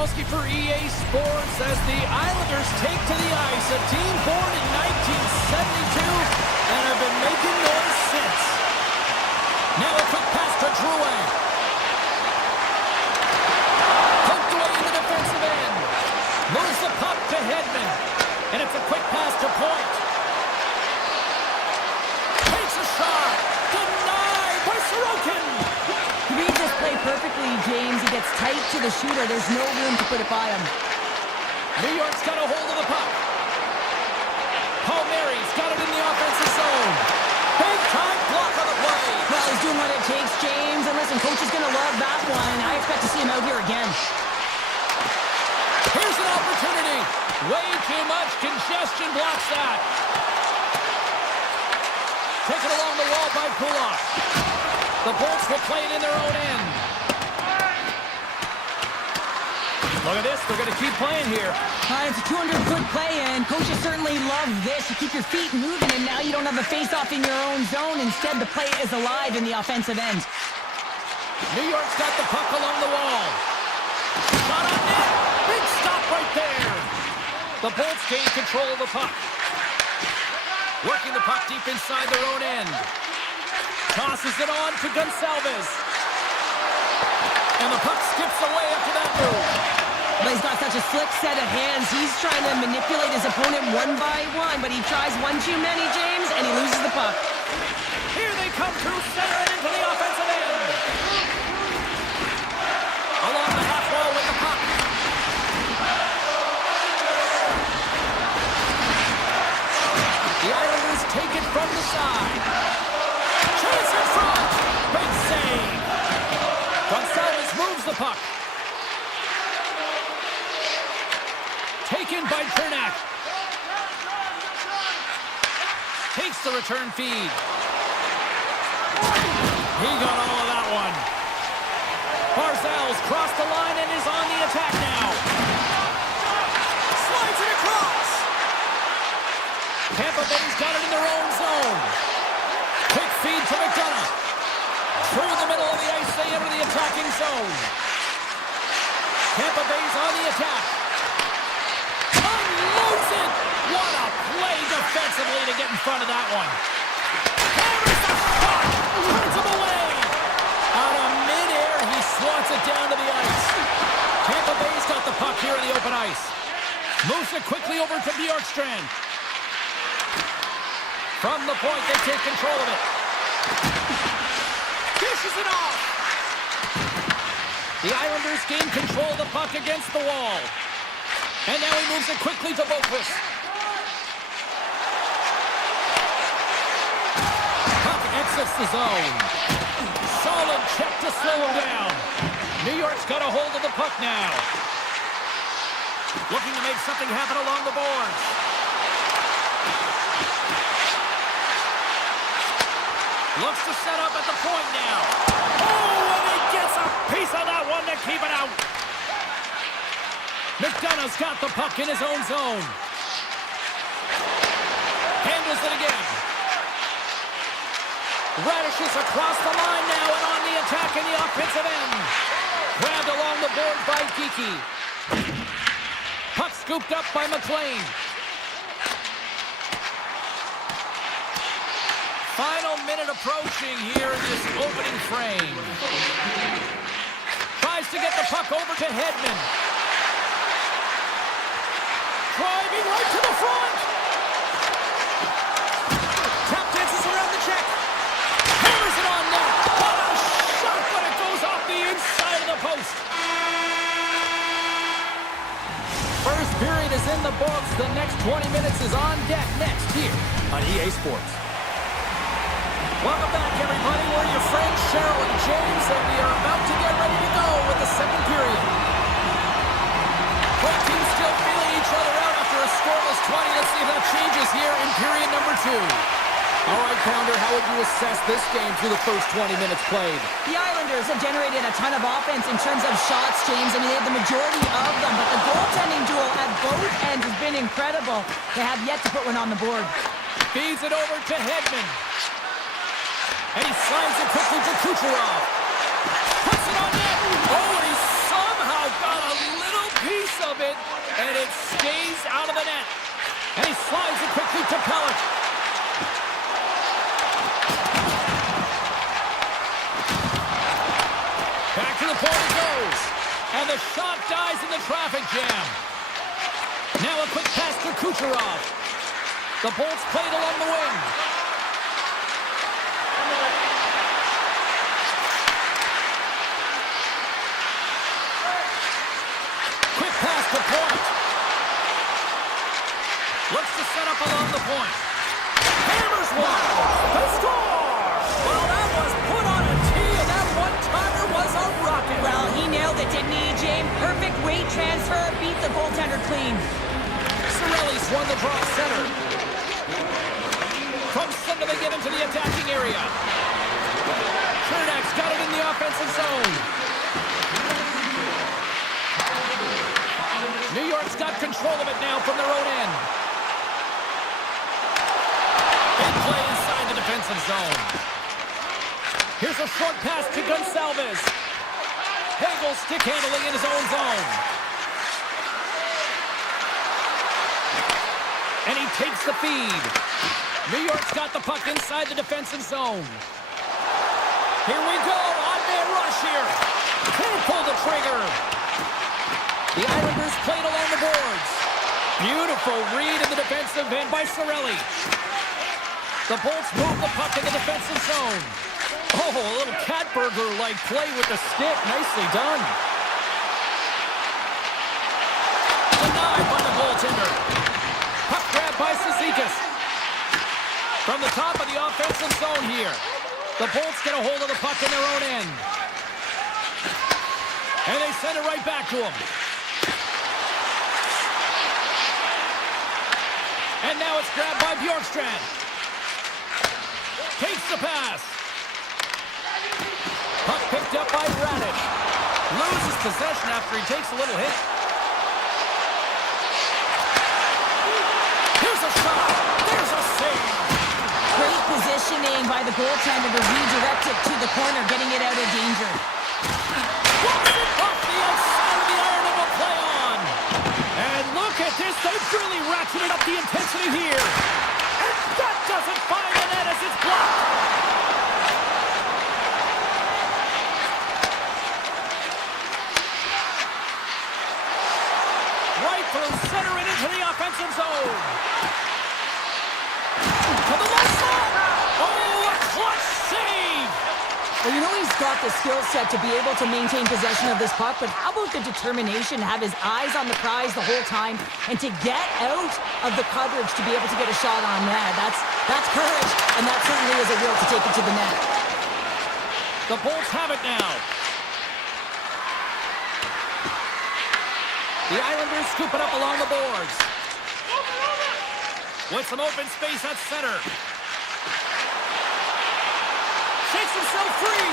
Kowalski for EA Sports as the Islanders take to the ice, a team born in 1972 and have been making noise since. Now a quick pass to Drouin. Poked away in the defensive end. Moves the puck to Hedman. And it's a quick pass to Point. Takes a shot. Denied by Sorokin. He reads this play perfectly, James. He gets tight to the shooter. There's no room to put it by him. New York's got a hold of the puck. Palmieri's got it in the offensive zone. Big time block on the play. Well, he's doing what it takes, James. And listen, coach is going to love that one. I expect to see him out here again. Here's an opportunity. Way too much congestion blocks that. Taken along the wall by Kulak. The Bolts will play it in their own end. Look at this. They're going to keep playing here. It's a 200-foot play, and coaches certainly love this. You keep your feet moving, and now you don't have a face-off in your own zone. Instead, the play is alive in the offensive end. New York's got the puck along the wall. Shot on net. Big stop right there. The Bolts gain control of the puck. Working the puck deep inside their own end. Tosses it on to Gonsalves. And the puck skips away after that move. But he's got such a slick set of hands. He's trying to manipulate his opponent one by one, but he tries one too many, James, and he loses the puck. Here they come through center and into the offensive end. Along the half wall with the puck. The Islanders take it from the side. Chase in front. Big save. Gonsalves moves the puck. Taken by Pernak. Takes the return feed. He got all of that one. Barzal's crossed the line and is on the attack now. Slides it across. Tampa Bay's got it in their own zone. Quick feed to McDonough. Through the middle of the ice, they enter the attacking zone. Tampa Bay's on the attack. Unloads it! What a play defensively to get in front of that one. Hammers the shot! Turns him away! Out of midair, he swats it down to the ice. Tampa Bay's got the puck here in the open ice. Moves it quickly over to Bjorkstrand. From the point, they take control of it. Dishes it off! The Islanders gain control of the puck against the wall. And now he moves it quickly to Boqvist. Puck exits the zone. Solid check to slow him down. New York's got a hold of the puck now. Looking to make something happen along the boards. Looks to set up at the point now. Oh, and he gets a piece of that one to keep it out. McDonough's got the puck in his own zone. Handles it again. Radishes across the line now and on the attack in the offensive end. Grabbed along the board by Geekie. Puck scooped up by McLean. Final minute approaching here in this opening frame. Tries to get the puck over to Hedman. Driving right to the front. Tap dances around the check. Hammers it on net. What a shot, but it goes off the inside of the post. First period is in the books. The next 20 minutes is on deck next here on EA Sports. Welcome back, everybody. We're your friends, Cheryl and James, and we are about to get ready to go with the second period. Both teams still feeling each other out after a scoreless 20. Let's see if that changes here in period number 2. All right, Pounder, how would you assess this game through the first 20 minutes played? The Islanders have generated a ton of offense in terms of shots, James. I mean, they have the majority of them, but the goaltending duel at both ends has been incredible. They have yet to put one on the board. Feeds it over to Hedman. And he slides it quickly to Kucherov. Puts it on net. Oh, and he somehow got a little it, and it stays out of the net. And he slides it quickly to Pellick. Back to the point it goes. And the shot dies in the traffic jam. Now a quick pass to Kucherov. The Bolts played along the wing. Quick pass to Point. Looks to set up along the point. Hammers one. They score! Well, that was put on a tee, and that one-timer was a rocket. Well, he nailed it, didn't he, James? Perfect weight transfer, beat the goaltender clean. Sorelli's won the draw center. From center they get into the attacking area. Trinidad's got it in the offensive zone. New York's got control of it now from their own end. Big play inside the defensive zone. Here's a short pass to Gonsalves. Hagel stick handling in his own zone. And he takes the feed. New York's got the puck inside the defensive zone. Here we go, on-man rush here. Can't pull the trigger. The Islanders played along the boards. Beautiful read in the defensive end by Sorelli. The Bolts move the puck in the defensive zone. Oh, a little Catburger-like play with the stick. Nicely done. Denied by the goaltender. Puck grab by Cizikas. From the top of the offensive zone here. The Bolts get a hold of the puck in their own end. And they send it right back to him. And now it's grabbed by Bjorkstrand. Takes the pass. Puck picked up by Radic. Loses possession after he takes a little hit. Here's a shot. There's a save. Great positioning by the goaltender to redirect it to the corner, getting it out of danger. Walks it off the outside of the iron and will play on. And look at this. They've really ratcheted up the intensity here. And that doesn't find the net as it's blocked. Right through center and into the offensive zone. To the left side. Oh, a clutch save. Well, you know he's got the skill set to be able to maintain possession of this puck, but how about the determination to have his eyes on the prize the whole time and to get out of the coverage to be able to get a shot on net? That's courage, and that certainly is a will to take it to the net. The Bolts have it now. The Islanders scoop it up along the boards. With some open space at center. Shakes himself free.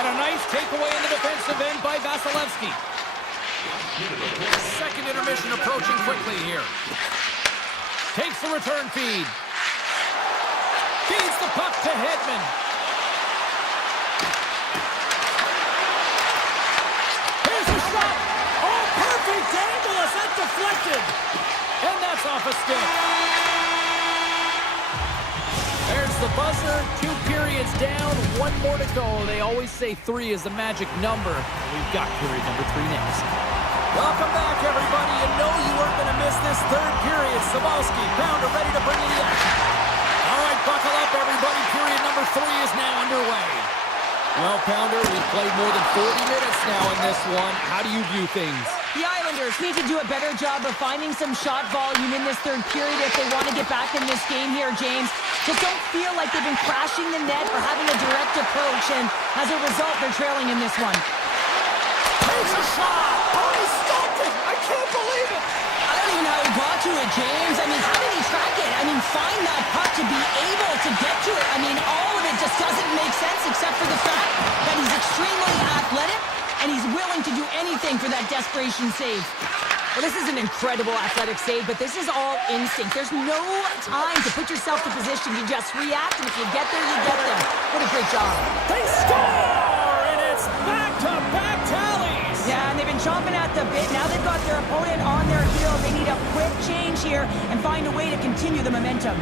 And a nice takeaway in the defensive end by Vasilevsky. Second intermission approaching quickly here. Takes the return feed. Feeds the puck to Hedman. Here's a shot. Oh, perfect angle as that deflected. And that's off a stick. There's the buzzer. 2 periods down. 1 more to go. They always say 3 is the magic number. We've got period number 3 next. Welcome back, everybody. You know you weren't going to miss this third period. Sabalski, Pounder ready to bring in the action. All right, buckle up, everybody. Period number 3 is now underway. Well, Pounder, we've played more than 40 minutes now in this one. How do you view things? The Islanders need to do a better job of finding some shot volume in this third period if they want to get back in this game here, James. Just don't feel like they've been crashing the net or having a direct approach, and as a result, they're trailing in this one. Takes a shot! Oh, he stopped it! I can't believe it! I don't even know how he got to it, James. I mean, how did he track it? I mean, find that puck to be able to get to it. I mean, all of it just doesn't make sense except for the fact that he's extremely athletic and he's willing to do anything for that desperation save. Well, this is an incredible athletic save, but this is all instinct. There's no time to put yourself to position. You just react, and if you get there, you get there. What a great job. They score! And it's back-to-back tallies! Yeah, and they've been chomping at the bit. Now they've got their opponent on their heels. They need a quick change here and find a way to continue the momentum.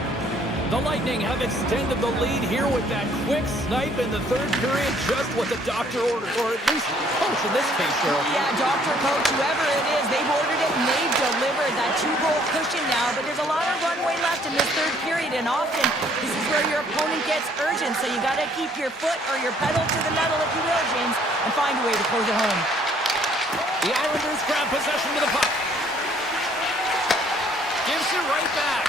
The Lightning have extended the lead here with that quick snipe in the third period, just what the doctor ordered, or at least coach in this case, Cheryl. Yeah, doctor, coach, whoever it is, they've ordered it and they've delivered that 2-goal cushion now, but there's a lot of runway left in this third period, and often this is where your opponent gets urgent, so you got to keep your foot or your pedal to the metal, if you will, James, and find a way to close it home. The Islanders grab possession of the puck. Gives it right back.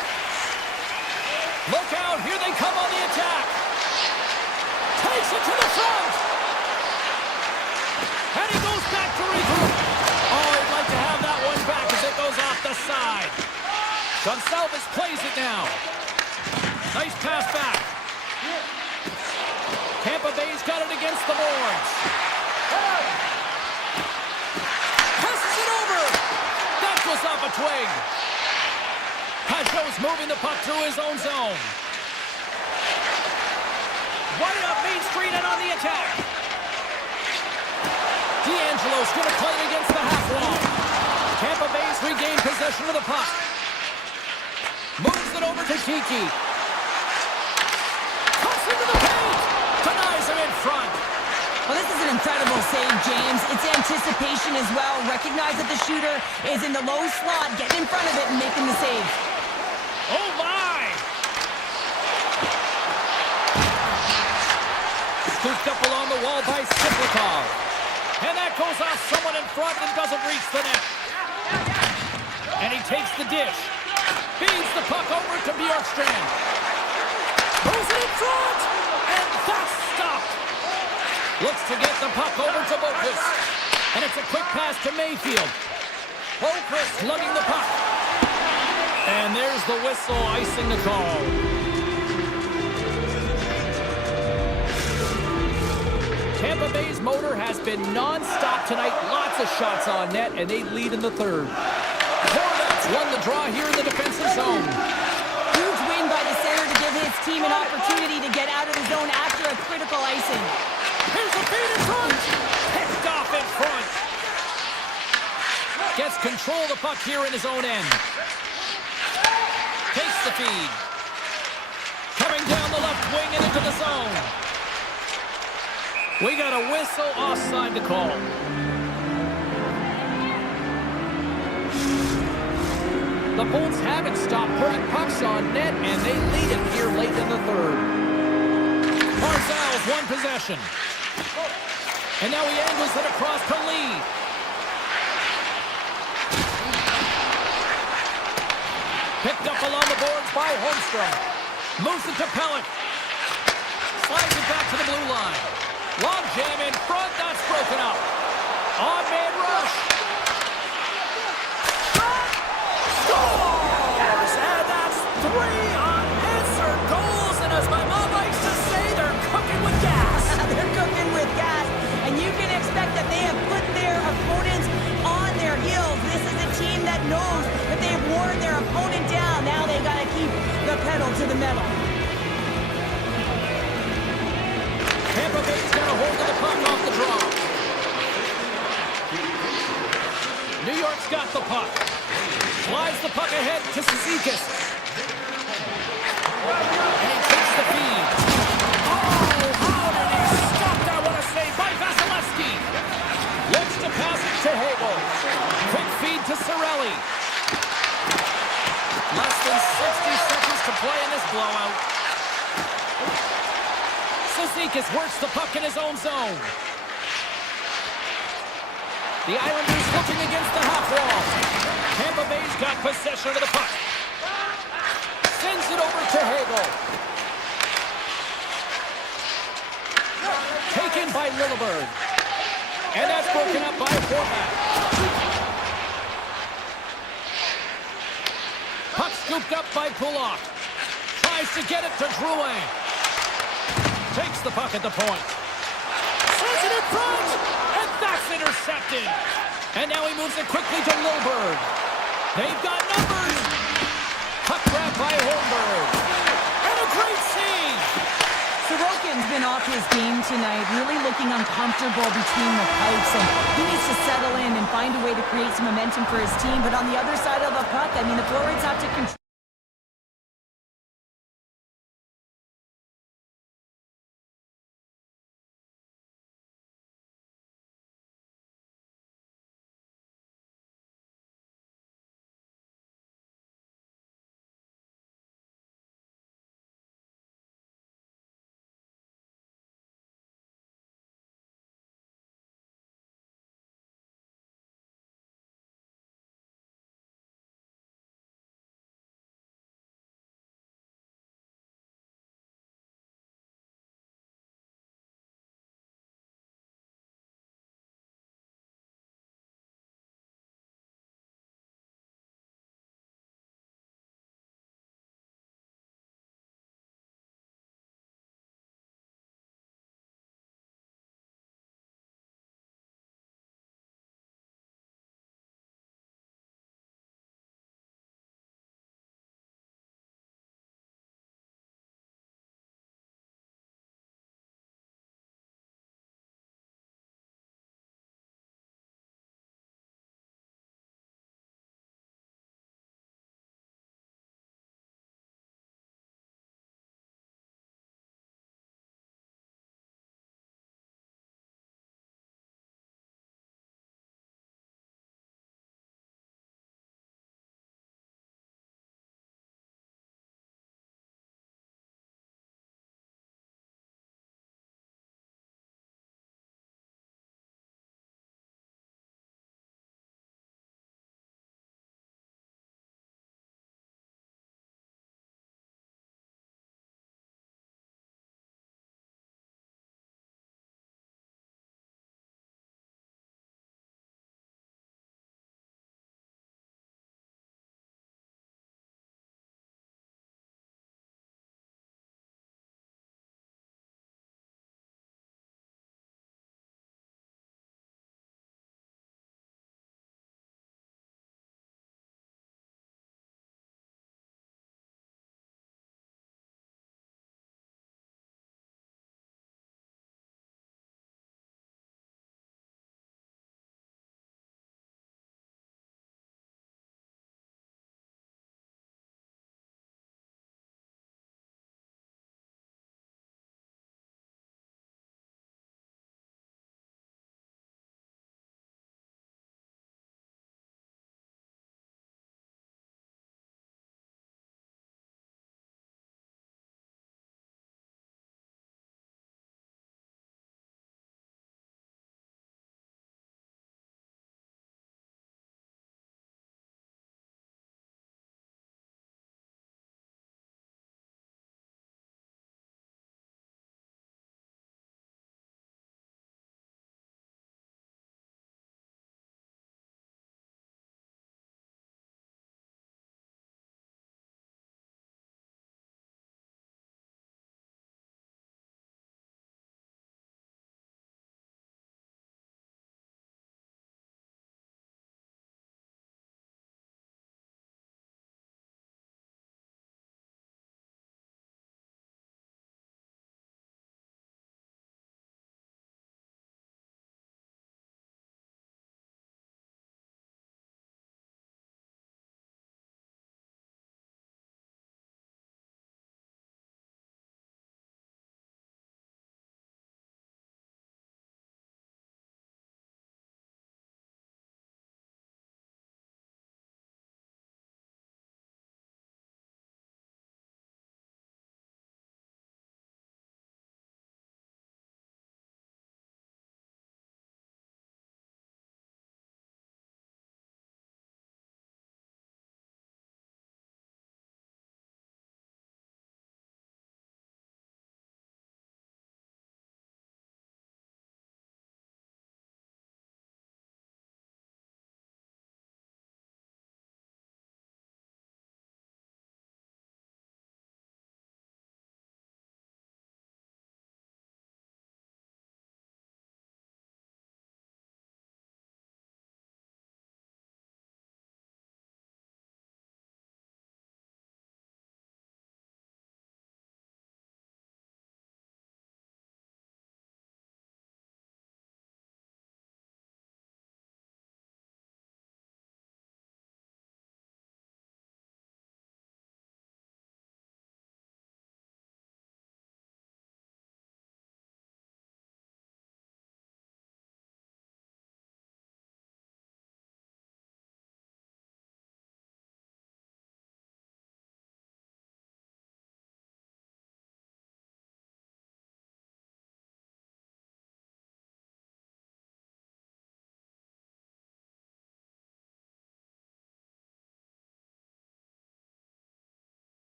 Look out, here they come on the attack. Takes it to the front. And he goes back to regroup. Oh, he'd like to have that one back as it goes off the side. Gonsalves plays it now. Nice pass back. Tampa Bay's got it against the boards. Passes it over. That goes off a twig. Pageau's moving the puck through his own zone. Right up Main Street and on the attack. D'Angelo's going to play it against the half wall. Tampa Bay's regained possession of the puck. Moves it over to Kiki. Cuts into the paint. Denies him in front. Well, this is an incredible save, James. It's anticipation as well. Recognize that the shooter is in the low slot, getting in front of it and making the save. Oh, my! Scooped up along the wall by Siplikov. And that goes off someone in front and doesn't reach the net. And he takes the dish. Feeds the puck over to Bjorkstrand. Moves it in front! And that's stopped! Looks to get the puck over to Boquist. And it's a quick pass to Mayfield. Boquist lugging the puck. And there's the whistle, icing the call. Tampa Bay's motor has been non-stop tonight. Lots of shots on net, and they lead in the third. Hornets won the draw here in the defensive zone. Huge win by the center to give his team an opportunity to get out of the zone after a critical icing. Here's a feed in front. Picked off in front. Gets control of the puck here in his own end. Takes the feed. Coming down the left wing and into the zone. We got a whistle offside to call. The Bolts haven't stopped putting pucks on net, and they lead it here late in the third. Barzal's won possession. And now he angles it across to Lee. Picked up along the boards by Holmstrom. Moves it to Pellick. Slides it back to the blue line. Long jam in front. That's broken up. On man rush. Scores! And that's 3 unanswered goals. And as my mom likes to say, they're cooking with gas. They're cooking with gas. And you can expect that they have put their opponents on their heels. This is a team that knows that they've worn their opponent down. Now they got to keep the pedal to the metal. Tampa Bay's got a hold of the puck off the draw. New York's got the puck. Slides the puck ahead to Cizikas. And he takes the feed. Oh, how did he stop that? What a save by Vasilevsky. Looks to pass it to Hagel. Quick feed to Cirelli. Less than 60 seconds to play in this blowout. Cizikas works the puck in his own zone. The Islanders looking against the half wall. Tampa Bay's got possession of the puck. Sends it over to Hagel. Taken by Lilleberg. And that's broken up by Horvat. Puck scooped up by Pulak. Tries to get it to Drouin. Takes the puck at the point. Sends it in front. And that's intercepted. And now he moves it quickly to Lilleberg. They've got numbers. Puck grab by Holmberg. And a great save. Sorokin mind's been off his game tonight, really looking uncomfortable between the pipes, and he needs to settle in and find a way to create some momentum for his team. But on the other side of the puck, I mean, the forwards have to control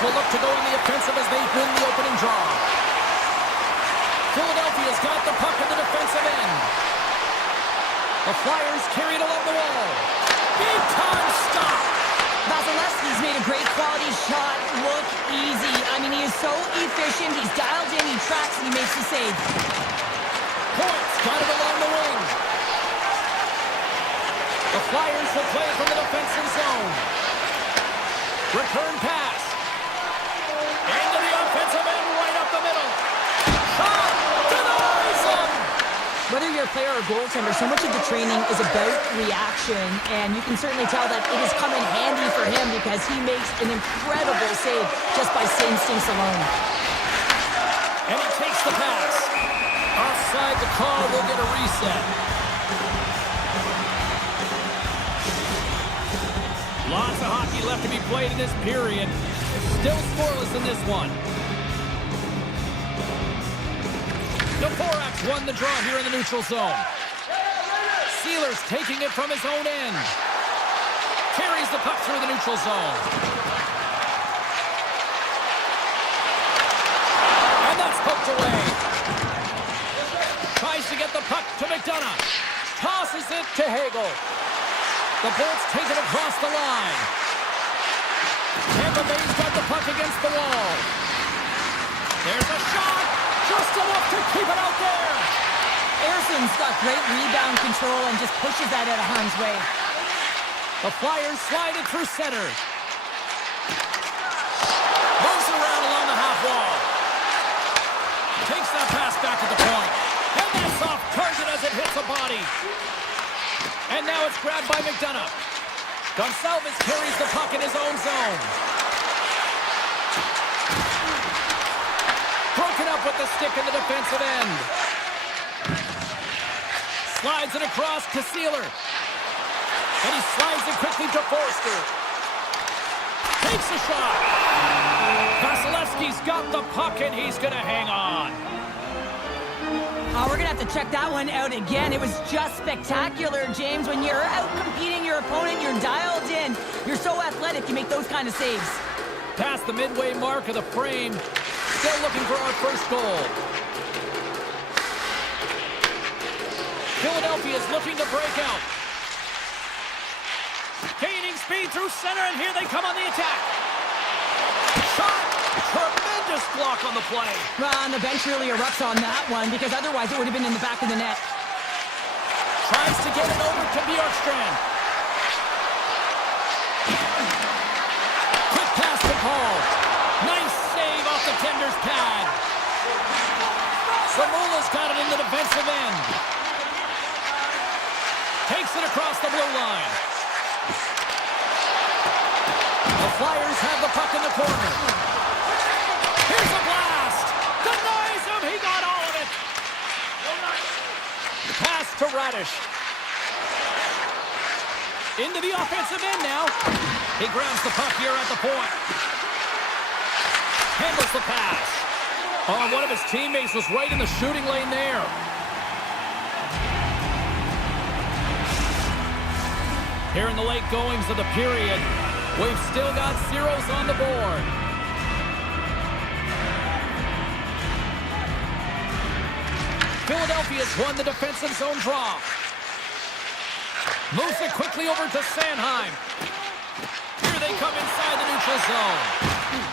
will look to go on the offensive as they win the opening draw. Philadelphia's got the puck in the defensive end. The Flyers carry it along the wall. Big time stop. Vasilevsky's made a great quality shot look easy. I mean, he is so efficient. He's dialed in, he tracks, and he makes the save. Points got it along the wing. The Flyers will play it from the defensive zone. Return pass. Into the offensive end, right up the middle. Shot to the horizon. Whether you're a player or goaltender, so much of the training is about reaction, and you can certainly tell that it has come in handy for him because he makes an incredible save just by instincts alone. And he takes the pass. Offside, the call will get a reset. Lots of hockey left to be played in this period. Still scoreless in this one. Dvorak won the draw here in the neutral zone. Sealer's taking it from his own end. Carries the puck through the neutral zone. And that's poked away. Tries to get the puck to McDonough. Tosses it to Hagel. The Bolts take it across the line. Tampa Bay's got the puck against the wall. There's a shot. Just enough to keep it out there. Erson's got great rebound control and just pushes that out of harm's way. The Flyers slide it through center. Moves around along the half wall. Takes that pass back at the point. And that's off target as it hits a body. And now it's grabbed by McDonough. Gonçalves carries the puck in his own zone. Broken up with the stick in the defensive end. Slides it across to Sealer. And he slides it quickly to Forster. Takes a shot. Vasilevsky's got the puck and he's going to hang on. Oh, we're going to have to check that one out again. It was just spectacular, James. When you're out competing your opponent, you're dialed in. You're so athletic, you make those kind of saves. Past the midway mark of the frame. Still looking for our first goal. Philadelphia's looking to break out. Gaining speed through center, and here they come on the attack. Shot! Tremendous block on the play. Well, and the bench really erupts on that one, because otherwise it would have been in the back of the net. Tries to get it over to Bjorkstrand. Quick pass to Paul. Nice save off the tender's pad. Samula's got it in the defensive end. Takes it across the blue line. The Flyers have the puck in the corner. Here's a blast. Denies him. He got all of it. Pass to Radish. Into the offensive end now. He grabs the puck here at the point. Handles the pass. Oh, one of his teammates was right in the shooting lane there. Here in the late goings of the period, we've still got zeros on the board. Philadelphia's won the defensive zone draw. Moves it quickly over to Sanheim. Here they come inside the neutral zone.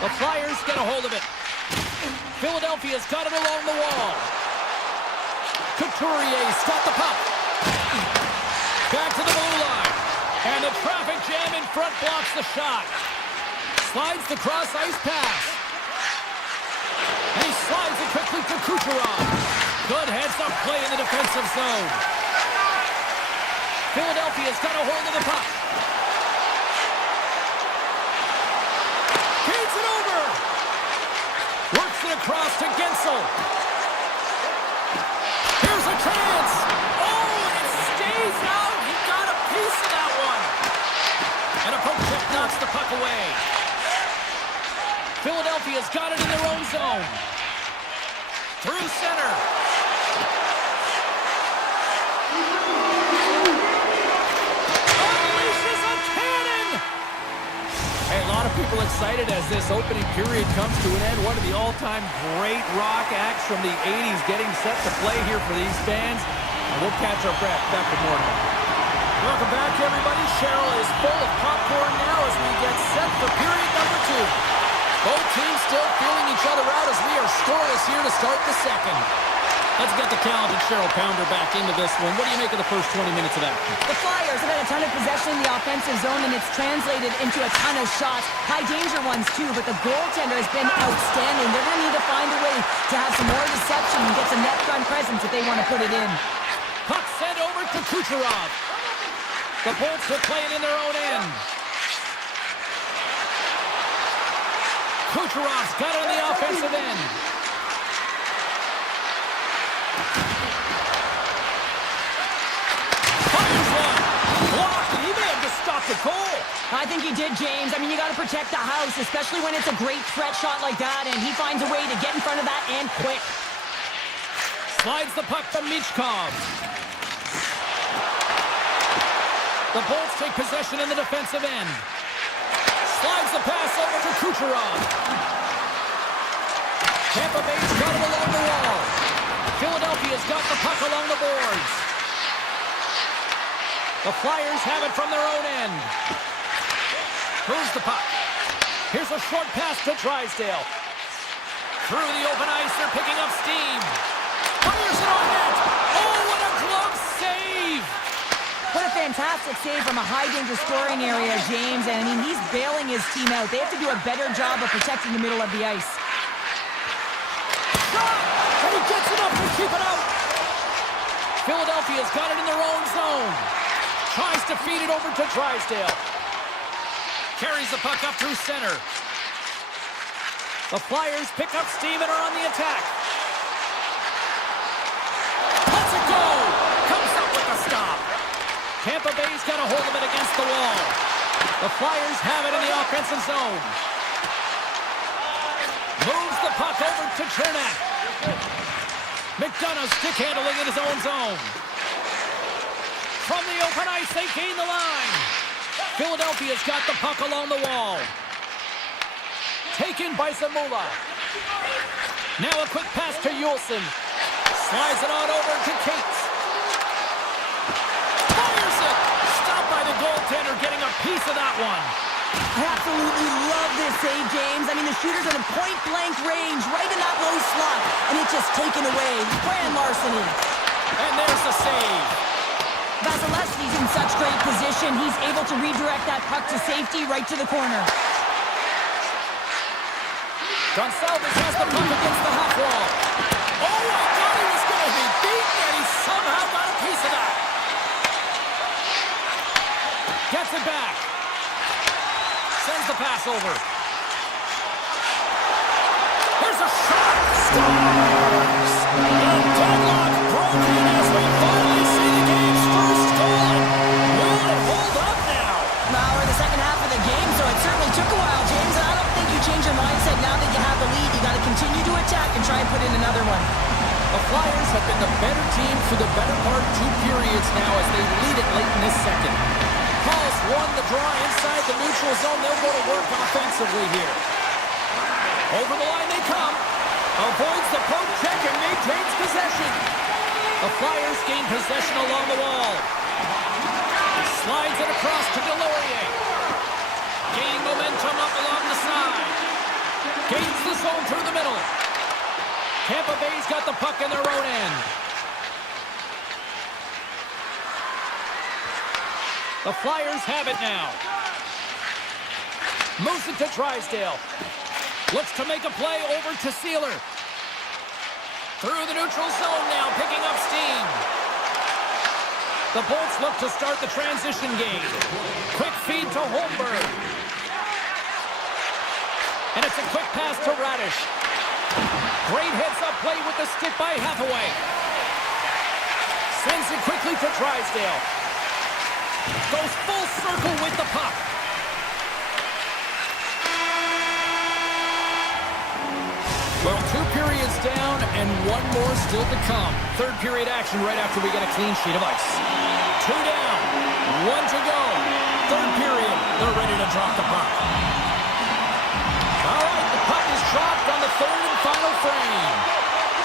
The Flyers get a hold of it. Philadelphia's got it along the wall. Couturier's got the puck. Back to the blue line. And the traffic jam in front blocks the shot. Slides the cross-ice pass. And he slides it quickly to Kucherov. Good heads-up play in the defensive zone. Philadelphia's got a hold of the puck. Feeds it over. Works it across to Gensel. Here's a chance. Oh, it stays out. He got a piece of that one. And a poke check knocks the puck away. Philadelphia's got it in their own zone. Through center. Unleashes a cannon. Hey, a lot of people excited as this opening period comes to an end. One of the all-time great rock acts from the 80s getting set to play here for these fans. And we'll catch our breath. Back with more now. Welcome back, everybody. Cheryl is full of popcorn now as we get set for period number 2. Both teams still feeling each other out as we are scoreless here to start the second. Let's get the talented Cheryl Pounder back into this one. What do you make of the first 20 minutes of action? The Flyers have had a ton of possession in the offensive zone, and it's translated into a ton of shots. High-danger ones, too, but the goaltender has been outstanding. They're going to need to find a way to have some more deception and get some net-front presence if they want to put it in. Puck sent over to Kucherov. The Bolts will play it in their own end. Kucherov's got it on the offensive end. Fires one. Blocked, and he may have just stopped the goal. I think he did, James. I mean, you got to protect the house, especially when it's a great threat shot like that, and he finds a way to get in front of that and quick. Slides the puck from Michkov. The Bolts take possession in the defensive end. Slides the pass over to Kucherov. Tampa Bay's got it along the wall. Philadelphia's got the puck along the boards. The Flyers have it from their own end. Moves the puck. Here's a short pass to Drysdale. Through the open ice, they're picking up steam. Fires it on net. Oh, what a glove save! What a fantastic save from a high-danger scoring area, James. And, I mean, he's bailing his team out. They have to do a better job of protecting the middle of the ice. Shot! And he gets it up to keep it out. Philadelphia's got it in their own zone. Tries to feed it over to Drysdale. Carries the puck up through center. The Flyers pick up steam and are on the attack. Lets it go! Comes up with a stop. Tampa Bay's got a hold of it against the wall. The Flyers have it in the offensive zone. Moves the puck over to Chernak. McDonough stick handling in his own zone. From the open ice, they gain the line. Philadelphia's got the puck along the wall. Taken by Zamula. Now a quick pass to Yulson. Slides it on over to Cates. Fires it! Stopped by the goaltender, getting a piece of that one. I absolutely love this save, James. I mean, the shooter's in a point-blank range, right in that low slot, and it's just taken away. Grand larceny. And there's the save. Vasilevsky's in such great position. He's able to redirect that puck to safety right to the corner. Gonçalves has the puck against the half wall. Oh, I thought he was going to be beaten, and he somehow got a piece of that. Gets it back. Sends the pass over. Here's a shot. Scores! The deadlock broken as we finally see the game's first goal. Will it hold up now? Well, we're in the second half of the game, so it certainly took a while, James. And I don't think you change your mindset now that you have the lead. You got to continue to attack and try and put in another one. The Flyers have been the better team for the better part of 2 periods now as they lead it late in this second. Paul's won the draw inside the neutral zone. They'll go to work offensively here. Over the line they come. Avoids the poke check and maintains possession. The Flyers gain possession along the wall. Slides it across to Delorier. Gaining momentum up along the side. Gains the zone through the middle. Tampa Bay's got the puck in their own end. The Flyers have it now. Moves it to Drysdale. Looks to make a play over to Sealer. Through the neutral zone now, picking up steam. The Bolts look to start the transition game. Quick feed to Holmberg. And it's a quick pass to Radish. Great heads-up play with the stick by Hathaway. Sends it quickly to Drysdale. Goes full circle with the puck. Well, 2 periods down and 1 more still to come. Third period action right after we get a clean sheet of ice. 2 down, 1 to go. Third period, they're ready to drop the puck. dropped on the third and final frame.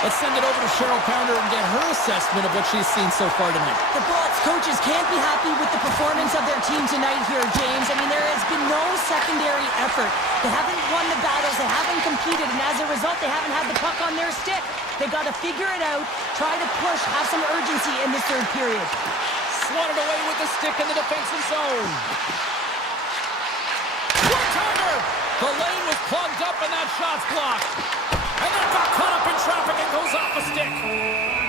Let's send it over to Cheryl Pounder and get her assessment of what she's seen so far tonight. The Bullets coaches can't be happy with the performance of their team tonight here, James. I mean, there has been no secondary effort. They haven't won the battles, they haven't competed, and as a result, they haven't had the puck on their stick. They got to figure it out, try to push, have some urgency in this third period. Swatted away with the stick in the defensive zone. One-timer! The lane was plugged up and that shot's blocked. And that got caught up in traffic and goes off a stick.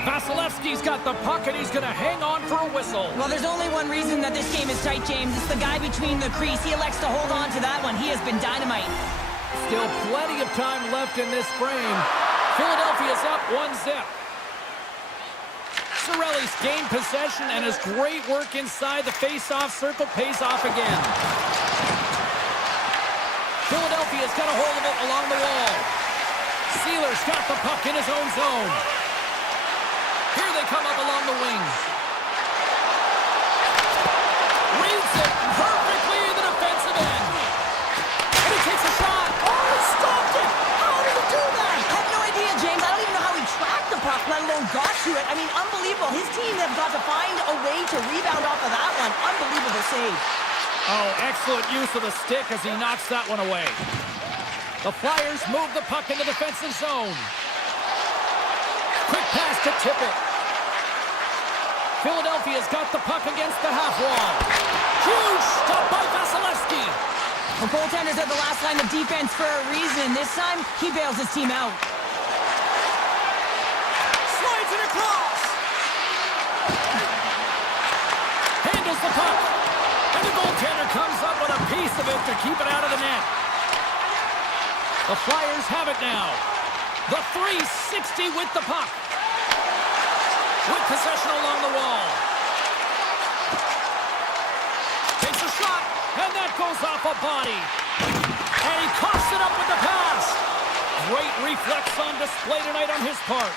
Vasilevsky's got the puck and he's going to hang on for a whistle. Well, there's only one reason that this game is tight, James. It's the guy between the crease. He elects to hold on to that one. He has been dynamite. Still plenty of time left in this frame. Philadelphia's up 1-0. Cirelli's gained possession and his great work inside the face-off circle pays off again. Philadelphia's got a hold of it along the wall. Sealer's got the puck in his own zone. Here they come up along the wing. Reads it perfectly in the defensive end. And he takes a shot. Oh, he stopped it. How did he do that? I have no idea, James. I don't even know how he tracked the puck, let alone got to it. I mean, unbelievable. His team have got to find a way to rebound off of that one. Unbelievable save. Oh, excellent use of the stick as he knocks that one away. The Flyers move the puck in the defensive zone. Quick pass to Tippett. Philadelphia's got the puck against the half wall. Huge stop by Vasilevsky. The goaltenders are the last line of defense for a reason. This time, he bails his team out. Slides it across. Handles the puck. And the goaltender comes up with a piece of it to keep it out of the net. The Flyers have it now. The 360 with the puck. With possession along the wall. Takes a shot, and that goes off a body. And he coughs it up with the pass. Great reflex on display tonight on his part.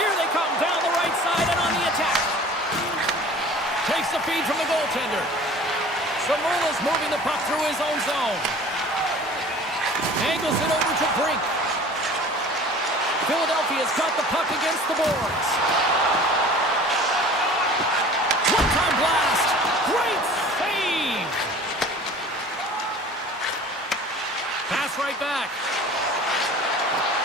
Here they come down the right side and on the attack. Takes the feed from the goaltender. Samula's moving the puck through his own zone. Angles it over to Brink. Philadelphia's got the puck against the boards. One-time blast. Great save. Pass right back.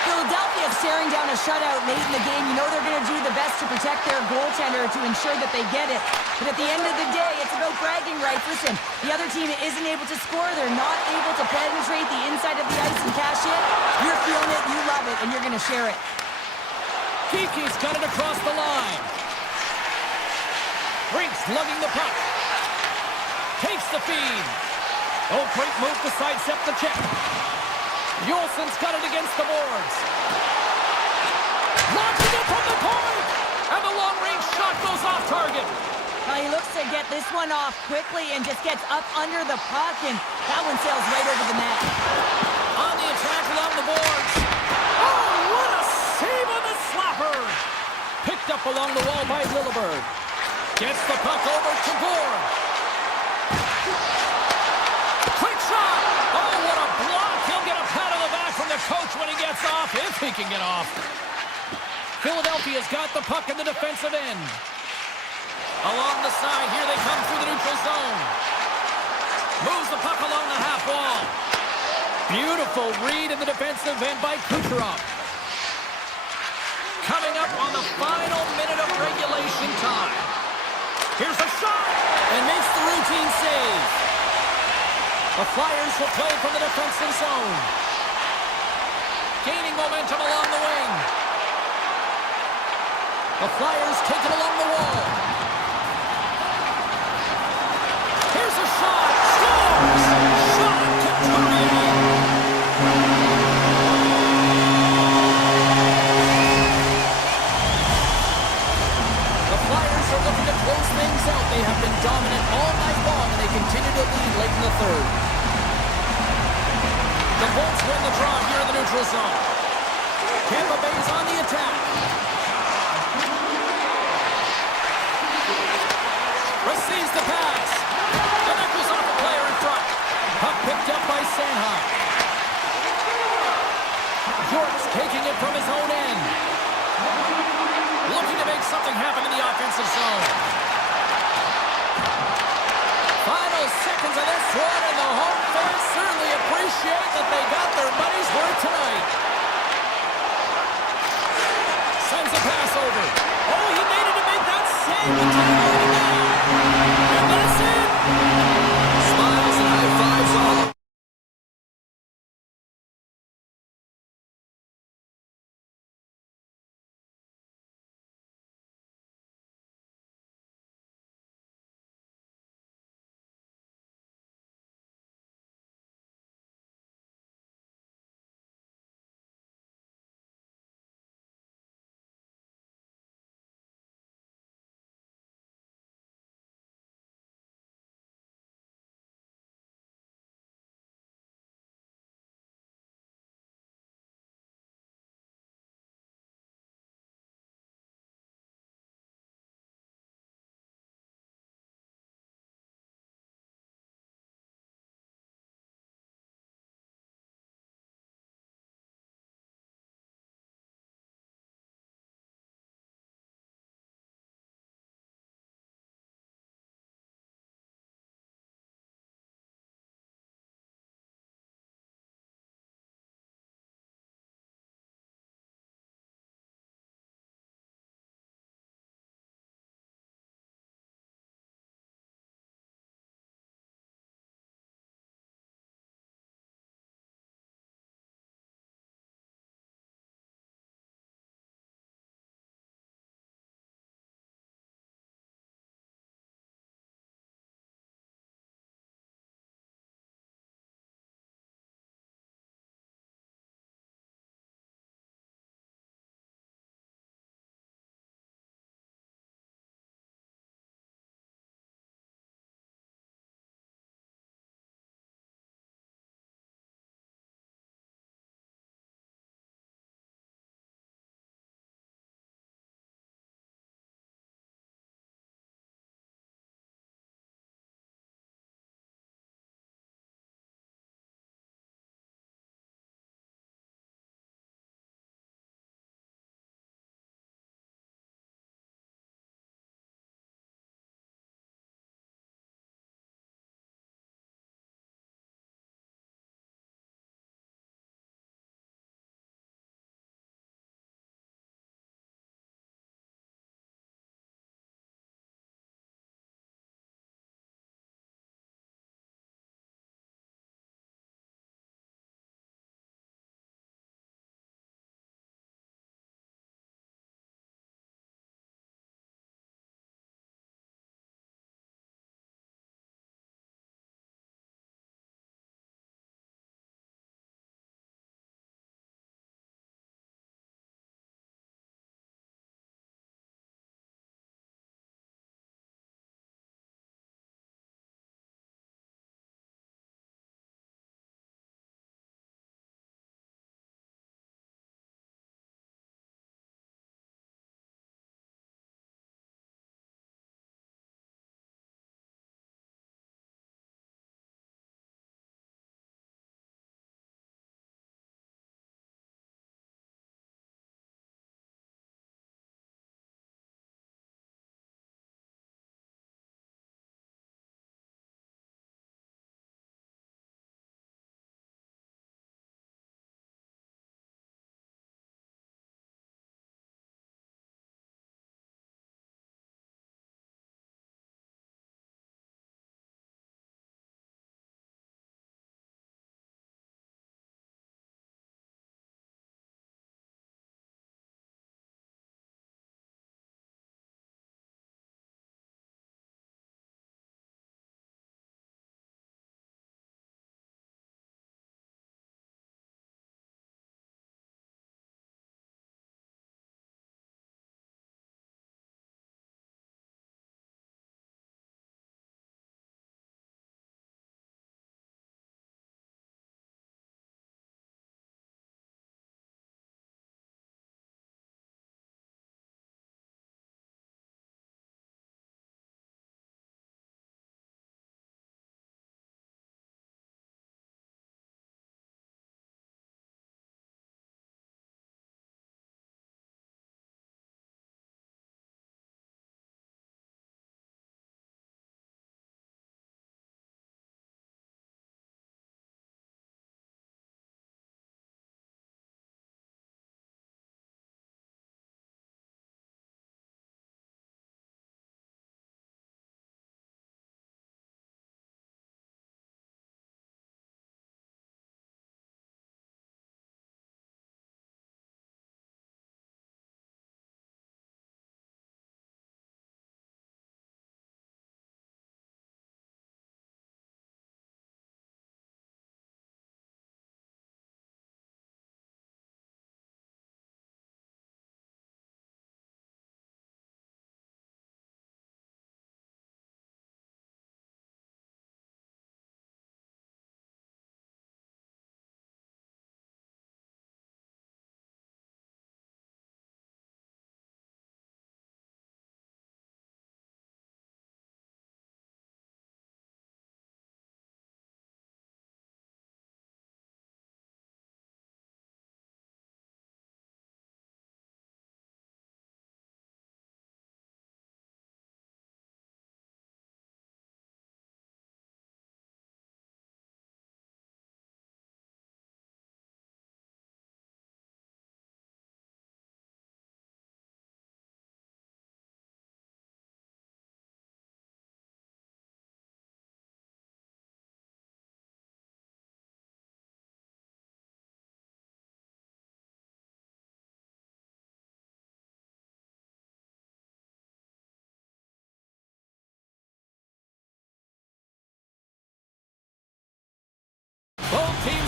Philadelphia staring down a shutout late in the game. You know they're going to do the best to protect their goaltender to ensure that they get it. But at the end of the day, it's about bragging rights. Listen, the other team isn't able to score. They're not able to penetrate the inside of the ice and cash in. You're feeling it, you love it, and you're going to share it. Kiki's got it across the line. Brink's lugging the puck. Takes the feed. Oh, great move to sidestep the check. Yolson's got it against the boards. Launching it from the point. And the long-range shot goes off target. He looks to get this one off quickly and just gets up under the puck, and that one sails right over the net. On the attack along the boards. Oh, what a save on the slapper. Picked up along the wall by Lilleberg. Gets the puck over to Gore. Quick shot. Oh, what a block. He'll get a pat on the back from the coach when he gets off, if he can get off. Philadelphia's got the puck in the defensive end. Along the side, here they come through the neutral zone. Moves the puck along the half wall. Beautiful read in the defensive end by Kucherov. Coming up on the final minute of regulation time. Here's a shot, and makes the routine save. The Flyers will play from the defensive zone. Gaining momentum along the wing. The Flyers take it along the wall. Here's a shot. Scores! Shot to Couturier. The Flyers are looking to close things out. They have been dominant all night long, and they continue to lead late in the third. The Bolts win the draw here in the neutral zone. Tampa Bay's on the attack. Receives the pass. And that goes off a player in front. Puck picked up by Sanheim. York's taking it from his own end. Looking to make something happen in the offensive zone. Final seconds of this one, and the home fans certainly appreciate that they got their money's worth tonight. Sends a pass over. Oh, he made it to make that save. And that's it. Smiles and high fives all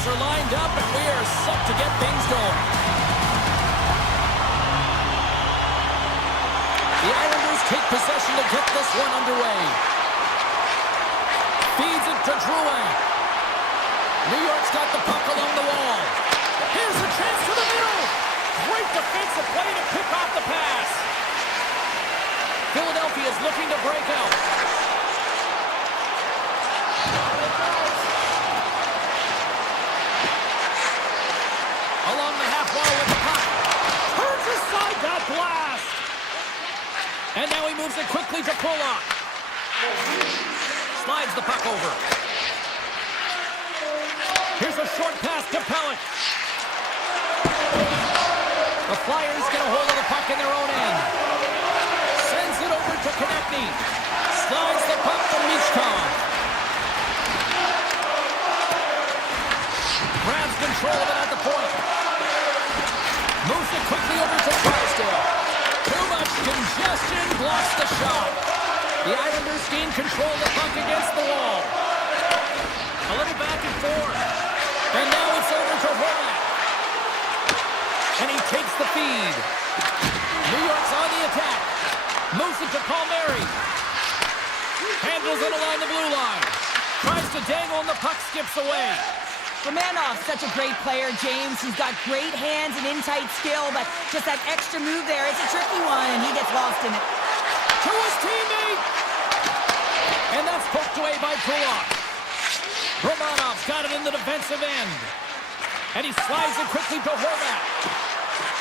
Defense are lined up, and we are set to get things going. The Islanders take possession to get this one underway. Feeds it to Drouin. New York's got the puck along the wall. Here's a chance to the middle. Great defensive play to pick off the pass. Philadelphia is looking to break out. Along the half wall with the puck. Turns aside that blast. And now he moves it quickly to Pollock. Slides the puck over. Here's a short pass to Pellick. The Flyers get a hold of the puck in their own end. Sends it over to Konechny. Slides the puck to Michkov. Grabs control of it at the point. Moves it quickly over to Drysdale. Too much congestion, blocks the shot. The Islanders gain control of the puck against the wall. A little back and forth. And now it's over to Horvat. And he takes the feed. New York's on the attack. Moves it to Palmieri. Handles it along the blue line. Tries to dangle and the puck skips away. Romanov's such a great player, James. He's got great hands and in-tight skill, but just that extra move there, it's a tricky one, and he gets lost in it. To his teammate! And that's poked away by Pollock. Romanov's got it in the defensive end. And he slides it quickly to Horvat.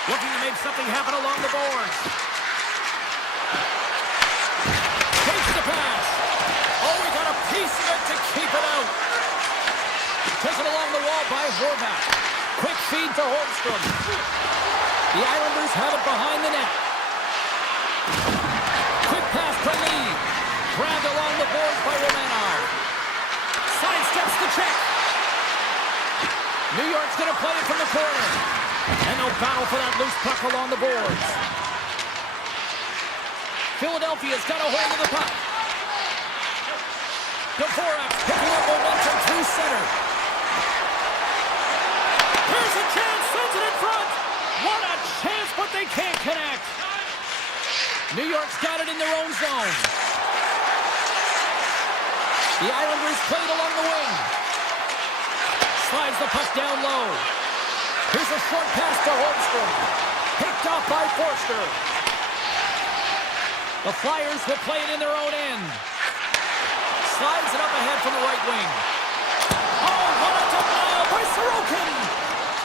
Looking to make something happen along the boards. Takes the pass. Oh, he got a piece of it to keep it out. Taken along the wall by Horvat. Quick feed to Holmstrom. The Islanders have it behind the net. Quick pass to Lee. Grabbed along the boards by Romanov. Sidesteps the check. New York's going to play it from the corner. And no battle for that loose puck along the boards. Philadelphia's got a hold of the puck. Dvorak picking up momentum through center. Here's a chance, sends it in front. What a chance, but they can't connect. New York's got it in their own zone. The Islanders played along the wing. Slides the puck down low. Here's a short pass to Holmstrom. Picked off by Forster. The Flyers will play it in their own end. Slides it up ahead from the right wing. Oh, what a denial by Sorokin!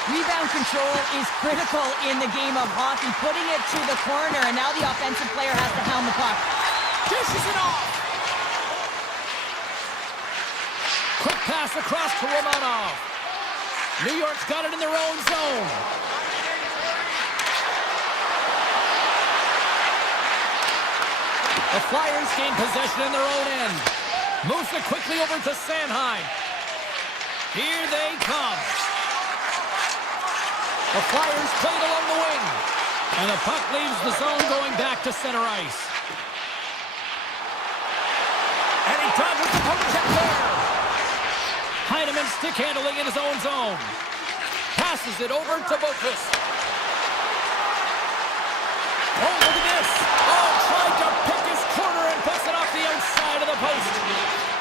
Rebound control is critical in the game of hockey, putting it to the corner, and now the offensive player has to hound the puck. Dishes it off! Quick pass across to Romanov. New York's got it in their own zone. The Flyers gain possession in their own end. Moves it quickly over to Sanheim. Here they come. The Flyers played along the wing. And the puck leaves the zone going back to center ice. And he dodges the poke check there. Heineman stick handling in his own zone. Passes it over to Boqvist. Oh, look at this. Oh, tried to pick his corner and puts it off the outside of the post.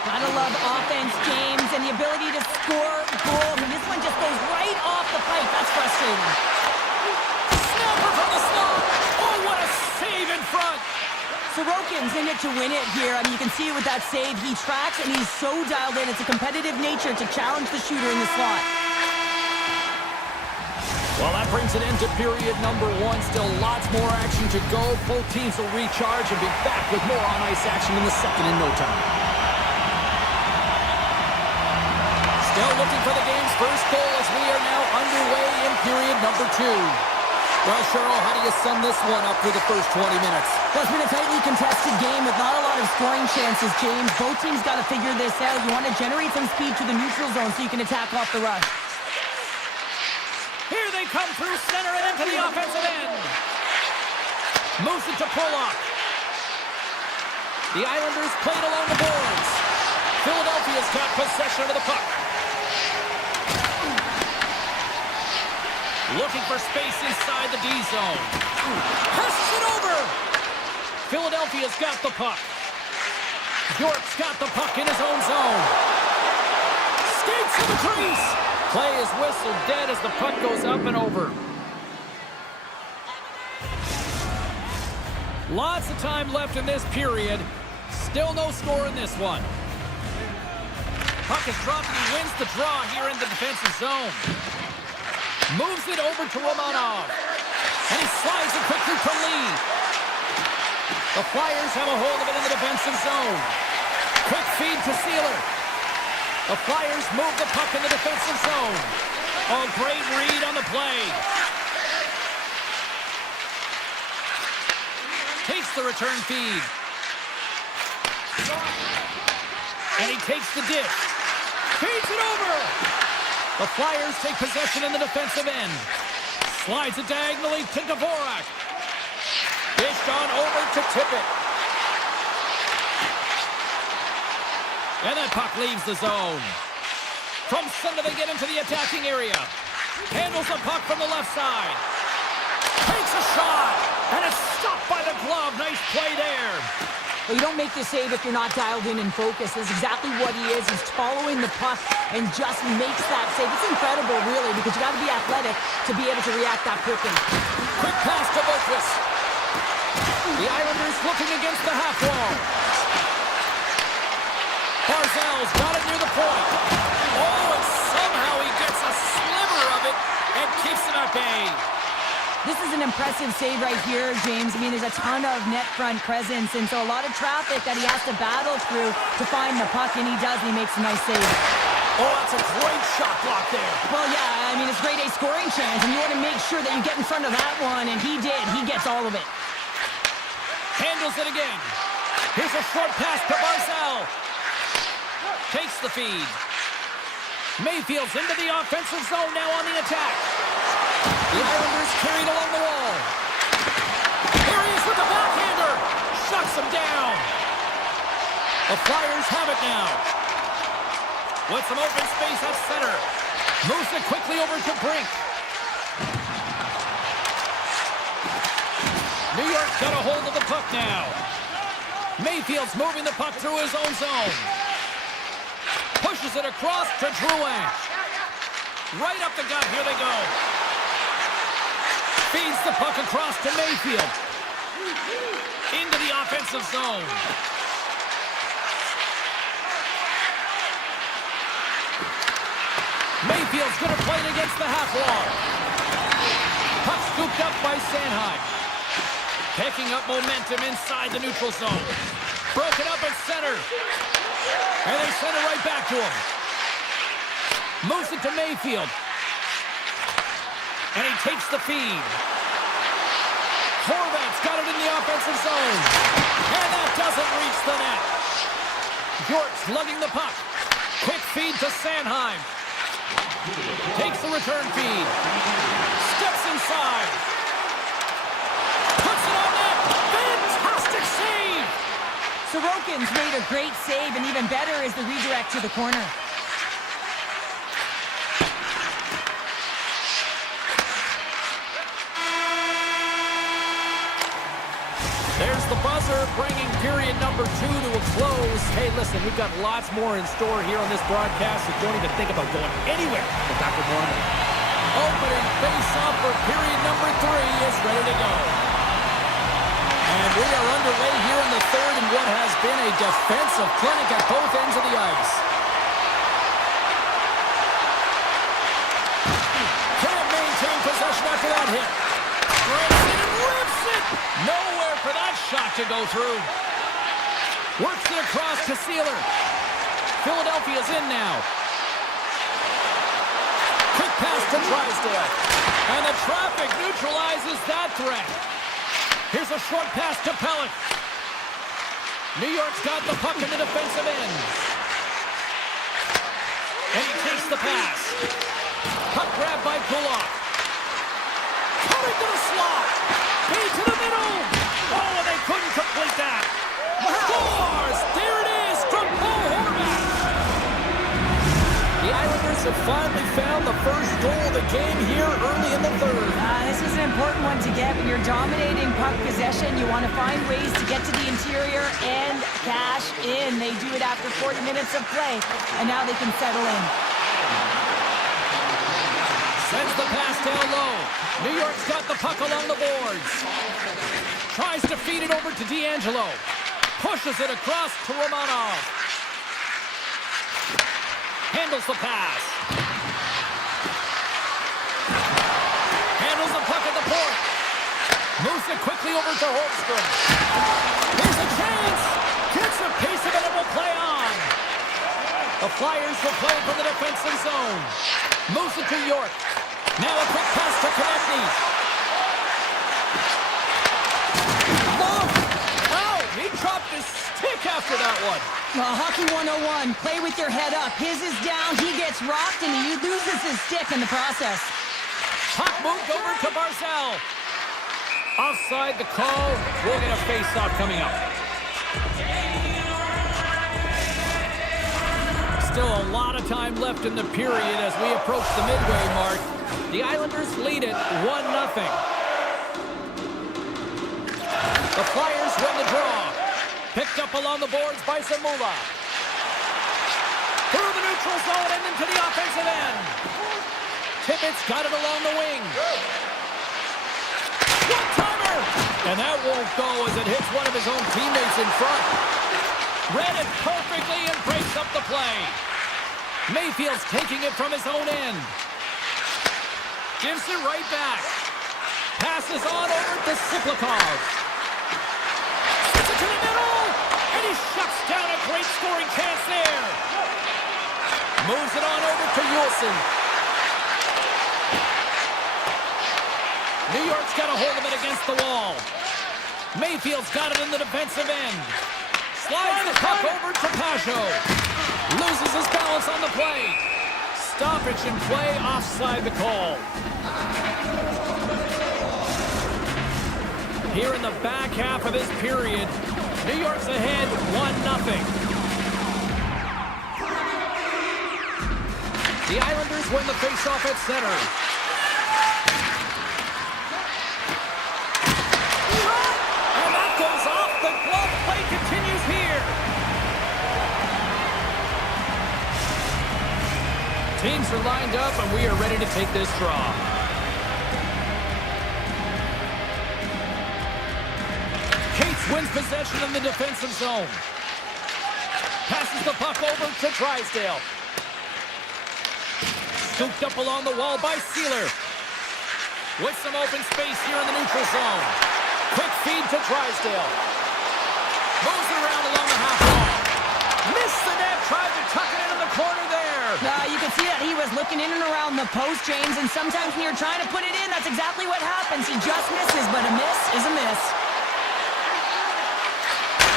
Gotta love offense, James, and the ability to score goals. And this one just goes right off the pipe. That's frustrating. Snapper from the slot. Oh, what a save in front. Sorokin's in it to win it here. I mean, you can see it with that save. He tracks, and he's so dialed in. It's a competitive nature to challenge the shooter in the slot. Well, that brings it into period number one. Still lots more action to go. Both teams will recharge and be back with more on-ice action in the second in no time. Still looking for the game's first goal as we are now underway in period number two. Well, Cheryl, how do you sum this one up through the first 20 minutes? Well, it's been a tightly contested game with not a lot of scoring chances, James. Both teams got to figure this out. You want to generate some speed to the neutral zone so you can attack off the rush. Here they come through center and into the offensive end. Moves it to Pollock. The Islanders played along the boards. Philadelphia's got possession of the puck. Looking for space inside the D zone. Passes it over. Philadelphia's got the puck. York's got the puck in his own zone. Skates to the crease. Play is whistled dead as the puck goes up and over. Lots of time left in this period. Still no score in this one. Puck is dropped and he wins the draw here in the defensive zone. Moves it over to Romanov. And he slides it quickly to Lee. The Flyers have a hold of it in the defensive zone. Quick feed to Sealer. The Flyers move the puck in the defensive zone. Oh, great read on the play. Takes the return feed. And he takes the dish. Feeds it over. The Flyers take possession in the defensive end. Slides it diagonally to Dvorak. Dished on over to Tippett. And that puck leaves the zone. From center they get into the attacking area. Handles the puck from the left side. Takes a shot. And it's stopped by the glove. Nice play there. Well, you don't make this save if you're not dialed in and focused. That's exactly what he is. He's following the puck and just makes that save. It's incredible, really, because you got to be athletic to be able to react that quickly. Quick pass to Boquist. The Islanders looking against the half wall. Barzal's got it near the point. Oh, and somehow he gets a sliver of it and keeps him at bay. This is an impressive save right here, James. I mean, there's a ton of net front presence, and so a lot of traffic that he has to battle through to find the puck, and he does, and he makes a nice save. Oh, that's a great shot block there. Well, yeah, I mean, it's grade A scoring chance, and you want to make sure that you get in front of that one, and he did. He gets all of it. Handles it again. Here's a short pass to Barzal. Takes the feed. Mayfield's into the offensive zone now on the attack. The Islanders carried along the wall. Here he is with the backhander. Shuts him down. The Flyers have it now. With some open space at center. Moves it quickly over to Brink. New York's got a hold of the puck now. Mayfield's moving the puck through his own zone. Pushes it across to Drouin. Right up the gut. Here they go. Feeds the puck across to Mayfield. Into the offensive zone. Mayfield's going to play it against the half wall. Puck scooped up by Sanheim. Picking up momentum inside the neutral zone. Broken up at center. And they send it right back to him. Moves it to Mayfield. And he takes the feed. Horvat's got it in the offensive zone. And that doesn't reach the net. York's lugging the puck. Quick feed to Sanheim. Takes the return feed. Steps inside. Puts it on net. Fantastic save. Sorokin's made a great save, and even better is the redirect to the corner. There's the buzzer, bringing period number 2 to a close. Hey, listen, we've got lots more in store here on this broadcast, so don't even think about going anywhere. We're back with more. Opening face-off for period number 3 is ready to go. And we are underway here in the third in what has been a defensive clinic at both ends of the ice. Can't maintain possession after that hit. Rips it and rips it! Nowhere for that shot to go through. Works it across to Sealer. Philadelphia's in now. Quick pass to Drysdale. And the traffic neutralizes that threat. Here's a short pass to Pellick. New York's got the puck in the defensive end. And he takes the pass. Puck grab by Kulak. Coming to the slot. Feed to the middle. Oh, they couldn't complete that. Scores! There it is from Paul Horvat. The Islanders have finally found the first goal of the game here early in the third. This is an important one to get. When you're dominating puck possession, you want to find ways to get to the interior and cash in. They do it after 40 minutes of play, and now they can settle in. Sends the pass down low. New York's got the puck along the boards. Tries to feed it over to D'Angelo. Pushes it across to Romanov. Handles the pass. Handles the puck at the point. Moves it quickly over to Holmstrom. Here's a chance. Gets a piece of it and will play on. The Flyers will play from the defensive zone. Moves it to York. Now a quick pass to Konechny. Oh, he dropped his stick after that one. Hockey 101, play with your head up. His is down, he gets rocked, and he loses his stick in the process. Puck moved over to Barzal. Offside the call. We'll get a face-off coming up. Still a lot of time left in the period as we approach the midway mark. The Islanders lead it 1-0. The Flyers win the draw. Picked up along the boards by Zamula. Through the neutral zone and into the offensive end. Tippett's got it along the wing. One-timer! And that won't go as it hits one of his own teammates in front. Read it perfectly and breaks up the play. Mayfield's taking it from his own end. Gives it right back. Passes on over to Siplikov. Sends it to the middle. And he shuts down a great scoring chance there. Moves it on over to Yulson. New York's got a hold of it against the wall. Mayfield's got it in the defensive end. Slides the puck over to Pajot. Loses his balance on the play. Stoppage in play, offside the call. Here in the back half of this period, New York's ahead 1-0. The Islanders win the faceoff at center. And that goes off. The glove play continues here. Teams are lined up, and we are ready to take this draw. Cates wins possession in the defensive zone. Passes the puck over to Drysdale. Scooped up along the wall by Sealer. With some open space here in the neutral zone. Quick feed to Drysdale. Moves it around along the half wall. Missed the net, tried to tuck it into the corner there. You can see that he was looking in and around the post, James, and sometimes when you're trying to put it in, that's exactly what happens. He just misses, but a miss is a miss.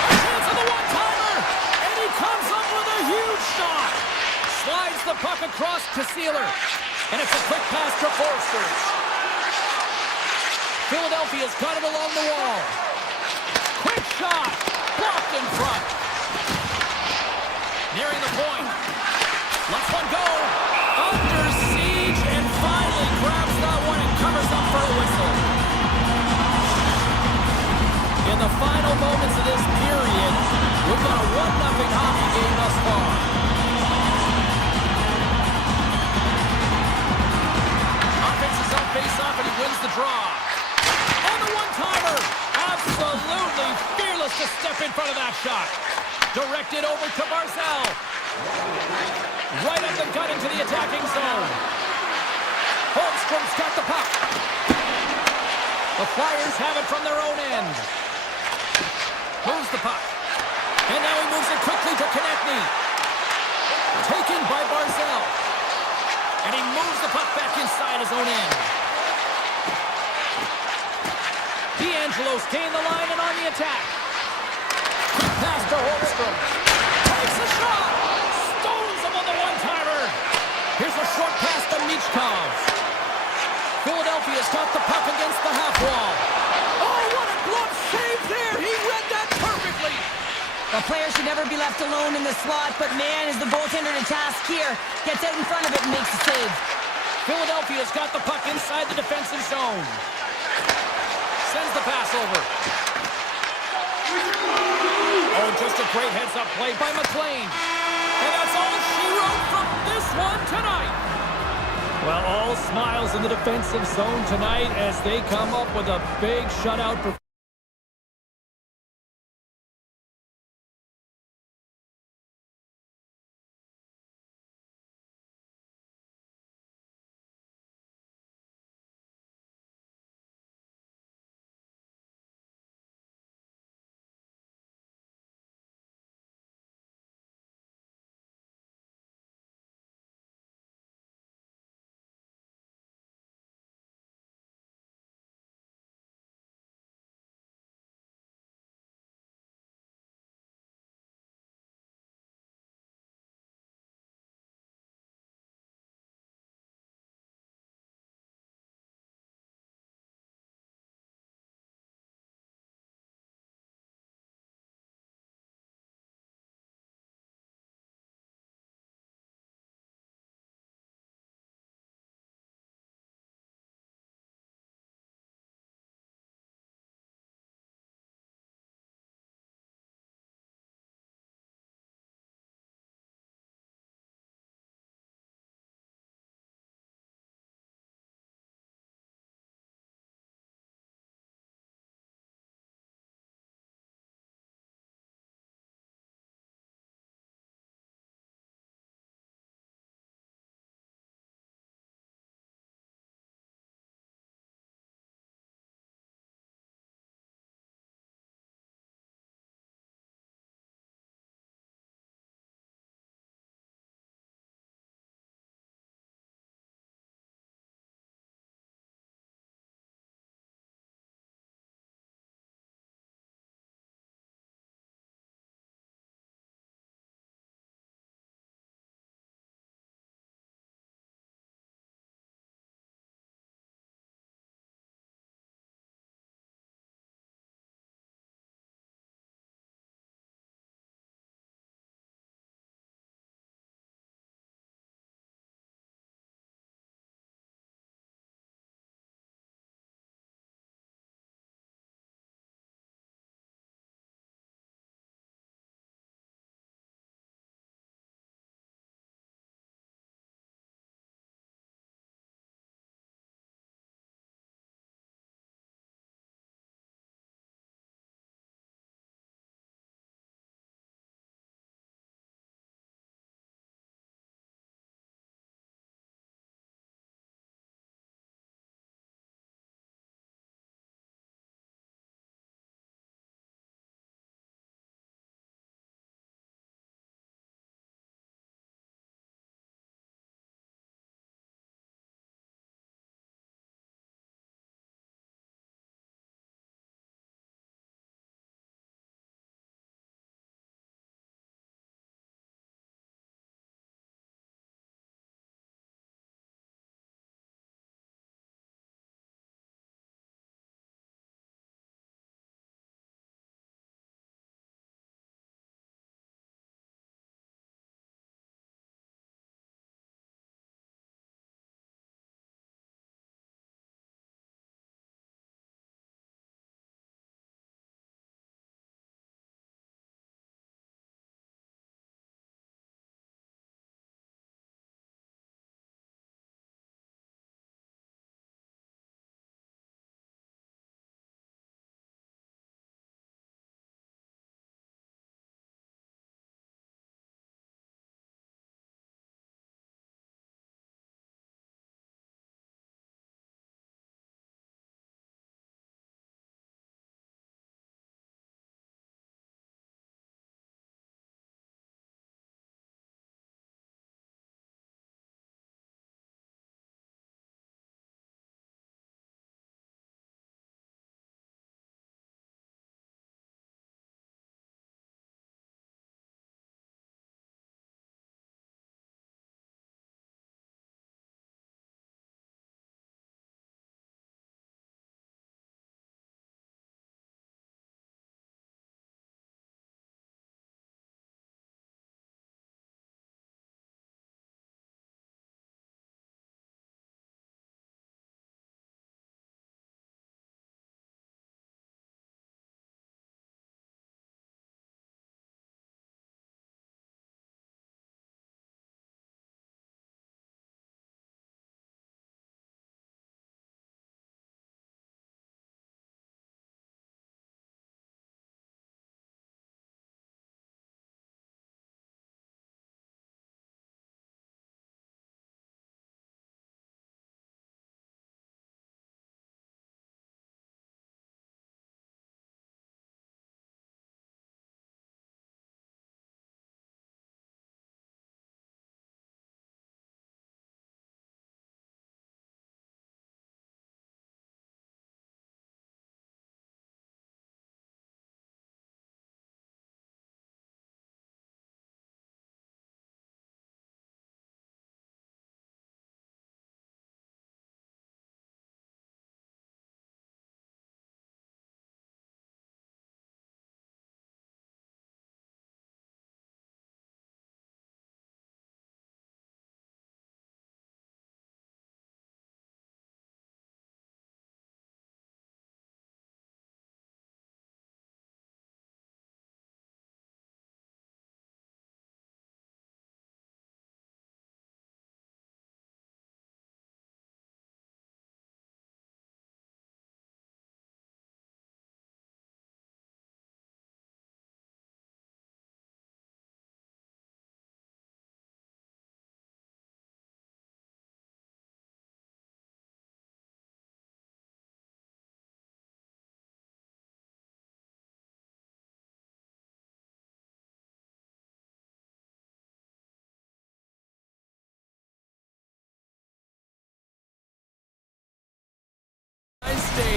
A chance of the one-timer, and he comes up with a huge shot. Slides the puck across to Sealer, and it's a quick pass to Forster. Philadelphia's got it along the wall. Quick shot, blocked in front. Nearing the point. Lets one go. Under siege and finally grabs that one and covers up for a whistle. In the final moments of this period, we've got a 1-0 hockey game thus far. Offense is on face-off and he wins the draw. On the one-timer. Absolutely fearless to step in front of that shot. Directed over to Barzal. Right up the gut into the attacking zone. Holmstrom's got the puck. The Flyers have it from their own end. Moves the puck. And now he moves it quickly to Konechny. Taken by Barzal. And he moves the puck back inside his own end. D'Angelo's gained the line and on the attack. Quick pass to Holmstrom. Takes a shot. Stones him on the one-timer. Here's a short pass to Michkov. Philadelphia's got the puck against the half wall. Oh, what a glove save there. He read that perfectly. The player should never be left alone in the slot, but man, is the goaltender to task here. Gets out in front of it and makes the save. Philadelphia's got the puck inside the defensive zone. Sends the pass over. Oh, just a great heads-up play by McLean. And that's all she wrote from this one tonight. Well, all smiles in the defensive zone tonight as they come up with a big shutout performance.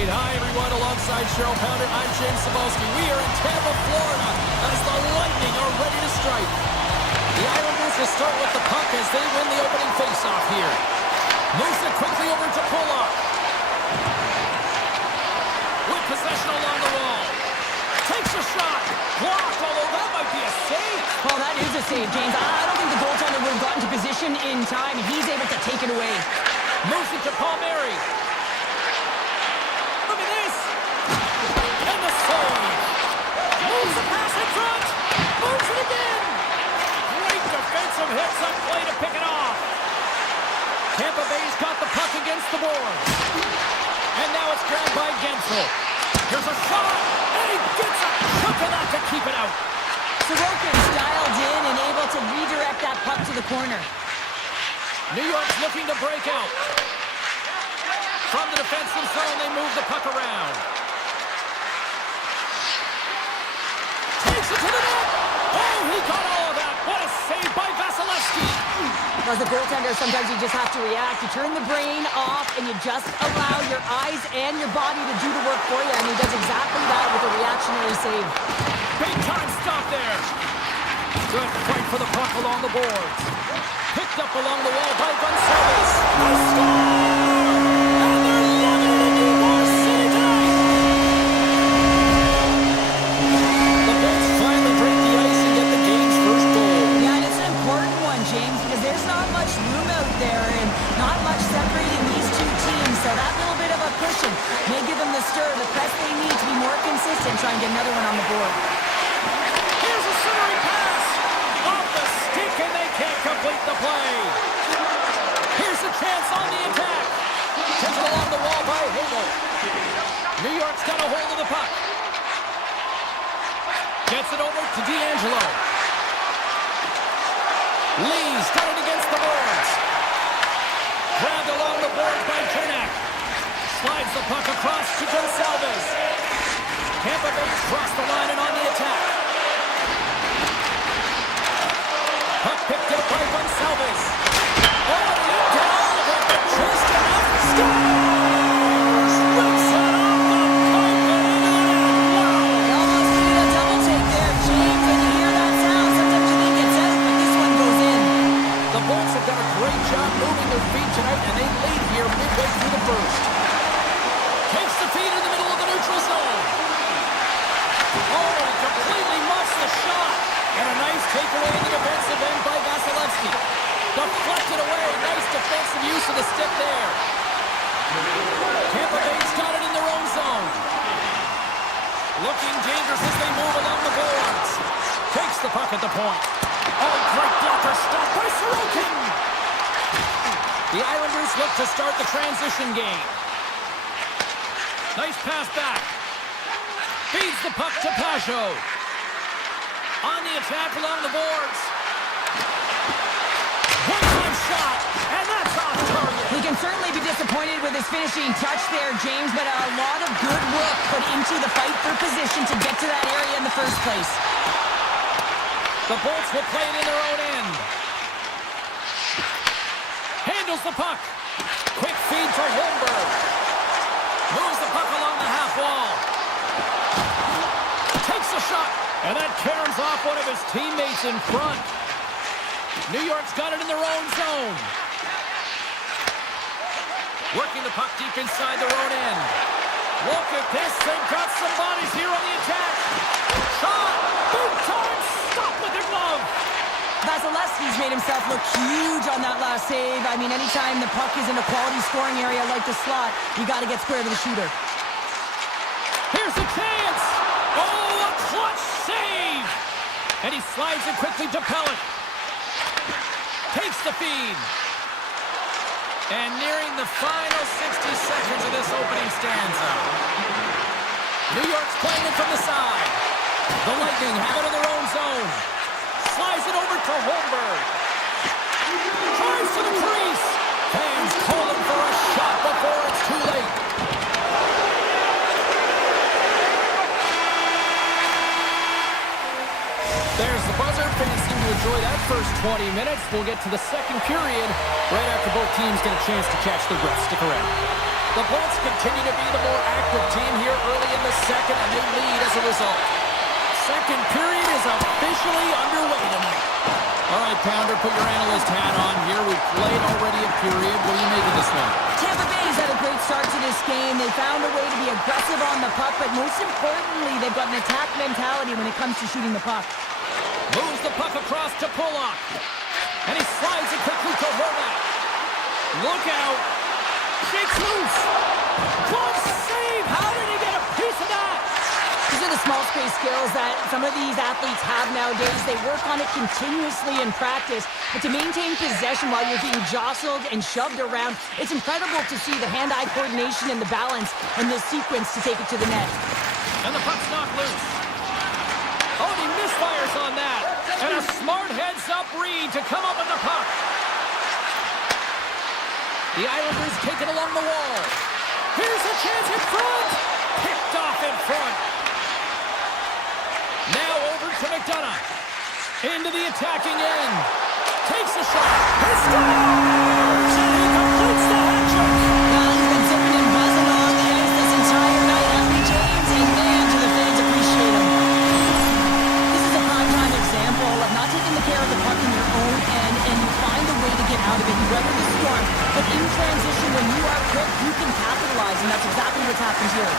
made. Hi, everyone. Alongside Cheryl Pounder, I'm James Cebulski. We are in Tampa, Florida, as the Lightning are ready to strike. The Islanders will start with the puck as they win the opening faceoff here. Moves it quickly over to Pollock. With possession along the wall. Takes a shot. Blocked, although that might be a save. Well, that is a save, James. I don't think the goaltender would have gotten to position in time. He's able to take it away. Moves it to Palmieri. Look at this. And the save. Moves the pass in front. Moves it again. Great defensive hits on play to pick it off. Tampa Bay's got the puck against the board. And now it's grabbed by Gensel. Here's a shot. And he gets a chunk of that to keep it out. Sorokin's dialed in and able to redirect that puck to the corner. New York's looking to break out. From the defensive zone, they move the puck around. Takes it to the net. Oh, he got all of that. What a save by Vasilevsky. As a goaltender, sometimes you just have to react. You turn the brain off and you just allow your eyes and your body to do the work for you. And he does exactly that with a reactionary save. Big time stop there. Good fight for the puck along the boards. Picked up along the wall by Gonzalez. They score! And they're loving it in Ybor City tonight. The Bolts finally break the ice and get the game's first goal. Yeah, and it's an important one, James, because there's not much room out there and not much separating these two teams. So that little bit of a cushion may give them the stir, the press they need to be more consistent, try and get another one on the board. Here's a centering pass. Off the stick, and they can't complete the play. Here's a chance on the attack. Taken along the wall by Hagel. New York's got a hold of the puck. Gets it over to D'Angelo. Lee's got it against the boards. Grabbed along the boards by Cernak. Slides the puck across to Gonsalves. Tampa Bay's crossed the line and on the attack. Puck picked up by Gonsalves. Oh, the down with the just enough. Scores! Rips it off the pipe and into the net. Wow! You almost need a double take there, James. When you hear that sound, sometimes you think it's out, but this one goes in. The Bolts have done a great job moving their feet tonight, and they lead here midway through the first. Takes the feed in the middle of the neutral zone. Oh, he completely muffs the shot. And a nice takeaway in the defensive end by Vasilevsky. Deflected away. Nice defensive use of the stick there. Tampa Bay's got it in their own zone. Looking dangerous as they move along the boards. Takes the puck at the point. Oh, great blocker stop by Sorokin. The Islanders look to start the transition game. Nice pass back. Feeds the puck to Pajot. On the attack along the boards. One-time shot, and that's off target. He can certainly be disappointed with his finishing touch there, James, but a lot of good work put into the fight for position to get to that area in the first place. The Bolts will play it in their own end. Handles the puck. Quick feed to Holmberg. Moves the puck along the half wall. Takes a shot. And that caroms off one of his teammates in front. New York's got it in their own zone. Working the puck deep inside their own end. Look at this. They've got some bodies here on the attack. Shot. Big time. Stop with the glove. Vasilevsky's made himself look huge on that last save. I mean, anytime the puck is in a quality scoring area like the slot, you got to get square to the shooter. Here's a chance. Oh, a clutch save. And he slides it quickly to Pellet. Takes the feed. And nearing the final 60 seconds of this opening stanza. New York's playing it from the side. The Lightning have it in their own zone. Slides it over to Holmberg. Drives to the crease. Fans calling for a shot before it's too late. There's the buzzer. Fans seem to enjoy that first 20 minutes. We'll get to the second period right after both teams get a chance to catch their breath. Stick around. The Bullets continue to be the more active team here early in the second, and they lead as a result. Second period is officially underway tonight. All right, Pounder, put your analyst hat on here. We've played already a period. What do you make of this one? Tampa Bay's had a great start to this game. They found a way to be aggressive on the puck, but most importantly, they've got an attack mentality when it comes to shooting the puck. Moves the puck across to Pulock. And he slides it quickly to Horvat. Look out. Shakes loose. Close save. How did he get a piece of that? These are the small space skills that some of these athletes have nowadays. They work on it continuously in practice, but to maintain possession while you're being jostled and shoved around, it's incredible to see the hand-eye coordination and the balance in this sequence to take it to the net. And the puck's knocked loose. Oh, he misfires on that. And a smart heads-up read to come up with the puck. The Islanders take it along the wall. Here's a chance in front. Picked off in front. Now over to McDonough. Into the attacking end. Takes a shot. He scores! And he completes the hat trick. Well, he's been zipping and buzzing along the ice this entire night, Anthony James, and man, do the fans appreciate him. This is a prime example of not taking the care of the puck in your own end, and you find a way to get out of it. You weather the storm, but in transition, when you are quick, you can capitalize, and that's exactly what's happened here.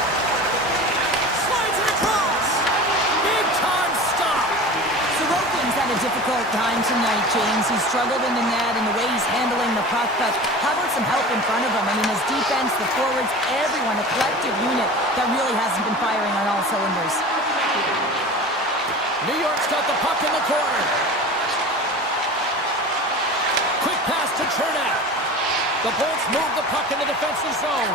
Slides it across. Big time stop. Sorokin's had a difficult time tonight, James. He's struggled in the net and the way he's handling the puck, but how about some help in front of him? I mean, his defense, the forwards, everyone, a collective unit that really hasn't been firing on all cylinders. New York's got the puck in the corner. Quick pass to Chernak. The Bolts move the puck in the defensive zone.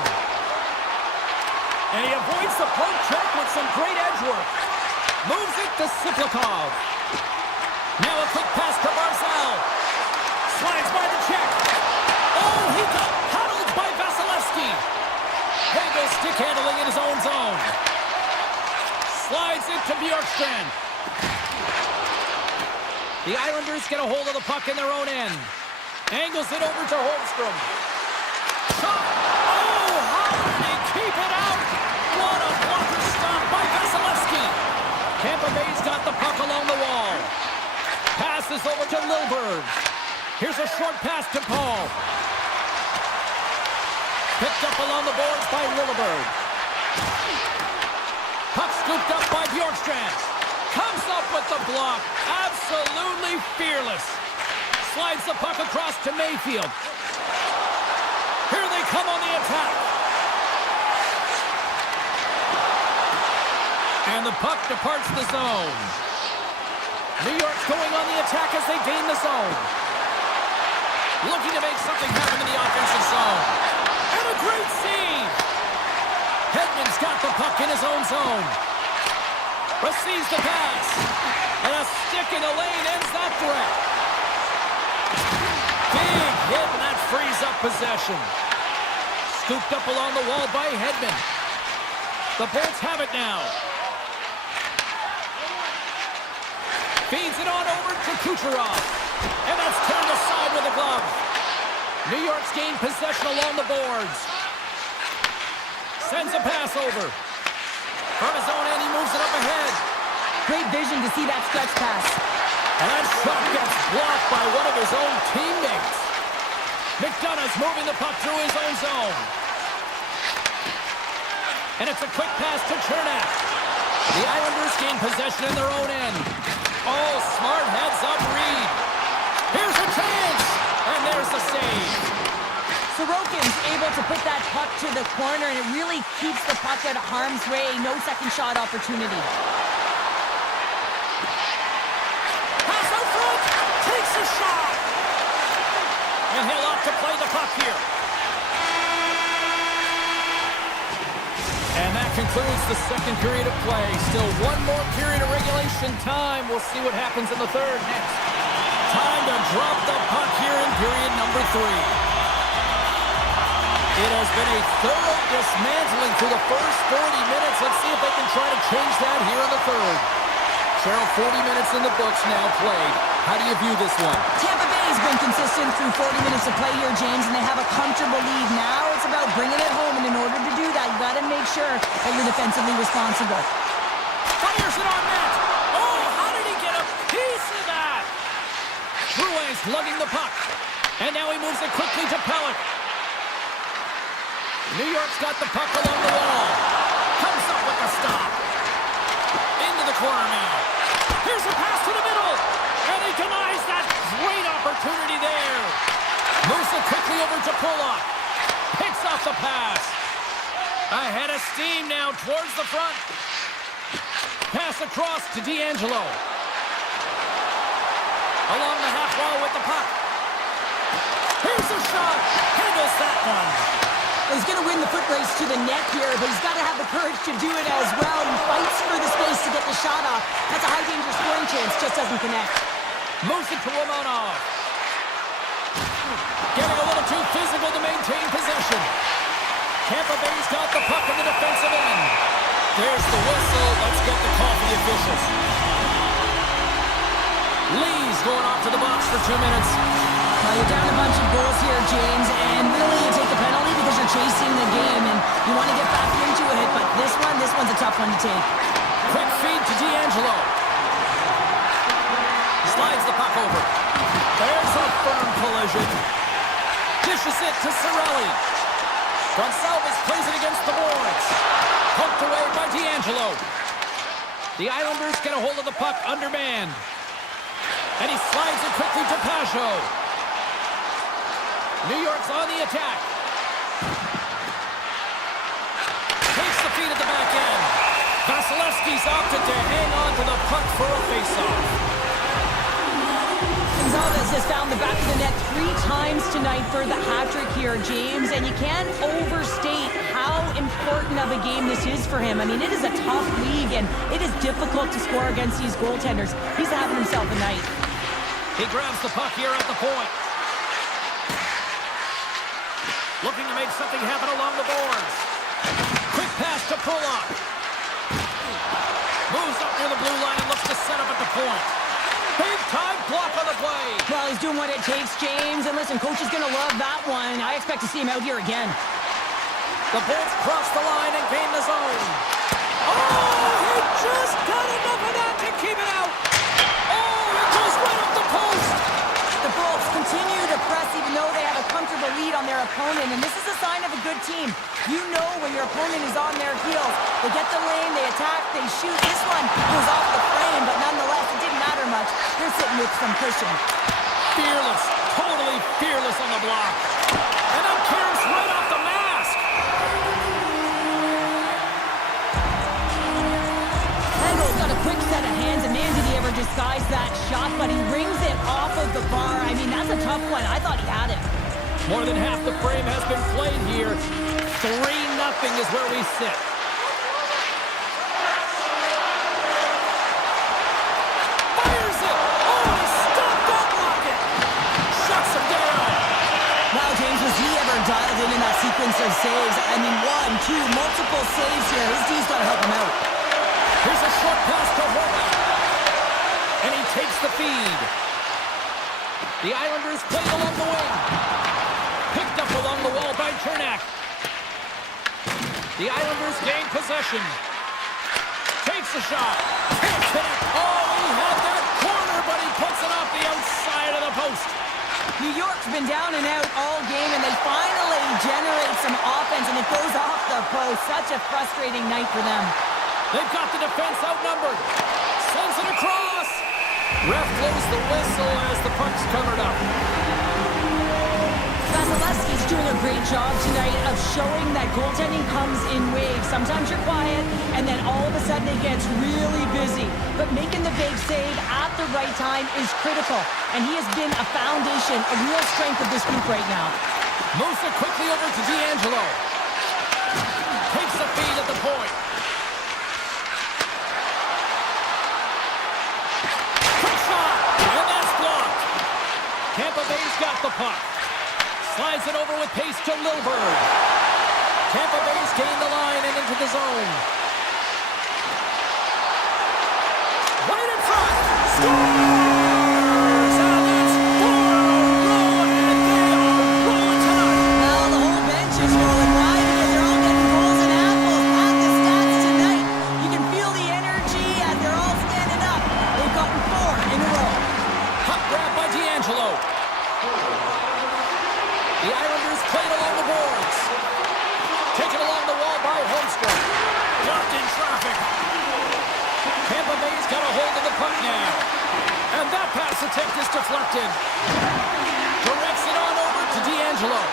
And he avoids the poke check with some great edge work. Moves it to Siplikov. Now a quick pass to Barzal. Slides by the check. Oh, he got paddled by Vasilevsky. Hagel stick handling in his own zone. Slides it to Bjorkstrand. The Islanders get a hold of the puck in their own end. Angles it over to Holmstrom. Shot! Oh, how did he keep it out? What a blocker stop by Vasilevsky. Tampa Bay's got the puck along the wall. Passes over to Lilberg. Here's a short pass to Paul. Picked up along the boards by Lilberg. Puck scooped up by Bjorkstrand. Comes up with the block. Absolutely fearless. Slides the puck across to Mayfield. Here they come on the attack. And the puck departs the zone. New York's going on the attack as they gain the zone. Looking to make something happen in the offensive zone. And a great save. Hedman's got the puck in his own zone. Receives the pass. And a stick in the lane ends that threat. Big hit, and that frees up possession. Scooped up along the wall by Hedman. The Bolts have it now. Feeds it on over to Kucherov. And that's turned aside with a glove. New York's gained possession along the boards. Sends a pass over. From his own end, he moves it up ahead. Great vision to see that stretch pass. And that shot gets blocked by one of his own teammates. McDonough's moving the puck through his own zone. And it's a quick pass to Chernak. The Islanders gain possession in their own end. Oh, smart heads-up read. Here's a chance. And there's the save. Sorokin's able to put that puck to the corner, and it really keeps the puck out of harm's way. No second shot opportunity. Pass out front. Takes a shot. And he'll opt to play the puck here. And that concludes the second period of play. Still one more period of regulation time. We'll see what happens in the third next. Time to drop the puck here in period number 3. It has been a thorough dismantling through the first 40 minutes. Let's see if they can try to change that here in the third. Cheryl, 40 minutes in the books now played. How do you view this one? Tampa Bay has been consistent through 40 minutes of play here, James, and they have a comfortable lead. Now it's about bringing it home, and in order to do that, you got to make sure that you're defensively responsible. Fires it on net. Oh, how did he get a piece of that? Ruiz lugging the puck. And now he moves it quickly to Pellick. New York's got the puck along the wall. Comes up with the stop. Into the corner now. Here's a pass to the middle. And he denies that great opportunity there. Moves it quickly over to Pulock. Picks off the pass. Ahead of steam now towards the front. Pass across to D'Angelo. Along the half wall with the puck. Here's a shot. Handles that one. Well, he's going to win the foot race to the net here, but he's got to have the courage to do it as well. He fights for the space to get the shot off. That's a high danger scoring chance, just doesn't connect. Moves it to Romanov. Getting a little too physical to maintain possession. Tampa Bay's got the puck in the defensive end. There's the whistle. Let's get the call for the officials. Lee's going off to the box for 2 minutes. Well, you're down a bunch of goals here, James, and really you take the penalty because you're chasing the game and you want to get back into it, but this one's a tough one to take. Quick feed to D'Angelo. Slides the puck over. There's a firm collision. Dishes it to Cirelli. Gonçalves plays it against the boards. Poked away by D'Angelo. The Islanders get a hold of the puck undermanned. And he slides it quickly to Pajot. New York's on the attack. Takes the feed at the back end. Vasilevsky's opted to hang on to the puck for a faceoff. Gonzalez has found the back of the net 3 times tonight for the hat-trick here, James, and you can't overstate how important of a game this is for him. I mean, it is a tough league, and it is difficult to score against these goaltenders. He's having himself a night. He grabs the puck here at the point. Looking to make something happen along the boards. Quick pass to Pulock. Moves up near the blue line and looks to set up at the point. Big time block on the play. Well, he's doing what it takes, James. And listen, coach is going to love that one. I expect to see him out here again. The Bolts cross the line and gain the zone. Oh, he just got enough of that to keep it out. Oh, it goes right up the post. The Bolts continue to press even though they have a comfortable lead on their opponent. And this is a sign of a good team. You know when your opponent is on their heels. They get the lane, they attack, they shoot. This one goes off the frame, but nonetheless, it didn't matter much. They're sitting with some cushion. Fearless, totally fearless on the block. And then caroms right off the mask. Hendel's got a quick set of hands, and man, did he ever disguise that shot, but he rings it off of the bar. I mean, that's a tough one. I thought he had it. More than half the frame has been played here. 3-0 is where we sit. Fires it! Oh, he stopped that rocket! Shuts him down! Wow, James, was he ever dialed in that sequence of saves? I mean, 1, 2, multiple saves here. His D's got to help him out. Here's a short pass to Horvath. And he takes the feed. The Islanders played along the wing. Picked up along the wall by Chernak. The Islanders gain possession. Takes a shot. Can't hit it. Oh, he had that corner, but he puts it off the outside of the post. New York's been down and out all game, and they finally generate some offense, and it goes off the post. Such a frustrating night for them. They've got the defense outnumbered. Sends it across. Ref blows the whistle as the puck's covered up. Vasilevsky's doing a great job tonight of showing that goaltending comes in waves. Sometimes you're quiet, and then all of a sudden it gets really busy. But making the big save at the right time is critical, and he has been a foundation, a real strength of this group right now. Moves it quickly over to D'Angelo. Takes the feed at the point. Quick shot, and that's blocked. Tampa Bay's got the puck. Slides it over with pace to Lilburn. Tampa Bay's gained the line and into the zone. Right puck now. And that pass attempt is deflected. Directs it on over to D'Angelo.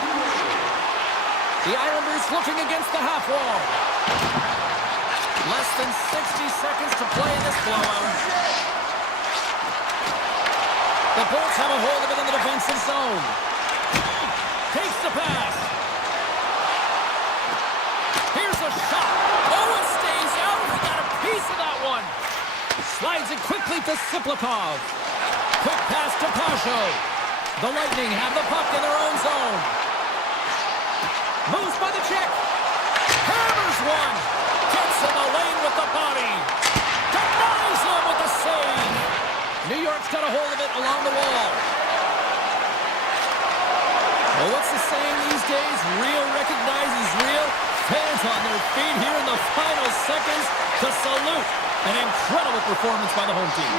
The Islanders looking against the half wall. Less than 60 seconds to play in this blowout. The Bolts have a hold of it in the defensive zone. Takes the pass. Here's a shot. Oh, it stays out. He got a piece of that one. Slides it quickly to Siplikov. Quick pass to Pasho. The Lightning have the puck in their own zone. Moves by the check. Hammers one. Gets in the lane with the body. Denies him with the save. New York's got a hold of it along the wall. Well, what's the saying these days? Real recognizes real. Fans on their feet here in the final seconds to salute an incredible performance by the home team.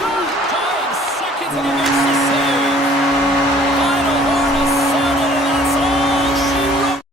Dying seconds and he makes the save. Final horn is sounded and that's all she wrote.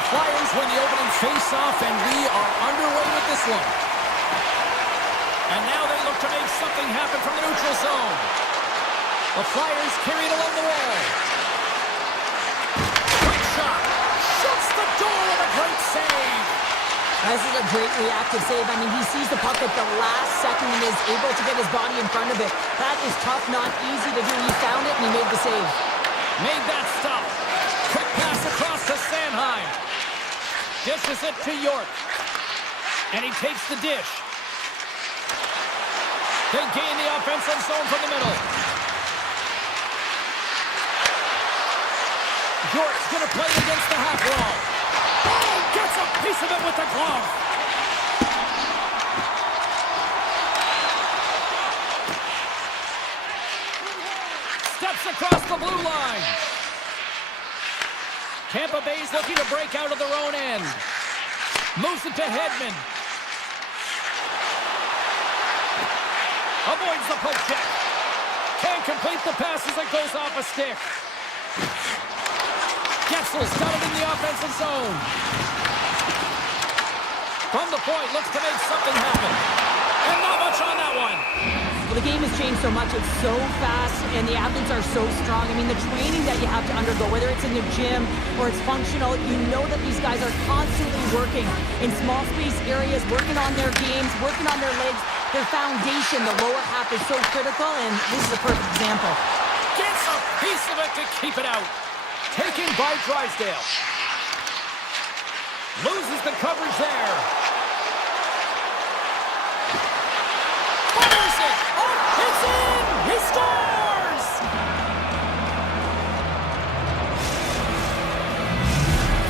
The Flyers win the opening face-off, and we are underway with this one. And now they look to make something happen from the neutral zone. The Flyers carry it along the wall. Quick shot. Shuts the door with a great save. This is a great reactive save. I mean, he sees the puck at the last second and is able to get his body in front of it. That is tough, not easy to do. He found it and he made the save. Made that stop. Quick pass across to Sanheim. Dishes it to York. And he takes the dish. They gain the offensive zone from the middle. York's going to play it against the half wall. Oh, gets a piece of it with the glove. Steps across the blue line. Tampa Bay's looking to break out of their own end. Moves it to Hedman. Avoids the poke check. Can't complete the pass as it goes off a stick. Getzel's got it in the offensive zone. From the point, looks to make something happen. And not much on that one. Well, the game has changed so much. It's so fast, and the athletes are so strong. I mean, the training that you have to undergo, whether it's in the gym or it's functional, you know that these guys are constantly working in small space areas, working on their games, working on their legs. Their foundation, the lower half, is so critical, and this is a perfect example. Gets a piece of it to keep it out. Taken by Drysdale. Loses the coverage there. Fires it! Oh, it's in! He scores!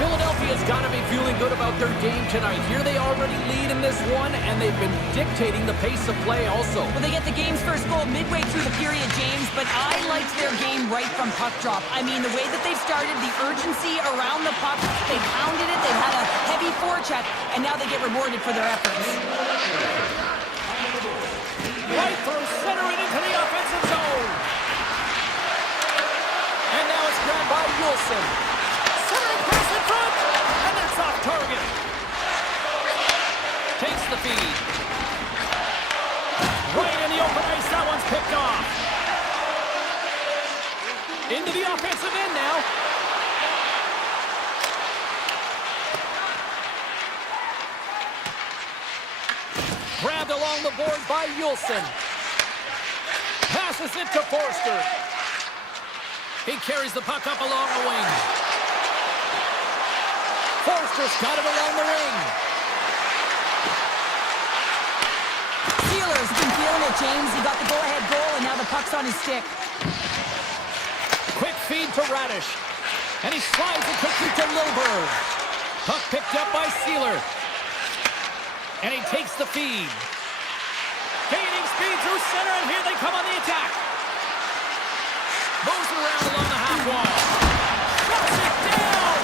Philadelphia's got to be feeling good about their game tonight. Here they already lead in this one, and they've been dictating the pace of play also. Well, they get the game's first goal midway through the period, James, but I liked their game right from puck drop. I mean, the way that they've started, the urgency around the puck, they pounded it, they had a heavy forecheck, and now they get rewarded for their efforts. Right through center and into the offensive zone. And now it's grabbed by Wilson. Centering pass in front, and that's off target. Takes the feed. Right in the open ice, that one's picked off. Into the offensive end now. Grabbed along the board by Yulson. Passes it to Forster. He carries the puck up along the wing. Forster's got it along the wing. Sealer's been feeling it, James. He got the go-ahead goal, and now the puck's on his stick. Quick feed to Radish. And he slides it quickly to Lilberg. Puck picked up by Sealer. And he takes the feed. Gaining speed through center, and here they come on the attack. Moves around along the half wall. Shuts it down.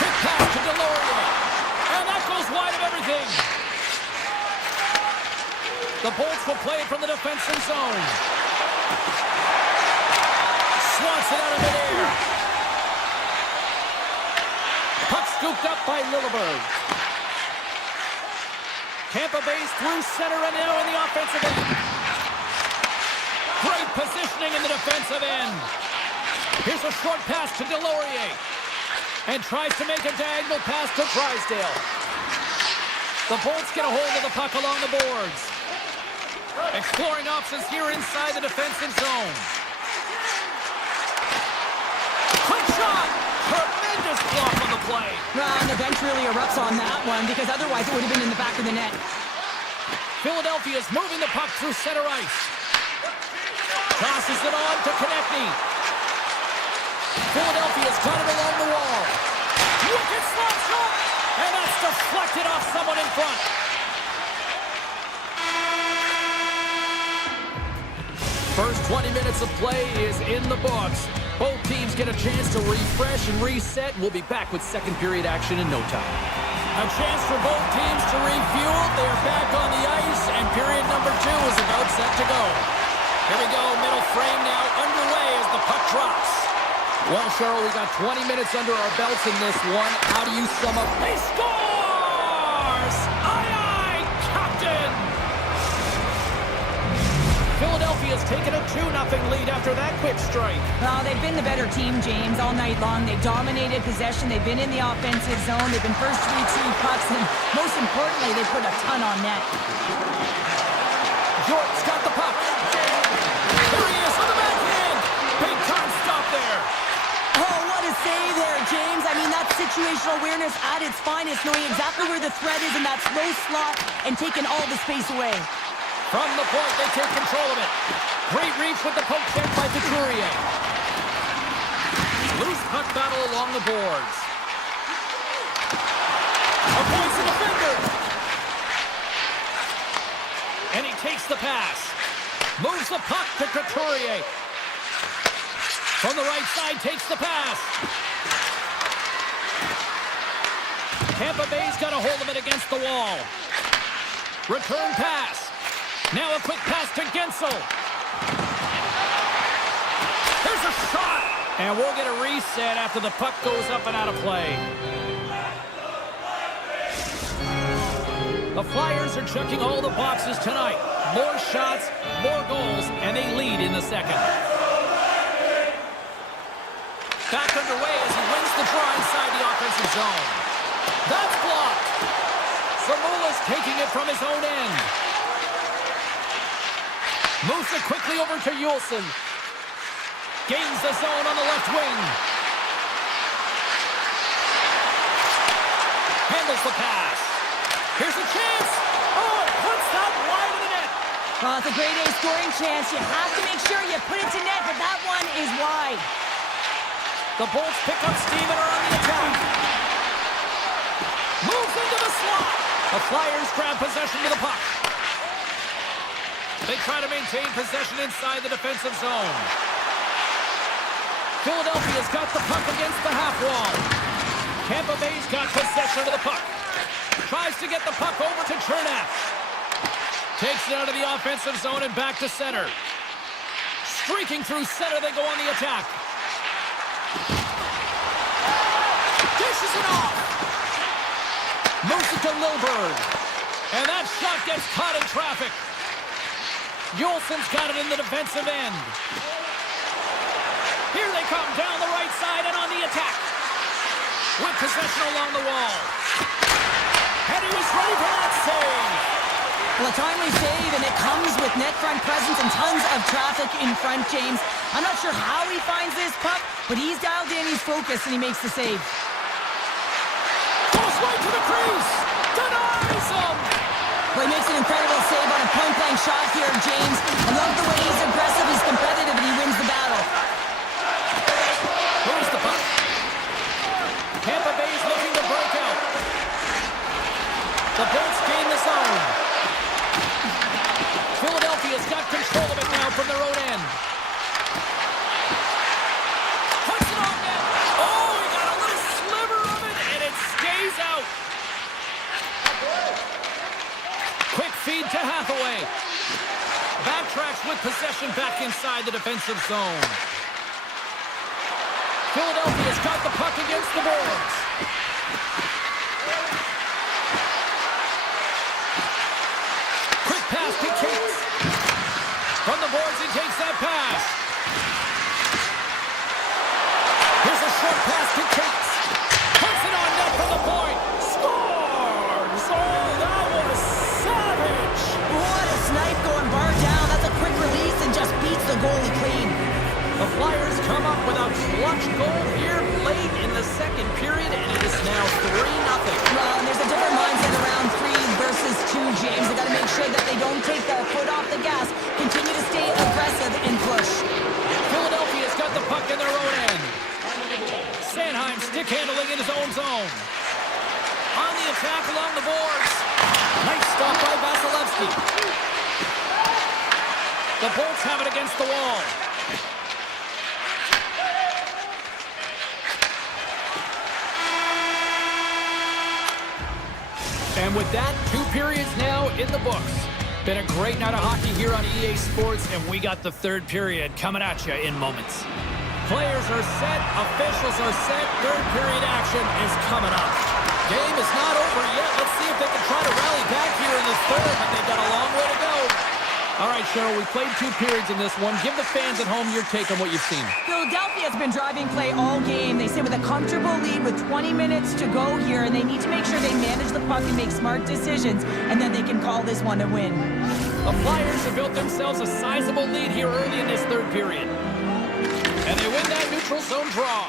Quick pass to Delorier. And that goes wide of everything. The Bolts will play it from the defensive zone. Swats it out of midair. Puck scooped up by Lilleberg. Tampa Bay's through center and now in the offensive end. Great positioning in the defensive end. Here's a short pass to Delorier. And tries to make a diagonal pass to Drysdale. The Bolts get a hold of the puck along the boards. Exploring options here inside the defensive zone. Quick shot! Tremendous block on the play. And the bench really erupts on that one, because otherwise it would have been in the back of the net. Philadelphia's moving the puck through center ice. Tosses it on to Konechny. Philadelphia's got it along the wall. Wicked slap shot! And that's deflected off someone in front. First 20 minutes of play is in the books. Both teams get a chance to refresh and reset. We'll be back with second period action in no time. A chance for both teams to refuel. They're back on the ice, and period number 2 is about set to go. Here we go, middle frame now underway as the puck drops. Well, Cheryl, we got 20 minutes under our belts in this one. How do you sum up? He scores! Aye, aye, Captain! Philadelphia's taken a 2-0 lead after that quick strike. Well, they've been the better team, James, all night long. They've dominated possession. They've been in the offensive zone. They've been first to retrieve pucks, and most importantly, they put a ton on net. Jordan's got the puck. There he is on the backhand. Big time stop there. Oh, what a save there, James. I mean, that's situational awareness at its finest, knowing exactly where the threat is in that slow slot and taking all the space away. From the point, they take control of it. Great reach with the poke check by Couturier. Loose puck battle along the boards. Avoids the defender. And he takes the pass. Moves the puck to Couturier. From the right side, takes the pass. Tampa Bay's got a hold of it against the wall. Return pass. Now a quick pass to Gensel. There's a shot. And we'll get a reset after the puck goes up and out of play. The Flyers are checking all the boxes tonight. More shots, more goals, and they lead in the second. Back underway as he wins the draw inside the offensive zone. That's blocked. Samula's taking it from his own end. Moves it quickly over to Yulson. Gains the zone on the left wing. Handles the pass. Here's a chance. Oh, it puts that wide of the net. Well, it's a grade A scoring chance. You have to make sure you put it to net, but that one is wide. The Bolts pick up steam and are on the attack. Moves into the slot. The Flyers grab possession of the puck. They try to maintain possession inside the defensive zone. Philadelphia's got the puck against the half wall. Tampa Bay's got possession of the puck. Tries to get the puck over to Chernak. Takes it out of the offensive zone and back to center. Streaking through center, they go on the attack. Dishes it off. Moves it to Lilburn. And that shot gets caught in traffic. Yulson's got it in the defensive end. Here they come down the right side and on the attack. With possession along the wall. And he was ready for that save. Well, a timely save, and it comes with net front presence and tons of traffic in front, James. I'm not sure how he finds this puck, but he's dialed in, he's focused, and he makes the save. Goes right to the crease. Denies him. Well, he makes an incredible save on a point-blank shot here, James. I love the way he's aggressive, he's competitive, and he wins the battle. Where's the puck? Tampa Bay's looking to break out. The Bolts gain the zone. Philadelphia's got control of it now from their own end. Puts it on net. Oh, he got a little sliver of it, and it stays out. Quick feed to Hathaway. Backtracks with possession back inside the defensive zone. Philadelphia's got the puck against the boards. Quick pass to Cates. From the boards, he takes that pass. Here's a short pass to Cates. Puts it on net from the point. Scores! Oh, that was savage! What a snipe going bar down. That's a quick release and just beats the goalie clean. The Flyers come up with a clutch goal here late in the second period, and it is now 3-0. Well, and there's a different mindset around 3 versus 2, James. They got to make sure that they don't take their foot off the gas, continue to stay aggressive and push. Philadelphia's got the puck in their own end. Sanheim stick handling in his own zone. On the attack along the boards. Nice stop by Vasilevsky. The Bolts have it against the wall. And with that, 2 periods now in the books. Been a great night of hockey here on EA Sports, and we got the third period coming at you in moments. Players are set, officials are set, third period action is coming up. Game is not over yet. Let's see if they can try to rally back here in the third, but they've got a long way to go. All right, Cheryl, we played 2 periods in this one. Give the fans at home your take on what you've seen. Philadelphia has been driving play all game. They sit with a comfortable lead with 20 minutes to go here, and they need to make sure they manage the puck and make smart decisions, and then they can call this one a win. The Flyers have built themselves a sizable lead here early in this third period. And they win that neutral zone draw.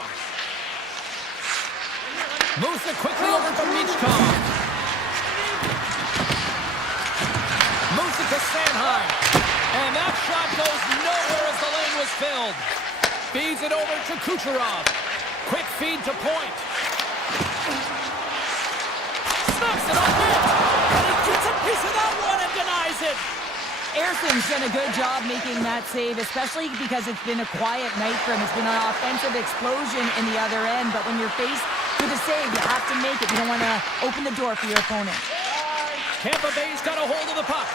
Moves it quickly over to Michkov. Moves it to Sanheim. And that shot goes nowhere as the lane was filled. Feeds it over to Kucherov. Quick feed to point. Snaps it on net. And he gets a piece of that one and denies it. Erson's done a good job making that save, especially because it's been a quiet night for him. It's been an offensive explosion in the other end, but when you're faced with a save, you have to make it. You don't want to open the door for your opponent. Tampa Bay's got a hold of the puck.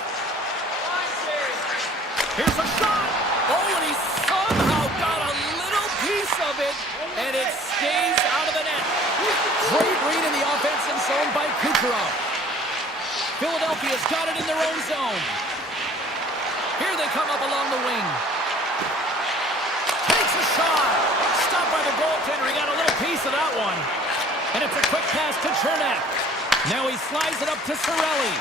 Here's a shot. Oh, and he somehow got a little piece of it, and it stays out of the net. Great read in the offensive zone by Kucherov. Philadelphia's got it in their own zone. Here they come up along the wing. Takes a shot. Stopped by the goaltender. He got a little piece of that one. And it's a quick pass to Chernak. Now he slides it up to Cirelli.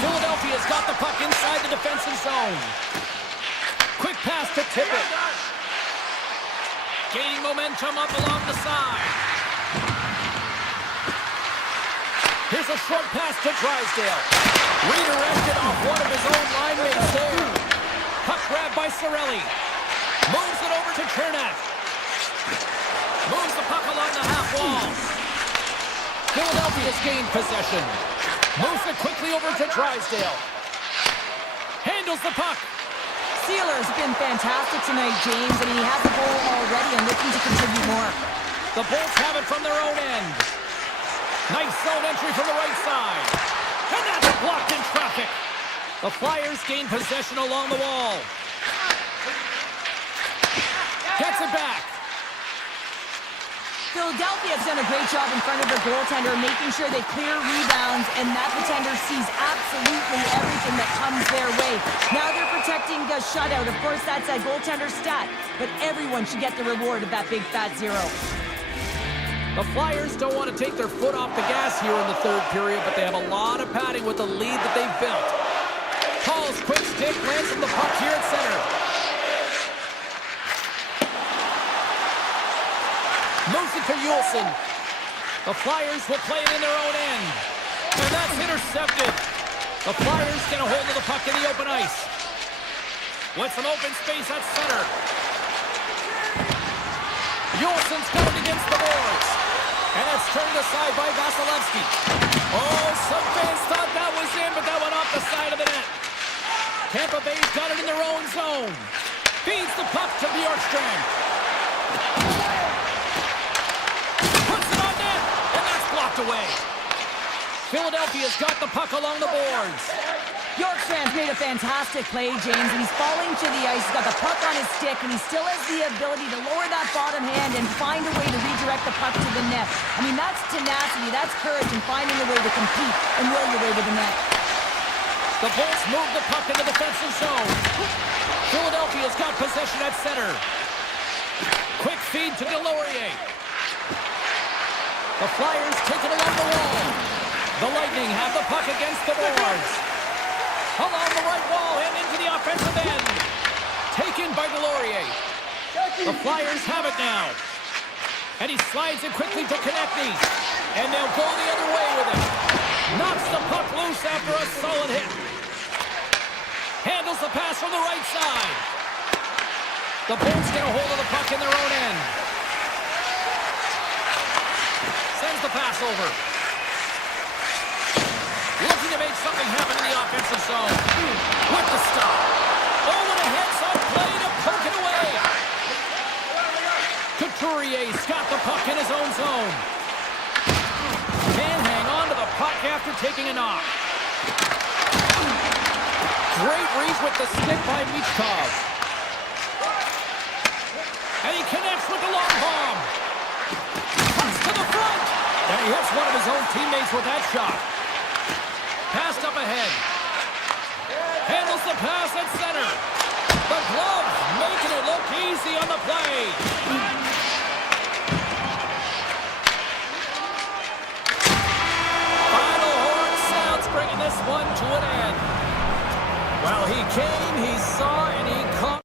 Philadelphia's got the puck inside the defensive zone. Quick pass to Tippett. Gaining momentum up along the side. Here's a short pass to Drysdale. Redirected off one of his own linemates there. Puck grab by Cirelli. Moves it over to Chernak. Moves the puck along the half wall. Philadelphia's gained possession. Moves it quickly over to Drysdale. Handles the puck. Sealer's been fantastic tonight, James, and he has a goal already and looking to contribute more. The Bolts have it from their own end. Nice zone entry from the right side. And that's blocked in traffic. The Flyers gain possession along the wall. Gets it back. Philadelphia's done a great job in front of their goaltender, making sure they clear rebounds, and that goaltender sees absolutely everything that comes their way. Now they're protecting the shutout. Of course, that's a goaltender stat, but everyone should get the reward of that big fat zero. The Flyers don't want to take their foot off the gas here in the third period, but they have a lot of padding with the lead that they've built. Paul's quick stick lands from the puck here at center. Moves it to Juleson. The Flyers will play it in their own end. And that's intercepted. The Flyers get a hold of the puck in the open ice. With some open space at center. Juleson's got it against the boards. And it's turned aside by Vasilevsky. Oh, some fans thought that was in, but that went off the side of the net. Tampa Bay's got it in their own zone. Feeds the puck to Bjorkstrand. Puts it on net, and that's blocked away. Philadelphia's got the puck along the boards. Bjorkstrand's made a fantastic play, James, and he's falling to the ice. He's got the puck on his stick, and he still has the ability to lower that bottom hand and find a way to redirect the puck to the net. I mean, that's tenacity, that's courage, and finding a way to compete and will your way to the net. The Bolts move the puck in the defensive zone. Philadelphia's got possession at center. Quick feed to Delorier. The Flyers take it along the wall. The Lightning have the puck against the boards. Along the right wall and into the offensive end. Taken by Delorier. The Flyers have it now. And he slides it quickly to Konechny. And they'll go the other way with it. Knocks the puck loose after a solid hit. Handles the pass from the right side. The Bolts get a hold of the puck in their own end. Sends the pass over. Looking to make something happen in the offensive zone. With the stop. Over the heads-up play to poke it away. Couturier's got the puck in his own zone. Can't hang on to the puck after taking a knock. Great reach with the stick by Michkov. And he connects he hits one of his own teammates with that shot. Passed up ahead. Handles the pass at center. The glove making it look easy on the play. Final horn sounds, bringing this one to an end. Well, he came, he saw, and he caught.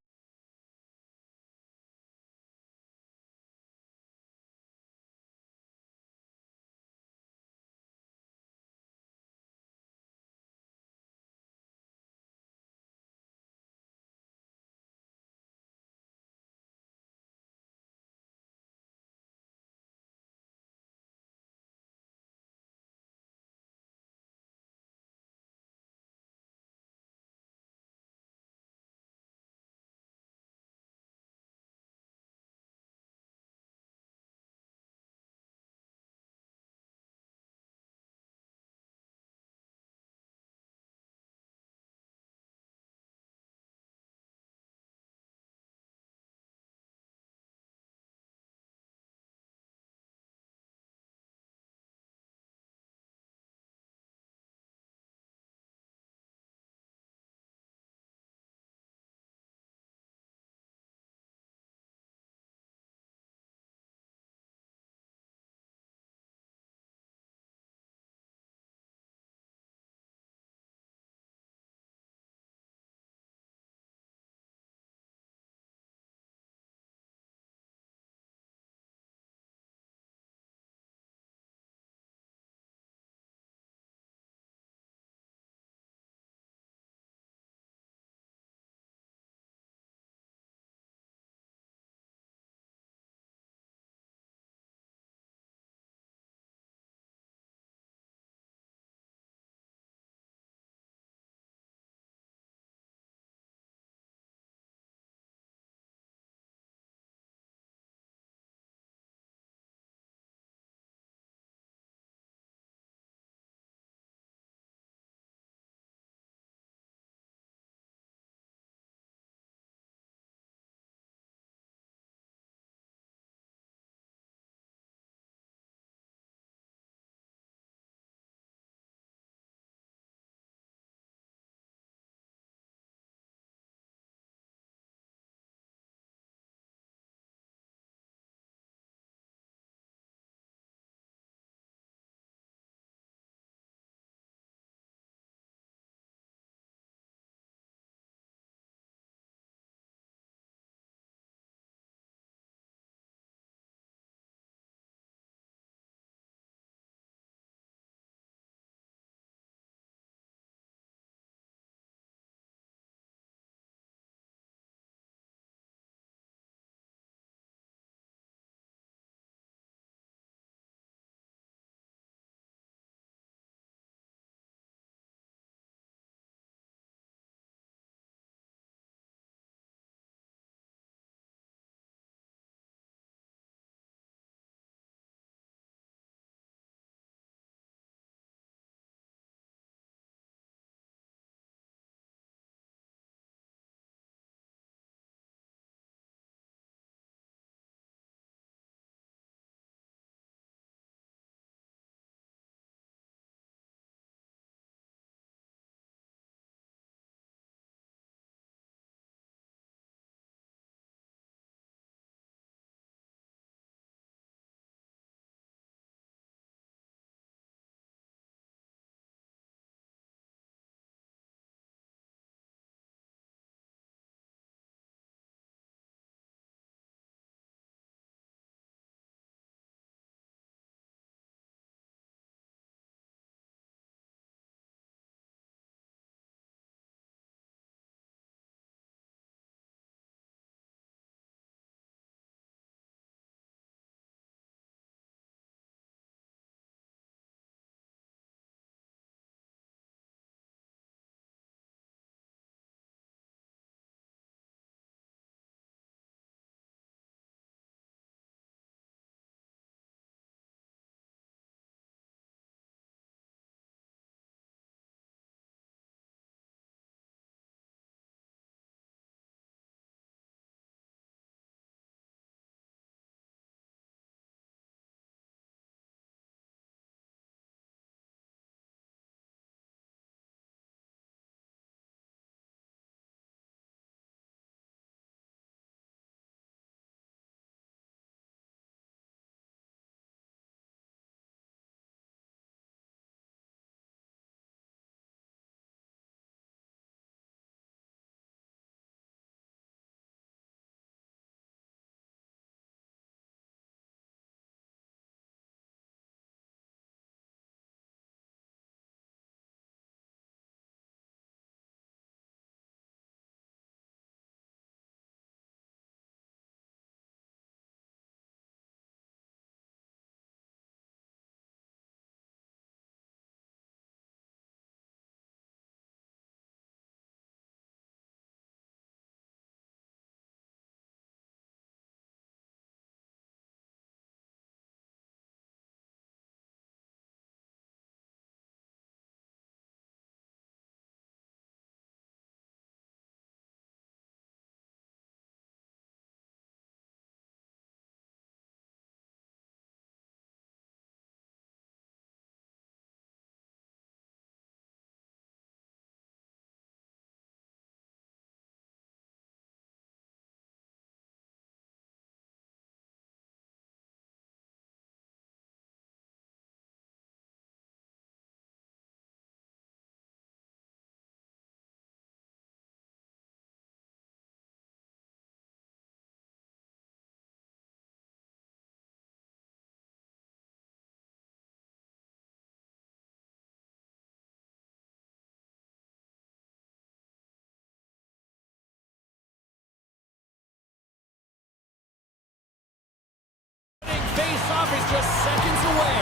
face-off is just seconds away.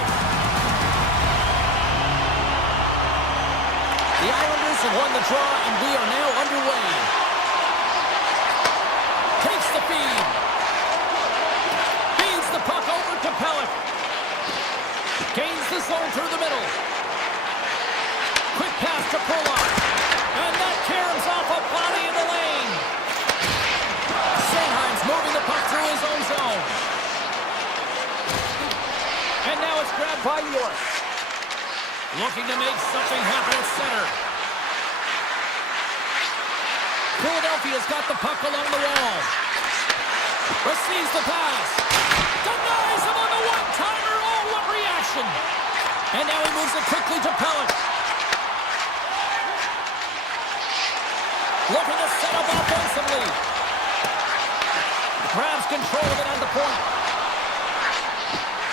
The Islanders have won the draw, and we are now underway. Takes the feed. Feeds the puck over to Pellick. Gains the zone through the middle. Quick pass to Prolog. And that caroms off a body in the lane. Sanheim's moving the puck through his own zone. And now it's grabbed by York. Looking to make something happen at center. Philadelphia's got the puck along the wall. Receives the pass. Denies him on the one-timer. Oh, what reaction. And now he moves it quickly to Pellick. Looking to set up offensively. Grabs control of it at the point.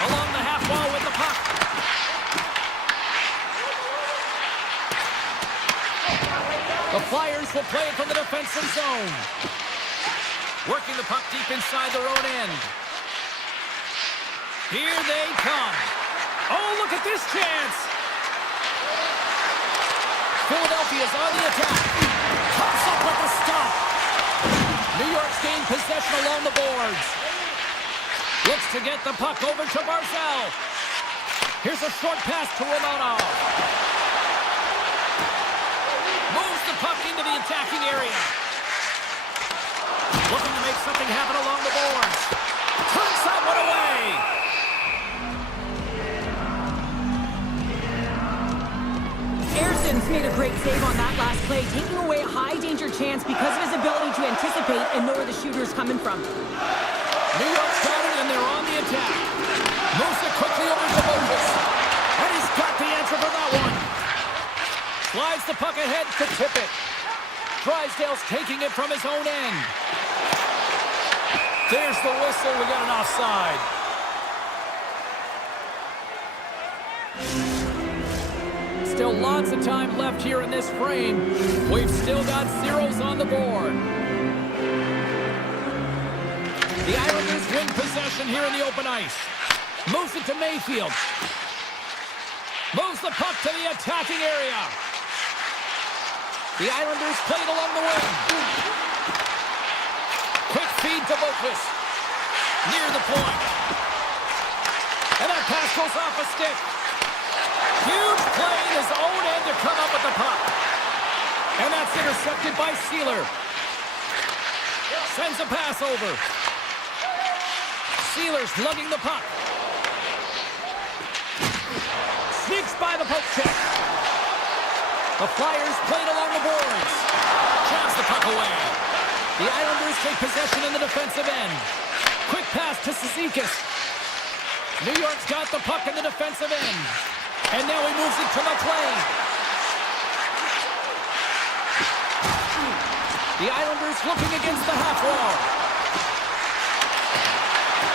Along the half wall with the puck. The Flyers will play it from the defensive zone. Working the puck deep inside their own end. Here they come. Oh, look at this chance. Philadelphia's on the attack. Pops up with the stop. New York's gained possession along the boards. Looks to get the puck over to Barzal. Here's a short pass to Romanov. Moves the puck into the attacking area. Looking to make something happen along the boards. Turns that one away. Erson's made a great save on that last play, taking away a high-danger chance because of his ability to anticipate and know where the shooter is coming from. New York's got it, and they're on the attack. Moves it quickly over to Moses. And he's got the answer for that one. Slides the puck ahead to tip it. Drysdale's taking it from his own end. There's the whistle. We got an offside. Still lots of time left here in this frame. We've still got zeros on the board. The Islanders win possession here in the open ice. Moves it to Mayfield. Moves the puck to the attacking area. The Islanders played along the wing. Quick feed to Boquist. Near the point. And that pass goes off a stick. Huge play in his own end to come up with the puck. And that's intercepted by Sealer. Sends a pass over. Sealer's lugging the puck. Sneaks by the poke check. The Flyers played along the boards. Jabs the puck away. The Islanders take possession in the defensive end. Quick pass to Cizikas. New York's got the puck in the defensive end. And now he moves it to McLean. The Islanders looking against the half wall.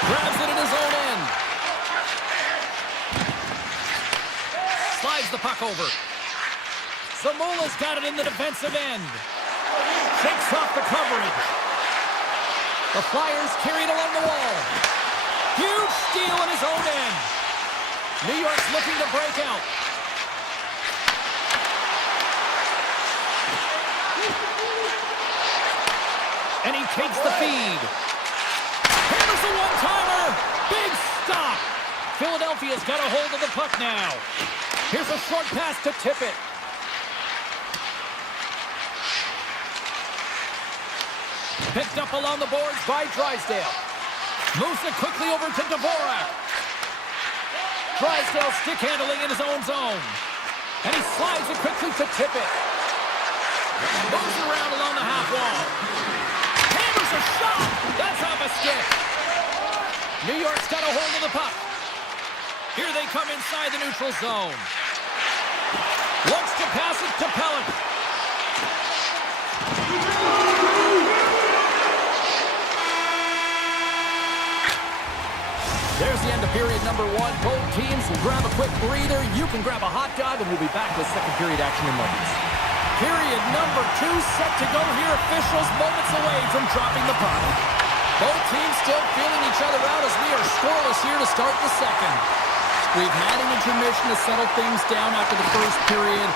Grabs it in his own end. Slides the puck over. Zamula's got it in the defensive end. Shakes off the coverage. The Flyers carried along the wall. Huge steal in his own end. New York's looking to break out. And he takes the feed. Hammers the one-timer. Big stop. Philadelphia's got a hold of the puck now. Here's a short pass to Tippett. Picked up along the boards by Drysdale. Moves it quickly over to Dvorak. Drysdale stick handling in his own zone. And he slides it quickly to Tippett. Moves around along the half wall. Hammers a shot. That's off a stick. New York's got a hold of the puck. Here they come inside the neutral zone. Looks to pass it to Pellick. There's the end of period number one. Both teams will grab a quick breather. You can grab a hot dog, and we'll be back with second period action in moments. Period number two set to go here. Officials moments away from dropping the puck. Both teams still feeling each other out as we are scoreless here to start the second. We've had an intermission to settle things down after the first period.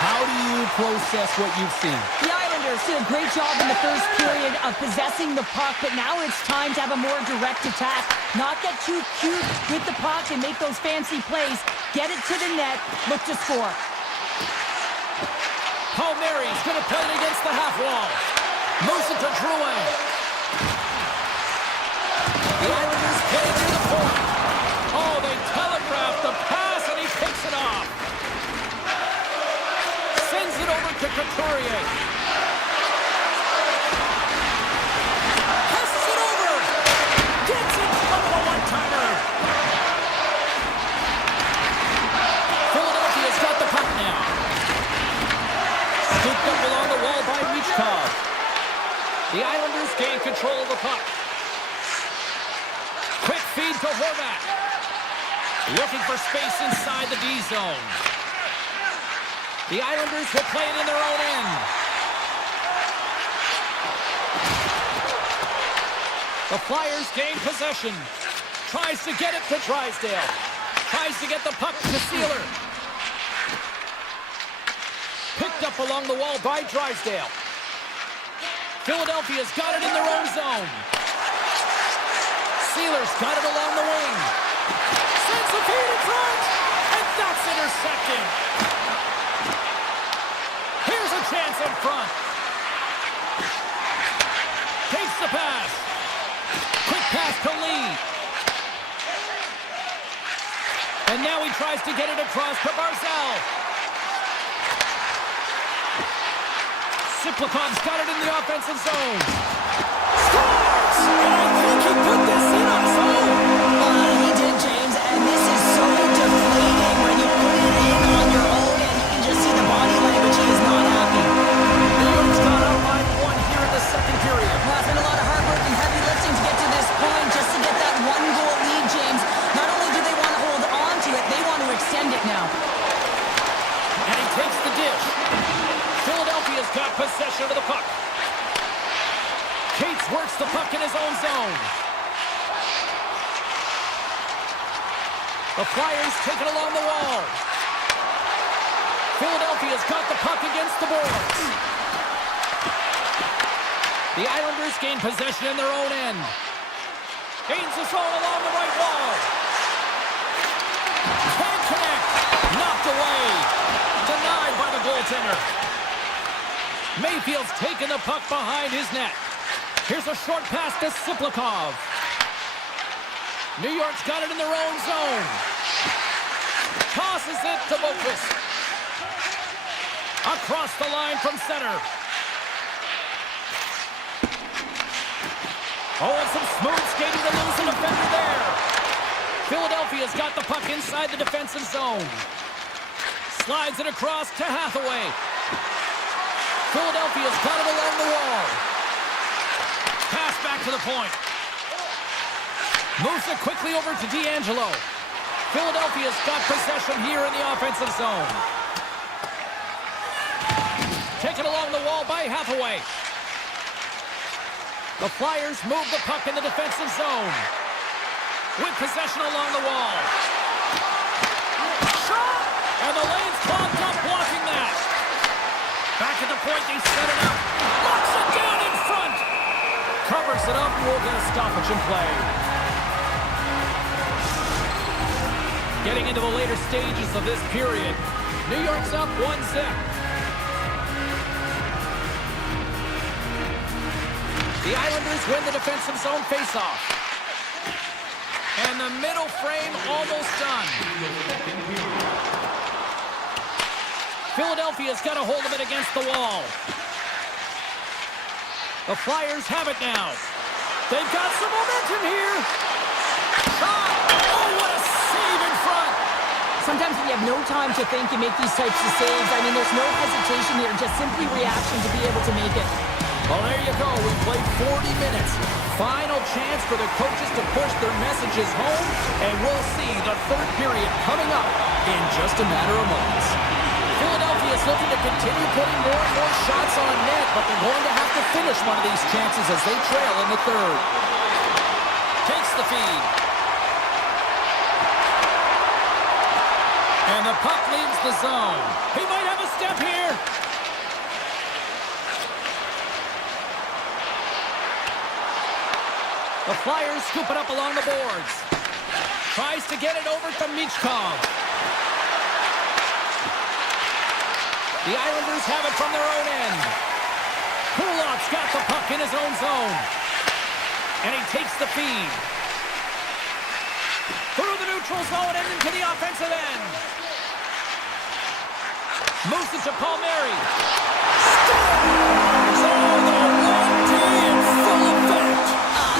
How do you process what you've seen? The Islanders did a great job in the first period of possessing the puck, but now it's time to have a more direct attack. Not get too cute with the puck and make those fancy plays. Get it to the net, look to score. Palmieri's going to play it against the half wall. Moves it to Drouin. The Islanders play near the point. Oh, they telegraph the pass, and he picks it off. Sends it over to Couturier. Passes it over. Gets it from the one-timer. Philadelphia's got the puck now. Scooped up along the wall by Michkov. The Islanders gain control of the puck. Quick feed to Horvat. Looking for space inside the D zone. The Islanders will play it in their own end. The Flyers gain possession. Tries to get it to Drysdale. Tries to get the puck to Sealer. Picked up along the wall by Drysdale. Philadelphia's got it in their own zone. Sealer's got it along the wing. Sends the feed in front, and that's intercepted. Here's a chance in front. Takes the pass. Quick pass to Lee. And now he tries to get it across to Barzal. Siplikov's got it in the offensive zone. Scores! And I think he put this in on his own. He did, James, and this is so deflating when you put it in on your own and you can just see the body language. He is not happy. New York's got out by one here in the second period. Well, it's been a lot of hard work and heavy lifting to get to this point just to get that one-goal lead, James. Not only do they want to hold on to it, they want to extend it now. And he takes the dish. Philadelphia's got possession of the puck. Cates works the puck in his own zone. The Flyers take it along the wall. Philadelphia's got the puck against the boards. The Islanders gain possession in their own end. Gains the zone along the right wall. Can't connect. Knocked away. Denied by the goaltender. Mayfield's taken the puck behind his net. Here's a short pass to Siplikov. New York's got it in their own zone. Tosses it to Boqvist. Across the line from center. Oh, and some smooth skating to lose an defender there. Philadelphia's got the puck inside the defensive zone. Slides it across to Hathaway. Philadelphia's got it along the wall. Pass back to the point. Moves it quickly over to D'Angelo. Philadelphia's got possession here in the offensive zone. Taken along the wall by Hathaway. The Flyers move the puck in the defensive zone. With possession along the wall. Shot! And the lane's clogged up blocking that. Back at the point, they set it up. Locks it down in front. Covers it up, and we'll get a stoppage in play. Getting into the later stages of this period. New York's up 1-0. The Islanders win the defensive zone faceoff. And the middle frame almost done. Philadelphia's got a hold of it against the wall. The Flyers have it now. They've got some momentum here. Shot! Oh, what a save in front! Sometimes when you have no time to think, you make these types of saves. I mean, there's no hesitation here, just simply reaction to be able to make it. Well, there you go. We played 40 minutes. Final chance for the coaches to push their messages home, and we'll see the third period coming up in just a matter of moments. Philadelphia is looking to continue putting more and more shots on net, but they're going to have to finish one of these chances as they trail in the third. Takes the feed. And the puck leaves the zone. He might have a step here. The Flyers scoop it up along the boards. Tries to get it over to Michkov. The Islanders have it from their own end. Kulov's got the puck in his own zone. And he takes the feed. Through the neutral zone and into the offensive end. Moves it to Palmieri. Scores! Oh, the 1-2 in full effect.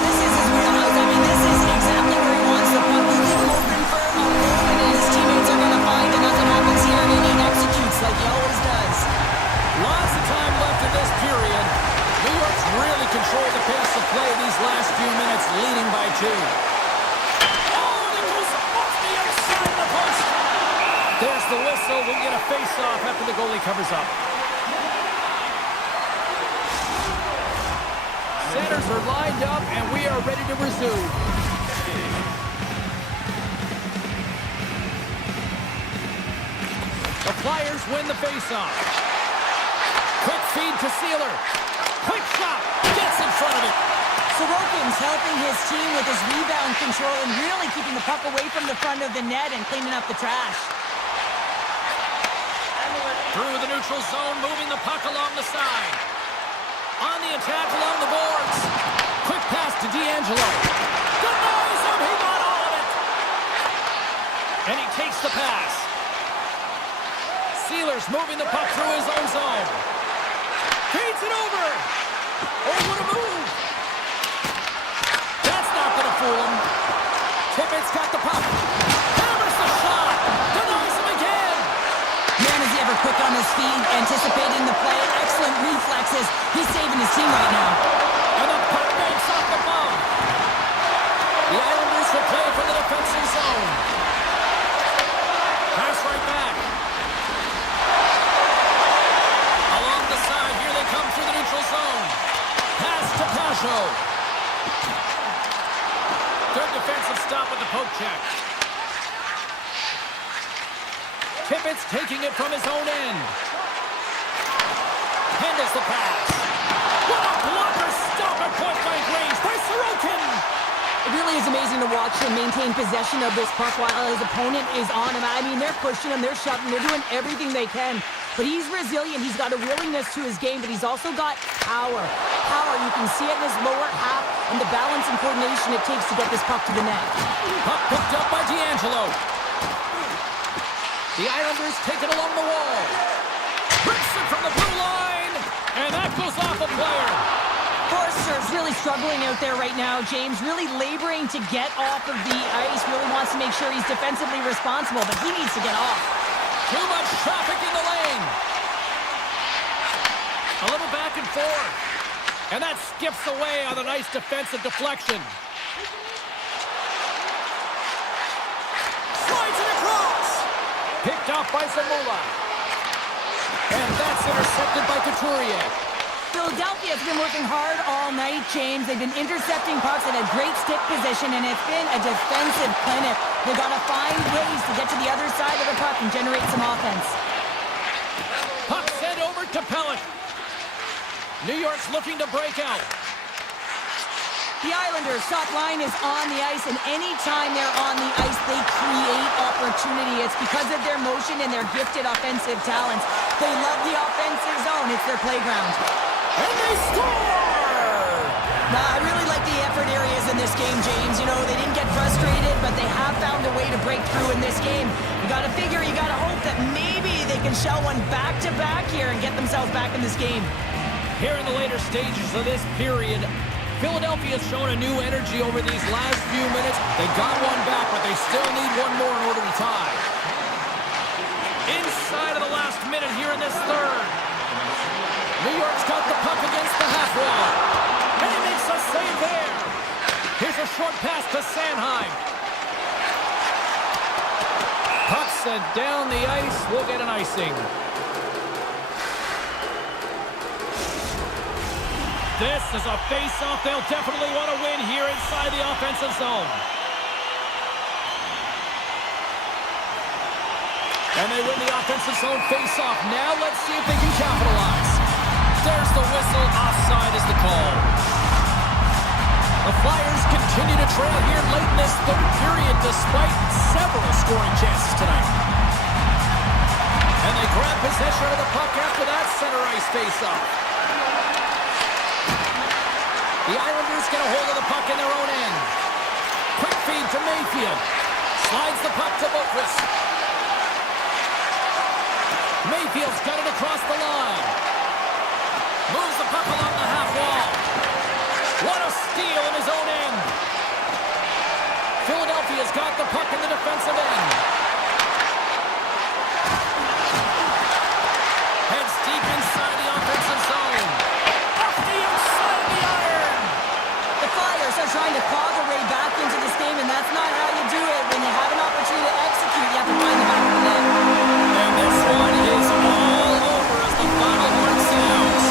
This is his wheelhouse. I mean, this is exactly where he wants the puck. You leave him open for a moment, and his teammates are going to find, and that's what happens here, and he executes like he always does. Lots of time left in this period. New York's really controlled the pace of play these last few minutes, leading by 2. Oh, and it goes off the outside of the post. There's the whistle. We'll get a face-off after the goalie covers up. Centers are lined up, and we are ready to resume. The Flyers win the face-off. Quick feed to Sealer. Quick shot. Gets in front of it. Sorokin's helping his team with his rebound control and really keeping the puck away from the front of the net and cleaning up the trash. Through the neutral zone, moving the puck along the side. On the attack along the boards. Quick pass to D'Angelo. Denies him. He got all of it. And he takes the pass. Sealer's moving the puck through his own zone. Feeds it over. Oh, what a move. That's not going to fool him. Tippett's got the puck. Hammers the shot. Denies him again. Man, is he ever quick on his feet, anticipating the play. Excellent reflexes. He's saving his team right now. And the puck makes off the bump. The Islanders will play from the defensive zone. Pass right back. Along the side, here they come through the neutral zone. Pass to Pasho. Good defensive stop with the poke check. Tippett's taking it from his own end. Handles the pass. What a blocker stop at point-blank range by Sorokin. It really is amazing to watch him maintain possession of this puck while his opponent is on him. I mean, they're pushing him, they're shoving, they're doing everything they can. But he's resilient, he's got a willingness to his game, but he's also got power. Power, you can see it in his lower half and the balance and coordination it takes to get this puck to the net. Puck picked up by D'Angelo. The Islanders take it along the wall. Rips it from the blue line, and that goes off a player. Forster's really struggling out there right now, James. Really laboring to get off of the ice. Really wants to make sure he's defensively responsible, but he needs to get off. Too much traffic in the lane. A little back and forth. And that skips away on a nice defensive deflection. Slides it across. Picked off by Zamula. And that's intercepted by Couturier. Philadelphia has been working hard all night, James. They've been intercepting pucks at a great stick position, and it's been a defensive clinic. They've got to find ways to get to the other side of the puck and generate some offense. Puck sent over to Pellet. New York's looking to break out. The Islanders' top line is on the ice, and anytime they're on the ice, they create opportunity. It's because of their motion and their gifted offensive talents. They love the offensive zone. It's their playground. And they score! I really like the effort areas in this game, James. You know, they didn't get frustrated, but they have found a way to break through in this game. You got to figure, you got to hope that maybe they can shell one back-to-back here and get themselves back in this game. Here in the later stages of this period, Philadelphia has shown a new energy over these last few minutes. They got one back, but they still need one more in order to tie. Inside of the last minute here in this third. New York's got the puck against the half wall. And he makes a save there. Here's a short pass to Sanheim. Puck sent down the ice. We'll get an icing. This is a face-off they'll definitely want to win here inside the offensive zone. And they win the offensive zone face-off. Now let's see if they can capitalize. There's the whistle. Offside is the call. The Flyers continue to trail here late in this third period despite several scoring chances tonight. And they grab possession of the puck after that center ice face-off. The Islanders get a hold of the puck in their own end. Quick feed to Mayfield. Slides the puck to Boquist. Mayfield's got it across the line. Moves the puck along the half wall. What a steal in his own end. Philadelphia's got the puck in the defensive end. Heads deep inside the offensive zone. Off the outside of the iron. The Flyers are trying to claw their way back into this game, and that's not how you do it. When you have an opportunity to execute, you have to find the back of the net. And this one is all over as the final horn sounds.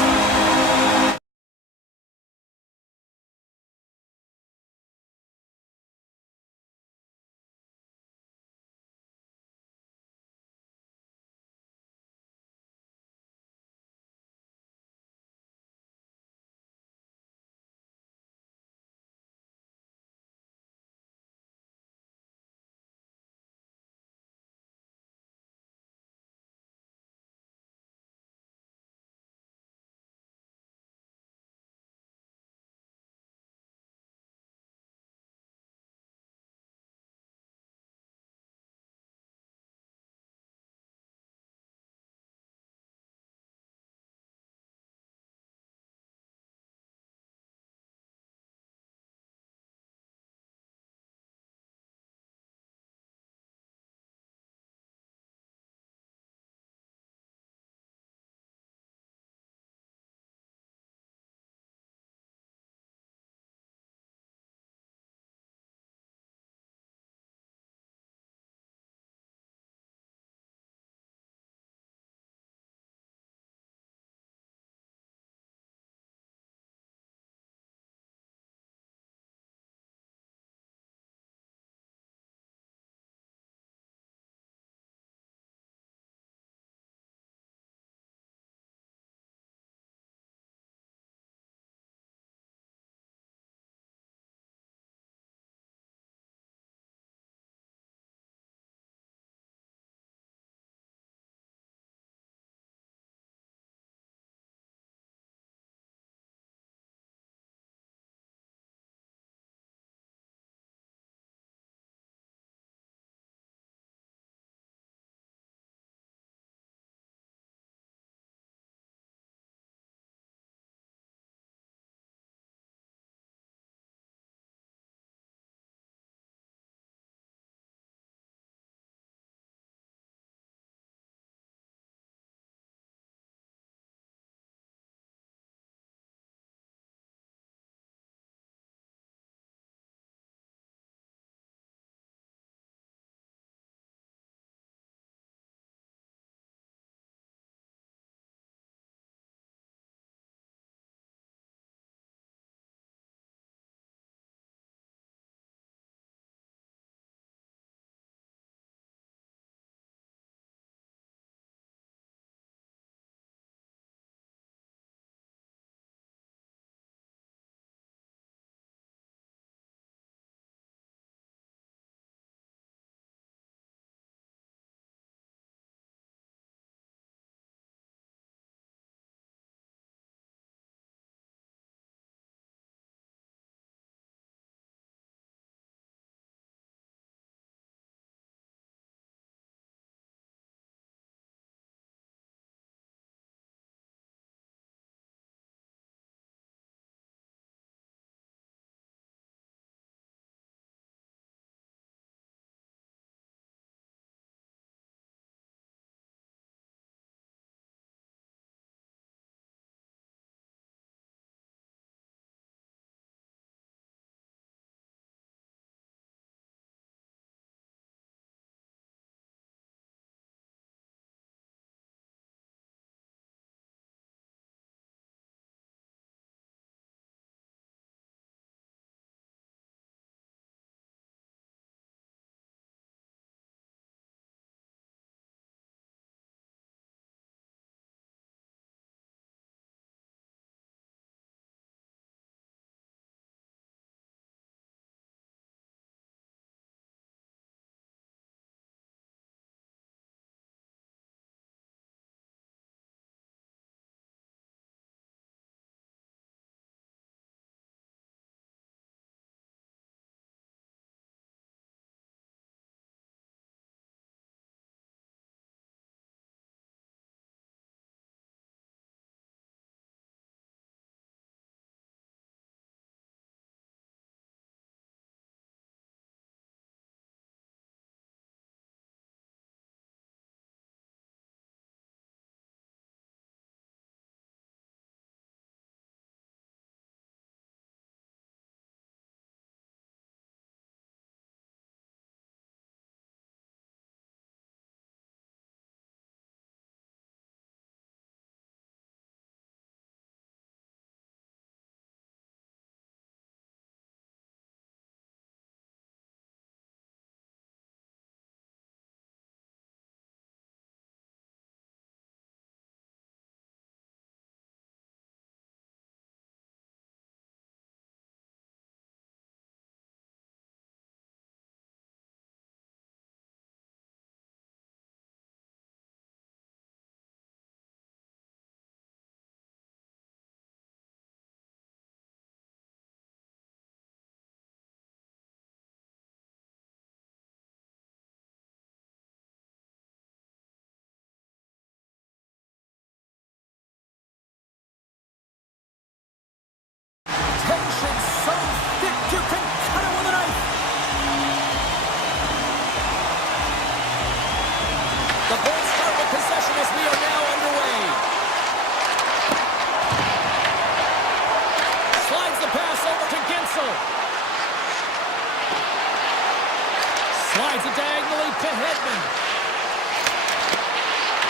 Slides it diagonally to Hedman.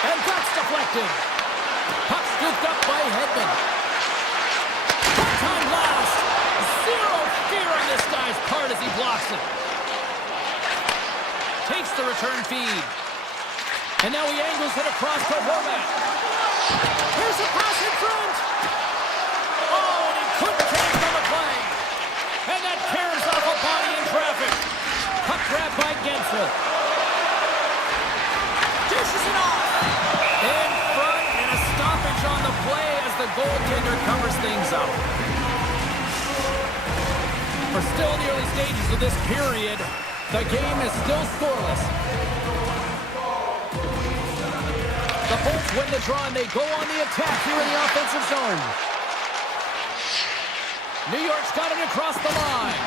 And that's deflected. Puck scooped up by Hedman. One-time blast. Zero fear on this guy's part as he blocks it. Takes the return feed. And now he angles it across to Horvat. Here's a pass in front. Oh, and he couldn't connect on the play. And that tears off a body in traffic. Puck grab by Gensel. Dishes it off. In front, and a stoppage on the play as the goaltender covers things up. We're still in the early stages of this period. The game is still scoreless. The Bolts win the draw, and they go on the attack here in the offensive zone. New York's got it across the line.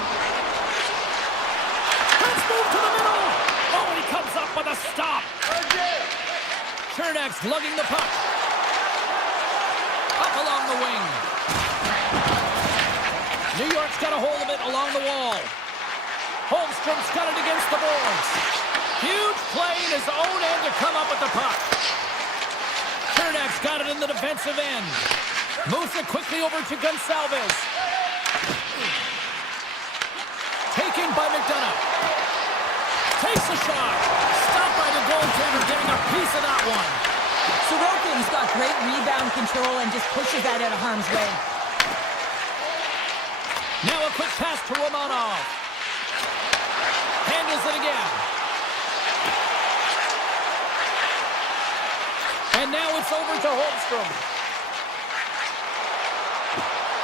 Let's move to the middle. Oh, and he comes up with a stop. Chernak's lugging the puck. Up along the wing. New York's got a hold of it along the wall. Holmstrom's got it against the boards. Huge play in his own end to come up with the puck. Chernak's got it in the defensive end. Moves it quickly over to Gonsalves. Taken by McDonough. Takes a shot. Stopped by the goaltender, getting a piece of that one. Sorokin's got great rebound control and just pushes that out of harm's way. Now a quick pass to Romanov. Handles it again. And now it's over to Holmstrom.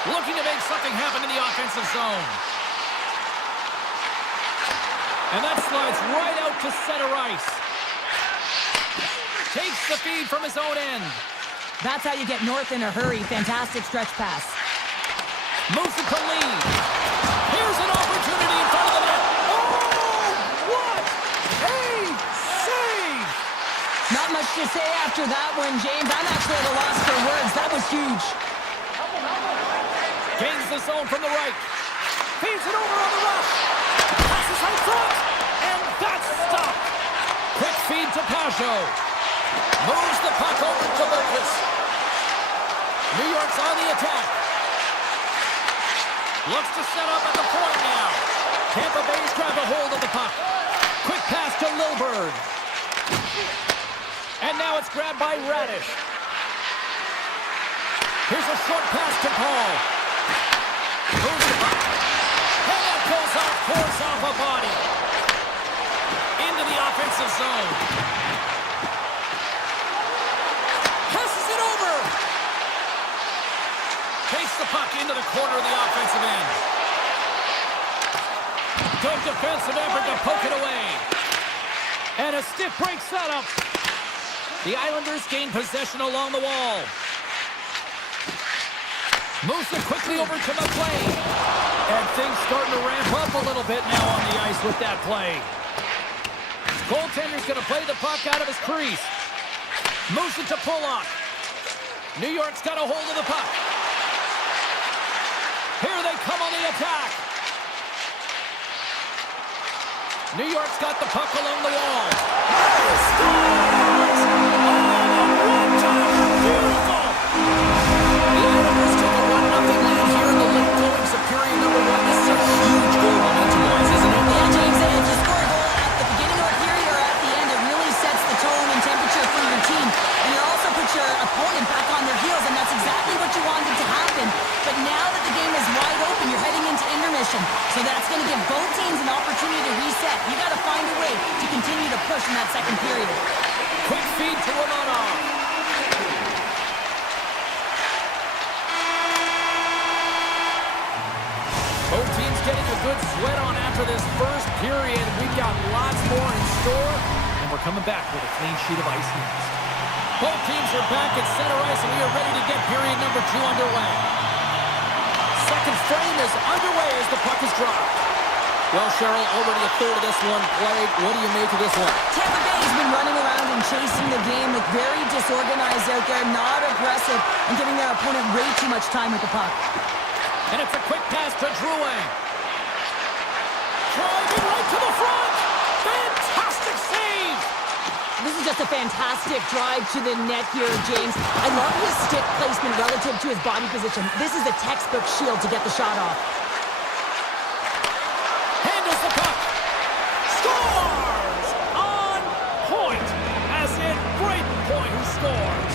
Looking to make something happen in the offensive zone. And that slides right out to center ice. Takes the feed from his own end. That's how you get north in a hurry. Fantastic stretch pass. Moves it to lead. Here's an opportunity in front of the net. Oh, what a save! Not much to say after that one, James. I'm actually at a loss for words. That was huge. Gains the zone from the right. Feeds it over on the rush. Passes out front. And that's stopped. Quick feed to Pajot. Moves the puck over to Lucas. New York's on the attack. Looks to set up at the point now. Tampa Bay's grab a hold of the puck. Quick pass to Lilburn. And now it's grabbed by Radish. Here's a short pass to Paul. Moves the puck. And that goes off course off a body. Into the offensive zone. Passes it over. Takes the puck into the corner of the offensive end. Good defensive effort to poke it away. And a stiff break setup. The Islanders gain possession along the wall. Moves it quickly over to McLean. And things starting to ramp up a little bit now on the ice with that play. Goaltender's going to play the puck out of his crease. Moves it to Pulock. New York's got a hold of the puck. Here they come on the attack. New York's got the puck along the wall. Scores! Oh, one-timer, beautiful! The Islanders took a 1-0 lead here in the late-going Superior number 1. This is a huge goal momentum-wise, isn't it? Yeah, James, and if you score a goal at the beginning of a period or at the end, it really sets the tone and temperature for your team. And it also puts your opponent back on their heels, and that's exactly what you wanted to happen. But now that the game is wide open, you're heading into intermission. So that's going to give both teams an opportunity to reset. You got to find a way to continue to push in that second period. Quick feed to Romanov. Both teams getting a good sweat on after this first period. We've got lots more in store, and we're coming back with a clean sheet of ice next. Both teams are back at center ice, and we are ready to get period number 2 underway. Second frame is underway as the puck is dropped. Well, Cheryl, already a third of this one played. What do you make of this one? Tampa Bay's been running around and chasing the game, look very disorganized out there, not aggressive, and giving their opponent way too much time with the puck. And it's a quick pass to Drouin. Driving right to the front. fantastic drive to the net here, James. I love his stick placement relative to his body position. This is a textbook shield to get the shot off. Handles the puck. Scores! On point. As in, great point who scores.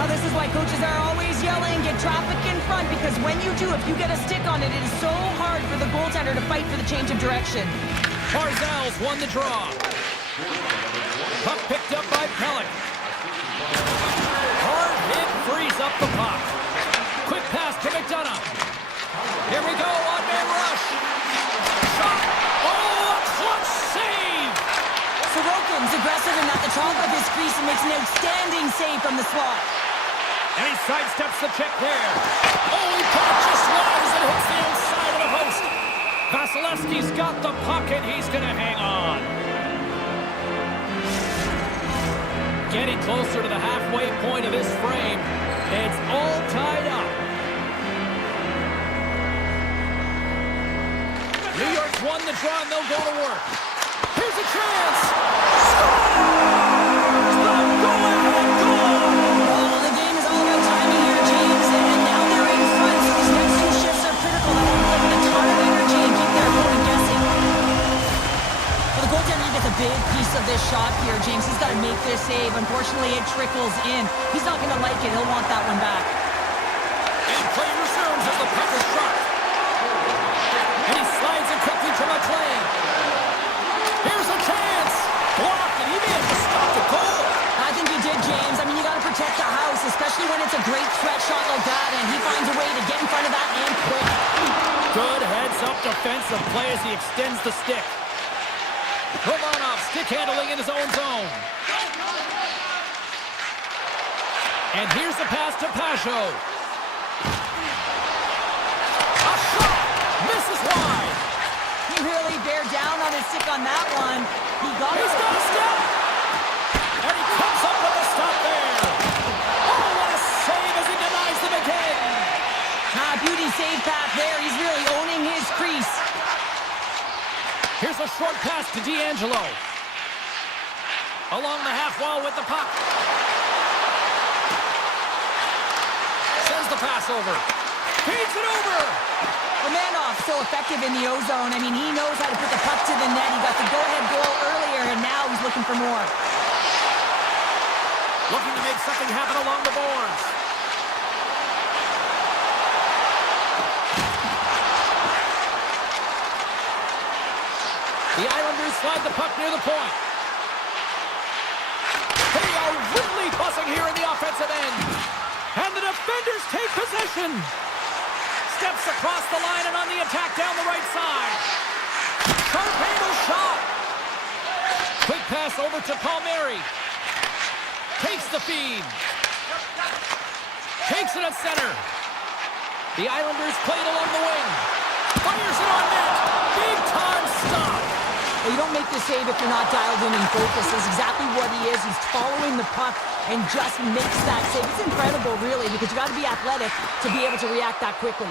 Now this is why coaches are always yelling, get traffic in front, because when you do, if you get a stick on it, it is so hard for the goaltender to fight for the change of direction. Barzal's won the draw. Puck picked up by Pellick. Hard hit frees up the puck. Quick pass to McDonough. Here we go, one-man rush. Shot. Oh, a clutch save. Sorokin's aggressive and at the top of his crease and makes an outstanding save from the slot. And he sidesteps the check there. Oh, he puck just wide as it hits the outside of the post. Vasilevsky's got the puck and he's going to hang on. Getting closer to the halfway point of this frame. It's all tied up. New York's won the draw and they'll go to work. Here's a chance. Scores! The go-ahead goal! Well, the game is all about timing here, James, and now they're in front, so these next two shifts are critical. That will put in a ton of energy and keep their opponent guessing. Well, the goaltender gets a big piece of this shot here, James. He's got to make this save. Unfortunately, it trickles in. He's not going to like it. He'll want that one back. And play resumes as the puck is dropped. And he slides it quickly to McLean. Here's a chance. Blocked, and he may have just stopped the goal. I think he did, James. I mean, you got to protect the house, especially when it's a great threat shot like that, and he finds a way to get in front of that and quick. Good heads-up defensive play as he extends the stick. Romanov stick handling in his own zone. And here's the pass to Pajot. A shot! Misses wide. He really bear down on his stick on that one. He's got a step. And he comes up with a stop there. Oh, what a save as he denies them again. Beauty save path there. He's really owning his crease. Here's a short pass to D'Angelo. Along the half wall with the puck. Sends the pass over. Feeds it over. Romanov so effective in the O-zone. I mean, he knows how to put the puck to the net. He got the go-ahead goal earlier, and now he's looking for more. Looking to make something happen along the boards. The Islanders slide the puck near the point. They are really buzzing here in the offensive end. And the defenders take possession. Steps across the line and on the attack down the right side. Sharp-handled shot. Quick pass over to Palmieri. Takes the feed. Takes it at center. The Islanders play it along the wing. Fires it on net. Big time stop. Well, you don't make the save if you're not dialed in and focused. That's exactly what he is. He's following the puck and just makes that save. It's incredible, really, because you got to be athletic to be able to react that quickly.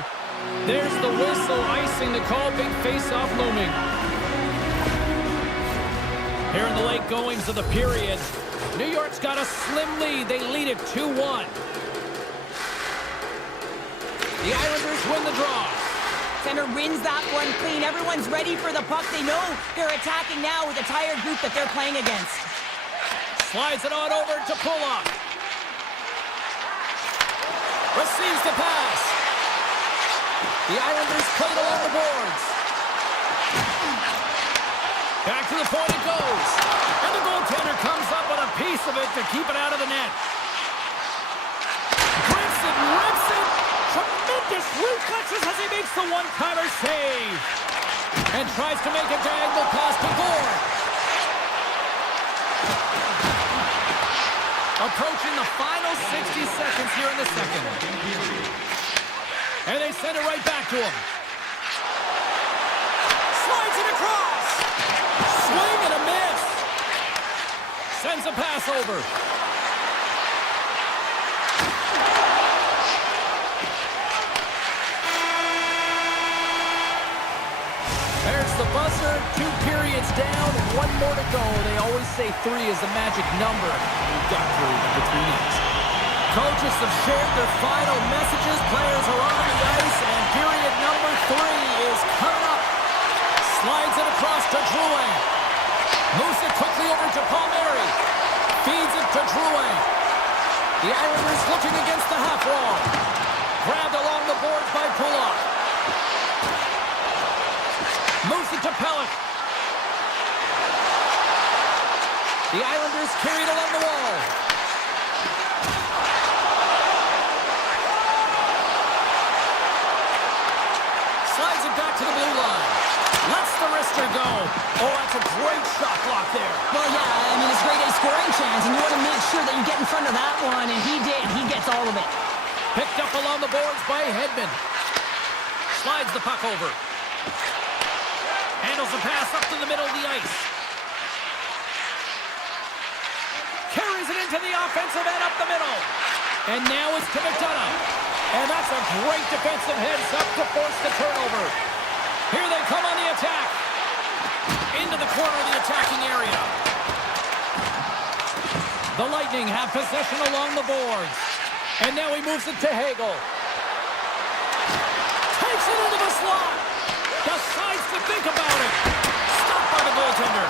There's the whistle, icing the call, big face-off looming. Here in the late goings of the period, New York's got a slim lead. They lead it 2-1. The Islanders win the draw. Center wins that one clean. Everyone's ready for the puck. They know they're attacking now with a tired group that they're playing against. Slides it on over to Pulock. Receives the pass. The Islanders played along the boards. Back to the point it goes. And the goaltender comes up with a piece of it to keep it out of the net. Grips it, rips it. Tremendous reflexes as he makes the one-timer save. And tries to make a diagonal pass to Gore. Approaching the final 60 seconds here in the second. And they send it right back to him. Slides it across. Swing and a miss. Sends a pass over. That's the buzzer. 2 periods down, 1 more to go. They always say 3 is the magic number. We've got 3 in between innings. Coaches have shared their final messages. Players are on the ice, and period number 3 is coming up. Slides it across to Drouin. Moves it quickly over to Palmieri. Feeds it to Drouin. The Islanders looking against the half wall. Grabbed along the boards by Pullock. Moves it to Pellick. The Islanders carried along the wall. Slides it back to the blue line. Lets the wrister go. Oh, that's a great shot block there. Well, yeah, I mean, it's a great A scoring chance, and you want to make sure that you get in front of that one, and he did. He gets all of it. Picked up along the boards by Hedman. Slides the puck over. Handles the pass up to the middle of the ice. Carries it into the offensive end up the middle. And now it's to McDonough. And that's a great defensive heads-up to force the turnover. Here they come on the attack. Into the corner of the attacking area. The Lightning have possession along the boards. And now he moves it to Hagel. Takes it into the slot. Decides to think about it. Stopped by the goaltender.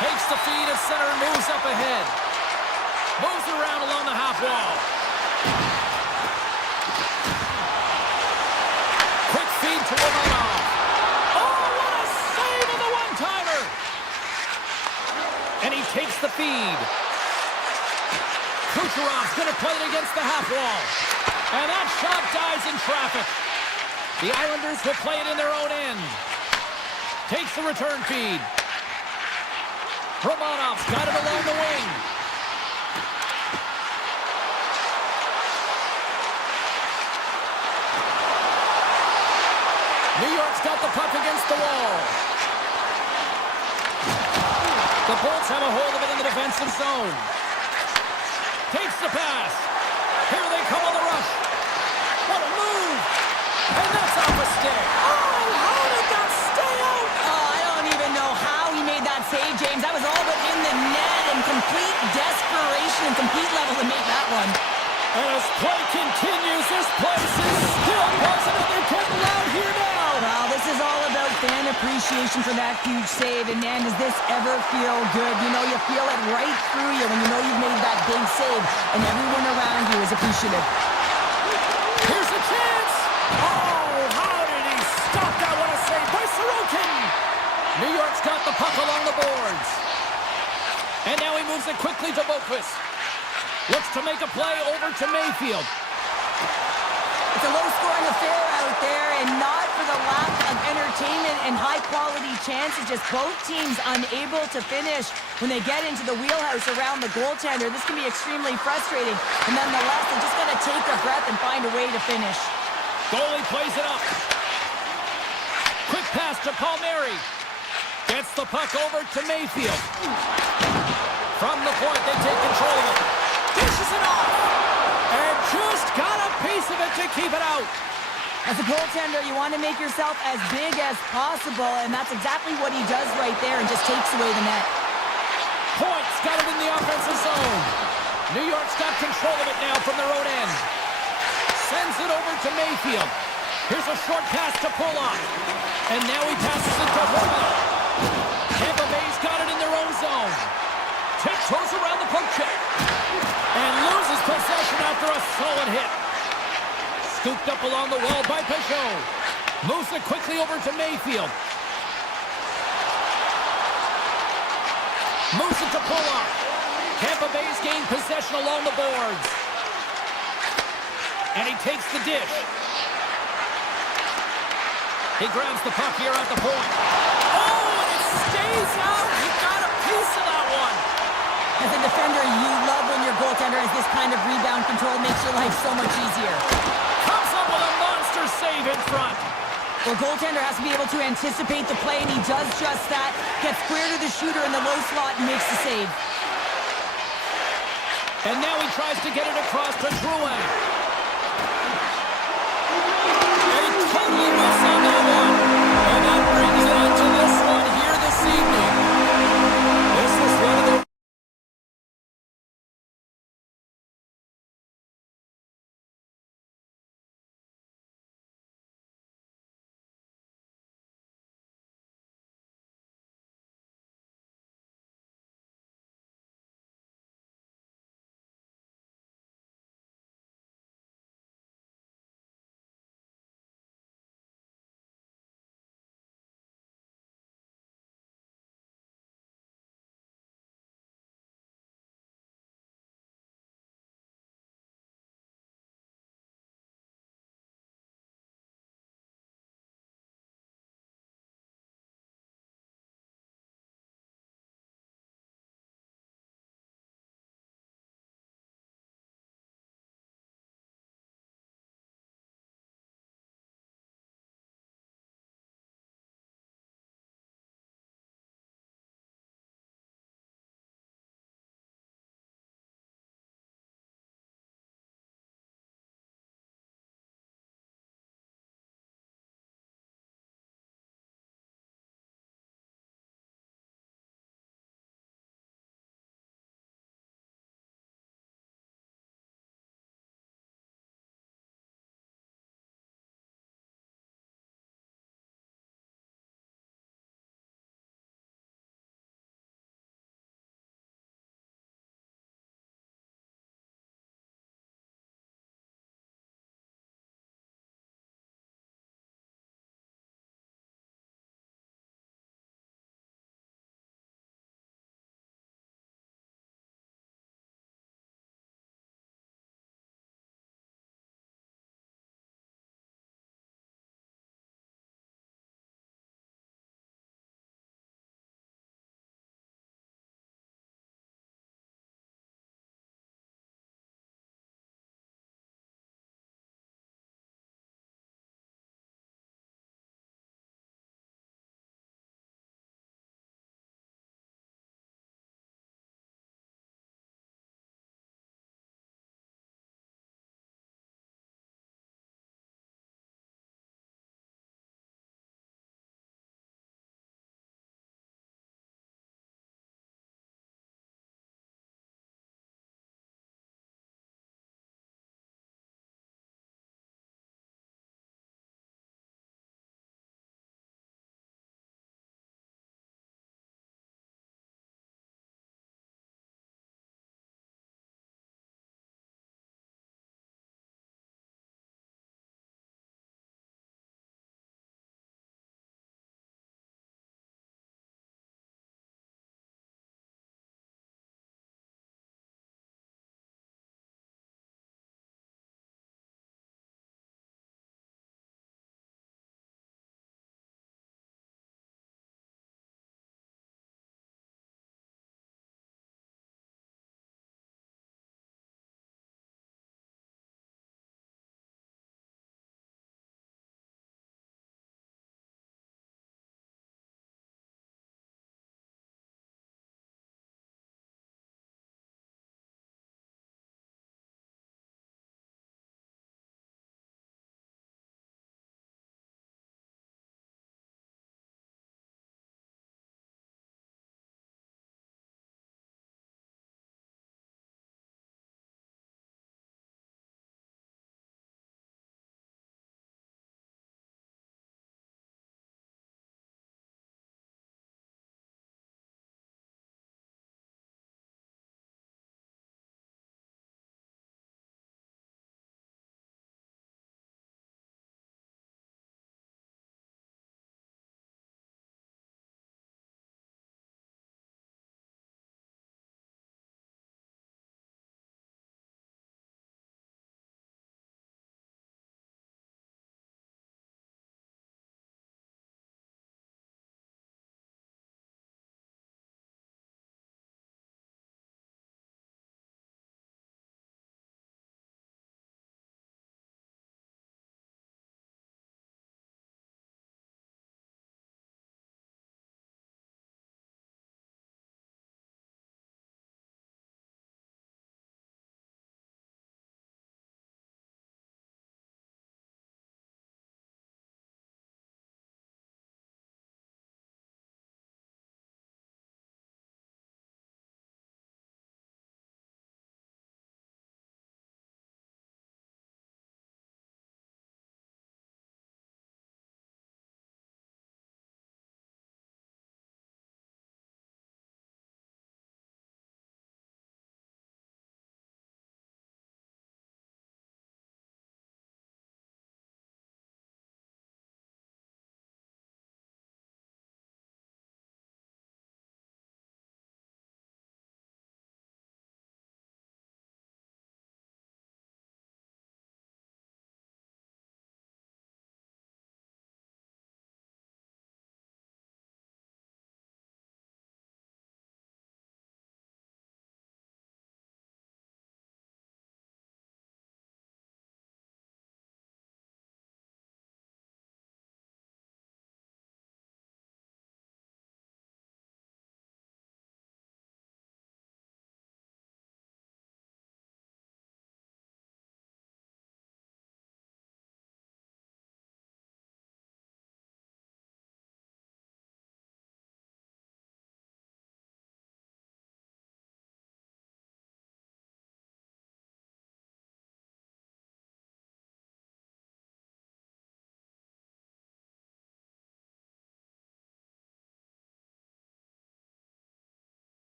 Takes the feed at center and moves up ahead. Moves around along the half wall. Quick feed to Romanov. Oh, what a save on the one-timer. And he takes the feed. Kucherov's going to play it against the half wall. And that shot dies in traffic. The Islanders will play it in their own end. Takes the return feed. Romanov's got it along the wing. New York's got the puck against the wall. The Bolts have a hold of it in the defensive zone. Takes the pass. Here they come on the rush. What a move. And that's off a stick. Oh, how did that stay out? Oh, I don't even know how he made that save, James. That was all but in the net and complete desperation and complete level to make that one. And as play continues, this place is still buzzing and they're getting loud here now. Well, this is all about fan appreciation for that huge save. And man, does this ever feel good? You know, you feel it right through you when you know you've made that big save and everyone around you is appreciative. Here's a chance. Oh, how did he stop that? What a save by Sorokin. New York's got the puck along the boards. And now he moves it quickly to Boqvist. Looks to make a play over to Mayfield. It's a low-scoring affair out there, and not for the lack of entertainment and high-quality chances. Just both teams unable to finish when they get into the wheelhouse around the goaltender. This can be extremely frustrating, and nonetheless, they just got to take a breath and find a way to finish. Goalie plays it up. Quick pass to Palmieri. Gets the puck over to Mayfield. From the point, they take control of it. Dishes it off. And just got a piece of it to keep it out. As a goaltender, you want to make yourself as big as possible, and that's exactly what he does right there and just takes away the net. Points got it in the offensive zone. New York's got control of it now from their own end. Sends it over to Mayfield. Here's a short pass to Pullock. And now he passes it to Horvath. Tampa Bay's got it in their own zone. Tiptoes around the poke check. And loses possession after a solid hit. Scooped up along the wall by Peugeot. Moves it quickly over to Mayfield. Moves it to Pullock. Tampa Bay's gained possession along the boards. And he takes the dish. He grabs the puck here at the point. Oh, and it stays out. He got a piece of that one. As a defender, you love when your goaltender has this kind of rebound control. Makes your life so much easier. Comes up with a monster save in front. Well, goaltender has to be able to anticipate the play, and he does just that. Gets square to the shooter in the low slot and makes the save. And now he tries to get it across to Drouin. And he totally missed on that one. And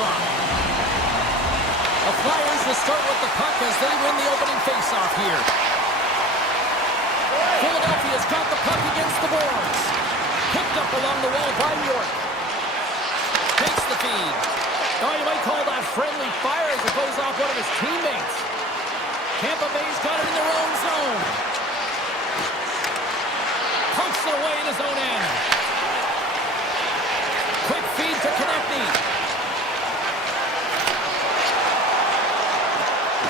drop. The Flyers will start with the puck as they win the opening faceoff here. Philadelphia's got the puck against the boards. Picked up along the wall by York. Takes the feed. Oh, you might call that friendly fire as it goes off one of his teammates. Tampa Bay's got it in their own zone. Punks it away in his own end. Quick feed to Konechny.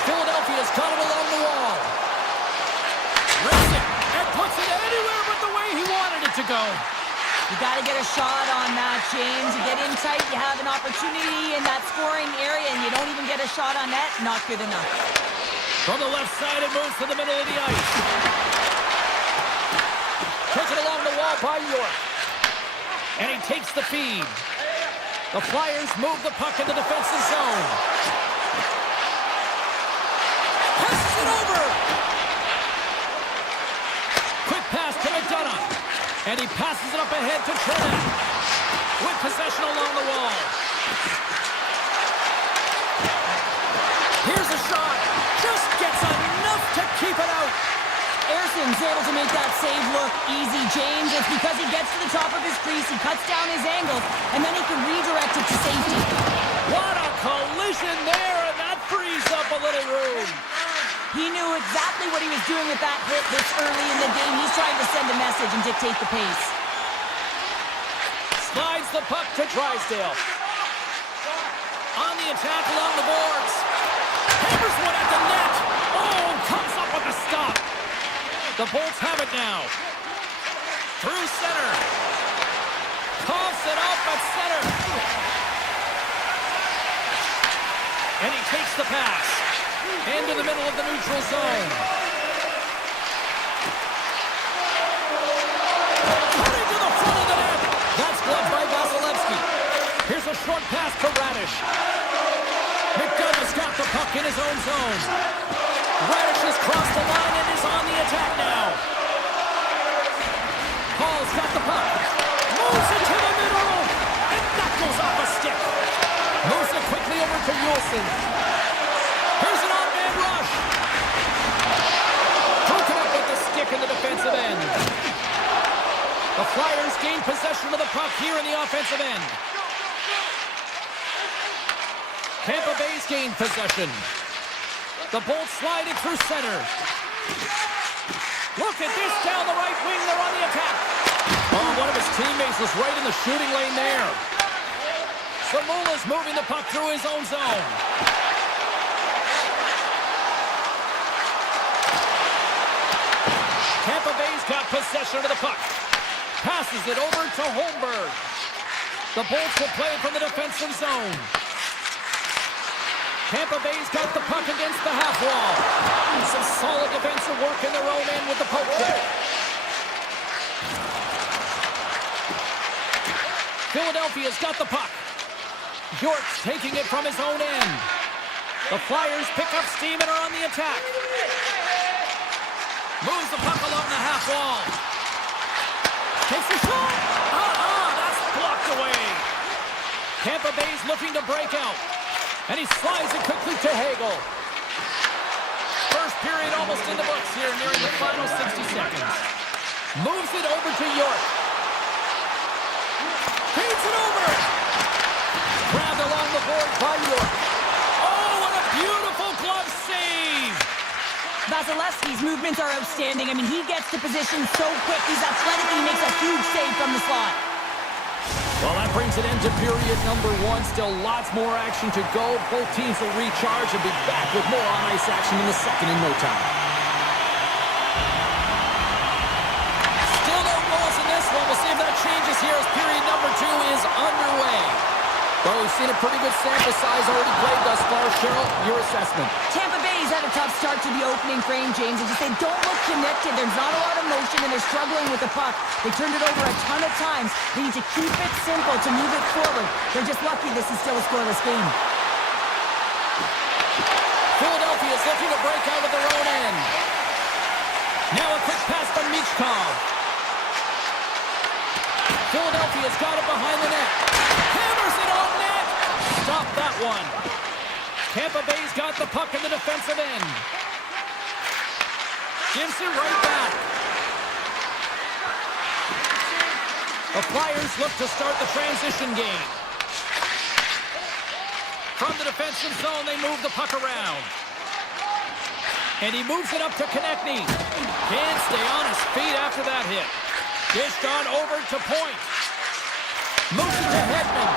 Philadelphia's got it along the wall. Rips it and puts it anywhere but the way he wanted it to go. You got to get a shot on that, James. You get in tight, you have an opportunity in that scoring area, and you don't even get a shot on net. Not good enough. From the left side, it moves to the middle of the ice. Took it along the wall by York. And he takes the feed. The Flyers move the puck in the defensive zone. Passes it over. Quick pass to McDonough. And he passes it up ahead to Trinidad. With possession along the wall. Here's a shot. Just gets enough to keep it out. Erson's able to make that save look easy, James. It's because he gets to the top of his crease, he cuts down his angles, and then he can redirect it to safety. What a collision there, and that frees up a little room. He knew exactly what he was doing with that hit this early in the game. He's trying to send a message and dictate the pace. Slides the puck to Drysdale. On the attack along the boards. Hammers one at the net. Oh, comes up with a stop. The Bolts have it now. Through center. Coughs it up at center. And he takes the pass. Into the middle of the neutral zone. Cutting to the front of the net. That's blocked by Vasilevsky. Here's a short pass to Radish. McDonough's got the puck in his own zone. Radish has crossed the line and is on the attack now. Hall's got the puck. Moves it to the middle. And that goes off a stick. Moves it quickly over to Wilson. Here's an on-man rush. Broken up with the stick in the defensive end. The Flyers gain possession of the puck here in the offensive end. Tampa Bay's gained possession. The Bolts sliding through center. Look at this down the right wing. They're on the attack. Oh, one of his teammates was right in the shooting lane there. Samula's moving the puck through his own zone. Tampa Bay's got possession of the puck. Passes it over to Holmberg. The Bolts will play it from the defensive zone. Tampa Bay's got the puck against the half wall. Some solid defensive work in their own end with the poke check. Philadelphia's got the puck. York's taking it from his own end. The Flyers pick up steam and are on the attack. Moves the puck along the half wall. Takes a shot. That's blocked away. Tampa Bay's looking to break out. And he slides it quickly to Hagel. First period almost in the books here, nearing the final 60 seconds. Moves it over to York. Feeds it over. Grabbed along the board by York. Oh, what a beautiful glove save. Vasilevsky's movements are outstanding. I mean, he gets to position so quick. He's athletic. He makes a huge save from the slot. Well, that brings it into period number one. Still lots more action to go. Both teams will recharge and be back with more on-ice action in the second in no time. Still no goals in this one. We'll see if that changes here as period number two is underway. Well, we've seen a pretty good sample size already played thus far. Cheryl, your assessment. Tampa Bay's had a tough start to the opening frame, James. They don't look connected. There's not a lot of motion, and they're struggling with the puck. They turned it over a ton of times. They need to keep it simple to move it forward. They're just lucky this is still a scoreless game. Philadelphia's looking to break out of their own end. Now a quick pass from Michkov. Philadelphia's got it behind the net. Hammers it on net. Stop that. one. Tampa Bay's got the puck in the defensive end. Gives it right back. The Flyers look to start the transition game. From the defensive zone, they move the puck around. And he moves it up to Konechny. Can't stay on his feet after that hit. Dished on over to point. Moves it to Hedman.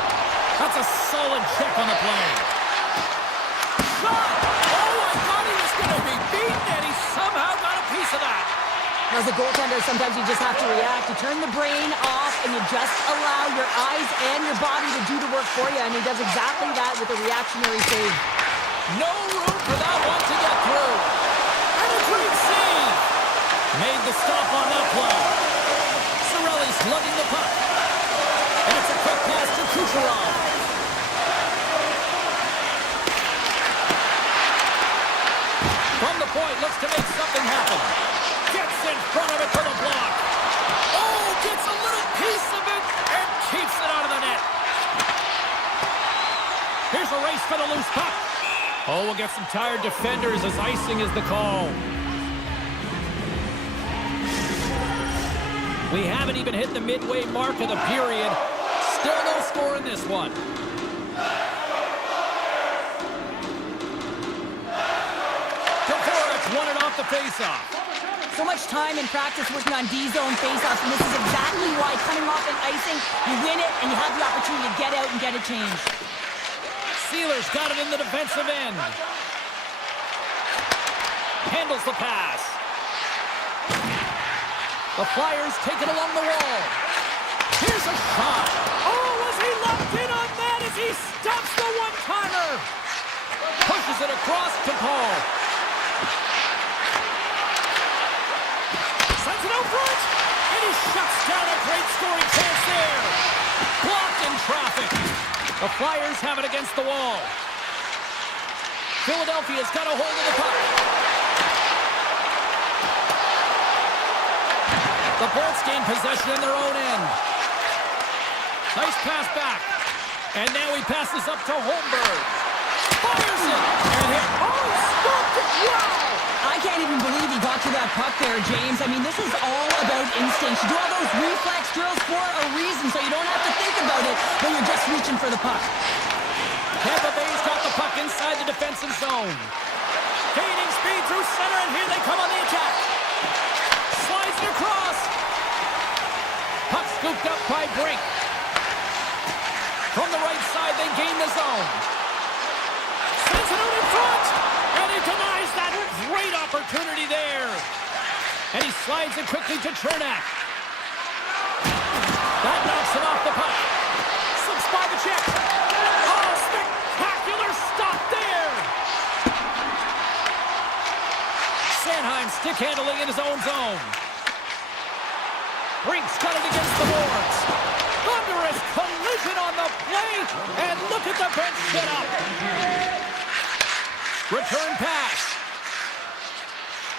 That's a solid check on the play. Shot! Oh, I thought he was going to be beaten, and he somehow got a piece of that. As a goaltender, sometimes you just have to react. You turn the brain off, and you just allow your eyes and your body to do the work for you, and he does exactly that with a reactionary save. No room for that one to get through. And a great save. Made the stop on that play. Cirelli's lugging the puck. And it's a quick pass to Kucherov. From the point, looks to make something happen. Gets in front of it for the block. Oh, gets a little piece of it and keeps it out of the net. Here's a race for the loose puck. Oh, we'll get some tired defenders as icing is the call. We haven't even hit the midway mark of the period. Still no score in this one. Dvorak won it off the faceoff. So much time in practice working on D-zone faceoffs, and this is exactly why coming off an icing, you win it, and you have the opportunity to get out and get it changed. Sealer's got it in the defensive end. Handles the pass. The Flyers take it along the wall. Here's a shot. Oh, was he locked in on that as he stops the one-timer? Pushes it across to Paul. Sends it out front. And he shuts down a great scoring chance there. Blocked in traffic. The Flyers have it against the wall. Philadelphia's got a hold of the puck. The Bolts gain possession in their own end. Nice pass back. And now he passes up to Holmberg. Fires it. And hit. Oh, stopped it. Wow. I can't even believe he got to that puck there, James. I mean, this is all about instincts. You do all those reflex drills for a reason, so you don't have to think about it when you're just reaching for the puck. Tampa Bay's got the puck inside the defensive zone. Gaining speed through center, and here they come on the attack. Slides it across. Puck scooped up by Brink. From the right side, they gain the zone. Sends it out in front. And he denies that great opportunity there. And he slides it quickly to Chernak. That knocks him off the puck. Slips by the check. Oh, spectacular stop there. Sanheim stick handling in his own zone. Brink's got it against the boards. Thunderous collision on the play. And look at the bench set up. Return pass.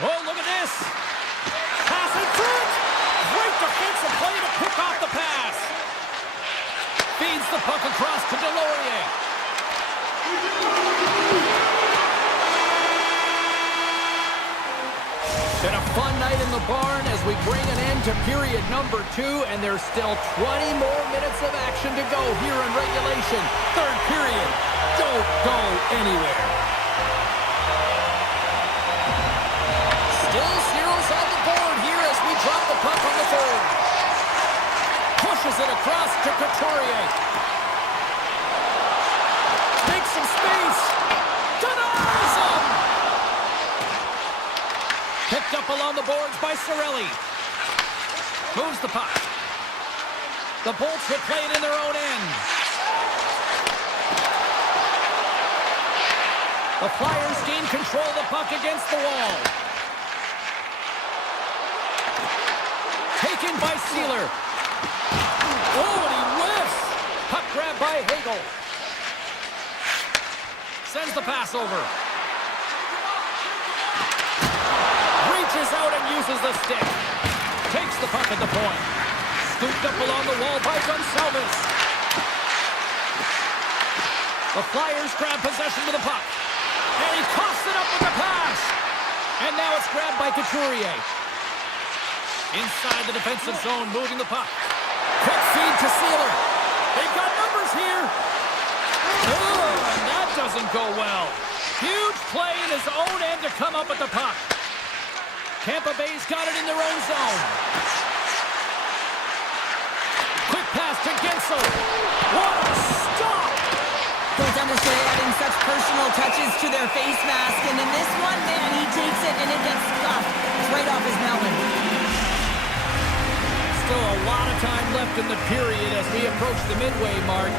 Oh, look at this. Pass in front. Great defensive play to pick off the pass. Feeds the puck across to Delorier. Been a fun night in the barn as we bring an end to period number 2, and there's still 20 more minutes of action to go here in regulation. Third period. Don't go anywhere. Still zeros on the board here as we drop the puck on the third. Pushes it across to Couturier. Makes some space. Denies him. Picked up along the boards by Cirelli. Moves the puck. The Bolts will play it in their own end. The Flyers gain control of the puck against the wall. Taken by Sealer. Oh, and he whiffs. Puck grab by Hagel. Sends the pass over. Reaches out and uses the stick. Takes the puck at the point. Scooped up along the wall by Gonsalves. The Flyers grab possession with the puck. And he coughs it up with the pass. And now it's grabbed by Couturier. Inside the defensive zone, moving the puck. Quick feed to Sealer. They've got numbers here. Oh, and that doesn't go well. Huge play in his own end to come up with the puck. Tampa Bay's got it in their own zone. Quick pass to Gensel. What a stop! Goaltenders today adding such personal touches to their face mask, and in this one, man, he takes it and it gets scuffed. It's right off his melon. Still a lot of time left in the period as we approach the midway mark.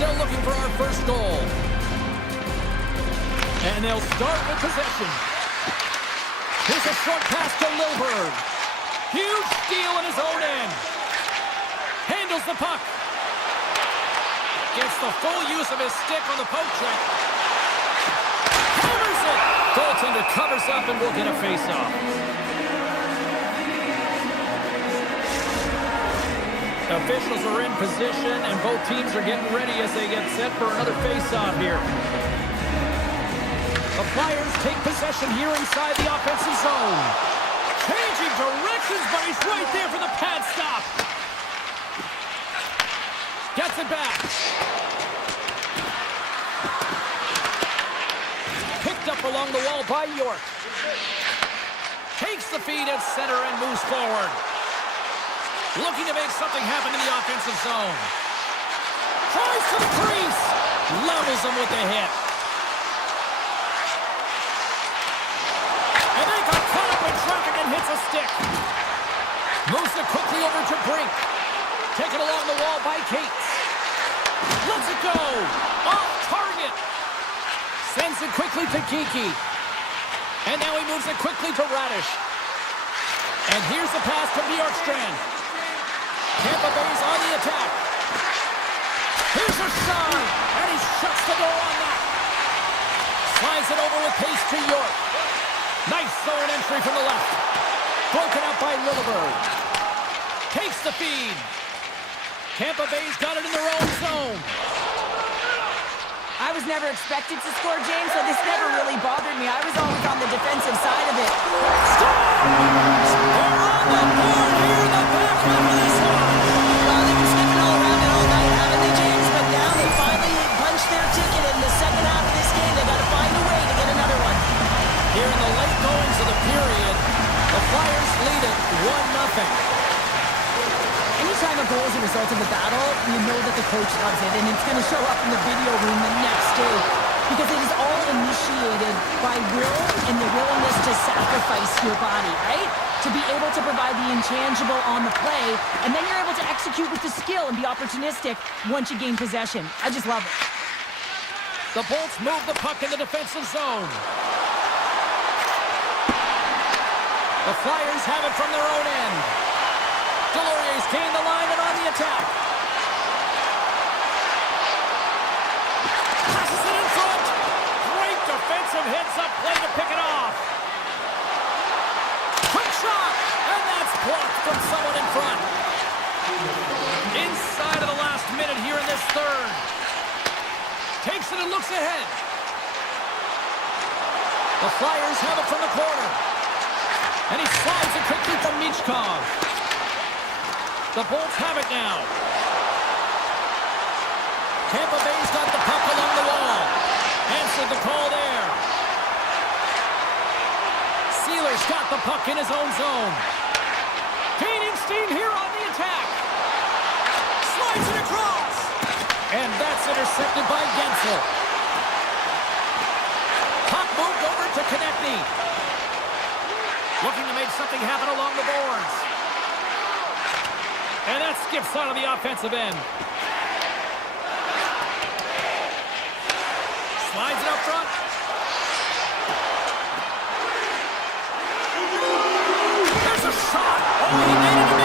Still looking for our first goal. And they'll start with possession. Here's a short pass to Lilburn. Huge steal in his own end. Handles the puck. Gets the full use of his stick on the poke check. Hammers it. Goaltender covers up and will get a face-off. Officials are in position and both teams are getting ready as they get set for another face-off here. The Flyers take possession here inside the offensive zone. Changing directions, but he's right there for the pad stop. Gets it back. Picked up along the wall by York. Takes the feed at center and moves forward. Looking to make something happen in the offensive zone. Tries to the crease. Levels him with the hit. And they got caught up in traffic and hits a stick. Moves it quickly over to Brink. Taken along the wall by Cates. Lets it go. Off target. Sends it quickly to Kiki. And now he moves it quickly to Radish. And here's the pass to Bjorkstrand. Tampa Bay's on the attack. Here's a shot. And he shuts the door on that. Slides it over with pace to York. Nice zone entry from the left. Broken up by Lilleberg. Takes the feed. Tampa Bay's got it in their own zone. I was never expected to score, James, so this never really bothered me. I was always on the defensive side of it. Scores! They're on the board here in the back half of this one. Well, they've been sniffing all around it all night, haven't they, James? But now they finally punched their ticket in the second half of this game. They got to find a way to get another one. Here in the late goings of the period, the Flyers lead it 1-0. Anytime a goal is a result of a battle, you know that the coach loves it, and it's going to show up in the video room the next day because it is all initiated by will and the willingness to sacrifice your body, right? To be able to provide the intangible on the play, and then you're able to execute with the skill and be opportunistic once you gain possession. I just love it. The Bolts move the puck in the defensive zone. The Flyers have it from their own end. Delorier's gained the line and on the attack. Passes it in front. Great defensive heads-up play to pick it off. Quick shot, and that's blocked from someone in front. Inside of the last minute here in this third. Takes it and looks ahead. The Flyers have it from the corner. And he slides it quickly from Michkov. The Bolts have it now. Tampa Bay's got the puck along the wall. Answered the call there. Sealer's got the puck in his own zone. Gaining steam here on the attack. Slides it across. And that's intercepted by Gensel. Puck moved over to Konechny. Looking to make something happen along the boards. And that skips out of the offensive end. Slides it up front. There's a shot. Oh, he made it.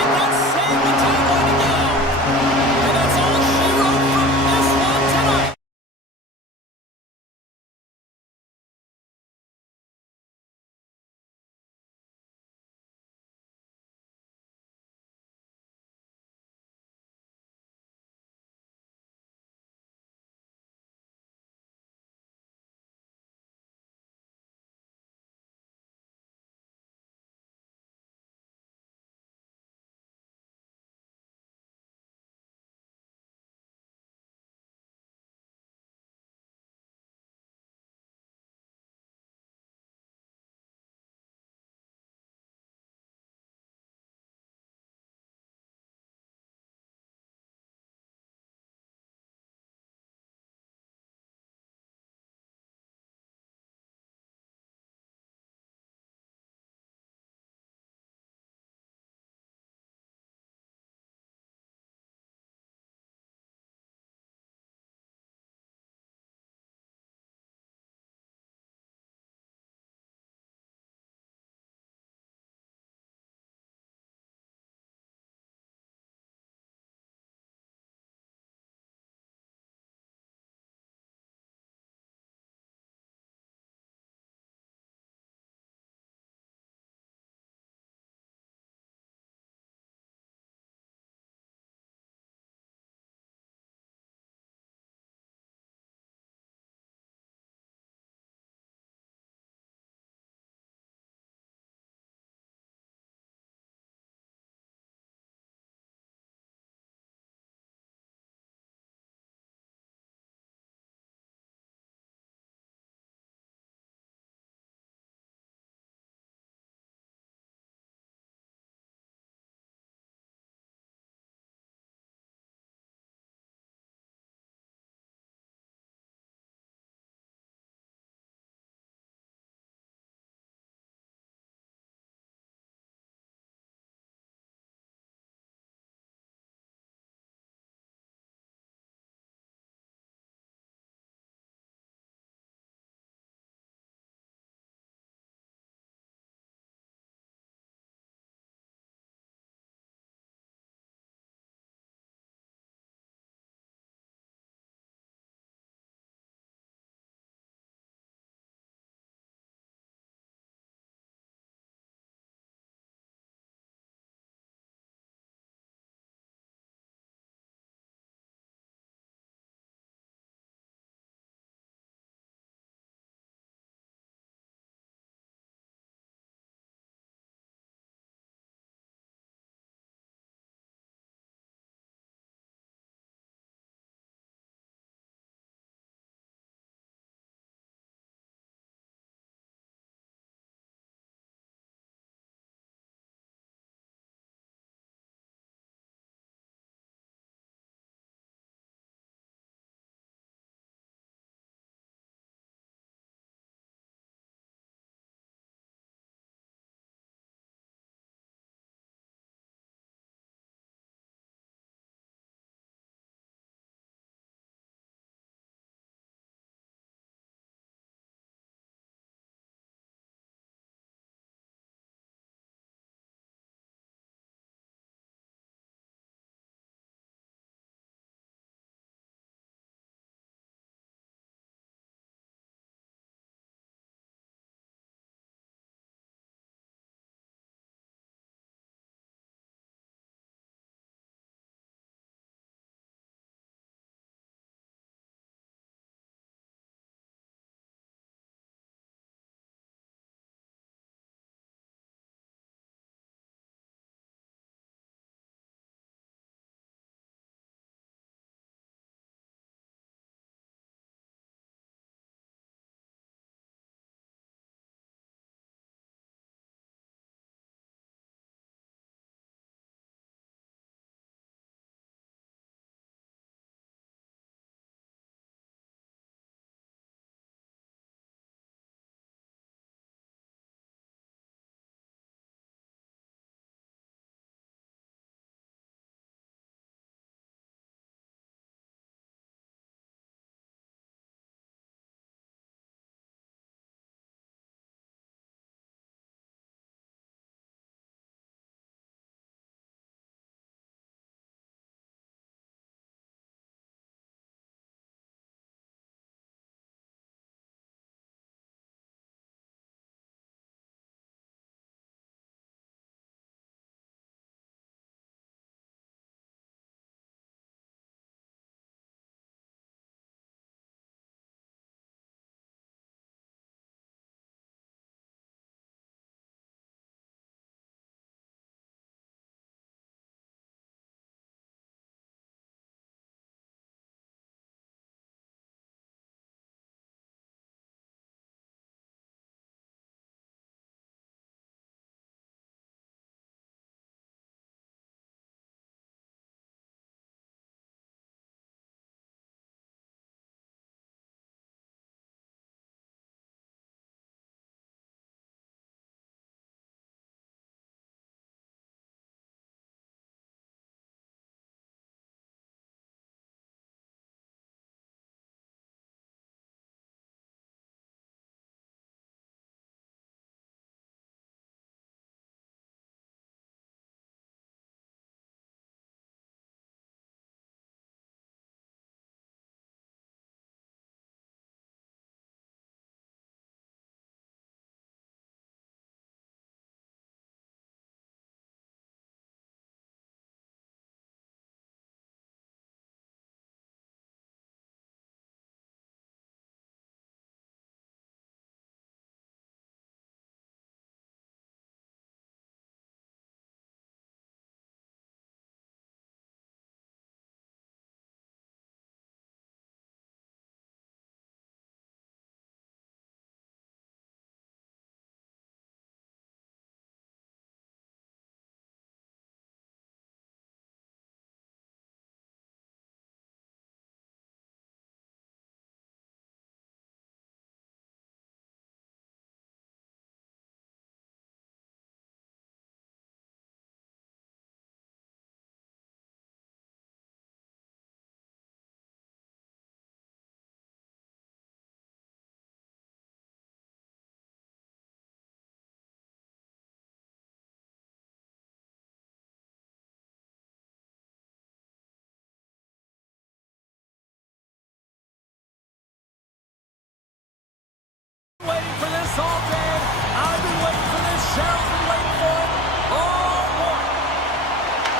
all day. I've been waiting for this. Cheryl's been waiting for it. Oh, boy.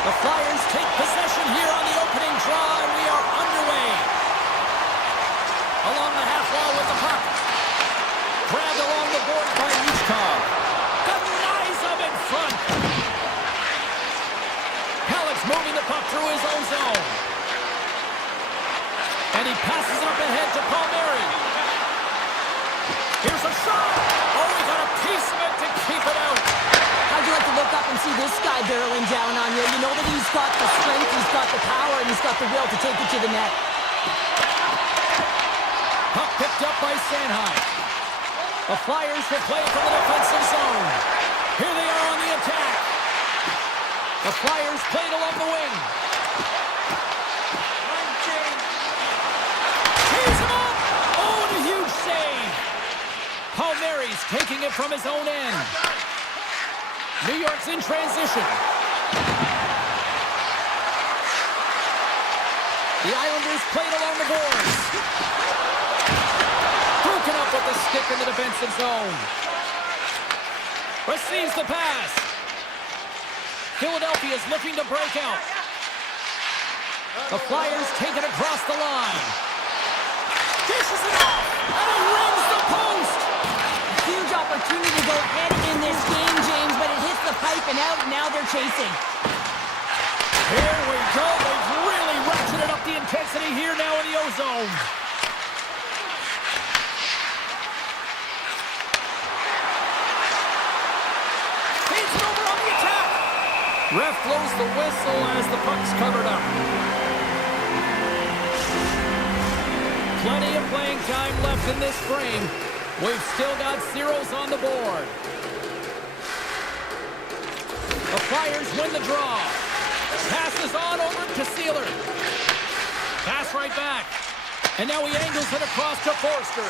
The Flyers take possession here on the opening draw, and we are underway. Along the half wall with the puck. Grabbed along the board by Yuzkov. Denies him in front. Halleck's moving the puck through his own zone. And he passes it up ahead to Palmieri. Here's a shot. Oh, he got a piece of it to keep it out. How'd you like to look up and see this guy barreling down on you? You know that he's got the strength, he's got the power, and he's got the will to take it to the net. Puck picked up by Sanheim. The Flyers will play from the defensive zone. Here they are on the attack. The Flyers played along the wing. Tees him up! Oh, and a huge save. Palmieri's taking it from his own end. New York's in transition. The Islanders played along the boards. Broken up with the stick in the defensive zone. Receives the pass. Philadelphia's looking to break out. The Flyers take it across the line. Dishes it off, and it rings the post. Huge opportunity to go ahead in this game, James, but it hits the pipe and out, and now they're chasing. Here we go. They've really ratcheted up the intensity here now in the O-zone. Feeds it over on the attack. Ref blows the whistle as the puck's covered up. Plenty of playing time left in this frame. We've still got zeros on the board. The Flyers win the draw. Passes on over to Sealer. Pass right back. And now he angles it across to Forster.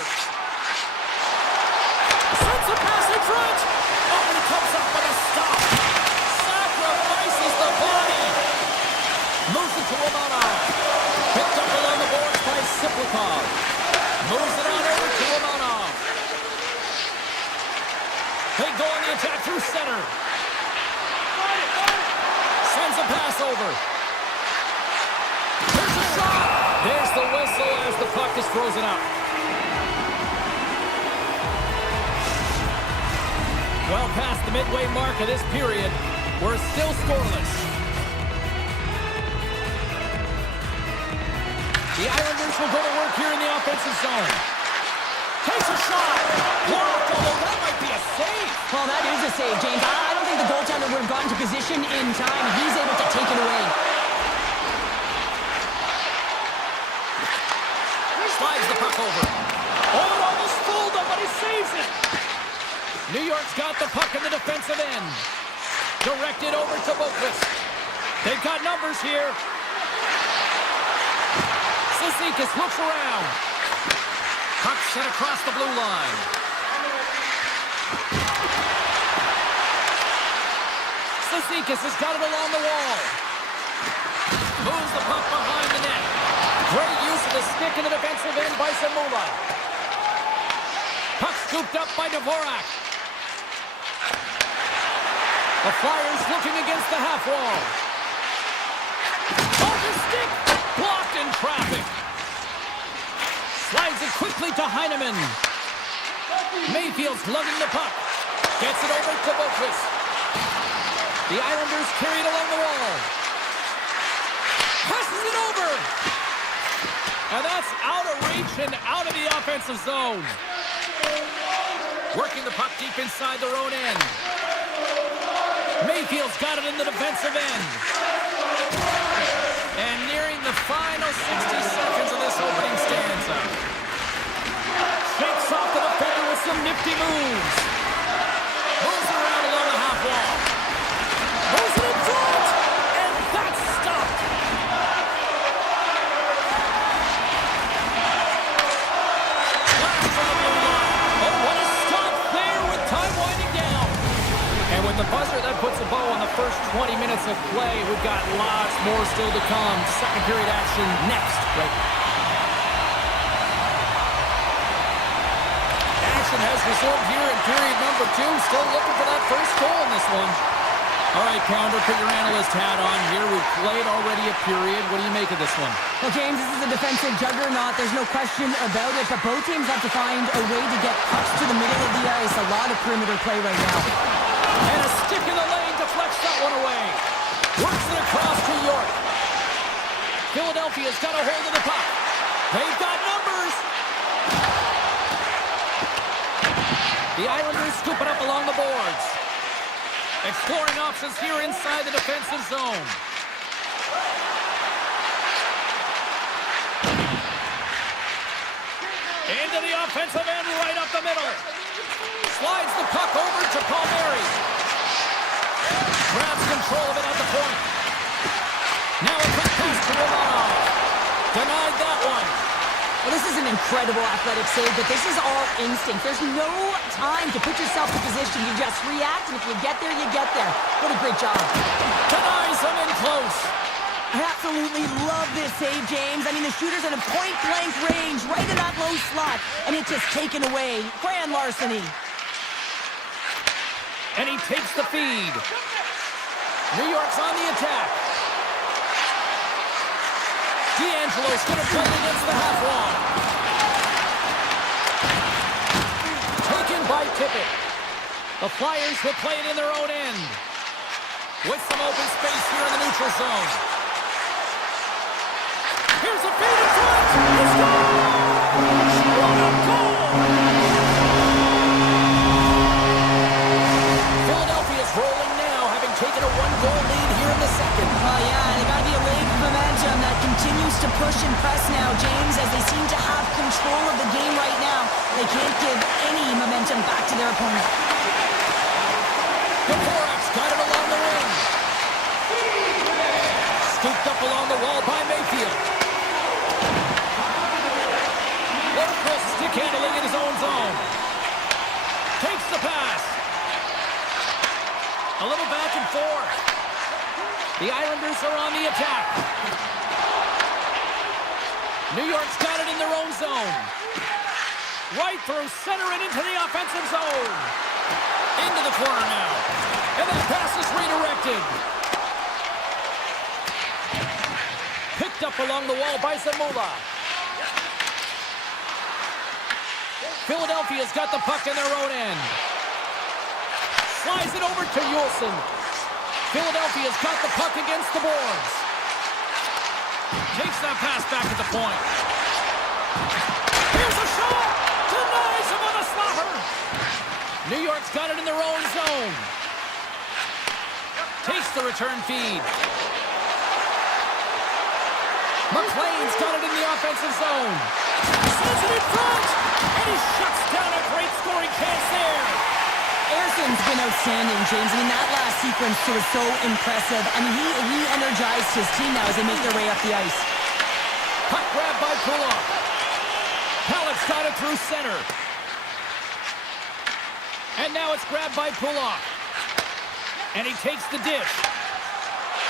Sends a pass in front. Oh, and he comes up with a stop. Sacrifices the body. Moves it to Romanov. Picked up along the boards by Siplikov. Moves it on over to Romanov. They go on the attack through center. Sends a pass over. There's a shot. There's the whistle as the puck is frozen up. Well past the midway mark of this period, we're still scoreless. The Islanders will go to work here in the offensive zone. Takes a shot. Blocked, although that might be a save. Well, that is a save, James. I don't think the goaltender would have gotten to position in time. He's able to take it away. Slides the puck over. Oh, it almost fooled him, but he saves it. New York's got the puck in the defensive end. Directed over to Boquist. They've got numbers here. Cizikas looks around. Puck set across the blue line. Cizikas has got it along the wall. Moves the puck behind the net. Great use of the stick in the defensive end by Zamula. Puck scooped up by Dvorak. The Flyers looking against the half wall. Oh, the stick! Blocked in traffic. Slides it quickly to Heineman. Mayfield's lugging the puck. Gets it over to Boquist. The Islanders carry it along the wall. Passes it over. And that's out of reach and out of the offensive zone. Working the puck deep inside their own end. Mayfield's got it in the defensive end. And nearing the final 60 seconds of this opening stanza. Shakes off the defender with some nifty moves. Moves around along the half wall. Moves it in front. And that's stopped. Oh, what a stop there with time winding down. And with the buzzer, that puts a bow on the first 20 minutes of play. We've got lots more still to come. Second period action next. Right. Action has has resumed here in period number 2. Still looking for that first goal in this one. All right, Pounder, put your analyst hat on here. We've played already a period. What do you make of this one? Well, James, this is a defensive juggernaut. There's no question about it, but both teams have to find a way to get pucks to the middle of the ice. A lot of perimeter play right now. And a stick in the lane deflects that one away. Works it across to York. Philadelphia's got a hold of the puck. They've got numbers. The Islanders scoop it up along the boards. Exploring options here inside the defensive zone. Into the offensive end, right up the middle. Slides the puck over to Palmieri. Grabs control of it at the point. Now a quick pass to Romanov. Denied that one. Well, this is an incredible athletic save, but this is all instinct. There's no time to put yourself in position. You just react, and if you get there, you get there. What a great job. Denies him in close. I absolutely love this save, James. I mean, the shooter's at a point-blank range, right in that low slot, and it's just taken away. Grand larceny. And he takes the feed. New York's on the attack. D'Angelo's going to play it against the half wall. Taken by Tippett. The Flyers will play it in their own end. With some open space here in the neutral zone. Here's a feed in front. He scores! What a goal! Philadelphia's rolling now, having taken a one-goal lead here in the second. Oh, yeah, they got to be a wave of momentum that continues to push and press now, James, as they seem to have control of the game right now. They can't give any momentum back to their opponent. Dvorak's got it along the wing. Scooped up along the wall by Mayfield. Local stick handling in his own zone. Takes the pass. A little back and forth. The Islanders are on the attack. New York's got it in their own zone. Right through center and into the offensive zone. Into the corner now. And that pass is redirected. Picked up along the wall by Zamula. Philadelphia's got the puck in their own end. Slides it over to Yulson. Philadelphia's got the puck against the boards. Takes that pass back at the point. Here's a shot! Denies him on a slaughter! New York's got it in their own zone. Takes the return feed. McLean's got it in the offensive zone. Sends it in front! And he shuts down a great scoring chance there. Harrison's been outstanding, James. I mean, that last sequence was so impressive. I mean, he re-energized his team now as they make their way up the ice. Puck grab by Kulak. Halleck's got it through center. And now it's grabbed by Kulak. And he takes the dish.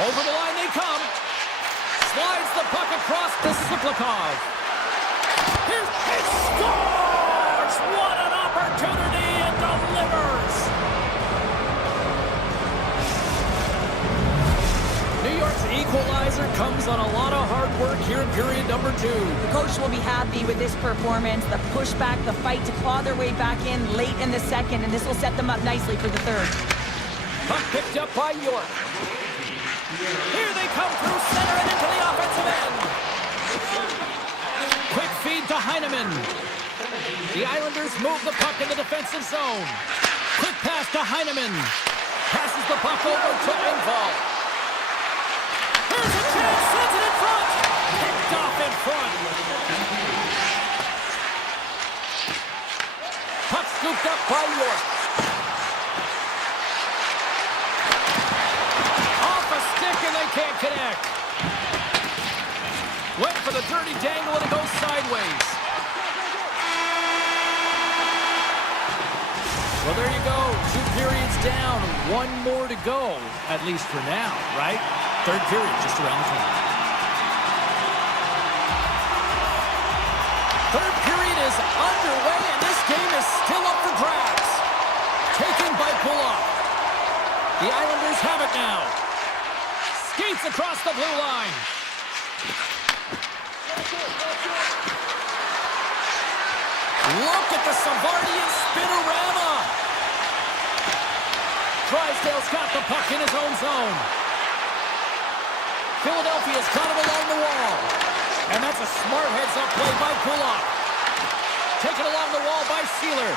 Over the line they come. Slides the puck across to Siplikov. Here's he scores! What an opportunity, and delivers! New York's equalizer comes on a lot of hard work here in period number 2. The coach will be happy with this performance, the pushback, the fight to claw their way back in late in the second, and this will set them up nicely for the third. Puck picked up by York. Here they come through center and into the offensive end. Quick feed to Heineman. The Islanders move the puck in the defensive zone. Quick pass to Heineman. Passes the puck over to Engvall. Here's a chance, sends it in front. Picked off in front. Puck scooped up by York. Off a stick and they can't connect. Went for the dirty dangle and it goes sideways. Well, there you go. 2 periods down. 1 more to go, at least for now, right? Third period just around the corner. Third period is underway, and this game is still up for cracks. Taken by Kulak. The Islanders have it now. Skates across the blue line. Look at the Savardian spinorama. Drysdale's got the puck in his own zone. Philadelphia's got him along the wall. And that's a smart heads-up play by Kulak. Taken along the wall by Sealer.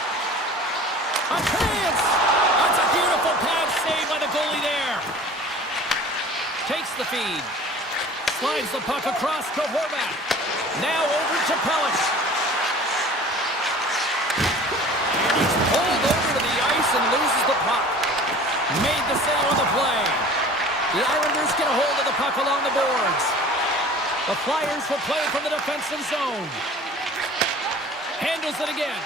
A chance! That's a beautiful pass save by the goalie there. Takes the feed. Slides the puck across to Horvat. Now over to Pellish. And he's pulled over to the ice and loses the puck. Made the save on the play. The Islanders get a hold of the puck along the boards. The Flyers will play from the defensive zone. Handles it again.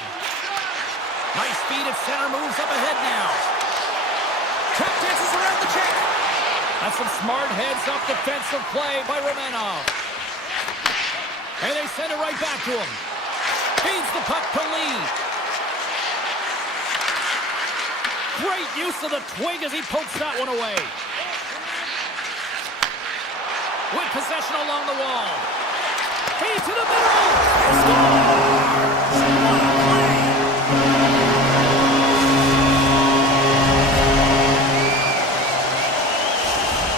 Nice speed at center, moves up ahead now. Trap dances around the check. That's some smart heads-up defensive play by Romanov. And they send it right back to him. Feeds the puck to Lee. Great use of the twig as he pokes that one away. With possession along the wall. Feed to the middle. He scores! What a play!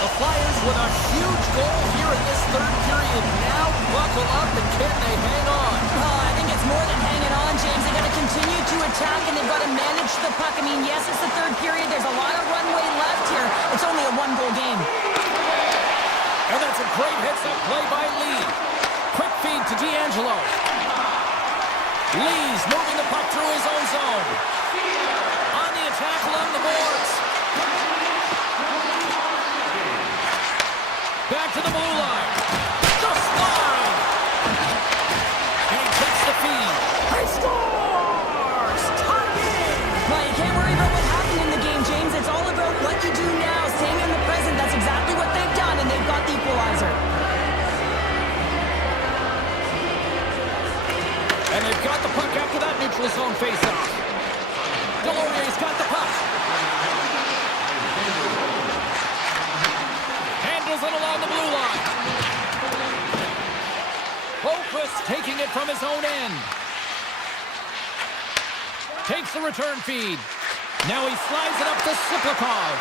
The Flyers with a huge goal here in this third period. Now buckle up and can they hang on? Oh, I think it's more than hanging on, James. They got to continue to attack and they've got to manage the puck. I mean, yes, it's the third period. There's a lot of runway left here. It's only a one-goal game. And that's a great heads-up play by Lee. Quick feed to D'Angelo. Lee's moving the puck through his own zone. On the attack along the boards. Back to the blue line. The slide. And he takes the feed. He scores! Tied in! Well, you can't worry about what happened in the game, James. It's all about what you do now, staying in the present. That's exactly what they've done, and they've got the equalizer. And they've got the puck after that neutral zone face-off. Delorier's got the puck. Handles it along the blue line. Boquist taking it from his own end. Takes the return feed. Now he slides it up to Siplikov.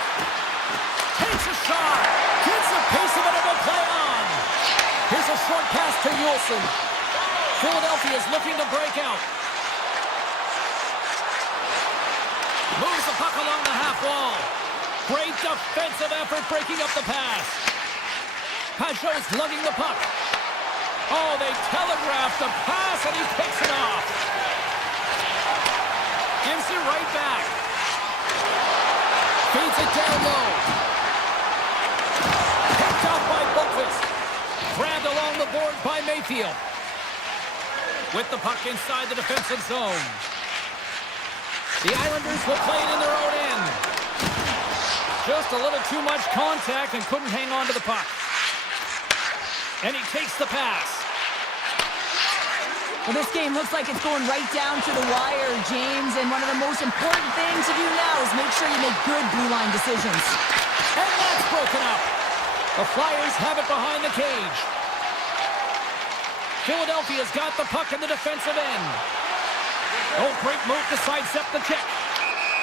Takes a shot. Gets a piece of it and will play on. Here's a short pass to Yulson. Philadelphia is looking to break out. Moves the puck along the half wall. Great defensive effort breaking up the pass. Pajot's lugging the puck. Oh, they telegraphed the pass and he picks it off. Gives it right back. Feeds it down low. Picked up by Boquist. Grabbed along the board by Mayfield. With the puck inside the defensive zone. The Islanders will play it in their own end. Just a little too much contact and couldn't hang on to the puck. And he takes the pass. Well, this game looks like it's going right down to the wire, James. And one of the most important things to do now is make sure you make good blue line decisions. And that's broken up. The Flyers have it behind the cage. Philadelphia's got the puck in the defensive end. Oh, great move to sidestep the check.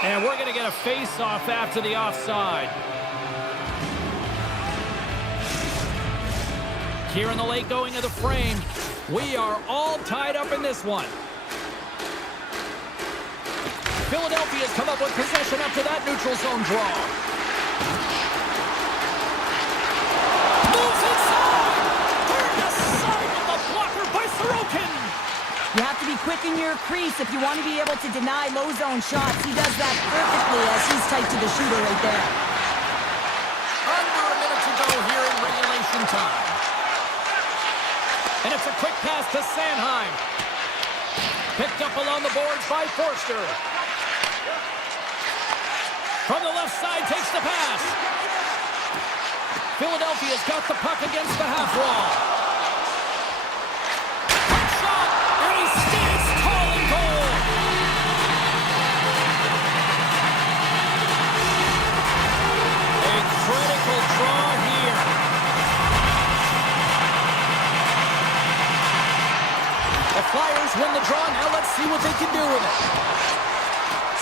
And we're going to get a face-off after the offside. Here in the late going of the frame, we are all tied up in this one. Philadelphia's come up with possession after that neutral zone draw. Moves inside! Turned aside with the blocker by Sorokin! You have to be quick in your crease if you want to be able to deny low zone shots. He does that perfectly as he's tight to the shooter right there. Under a minute to go here in regulation time. And it's a quick pass to Sanheim. Picked up along the boards by Forster. From the left side, takes the pass. Philadelphia's got the puck against the half wall. Quick shot, and he stands tall in goal. draw. Now let's see what they can do with it.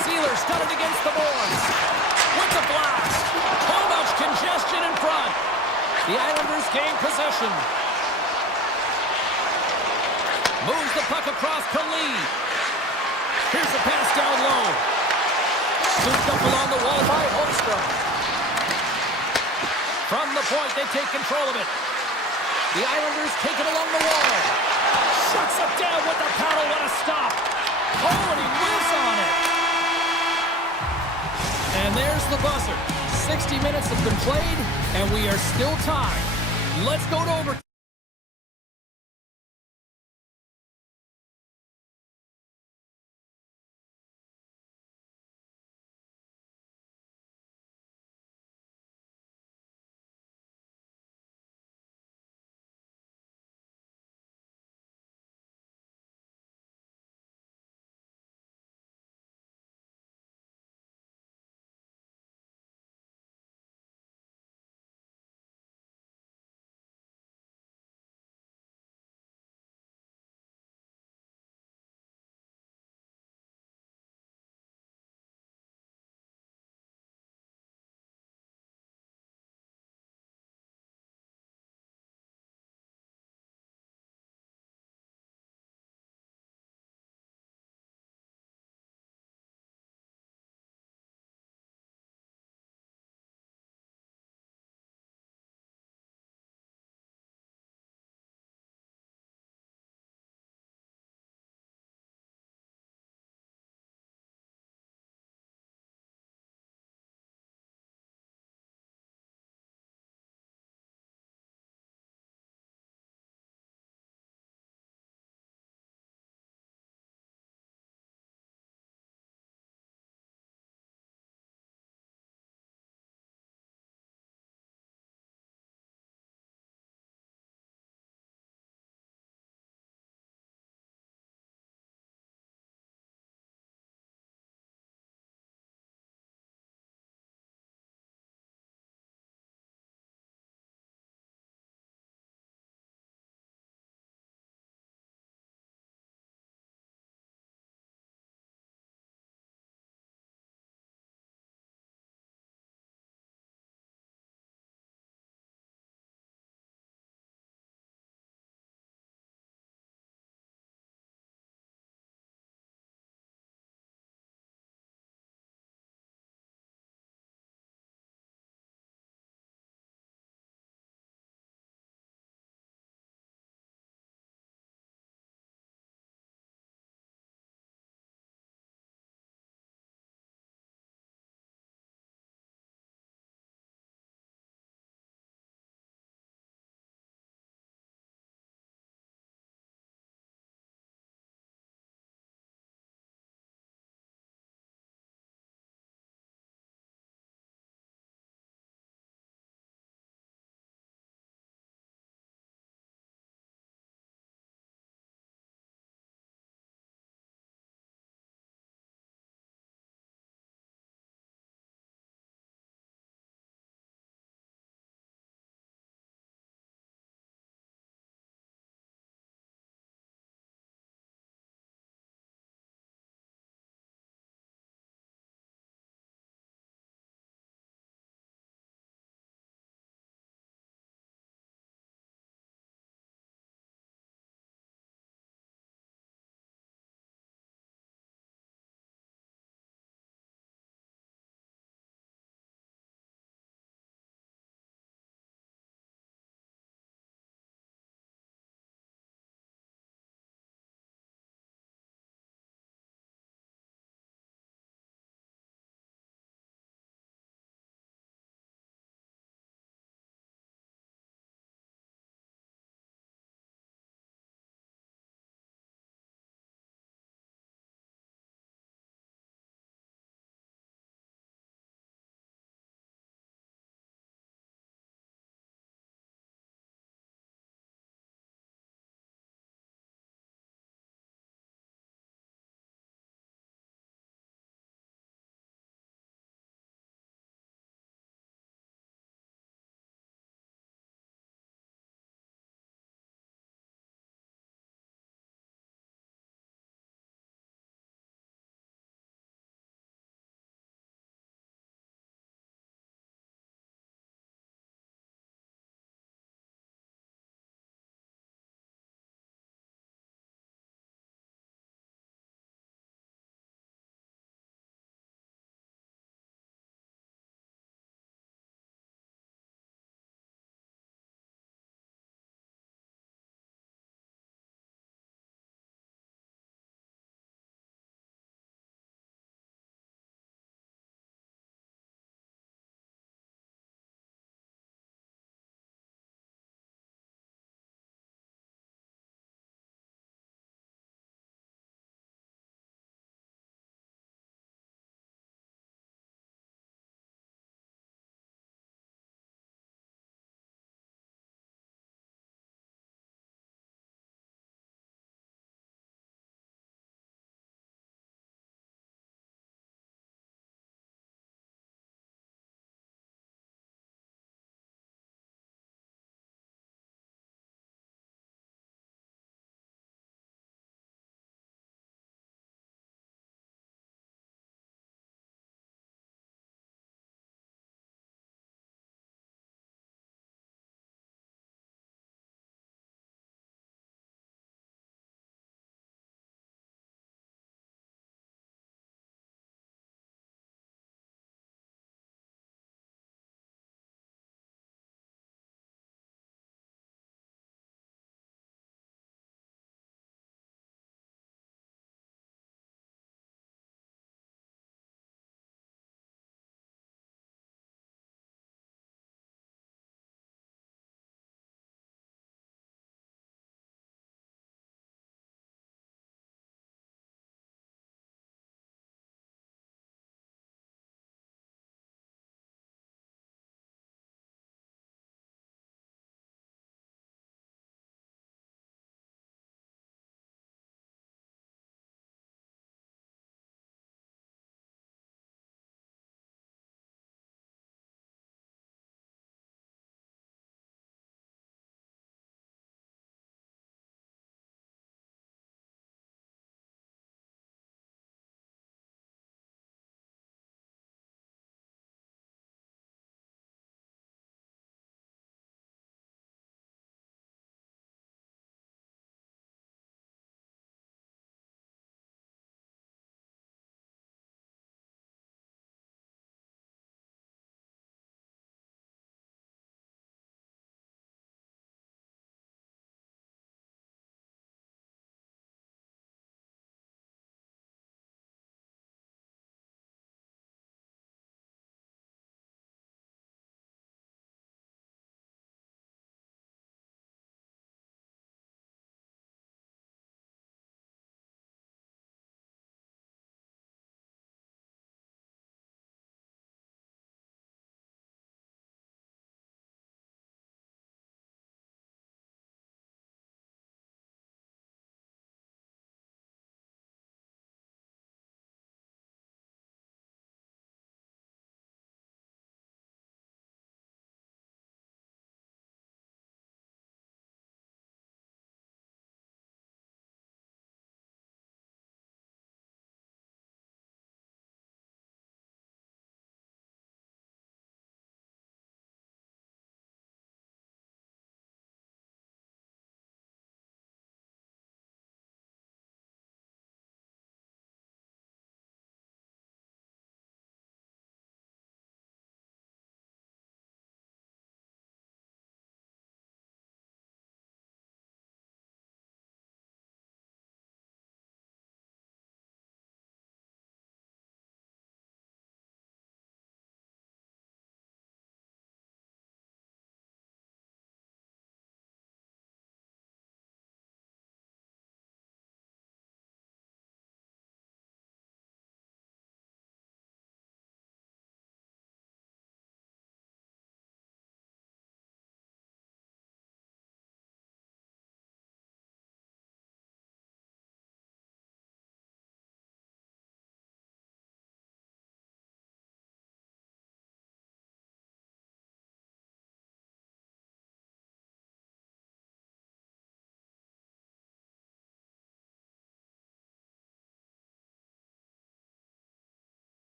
Steelers done it against the boards. With the blast. Too much congestion in front. The Islanders gain possession. Moves the puck across to Lee. Here's a pass down low. Scooped up along the wall by Holmstrom. From the point, they take control of it. The Islanders take it along the wall. Shuts it down with the paddle. What a stop. Oh, and he whiffs on it. And there's the buzzer. 60 minutes have been played, and we are still tied. Let's go to overtime.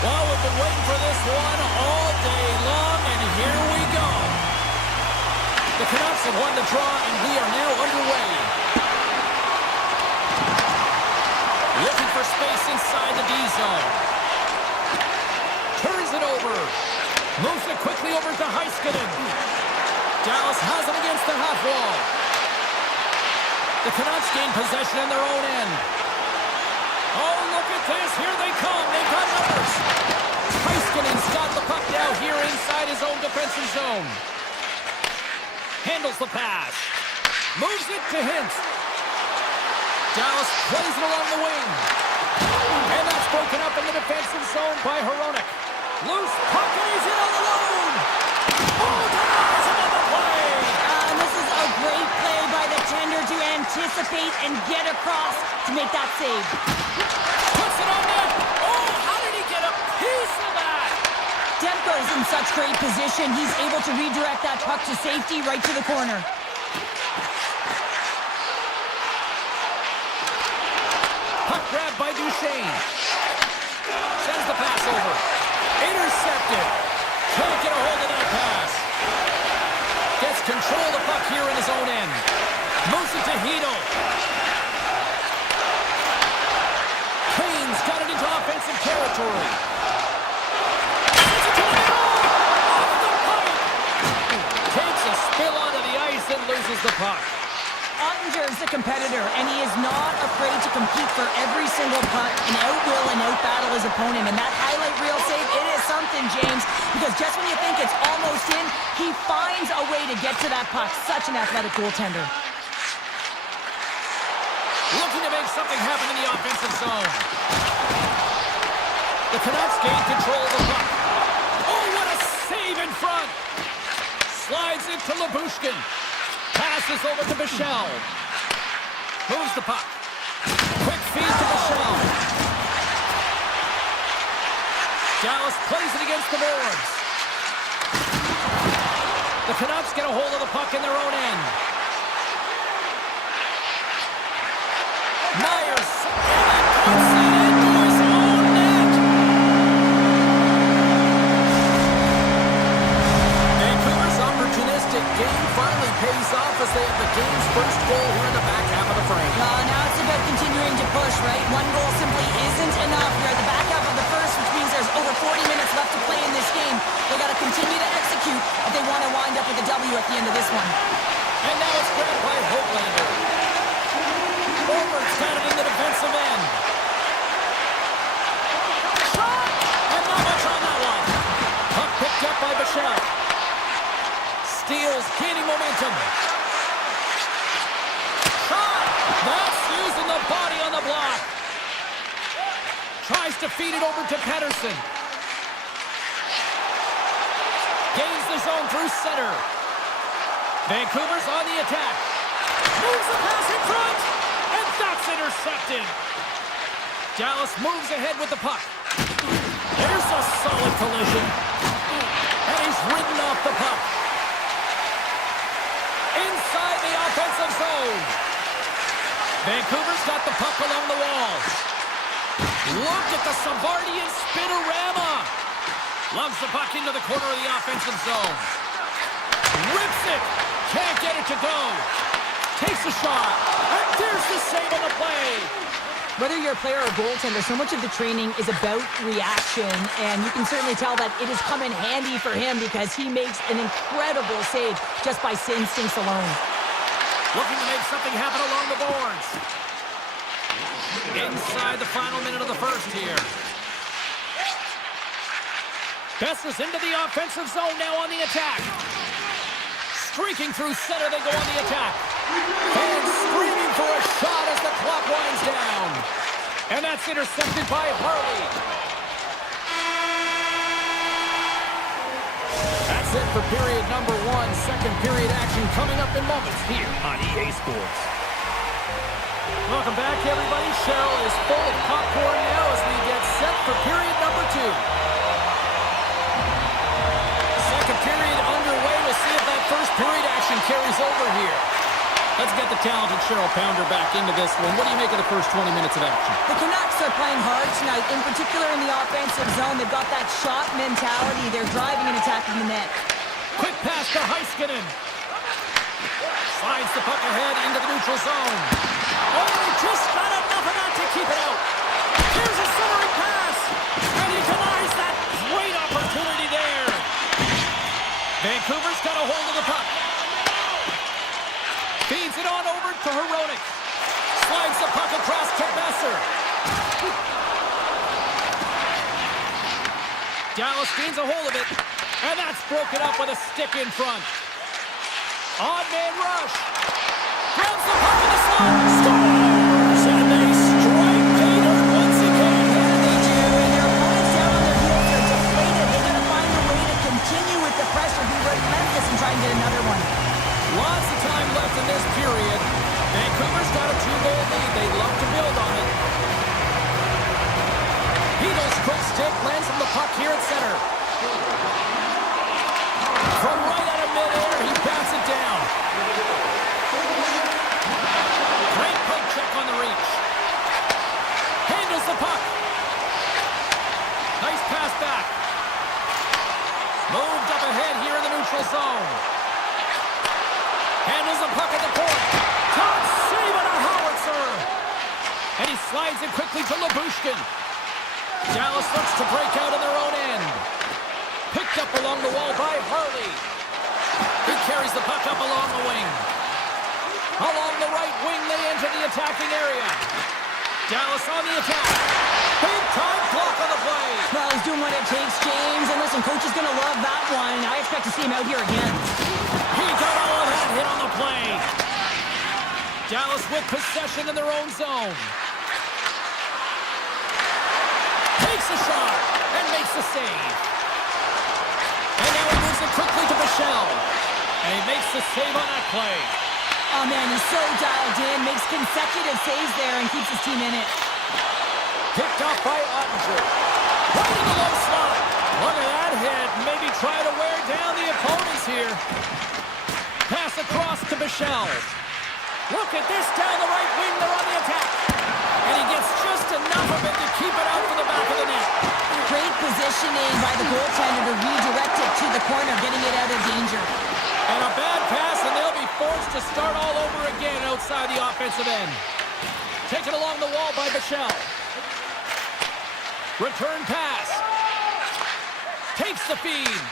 Well, we've been waiting for this one all day long, and here we go. The Canucks have won the draw, and we are now underway. Looking for space inside the D zone. Turns it over. Moves it quickly over to Heiskanen. Dallas has it against the half wall. The Canucks gain possession in their own end. Oh, look at this. Here they come. They've got numbers. Heiskanen's got the puck now here inside his own defensive zone. Handles the pass. Moves it to Hintz. Dallas plays it along the wing. And that's broken up in the defensive zone by Hronek. Loose puck, and he's in on the alone. Oh, denies another play. This is a great play by the tender to anticipate and get across to make that save. Puts it on net. Oh, how did he get a piece of that? Demko's in such great position. He's able to redirect that puck to safety right to the corner. Puck grabbed by Duchesne. Sends the pass over. Intercepted. Can't get a hold of that pass. Gets control of the puck here in his own end. Moves it to Hito. Kane's got it into offensive territory. Sends it to the middle. Off the pipe. Takes a spill onto the ice and loses the puck. Ottinger's the competitor, and he is not afraid to compete for every single puck and outwill and outbattle his opponent. And that highlight reel save, it is something, James, because just when you think it's almost in, he finds a way to get to that puck. Such an athletic goaltender. Looking to make something happen in the offensive zone. The Canucks gain control of the puck. Oh, what a save in front! Slides it to Lyubushkin. Passes over to Bichelle. Moves the puck. Quick feed to Bichelle. Dallas plays it against the boards. The Canucks get a hold of the puck in their own end. Myers. And puts it into his own net. Vancouver's opportunistic game finally pays off as they have the game's first goal here in the back half of the frame. Now it's about continuing to push, right? One goal simply isn't enough. You're at the back half of the first, which means there's over 40 minutes left to play in this game. They got to continue to execute if they want to wind up with a W at the end of this one. And now it's grabbed by Hoglander. Forward's got it in the defensive end. Shot! And not much on that one. Puck picked up by Bichelle. Steals, gaining momentum. Shot! That's using the body on the block. Tries to feed it over to Pettersson. Gains the zone through center. Vancouver's on the attack. Moves the pass in front. And that's intercepted. Dallas moves ahead with the puck. There's a solid collision. And he's ridden off the puck. Inside the offensive zone. Vancouver's got the puck along the wall. Look at the Savardian spinorama. Loves the puck into the corner of the offensive zone. Rips it. Can't get it to go. Takes a shot. And there's the save on the play. Whether you're a player or a goaltender, so much of the training is about reaction, and you can certainly tell that it has come in handy for him because he makes an incredible save just by instincts alone. Looking to make something happen along the boards. Inside the final minute of the first here. Besses into the offensive zone now on the attack. Streaking through center, they go on the attack. Fans screaming for a shot as the clock winds down. And that's intercepted by Harley. That's it for period number one. Second period action coming up in moments here on EA Sports. Welcome back, everybody. Cheryl is full of popcorn now as we get set for period number two. Second period underway. We'll see if that first period action carries over here. Let's get the talented Cheryl Pounder back into this one. What do you make of the first 20 minutes of action? The Canucks are playing hard tonight, in particular in the offensive zone. They've got that shot mentality. They're driving and attacking the net. Quick pass to Heiskanen. Slides the puck ahead into the neutral zone. Oh, he just got enough of that to keep it out. Here's a centering pass. And he denies that great opportunity there. Vancouver's got a hold of the puck. Feeds it on over to Hronek. Slides the puck across to Besser. Dallas gains a hold of it. And that's broken up with a stick in front. Odd man rush. Grabs the puck in the slot. Scores! And they strike Vader once again. Yeah, they do. And their opponents down on their heels are deflated. They're going to find a way to continue with the pressure, be relentless, and try and get another one. Lots of time left in this period. Vancouver's got a 2-goal lead. They'd love to build on it. Eagles quick stick lands from the puck here at center. From right out of midair, he bats it down. Great poke check on the reach. Handles the puck. Nice pass back. Moved up ahead here in the neutral zone. Handles the puck at the point. Top save on a howitzer. And he slides it quickly to Labushkin. Dallas looks to break out in their own end. Picked up along the wall by Harley. He carries the puck up along the wing. Along the right wing, they enter the attacking area. Dallas on the attack. Big time block on the play. Well, he's doing what it takes, James. And listen, coach is going to love that one. I expect to see him out here again. He got all of that hit on the play. Dallas with possession in their own zone. Takes a shot and makes the save. And now he moves it quickly to Michel. And he makes the save on that play. Oh, man, he's so dialed in. Makes consecutive saves there and keeps his team in it. Picked off by Ottinger. Right in the low slot. Look at that hit. Maybe try to wear down the opponents here. Pass across to Michel. Look at this down the right wing. They're on the attack. And he gets just enough of it to keep it out from the back of the net. Great positioning by the goaltender to redirect it to the corner, getting it out of danger. And a bad pass, and they'll be forced to start all over again outside the offensive end. Taken along the wall by Michel. Return pass. Takes the feed.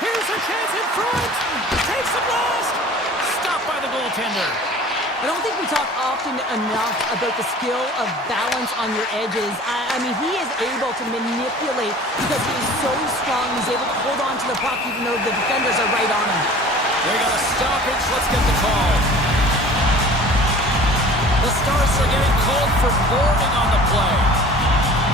Here's a chance in front. Takes the blast. Stopped by the goaltender. I don't think we talk often enough about the skill of balance on your edges. I mean, he is able to manipulate because he is so strong. He's able to hold on to the puck even though the defenders are right on him. We got a stoppage. Let's get the call. The Stars are getting called for boarding on the play.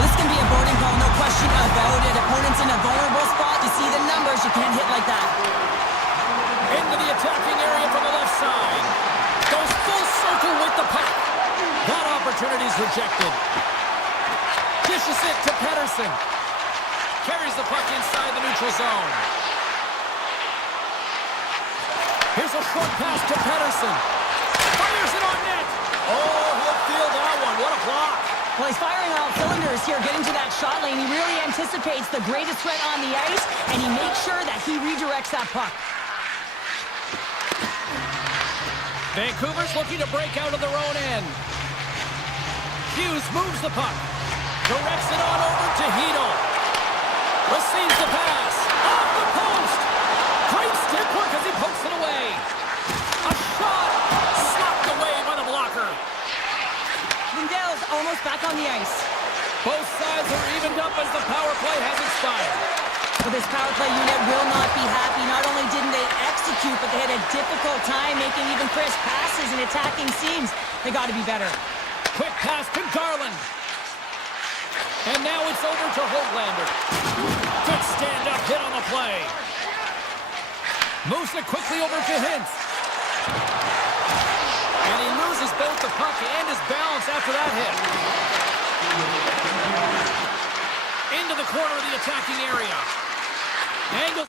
This can be a boarding call, no question about it. Opponent's in a vulnerable spot. You see the numbers. You can't hit like that. Into the attacking area from the left side. Goes full circle with the puck. That opportunity's rejected. Dishes it to Pettersson. Carries the puck inside the neutral zone. Here's a short pass to Pettersson. Fires it on net. Oh, he'll feel that one. What a block. Well, he's firing all cylinders here, getting to that shot lane. He really anticipates the greatest threat on the ice, and he makes sure that he redirects that puck. Vancouver's looking to break out of their own end. Hughes moves the puck. Directs it on over to Hedl. Receives the pass. Off the post. Great stick work as he pokes it away. A shot. Slapped away by the blocker. Lindell's almost back on the ice. Both sides are evened up as the power play has expired. Well, this power play unit will not be happy. Not only didn't they execute, but they had a difficult time making even crisp passes and attacking seams. They got to be better. Quick pass to Garland. And now it's over to Hoglander. Good stand-up hit on the play. Moves it quickly over to Hintz. And he loses both the puck and his balance after that hit. Into the corner of the attacking area. Angle.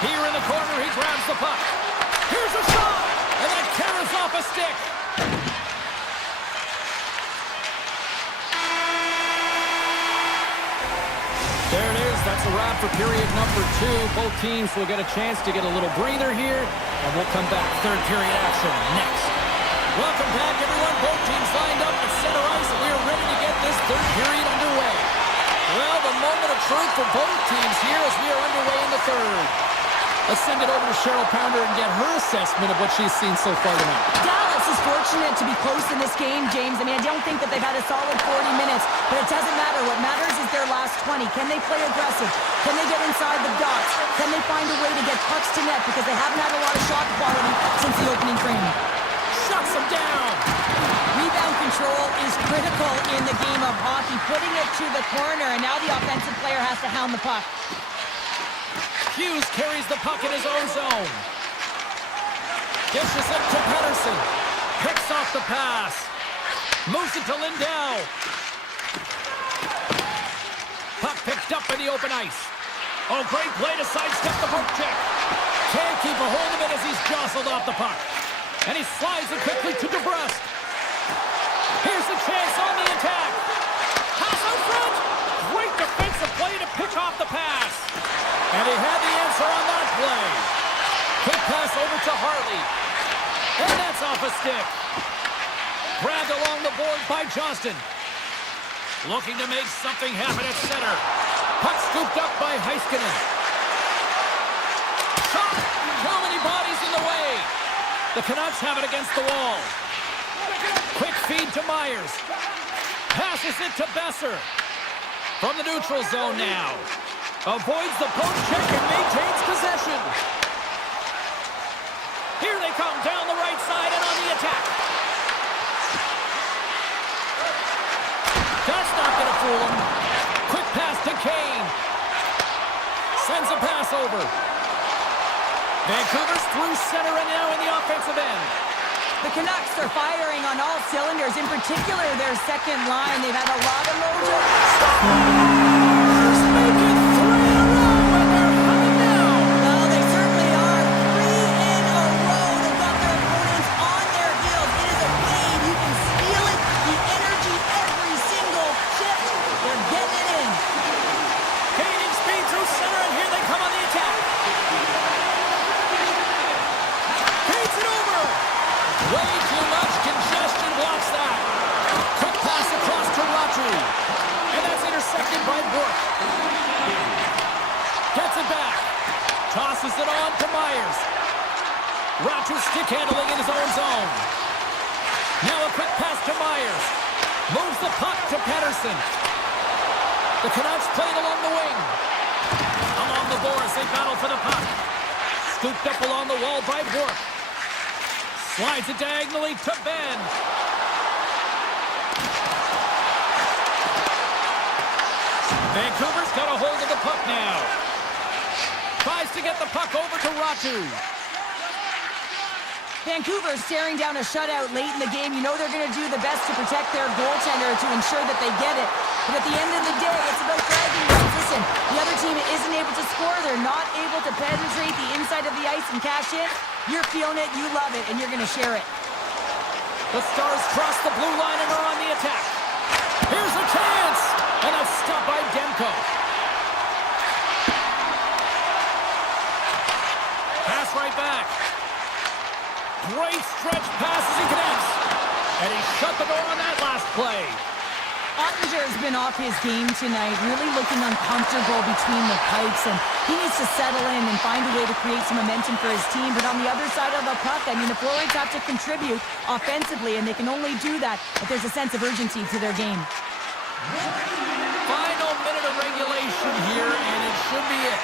Here in the corner, he grabs the puck. Here's a shot, and that carries off a stick. There it is. That's a wrap for period number 2. Both teams will get a chance to get a little breather here, and we'll come back. Third period action next. Welcome back, everyone. Both teams lined up at center ice, and we are ready to get this third period underway. Well, the moment of truth for both teams here as we are underway in the third. Let's send it over to Cheryl Pounder and get her assessment of what she's seen so far tonight. Dallas is fortunate to be close in this game, James. I mean, I don't think that they've had a solid 40 minutes, but it doesn't matter. What matters is their last 20. Can they play aggressive? Can they get inside the dots? Can they find a way to get pucks to net? Because they haven't had a lot of shot quality since the opening frame. Shuts them down. Rebound control is critical in the game of hockey. Putting it to the corner, and now the offensive player has to hound the puck. Hughes carries the puck in his own zone. Dishes it to Pedersen. Picks off the pass. Moves it to Lindell. Puck picked up in the open ice. Oh, great play to sidestep the poke check. Can't keep a hold of it as he's jostled off the puck. And he slides it quickly to DeBrusque. Here's the chance on the attack. Pass out front. Great defensive play to pick off the pass. And he had the answer on that play. Quick pass over to Harley. And that's off a stick. Grabbed along the board by Johnston. Looking to make something happen at center. Puck scooped up by Heiskanen. Shot! Too many bodies in the way. The Canucks have it against the wall. Quick feed to Myers. Passes it to Besser. From the neutral zone now. Avoids the poke check and maintains possession. Here they come down the right side and on the attack. That's not going to fool him. Quick pass to Kane. Sends a pass over. Vancouver's through center and now in the offensive end. The Canucks are firing on all cylinders, in particular their second line. They've had a lot of mojo. Stars make it 3 in a row, and they're humming now. Well, they certainly are. 3 in a row. They've got their opponents on their heels. It is a wave. You can feel it. The energy every single shift. They're getting it in. Gaining speed through center, and here they come on the attack. Paints it over. Way too much congestion blocks that. Quick pass across to Ratu. And that's intercepted by Brook. Gets it back. Tosses it on to Myers. Ratu stick handling in his own zone. Now a quick pass to Myers. Moves the puck to Pedersen. The Canucks played along the wing. Along the boards, they battle for the puck. Scooped up along the wall by Brook. Slides it diagonally to Ben. Vancouver's got a hold of the puck now. Tries to get the puck over to Ratu. Vancouver staring down a shutout late in the game. You know they're going to do the best to protect their goaltender to ensure that they get it. But at the end of the day, it's about bragging rights. Listen, the other team isn't able to score. They're not able to penetrate the inside of the ice and cash in. You're feeling it, you love it, and you're going to share it. The Stars cross the blue line and are on the attack. Here's a chance! And a stop by Demko. Pass right back. Great stretch pass as he connects. And he shut the door on that last play. Ottinger's been off his game tonight, really looking uncomfortable between the pipes, and he needs to settle in and find a way to create some momentum for his team. But on the other side of the puck, I mean, the forwards have to contribute offensively, and they can only do that if there's a sense of urgency to their game. Final minute of regulation here, and it should be it.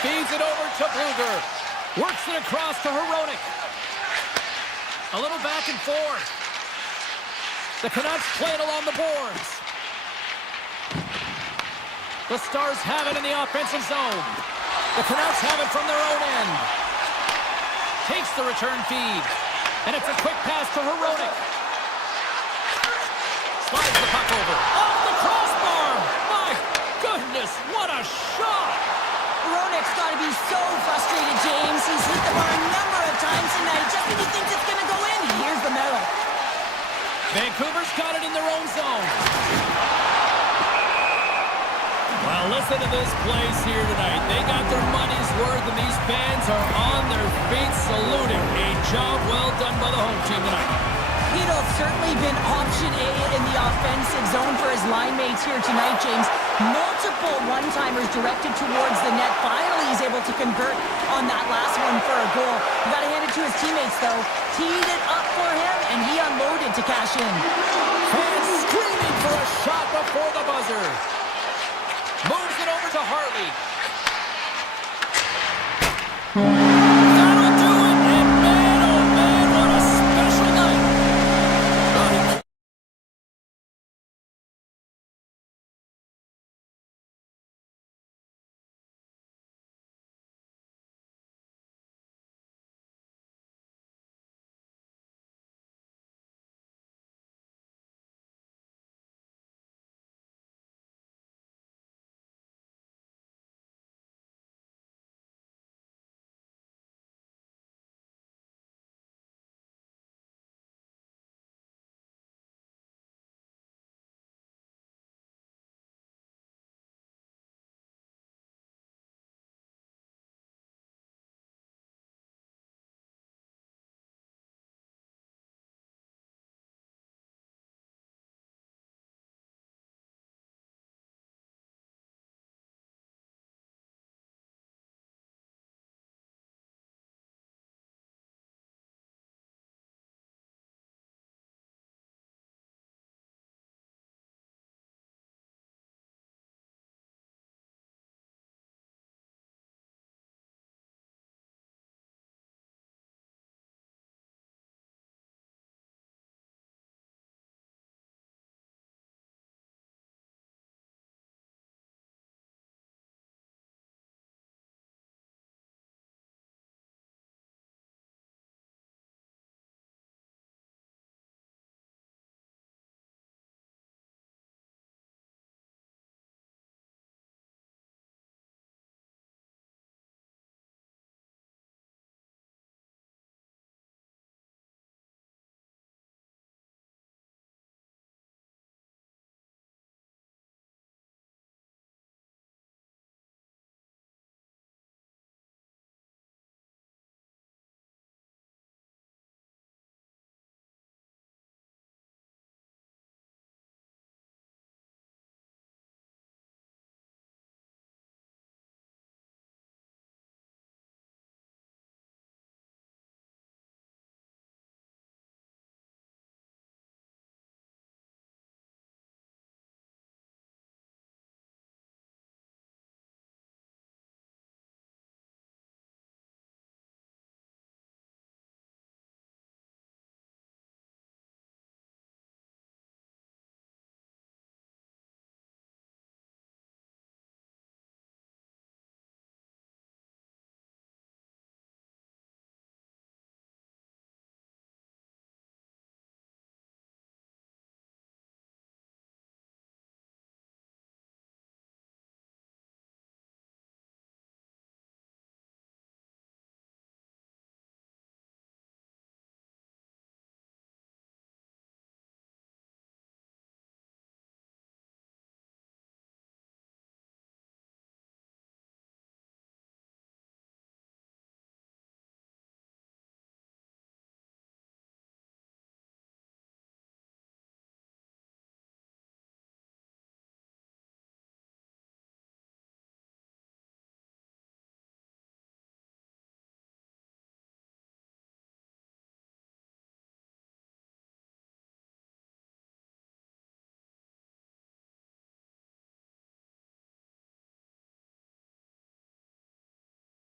Feeds it over to Bluger. Works it across to Hronek. A little back and forth. The Canucks play it along the boards. The Stars have it in the offensive zone. The Canucks have it from their own end. Takes the return feed. And it's a quick pass to Hronek. Slides the puck over. Off the crossbar! My goodness, what a shot! Hronek's got to be so frustrated, James. He's hit the bar a number of times tonight. Just when he thinks it's going to go in, here's the medal. Vancouver's got it in their own zone. Well, listen to this place here tonight. They got their money's worth, and these fans are on their feet saluting. A job well done by the home team tonight. He'd certainly been option A in the offensive zone for his line mates here tonight, James. Multiple one-timers directed towards the net. Finally, he's able to convert on that last one for a goal. You got to hand it to his teammates, though. Teed it up for him, and he unloaded to cash in. Fans screaming for a shot before the buzzer. Moves it over to Hartley. That'll do it, and man, oh man, what a special night.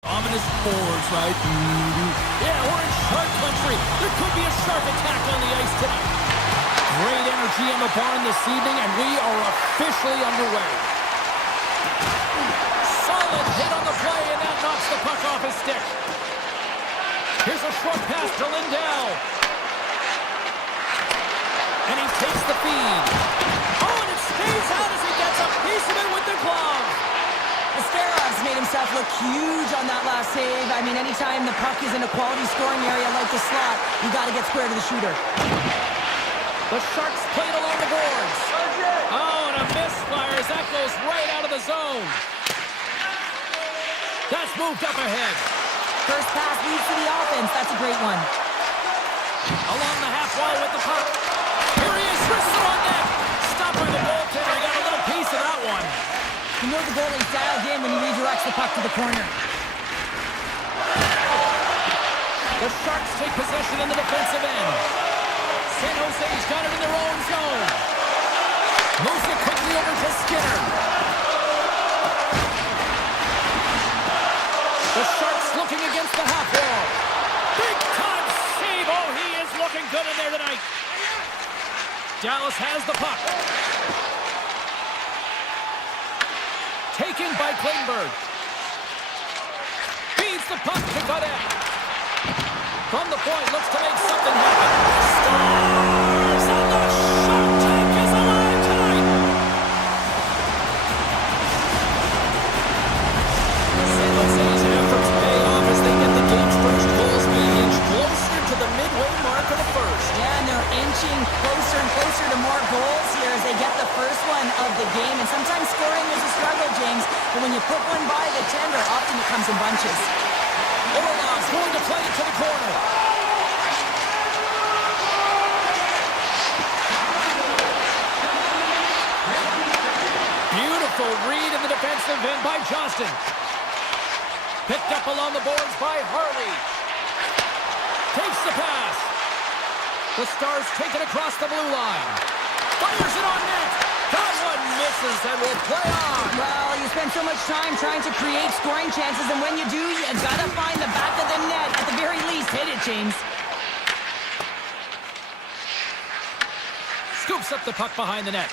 Ominous boards, right? Yeah, we're in shark country. There could be a shark attack on the ice tonight. Great energy in the barn this evening, and we are officially underway. Solid hit on the play, and that knocks the puck off his stick. Here's a short pass to Lindell. And he takes the feed. Oh, and it stays out as he gets a piece of it with the glove. Asteros made himself look huge on that last save. I mean, anytime the puck is in a quality scoring area like the slot, you got to get square to the shooter. The Sharks played along the boards. Oh, and a misfire as that goes right out of the zone. That's moved up ahead. First pass leads to the offense. That's a great one. Along the half wall with the puck. Here he is, wristed on net. Stopped by the goaltender. He got a little piece of that one. You know the goalie's dialed in when he redirects the puck to the corner. The Sharks take possession in the defensive end. San Jose's got it in their own zone. Moves it quickly over to Skinner. The Sharks looking against the half wall. Big time save. Oh, he is looking good in there tonight. Dallas has the puck. Taken by Klingberg. Feeds the puck to Godet. From the point, looks to make something happen. Stars! And the Shark Tank is alive tonight! San Jose's efforts pay off as they get the game's first goals being inched closer to the midway mark of the first. Yeah, and they're inching closer and closer to more goals here as they get the first one of the game. And sometimes scoring is a struggle, James, but when you put one by the tender, often it comes in bunches. Orlov's going to play it to the corner. Beautiful read in the defensive end by Johnston. Picked up along the boards by Harley. Takes the pass. The Stars take it across the blue line. Fires it on net. That one misses and will play on. Well, you spend so much time trying to create scoring chances, and when you do, you gotta find the back of the net. At the very least, hit it, James. Scoops up the puck behind the net.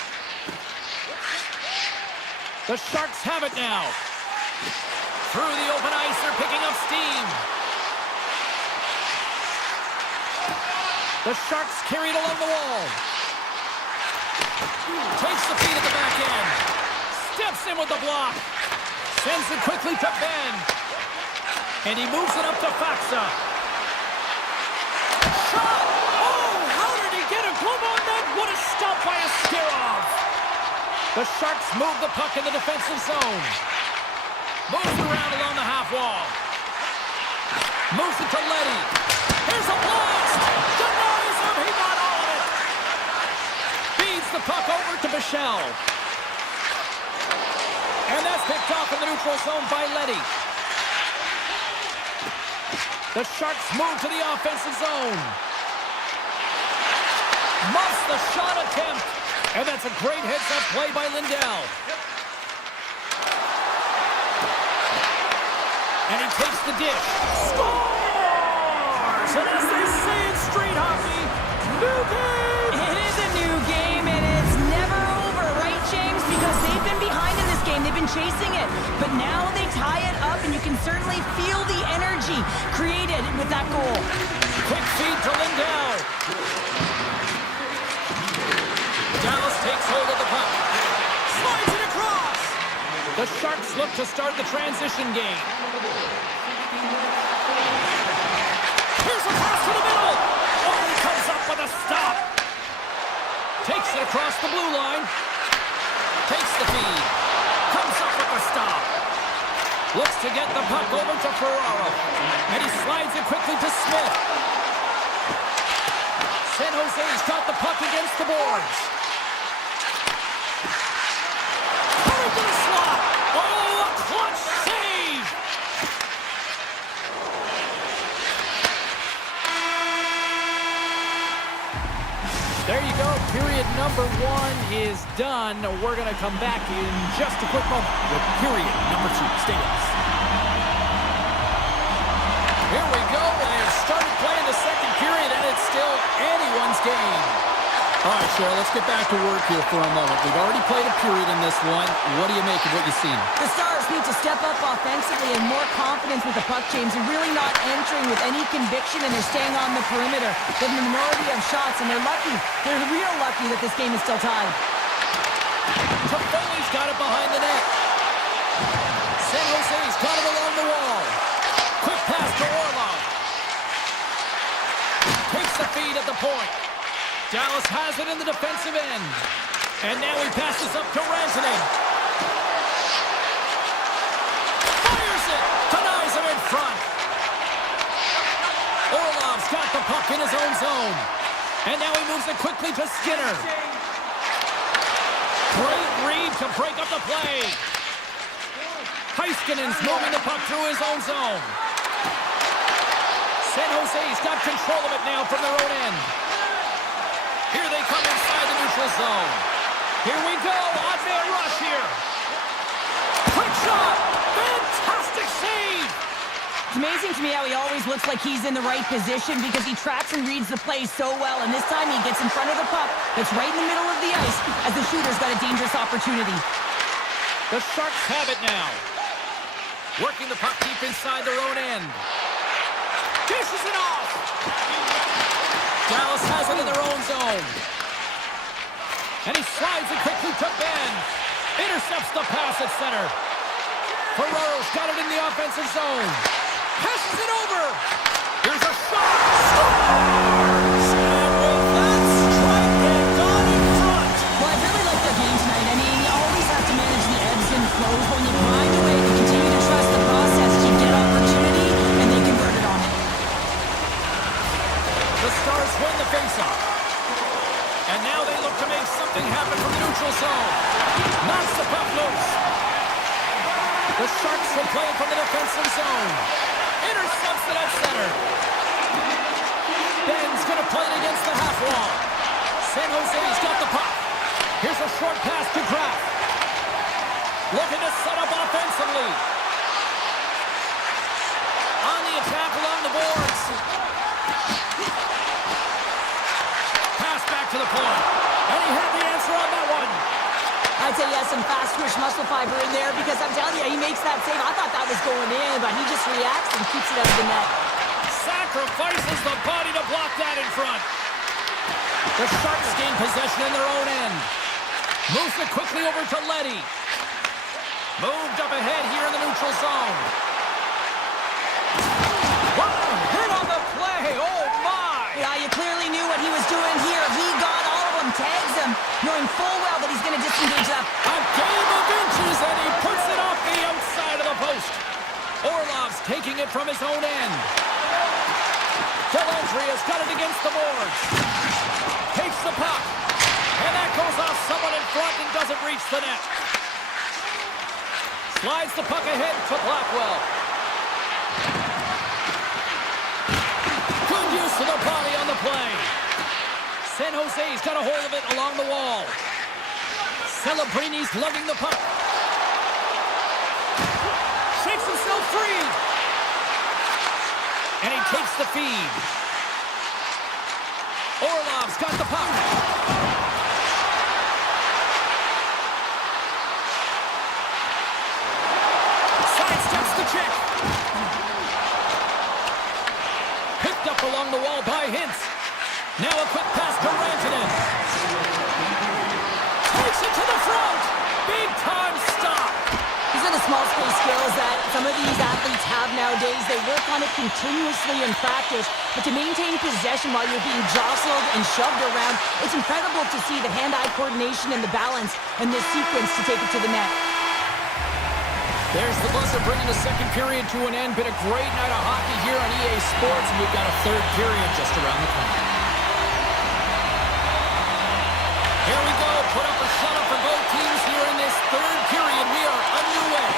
The Sharks have it now. Through the open ice, they're picking up steam. The Sharks carried along the wall. Takes the feed at the back end. Steps in with the block. Sends it quickly to Ben. And he moves it up to Faxa. Shot! Oh, how did he get a glove on that? What a stop by Askarov. The Sharks move the puck in the defensive zone. Moves around along the half wall. Moves it to Leddy. Here's a blast! Denies him! He got all of it! Feeds the puck over to Bichelle. And that's picked off in the neutral zone by Leddy. The Sharks move to the offensive zone. Muffs the shot attempt. And that's a great heads-up play by Lindell. And he takes the dish. Scores! And as they say in street hockey, new game! It is a new game, and it's never over, right, James? Because they've been behind in this game. They've been chasing it. But now they tie it up, and you can certainly feel the energy created with that goal. Quick feed to Lindell. Dallas takes hold of the puck. Slides it across. The Sharks look to start the transition game. Here's a pass to the middle. Oh, he comes up with a stop. Takes it across the blue line. Takes the feed. Comes up with a stop. Looks to get the puck over to Ferraro. And he slides it quickly to Smith. San Jose's got the puck against the boards. Coming to the slot. Oh, a clutch save. There you go. Period number 1 is done. We're going to come back in just a quick moment with period number 2. Stay with us. Here we go. They've started playing the second period, and it's still anyone's game. All right, Cheryl, let's get back to work here for a moment. We've already played a period in this one. What do you make of what you've seen? The Stars need to step up offensively and more confidence with the puck, James. They're really not entering with any conviction, and they're staying on the perimeter. They have a minority of shots, and they're lucky. They're real lucky that this game is still tied. Toffoli's got it behind the net. San San Jose's got it along the wall. Quick pass to Orlov. Takes the feed at the point. Dallas has it in the defensive end. And now he passes up to Rantanen. Fires it. Denies him in front. Orlov's got the puck in his own zone. And now he moves it quickly to Skinner. Great read to break up the play. Heiskanen's moving the puck through his own zone. San Jose's got control of it now from their own end. Here they come inside the neutral zone. Here we go. Odd man rush here. Quick shot. Fantastic save. It's amazing to me how he always looks like he's in the right position because he tracks and reads the play so well. And this time he gets in front of the puck. It's right in the middle of the ice as the shooter's got a dangerous opportunity. The Sharks have it now. Working the puck deep inside their own end. Dishes it off. Dallas has it in their own zone. And he slides it quickly to Ben. Intercepts the pass at center. Ferraro's got it in the offensive zone. Passes it over. Here's a shot. Scores! And with that strike, they've gone in front. Well, I really like their game tonight. I mean, you always have to manage the ebbs and flows. When you grind away, you continue to trust the process. You get opportunity, and they convert it on it. The Stars win the faceoff. And now they look to make something happen from the neutral zone. Knocks the puck loose. The Sharks will play it from the defensive zone. Intercepts it at center. Ben's going to play it against the half wall. San Jose's got the puck. Here's a short pass to Kraft. Looking to set up offensively. On the attack along the boards. Pass back to the point. And he had the answer on that one. I'd say he has some fast twitch muscle fiber in there because I'm telling you, he makes that save. I thought that was going in, but he just reacts and keeps it out of the net. Sacrifices the body to block that in front. The Sharks gain possession in their own end. Moves it quickly over to Leddy. Moved up ahead here in the neutral zone. Wow, hit on the play. Oh, my. Yeah, you clearly knew what he was doing here. He got all of them, tags them, knowing full well that he's going to disengage that. A game of inches, and he puts it off the outside of the post. Orlov's taking it from his own end. Dellandria's got it against the boards. Takes the puck. And that goes off someone in front and doesn't reach the net. Slides the puck ahead to Blackwell. Good use of the body on the play. San Jose's got a hold of it along the wall. Celebrini's lugging the puck. Shakes himself free. And he takes the feed. Orlov's got the puck. Sidesteps the check. Picked up along the wall by Hintz. Now a quick pass to Rantanen. Takes it to the front. Big time stop. These are the small space skills that some of these athletes have nowadays. They work on it continuously in practice, but to maintain possession while you're being jostled and shoved around, it's incredible to see the hand-eye coordination and the balance in this sequence to take it to the net. There's the buzzer bringing the second period to an end. Been a great night of hockey here on EA Sports, and we've got a third period just around the corner. Here we go. Put up a shutout for both teams here in this third period. We are underway.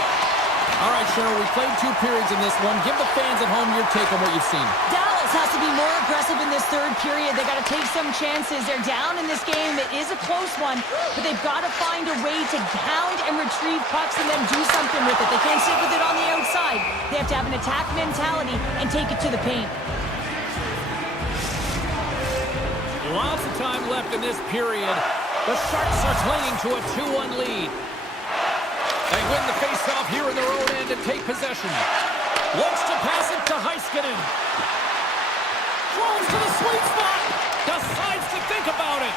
All right, Cheryl, we played 2 periods in this one. Give the fans at home your take on what you've seen. Dallas has to be more aggressive in this third period. They got to take some chances. They're down in this game. It is a close one, but they've got to find a way to hound and retrieve pucks and then do something with it. They can't sit with it on the outside. They have to have an attack mentality and take it to the paint. Lots of time left in this period. The Sharks are clinging to a 2-1 lead. They win the faceoff here in their own end and take possession. Wants to pass it to Heiskanen. Throws to the sweet spot. Decides to think about it.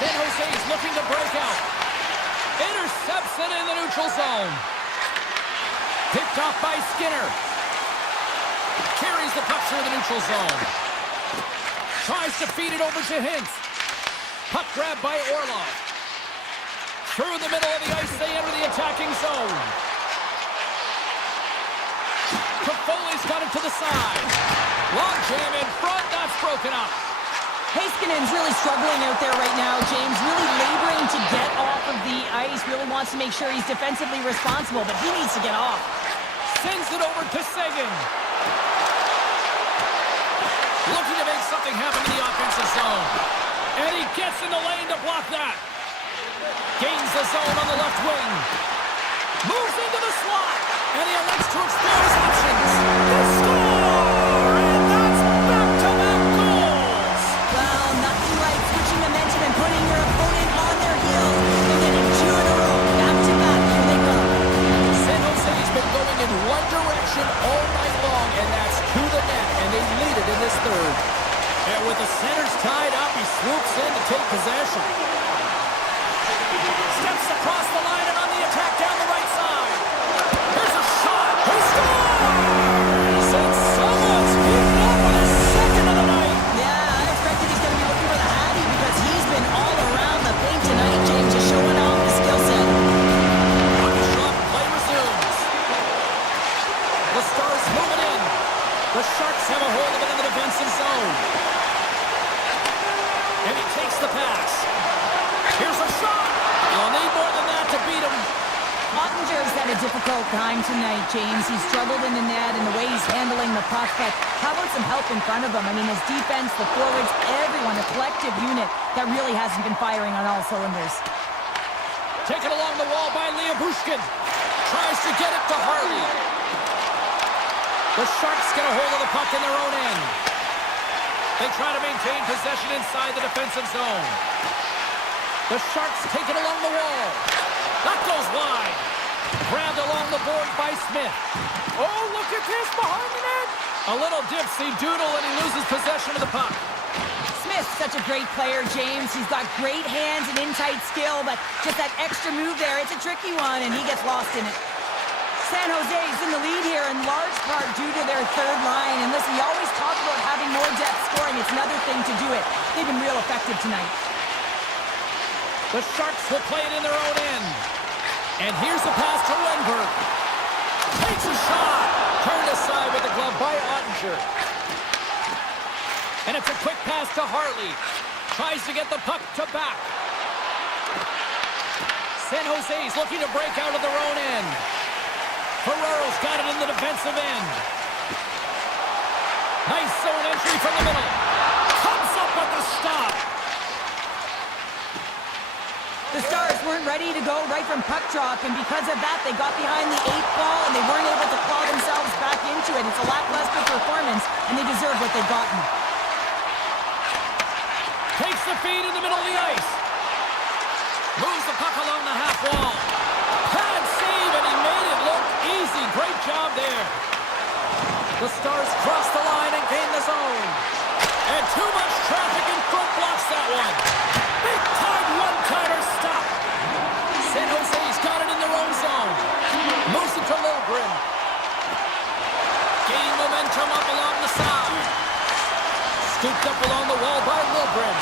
San Jose's looking to break out. Intercepts it in the neutral zone. Picked off by Skinner. Carries the puck through the neutral zone. Tries to feed it over to Hintz. Puck grabbed by Orlov. Through the middle of the ice, they enter the attacking zone. Toffoli's got it to the side. Long jam in front, that's broken up. Heiskanen's really struggling out there right now, James. Really laboring to get off of the ice. Really wants to make sure he's defensively responsible, but he needs to get off. Sends it over to Seguin. Looking to make something happen in the offensive zone. And he gets in the lane to block that. Gains the zone on the left wing. Moves into the slot. And he elects to explore his options. They score! And that's back-to-back goals! Well, nothing like switching momentum and putting your opponent on their heels. They're getting two in a row. Back-to-back. Here they go. San Jose's been going in one direction all night long, and that's to the net, and they lead it in this third. And with the centers tied up, he swoops in to take possession. Steps across the line and on the attack down the right side. Here's a shot. He scores! And someone's beaten up with his second of the night. Yeah, I expected he's going to be looking for the Hattie because he's been all around the paint tonight, James, just showing off his skill set. Shot play resumes. The Stars moving in. The Sharks have a hold of it in the defensive zone. And he takes the pass. Here's a shot. You'll need more than that to beat him. Ottinger's had a difficult time tonight, James. He's struggled in the net and the way he's handling the puck, but how about some help in front of him? I mean, his defense, the forwards, everyone, a collective unit that really hasn't been firing on all cylinders. Taken along the wall by Liabushkin. Tries to get it to Harley. The Sharks get a hold of the puck in their own end. They try to maintain possession inside the defensive zone. The Sharks take it along the wall. That goes wide. Grabbed along the board by Smith. Oh, look at this behind the net. A little dipsy doodle and he loses possession of the puck. Smith's such a great player, James. He's got great hands and in-tight skill, but just that extra move there, it's a tricky one, and he gets lost in it. San Jose's in the lead here in large part due to their third line. And listen, you always talk about having more depth scoring. It's another thing to do it. They've been real effective tonight. The Sharks will play it in their own end. And here's the pass to Wenberg. Takes a shot. Turned aside with the glove by Ottinger. And it's a quick pass to Harley. Tries to get the puck to back. San Jose's looking to break out of their own end. Ferrero's got it in the defensive end. Nice zone entry from the middle. Comes up with the stop. The Stars weren't ready to go right from puck drop, and because of that, they got behind the 8 ball, and they weren't able to claw themselves back into it. It's a lackluster performance, and they deserve what they've gotten. Takes the feed in the middle of the ice. Moves the puck along the half wall. Pad save, and he made it look easy. Great job there. The Stars cross the line and gain the zone. And too much traffic in front blocks that one. Big time one-timer stop. San Jose's got it in their own zone. Moves it to Lilgren. Gain momentum up along the side. Scooped up along the wall by Lilgren.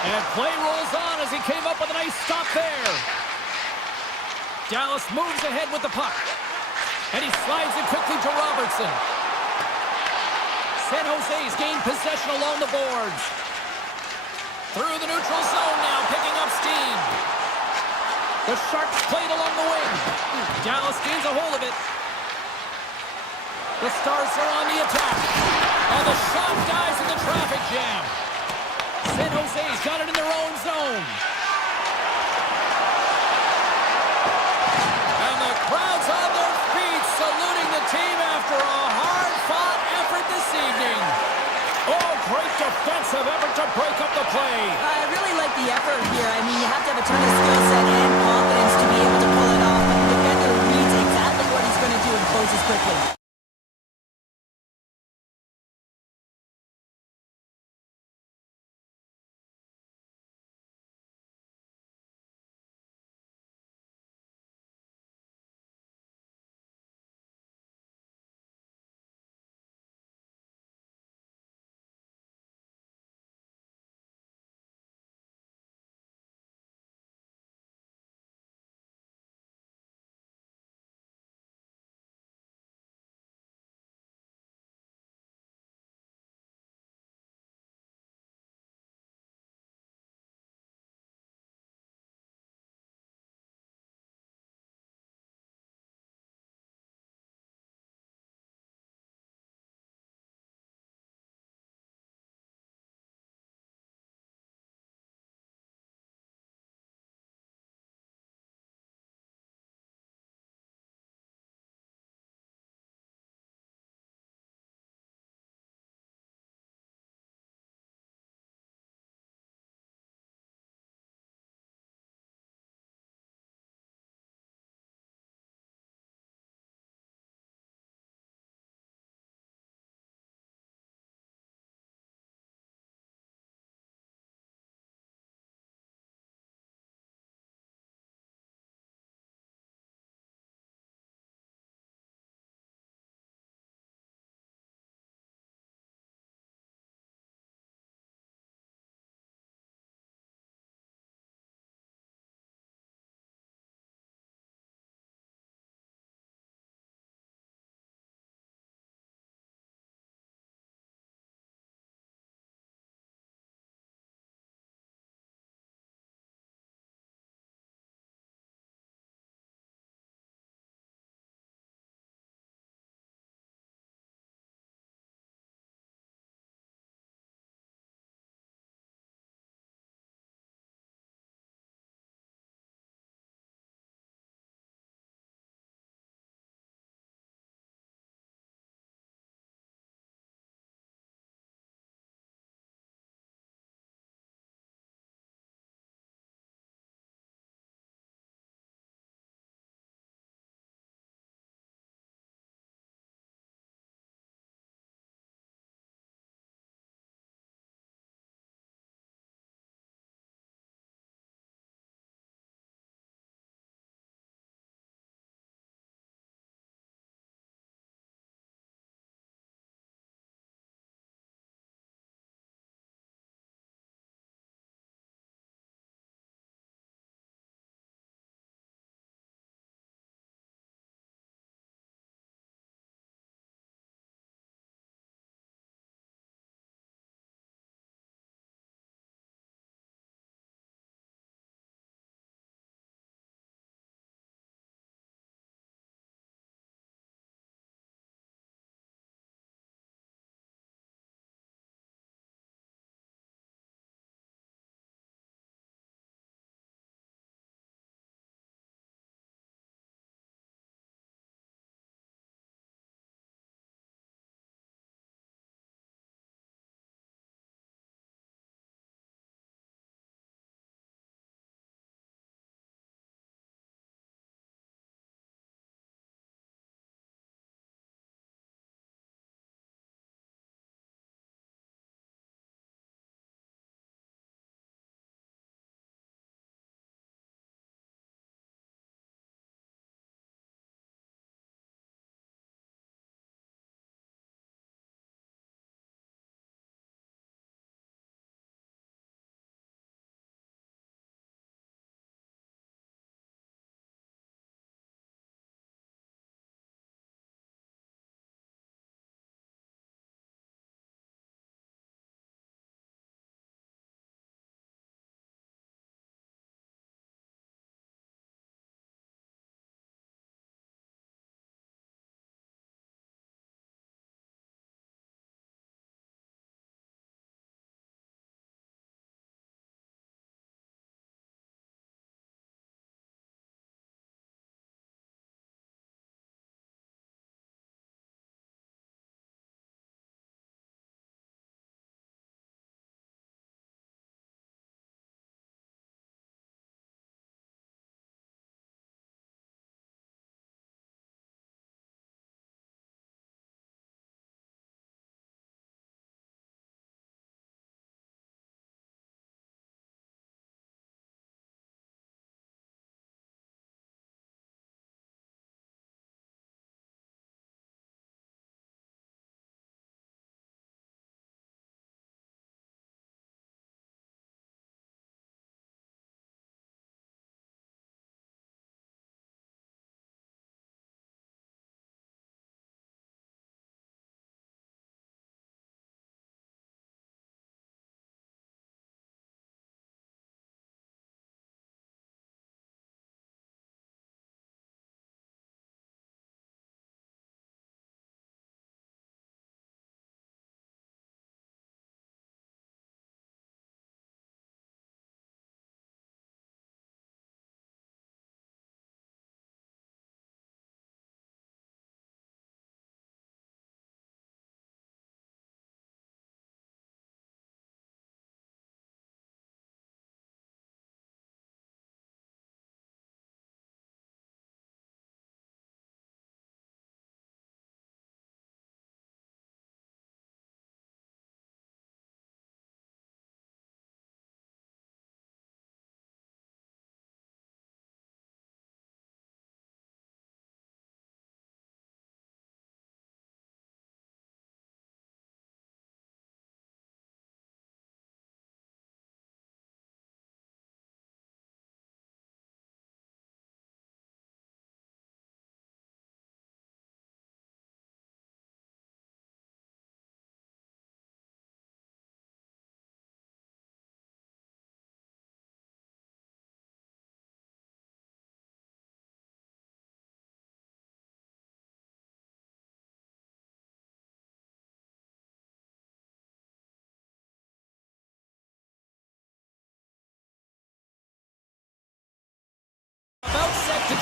And play rolls on as he came up with a nice stop there. Dallas moves ahead with the puck. And he slides it quickly to Robertson. San Jose's gained possession along the boards. Through the neutral zone now, picking up steam. The Sharks played along the wing. Dallas gains a hold of it. The Stars are on the attack. And the shot dies in the traffic jam. San Jose's got it in their own zone. And the crowd's on their feet, saluting the team after a hard-fought effort this evening. Oh, great defensive effort to break up the play. I really like the effort here. I mean, you have to have a ton of skill set and confidence to be able to pull it off. But the defender reads exactly what he's going to do and closes quickly.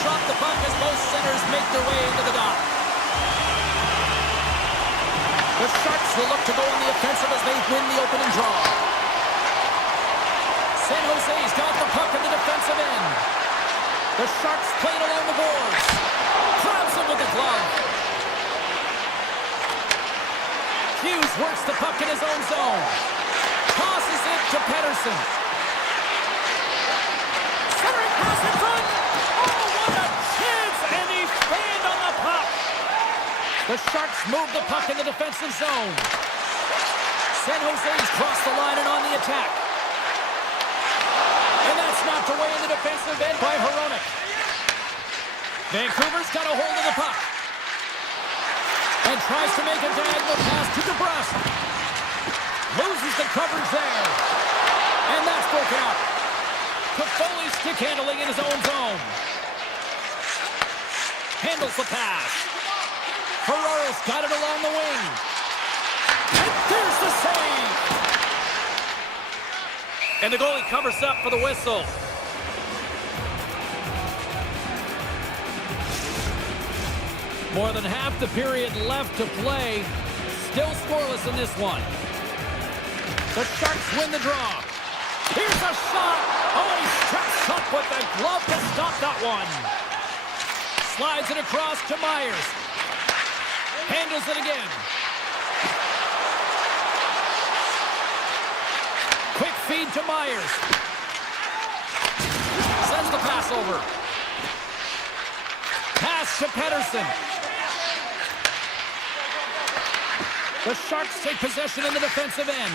drop the puck as both centers make their way into the dock. The Sharks will look to go on the offensive as they win the opening draw. San Jose's got the puck in the defensive end. The Sharks play it along the boards. Grabs him with the glove. Hughes works the puck in his own zone. Tosses it to Pedersen. Centering pass in front. Oh, what a chance! And he fanned on the puck. The Sharks move the puck in the defensive zone. San Jose's crossed the line and on the attack. And that's knocked away in the defensive end by Hronek. Vancouver's got a hold of the puck. And tries to make a diagonal pass to DeBrusque. Loses the coverage there. And that's broken up. Toffoli's stick handling in his own zone. Handles the pass. Ferraro's got it along the wing. And there's the save. And the goalie covers up for the whistle. More than half the period left to play. Still scoreless in this one. The Sharks win the draw. Here's a shot. Oh, he steps up with the glove to stop that one. Slides it across to Myers. Handles it again. Quick feed to Myers. Sends the pass over. Pass to Pedersen. The Sharks take possession in the defensive end.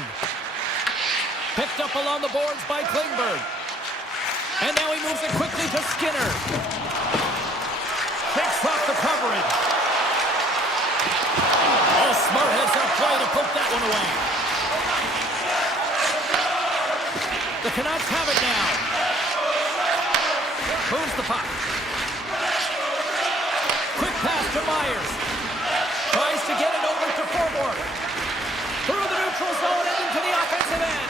Picked up along the boards by Klingberg. And now he moves it quickly to Skinner. Takes off the coverage. Oh, smart heads up play to poke that one away. The Canucks have it now. Moves the puck. Quick pass to Myers. Tries to get it over to Forborg. Through the neutral zone and into the offensive end.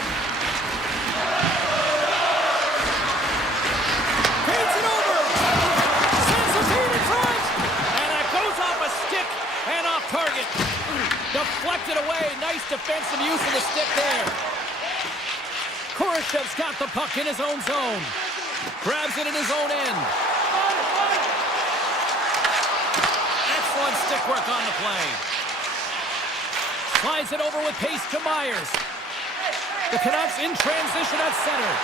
Feeds it over. Sends the feed in front. And that goes off a stick and off target. Deflected away. Nice defensive use of the stick there. Korashev's got the puck in his own zone. Grabs it in his own end. Excellent stick work on the play. Slides it over with pace to Myers. The Canucks in transition at center.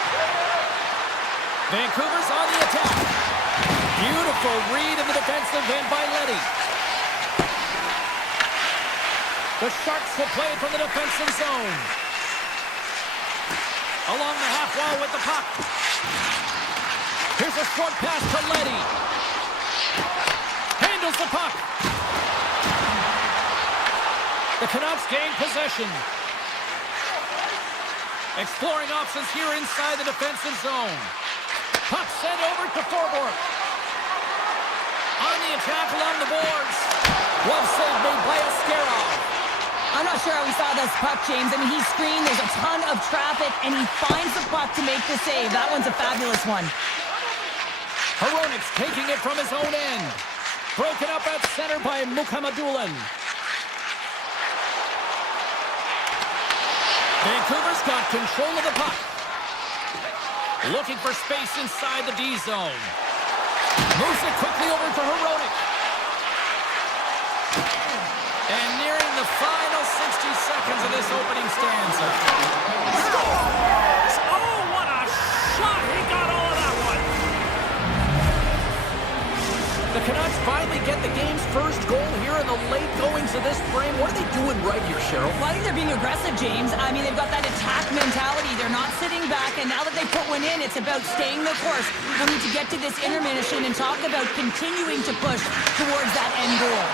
Vancouver's on the attack. Beautiful read in the defensive end by Leddy. The Sharks will play it from the defensive zone. Along the half wall with the puck. Here's a short pass to Leddy. Handles the puck. The Canucks gain possession. Exploring options here inside the defensive zone. Puck sent over to Forborg. On the attack along the boards. Glove save made by Askarov. I'm not sure how we saw this puck, James. I mean, he's screened, there's a ton of traffic, and he finds the puck to make the save. That one's a fabulous one. Hronek's taking it from his own end. Broken up at center by Mukhamadullin. Vancouver's got control of the puck. Looking for space inside the D zone. Moves it quickly over to Hronek. And nearing the final 60 seconds of this opening stanza. Scores! Oh, what a shot! He got all of that one. The Canucks finally get the game's first goal here in the late goings of this frame. What are they doing right here, Cheryl? Well, I think they're being aggressive, James. I mean, they've got that attack mentality. They're not sitting back, and now that they put one in, it's about staying the course. We need to get to this intermission and talk about continuing to push towards that end goal.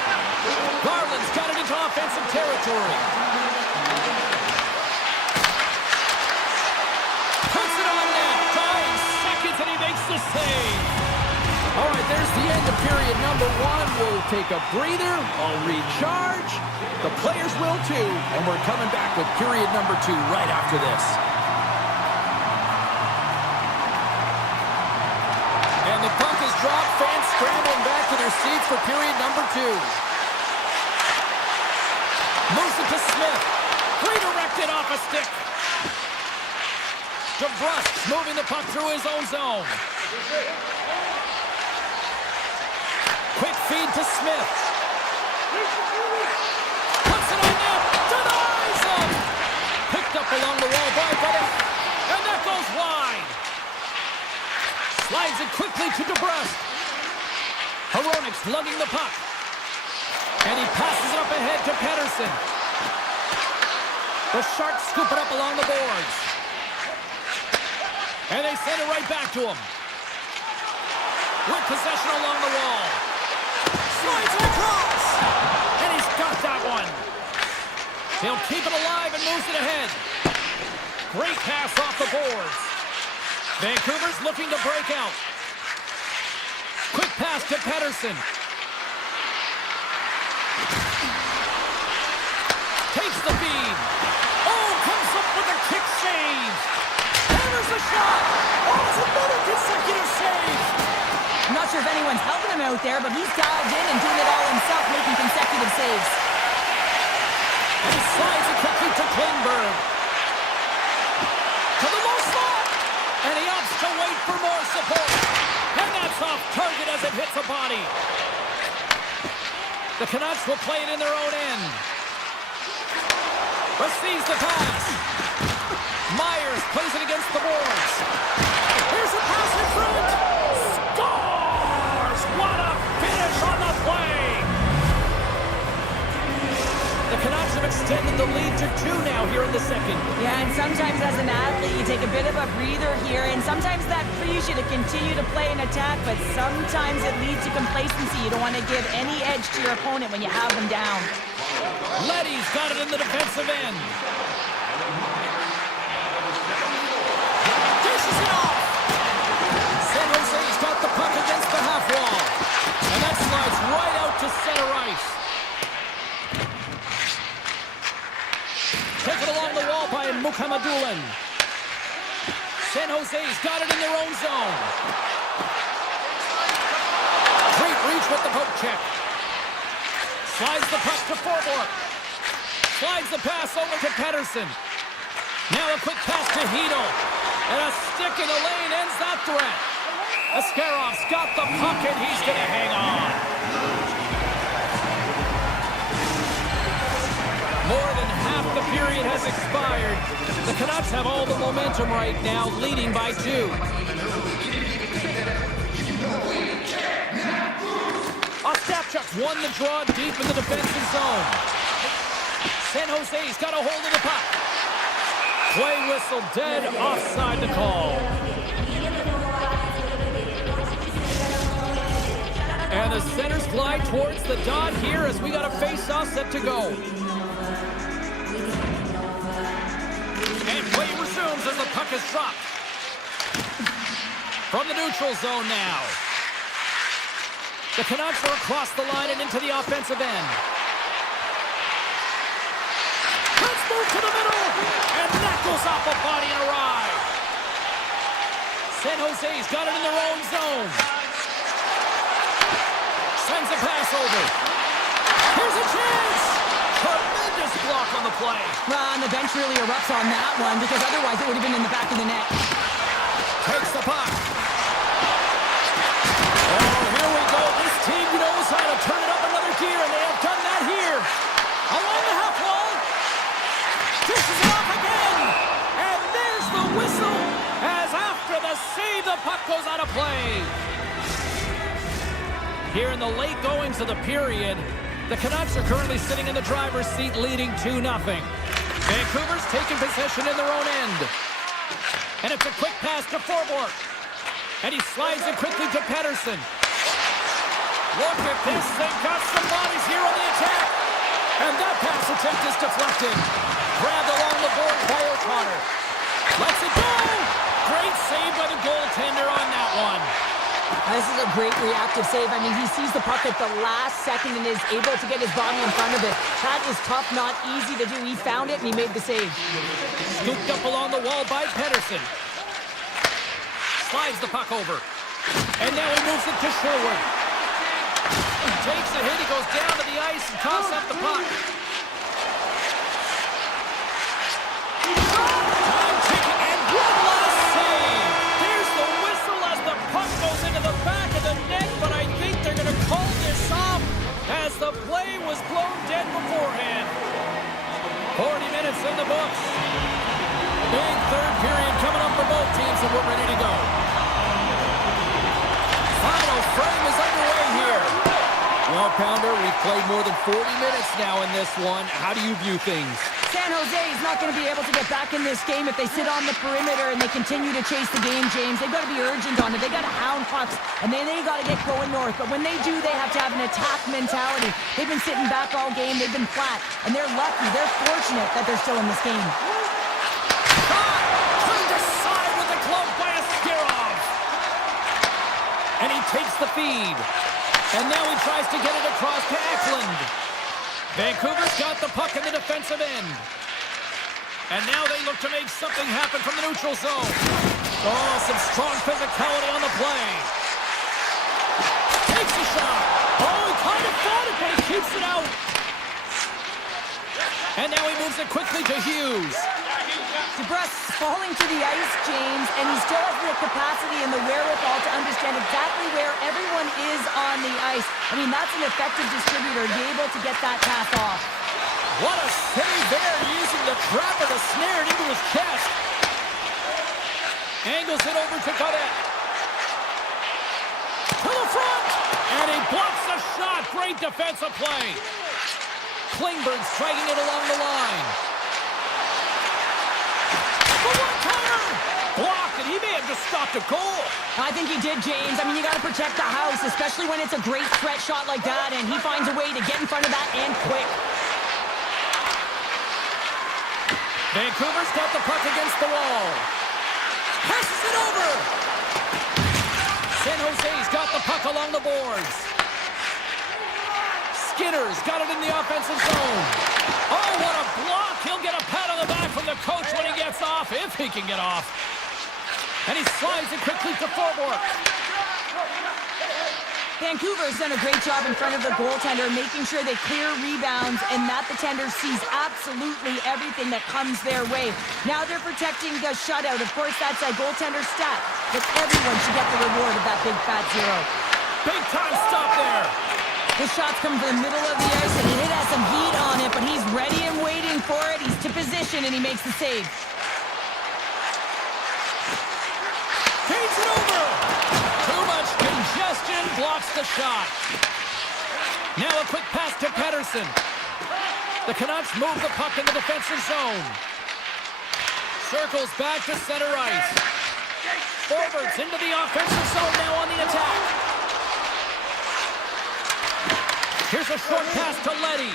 Garland's got it into offensive territory. Puts it on net. 5 seconds, and he makes the save. All right, there's the end of period number 1. We'll take a breather. I'll recharge. The players will too. And we're coming back with period number 2 right after this. And the puck is drop, fans scrambling back to their seats for period number 2. Moves it to Smith. Redirected off a stick. DeBrusque moving the puck through his own zone. Quick feed to Smith. Puts it on net. Denies him. Picked up along the wall by Buddy. And that goes wide. Slides it quickly to DeBrusque. Hronik's lugging the puck. And he passes it up ahead to Pettersson. The Sharks scoop it up along the boards. And they send it right back to him. With possession along the wall. Slides it across. And he's got that one. He'll keep it alive and moves it ahead. Great pass off the boards. Vancouver's looking to break out. Quick pass to Pettersson. Takes the feed. Oh, comes up with a kick save. Hammers a shot. Oh, it's another consecutive save. I'm not sure if anyone's helping him out there, but he's dialed in and doing it all himself, making consecutive saves. And he slides it quickly to Klingberg. To the low slot. And he opts to wait for more support. And that's off target as it hits a body. The Canucks will play it in their own end. Receives the pass. Myers plays it against the boards. Here's a pass in front. Scores! What a finish on the play! The Canucks have extended the lead to 2 now here in the second. Yeah, and sometimes as an athlete, you take a bit of a breather here, and sometimes that frees you to continue to play an attack, but sometimes it leads to complacency. You don't want to give any edge to your opponent when you have them down. Leddy's got it in the defensive end. Dishes it off. San Jose's got the puck against the half wall. And that slides right out to center ice. Taken along the wall by Mukhamadullin. San Jose's got it in their own zone. Great reach with the poke check. Slides the puck to Forborg. Slides the pass over to Pettersson. Now a quick pass to Hedl. And a stick in the lane ends that threat. Ascarov's got the puck and he's going to hang on. More than half the period has expired. The Canucks have all the momentum right now, leading by 2. Ostapchuk's won the draw deep in the defensive zone. San Jose's got a hold of the puck. Play whistle dead, offside the call. And the centers glide towards the dot here as we got a face-off set to go. And play resumes as the puck is dropped. From the neutral zone now. The Canucks are across the line and into the offensive end. Let's move to the middle. And that goes off a body and a ride. San Jose's got it in their own zone. Sends a pass over. Here's a chance. Tremendous block on the play. Well, and the bench really erupts on that one because otherwise it would have been in the back of the net. Takes the puck. Oh, here we go. This team knows how to turn it up another gear, and they have done that here. Along the half wall. Dishes it off again. And there's the whistle as after the save, the puck goes out of play. Here in the late goings of the period, the Canucks are currently sitting in the driver's seat leading 2-0. Vancouver's taking possession in their own end. And it's a quick pass to Forborg. And he slides it quickly to Pettersson. Look at this. They've got some bodies here on the attack. And that pass attempt is deflected. Grabbed along the board by O'Connor. Lets it go. Great save by the goaltender on that one. This is a great reactive save. I mean, he sees the puck at the last second and is able to get his body in front of it. That is tough, not easy to do. He found it and he made the save. Scooped up along the wall by Pettersson. Slides the puck over. And now he moves it to Sherwood. Takes a hit, he goes down to the ice and tosses up the puck. Time ticking, and one last save. There's the whistle as the puck goes into the back of the net, but I think they're going to call this off as the play was blown dead beforehand. 40 minutes in the books. Big third period coming up for both teams, and we're ready to go. Final frame is underway here. Well, Pounder, we've played more than 40 minutes now in this one. How do you view things? San Jose is not going to be able to get back in this game if they sit on the perimeter and they continue to chase the game, James. They've got to be urgent on it. They've got to hound pucks, and then they got to get going north. But when they do, they have to have an attack mentality. They've been sitting back all game. They've been flat, and they're lucky. They're fortunate that they're still in this game. Turned aside with the glove by Askarov. And he takes the feed. And now he tries to get it across to Eklund. Vancouver's got the puck in the defensive end. And now they look to make something happen from the neutral zone. Oh, some strong physicality on the play. Takes a shot. Oh, he kind of fought it, but he keeps it out. And now he moves it quickly to Hughes. DeBrusk's falling to the ice, James, and he still has the capacity and the wherewithal to understand exactly where everyone is on the ice. I mean, that's an effective distributor to be able to get that pass off. What a save there, using the trapper to snare it into his chest. Angles it over to Cadet. To the front! And he blocks the shot. Great defensive play. Klingberg striking it along the line. Blocked, and he may have just stopped a goal. I think he did, James. I mean, you got to protect the house, especially when it's a great threat shot like that, and he finds a way to get in front of that and quick. Vancouver's got the puck against the wall. Passes it over. San Jose's got the puck along the boards. Skinner's got it in the offensive zone. Oh, what a block. He'll get a pat on the back from the coach when he gets off, if he can get off. And he slides it quickly to Forborg. Vancouver's done a great job in front of the goaltender, making sure they clear rebounds and that the tender sees absolutely everything that comes their way. Now they're protecting the shutout. Of course, that's a goaltender stat, but everyone should get the reward of that big fat zero. Big time stop there. The shot's coming from the middle of the ice, and it has some heat on it, but he's ready and waiting for it. He's to position, and he makes the save. Feeds it over. Too much congestion blocks the shot. Now a quick pass to Pettersson. The Canucks move the puck in the defensive zone. Circles back to center ice. Forwards into the offensive zone now on the attack. Here's a short pass to Leddy.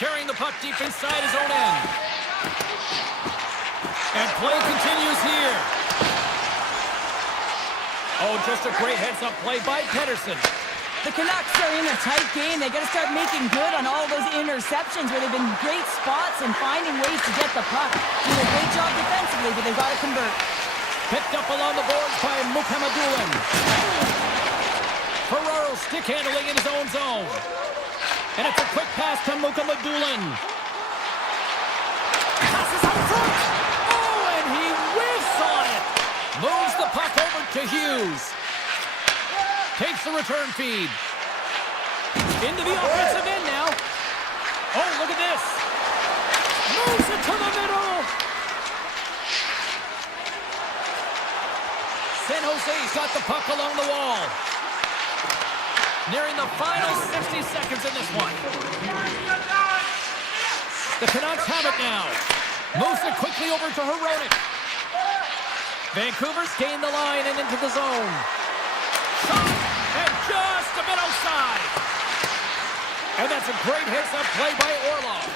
Carrying the puck deep inside his own end. And play continues here. Oh, just a great heads-up play by Pettersson. The Canucks are in a tight game. They got to start making good on all those interceptions where they've been great spots and finding ways to get the puck. Doing a great job defensively, but they've got to convert. Picked up along the boards by Mukhamadullin. Ferraro stick handling in his own zone. And it's a quick pass to Mukhamadullin. Passes out front. Oh, and he whiffs on it. Moves the puck over to Hughes. Takes the return feed. Into the offensive end now. Oh, look at this. Moves it to the middle. San Jose's got the puck along the wall. Nearing the final 60 seconds in this one. The Canucks have it now. Moves it quickly over to Hronek. Vancouver's gained the line and into the zone. Shot, and just a bit outside. And that's a great heads-up play by Orlov.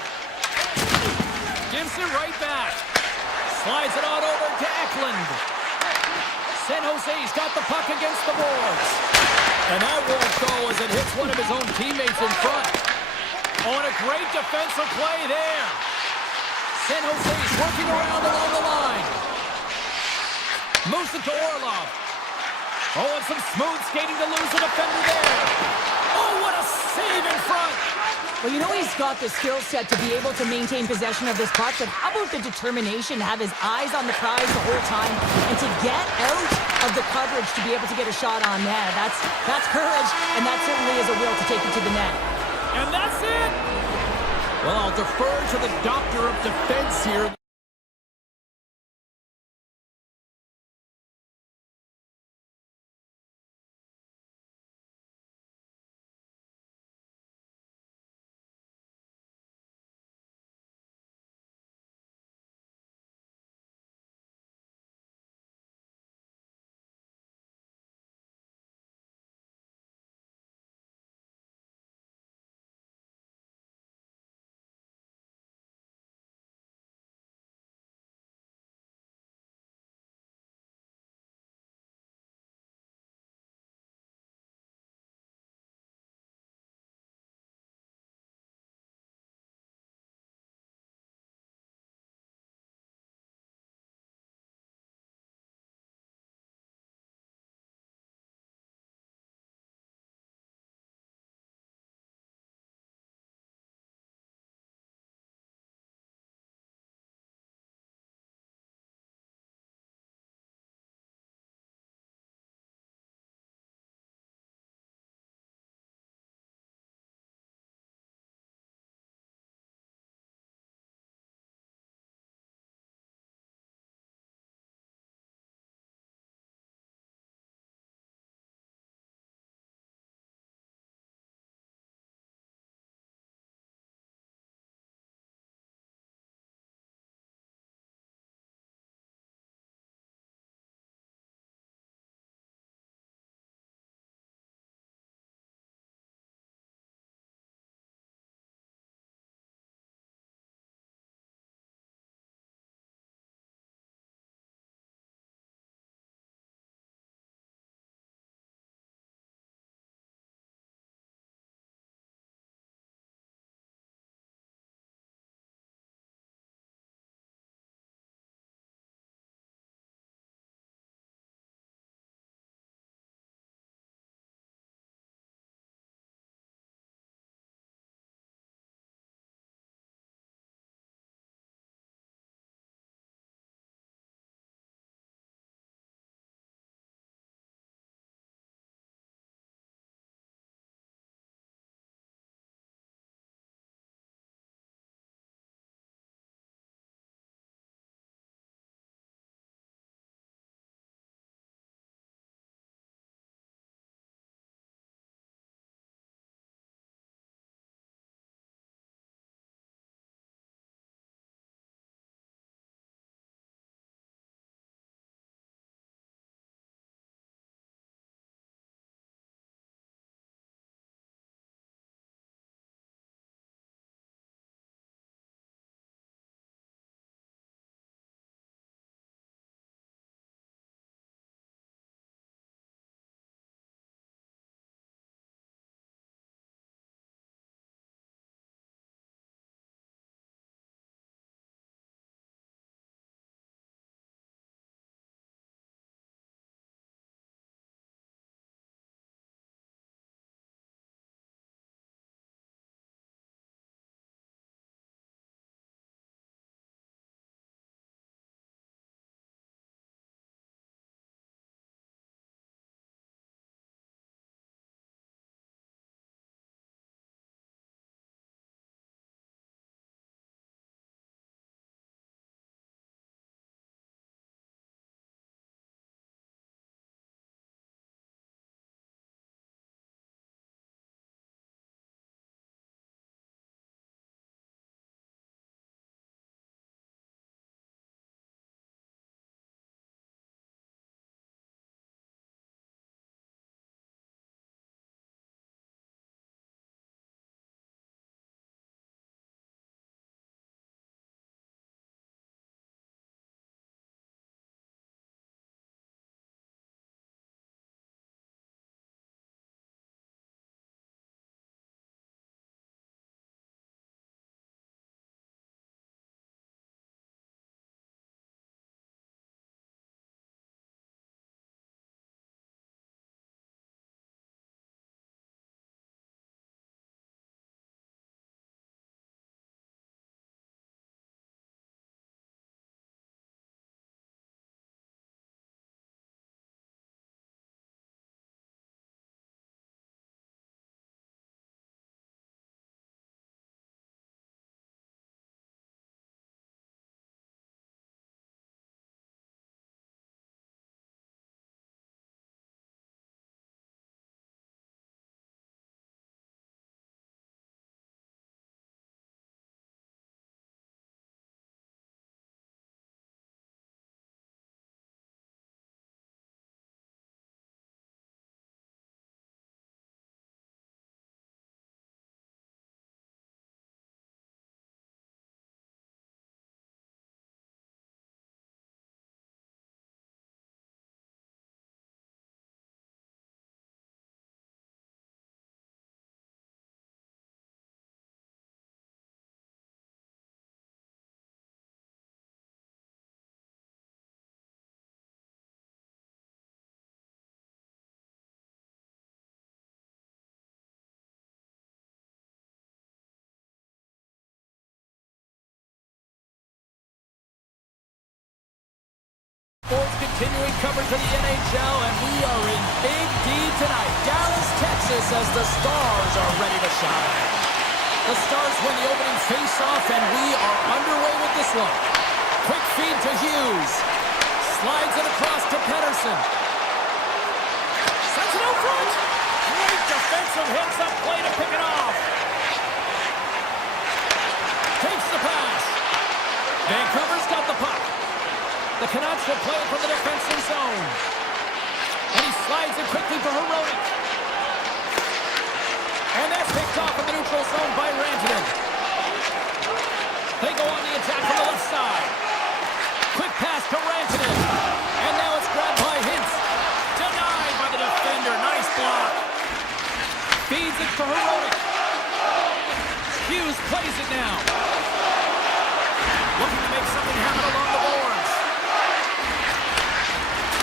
Gives it right back. Slides it on over to Eklund. San Jose's got the puck against the boards. And that won't go as it hits one of his own teammates in front. Oh, and a great defensive play there. San Jose's working around along the line. Moves it to Orlov. Oh, and some smooth skating to lose a defender there. Oh, what a save in front. Well, you know he's got the skill set to be able to maintain possession of this puck, but how about the determination to have his eyes on the prize the whole time and to get out of the coverage to be able to get a shot on net? That's courage, and that certainly is a will to take it to the net. And that's it. Well, I'll defer to the doctor of defense here. Sports continuing coverage of the NHL, and we are in Big D tonight. Dallas, Texas, as the Stars are ready to shine. The Stars win the opening face-off, and we are underway with this one. Quick feed to Hughes. Slides it across to Pedersen. Sends it out front. Great defensive hits up play to pick it off. Takes the pass. Vancouver's got the puck. The Canucks will play it from the defensive zone. And he slides it quickly to Heronic. And that's picked off in the neutral zone by Rantanen. They go on the attack from the left side. Quick pass to Rantanen. And now it's grabbed by Hintz. Denied by the defender. Nice block. Feeds it to Heronic. Hughes plays it now. Looking to make something happen along the boards.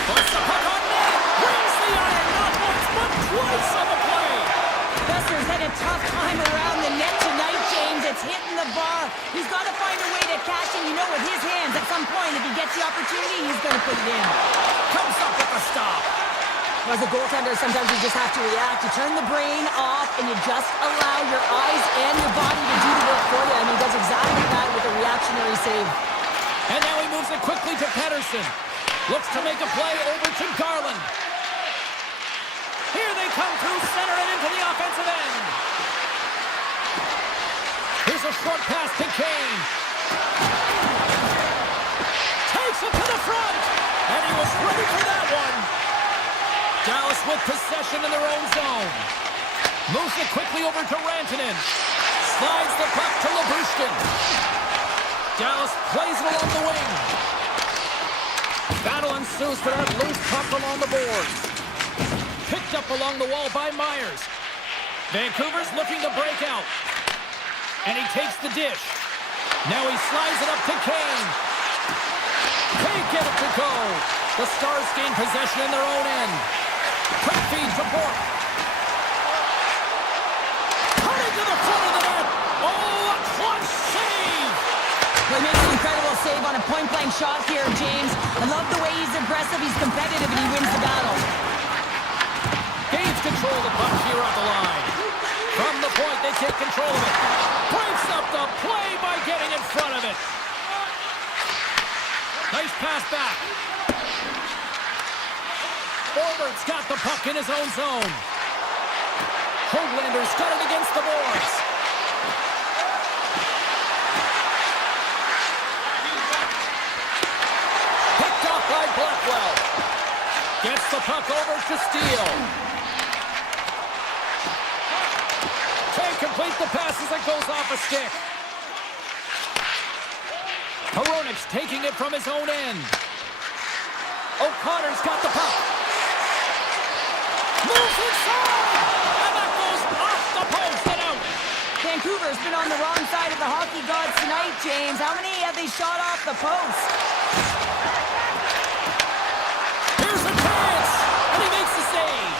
Puts the puck on net. Brings the iron. Not once, but twice on the play. Besser's had a tough time around the net tonight, James. It's hitting the bar. He's got to find a way to cash in, with his hands. At some point, if he gets the opportunity, he's going to put it in. Comes up with a stop. As a goaltender, sometimes you just have to react. You turn the brain off, and you just allow your eyes and your body to do the work for you. And he does exactly that with a reactionary save. And now he moves it quickly to Pedersen. Looks to make a play over to Garland. Here they come through center and into the offensive end. Here's a short pass to Kane. Takes it to the front. And he was ready for that one. Dallas with possession in their own zone. Moves it quickly over to Rantanen. Slides the puck to Labushkin. Dallas plays it along the wing. Battle ensues for that loose puck along the boards. Picked up along the wall by Myers. Vancouver's looking to break out. And he takes the dish. Now he slides it up to Kane. Can't get it to go. The Stars gain possession in their own end. Quick feed to Bork. Cutting to the front of the net. Oh, a clutch save. Well, he makes an incredible save on a point-blank shot here, James. I love the way he's aggressive, he's competitive, and he wins the battle. Gains control of the puck here on the line. From the point, they take control of it. Breaks up the play by getting in front of it. Nice pass back. Forward's got the puck in his own zone. Hoaglander's got it against the boards. Picked off by Blackwell. Gets the puck over to Steele. Can't complete the pass as it goes off a stick. Hronik's taking it from his own end. O'Connor's got the puck. Moves inside! And that goes off the post and out. Vancouver's been on the wrong side of the hockey gods tonight, James. How many have they shot off the post? Here's a chance! And he makes the save.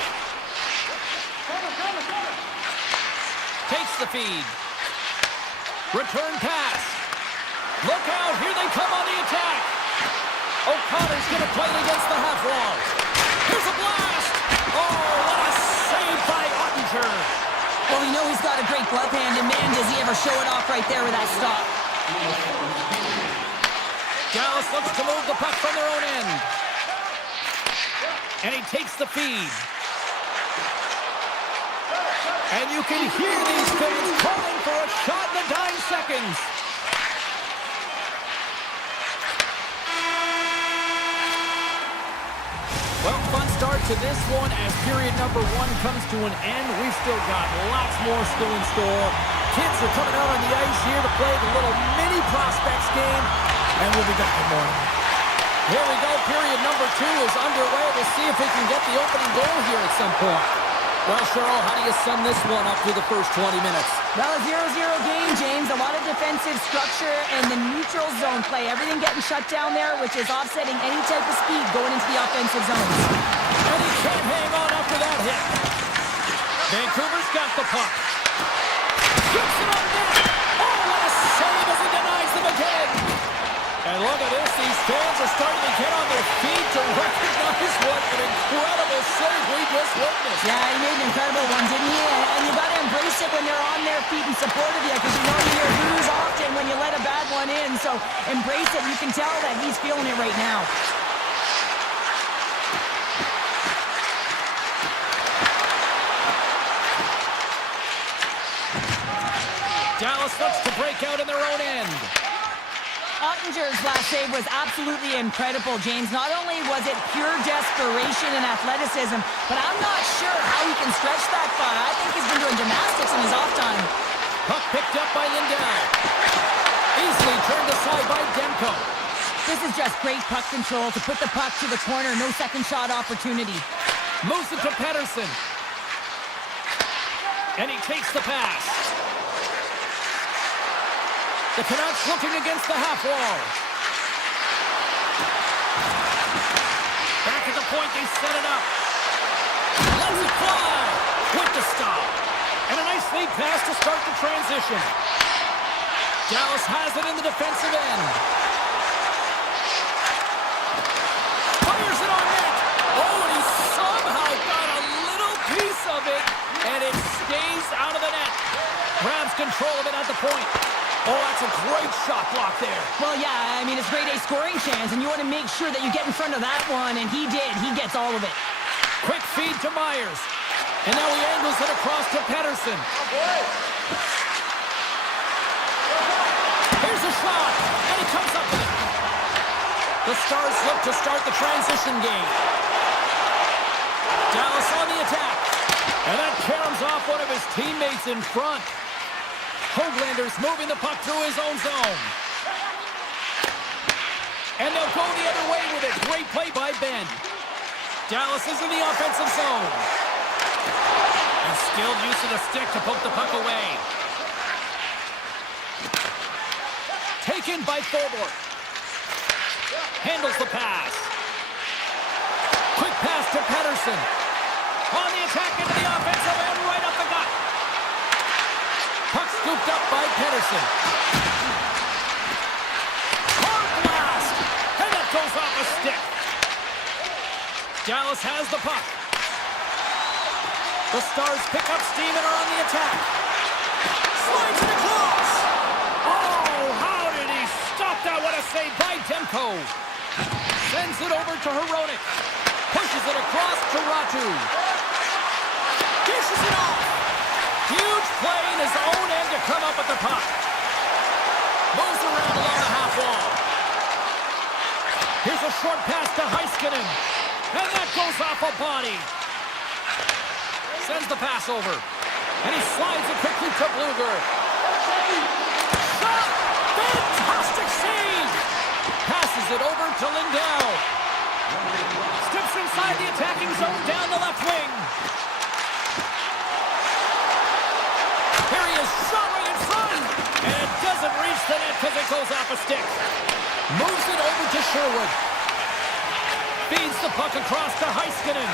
Takes the feed. Return pass. Look out, here they come on the attack. O'Connor's going to play it against the half wall. Here's a blast. Oh, what a save by Ottinger. Well, we know he's got a great glove hand, and man, does he ever show it off right there with that stop. Dallas looks to move the puck from their own end. And he takes the feed. And you can hear these fans calling for a shot in the dying seconds. Well, fun start to this one as period number one comes to an end. We've still got lots more still in store. Kids are coming out on the ice here to play the little mini prospects game, and we'll be back in the morning. Here we go. Period number two is underway. We'll see if we can get the opening goal here at some point. Well, Cheryl, how do you sum this one up through the first 20 minutes? Well, a 0-0 game, James. A lot of defensive structure and the neutral zone play. Everything getting shut down there, which is offsetting any type of speed going into the offensive zones. And he can't hang on after that hit. Vancouver's got the puck. Gets it on net. Oh, what a save as he denies them again. And look at this. These fans are starting to get on their feet to recognize what an incredible save we just witnessed. Yeah, he made an incredible one, didn't he? And you got to embrace it when they're on their feet in support of you, because you know you hear boos often when you let a bad one in. So embrace it. You can tell that he's feeling it right now. Dallas looks to break out in their own end. Ottinger's last save was absolutely incredible, James. Not only was it pure desperation and athleticism, but I'm not sure how he can stretch that far. I think he's been doing gymnastics in his off time. Puck picked up by Lindell. Easily turned aside by Demko. This is just great puck control to put the puck to the corner. No second shot opportunity. Moves it to Pettersson. And he takes the pass. The Canucks looking against the half wall. Back at the point, they set it up. Lets it fly. With the stop. And a nice lead pass to start the transition. Dallas has it in the defensive end. Fires it on net. Oh, and he somehow got a little piece of it. And it stays out of the net. Grabs control of it at the point. Oh, that's a great shot block there. Well, yeah, I mean, it's grade A scoring chance, and you want to make sure that you get in front of that one, and he did. He gets all of it. Quick feed to Myers. And now he angles it across to Pettersson. Here's a shot, and he comes up with it. The Stars look to start the transition game. Dallas on the attack. And that caroms off one of his teammates in front. Hoaglander's moving the puck through his own zone. And they'll go the other way with it. Great play by Ben. Dallas is in the offensive zone. And skilled use of the stick to poke the puck away. Taken by Thorborg. Handles the pass. Quick pass to Pettersson. On the attack into the offensive end, right up the gut. Puck scooped up by Pettersson. Hard blast! And that goes off a stick. Dallas has the puck. The Stars pick up steam and are on the attack. Slides it across! Oh, how did he stop that? What a save by Demko. Sends it over to Hronek. Pushes it across to Ratu. Dishes it off. Huge play in his own end to come up with the puck. Moves around along the half wall. Here's a short pass to Heiskanen. And that goes off a body. Sends the pass over. And he slides it quickly to Bluger. Shot! Fantastic save! Passes it over to Lindell. Steps inside the attacking zone down the left wing. Here he is, shot right in front. And it doesn't reach the net because it goes off a stick. Moves it over to Sherwood. Feeds the puck across to Heiskanen.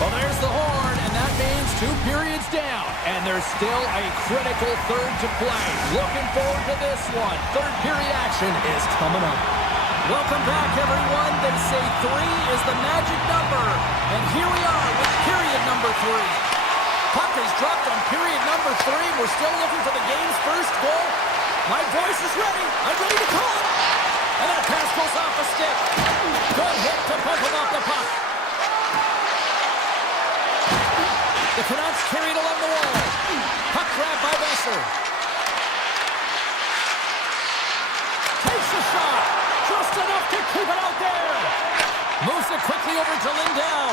Well, there's the horn, and that means 2 periods down. And there's still a critical third to play. Looking forward to this one. Third period action is coming up. Welcome back, everyone. They say 3 is the magic number. And here we are with period number 3. Puck is dropped on period number 3. We're still looking for the game's first goal. My voice is ready. I'm ready to call it. And that pass goes off a stick. Good hit to pump him off the puck. The Canucks carried along the wall. Puck grab by Besser. Takes a shot. Just enough to keep it out there. Moves it quickly over to Lindell.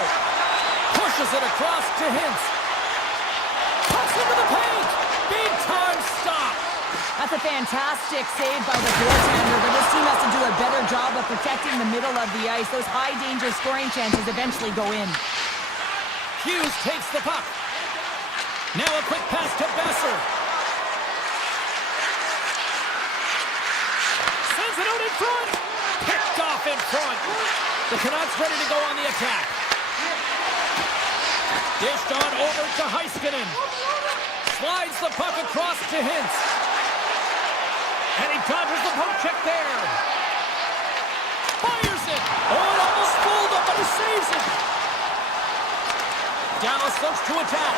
Pushes it across to Hintz. Pucks into the paint. Big time stop. That's a fantastic save by the goaltender, but this team has to do a better job of protecting the middle of the ice. Those high-danger scoring chances eventually go in. Hughes takes the puck. Now a quick pass to Besser. Sends it out in front. Picked off in front. The Canucks ready to go on the attack. Dished on over to Heiskanen. Slides the puck across to Hintz. And he dodges the poke check there. Fires it. Oh, it almost fooled him, but he saves it. Dallas looks to attack.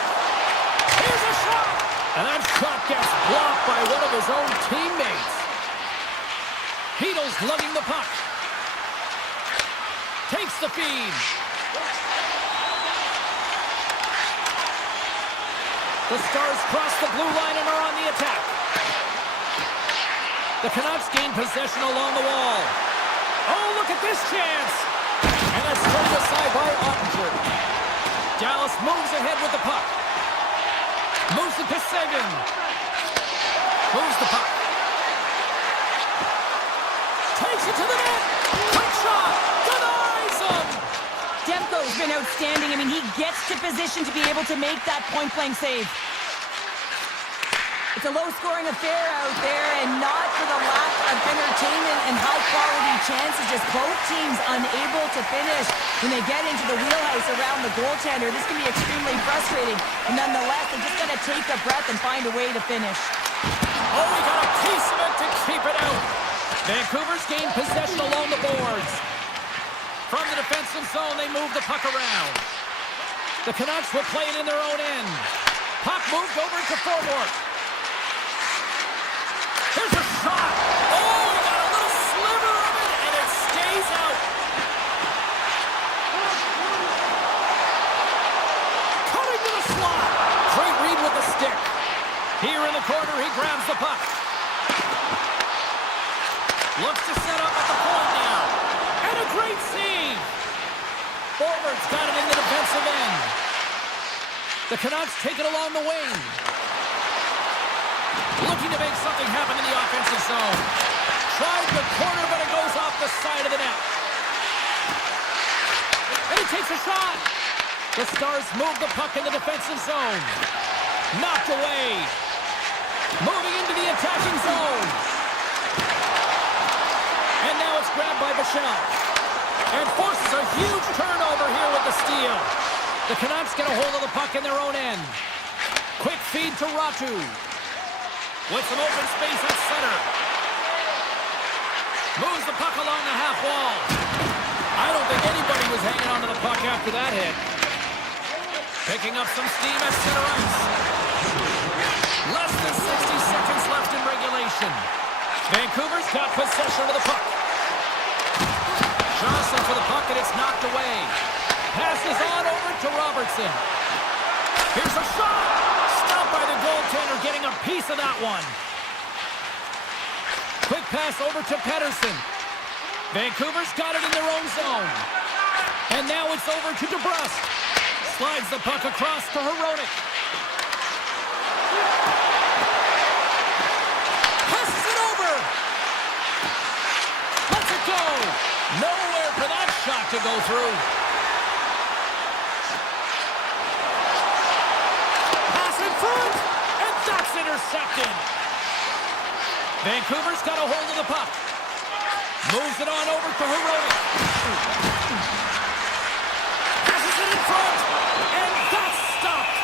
Here's a shot. And that shot gets blocked by one of his own teammates. Heedle's lugging the puck. Takes the feed. The Stars cross the blue line and are on the attack. The Canucks gain possession along the wall. Oh, look at this chance. And it's turned aside by Ottinger. Dallas moves ahead with the puck. Moves it to Seguin. Moves the puck. Takes it to the net. Quick shot. Denies him. Demko's been outstanding. I mean, he gets to position to be able to make that point-blank save. It's a low-scoring affair out there, and not for the lack of entertainment and high-quality chances. Just both teams unable to finish when they get into the wheelhouse around the goaltender. This can be extremely frustrating. And nonetheless, they just got to take a breath and find a way to finish. Oh, he got a piece of it to keep it out. Vancouver's gained possession along the boards. From the defensive zone, they move the puck around. The Canucks will play it in their own end. Puck moved over to forward. Here's a shot. Oh, he got a little sliver of it, and it stays out. Cutting to the slot. Great read with the stick. Here in the corner, he grabs the puck. Looks to set up at the point now. And a great save. Forward's got it in the defensive end. The Canucks take it along the wing. Looking to make something happen in the offensive zone. Tried the corner, but it goes off the side of the net. And he takes a shot. The Stars move the puck in the defensive zone. Knocked away. Moving into the attacking zone. And now it's grabbed by Bichelle. And forces a huge turnover here with the steal. The Canucks get a hold of the puck in their own end. Quick feed to Ratu. With some open space at center. Moves the puck along the half wall. I don't think anybody was hanging onto the puck after that hit. Picking up some steam at center ice. Less than 60 seconds left in regulation. Vancouver's got possession of the puck. Johnson for the puck, and it's knocked away. Passes on over to Robertson. Here's a shot. Stopped by the goaltender, getting a piece of that one. Quick pass over to Pettersson. Vancouver's got it in their own zone. And now it's over to DeBrusque. Slides the puck across to Hronek. Passes it over. Lets it go. Nowhere for that shot to go through. Pass in front. And that's intercepted. Vancouver's got a hold of the puck. Moves it on over to Hronek. Passes it in front. And that's stopped.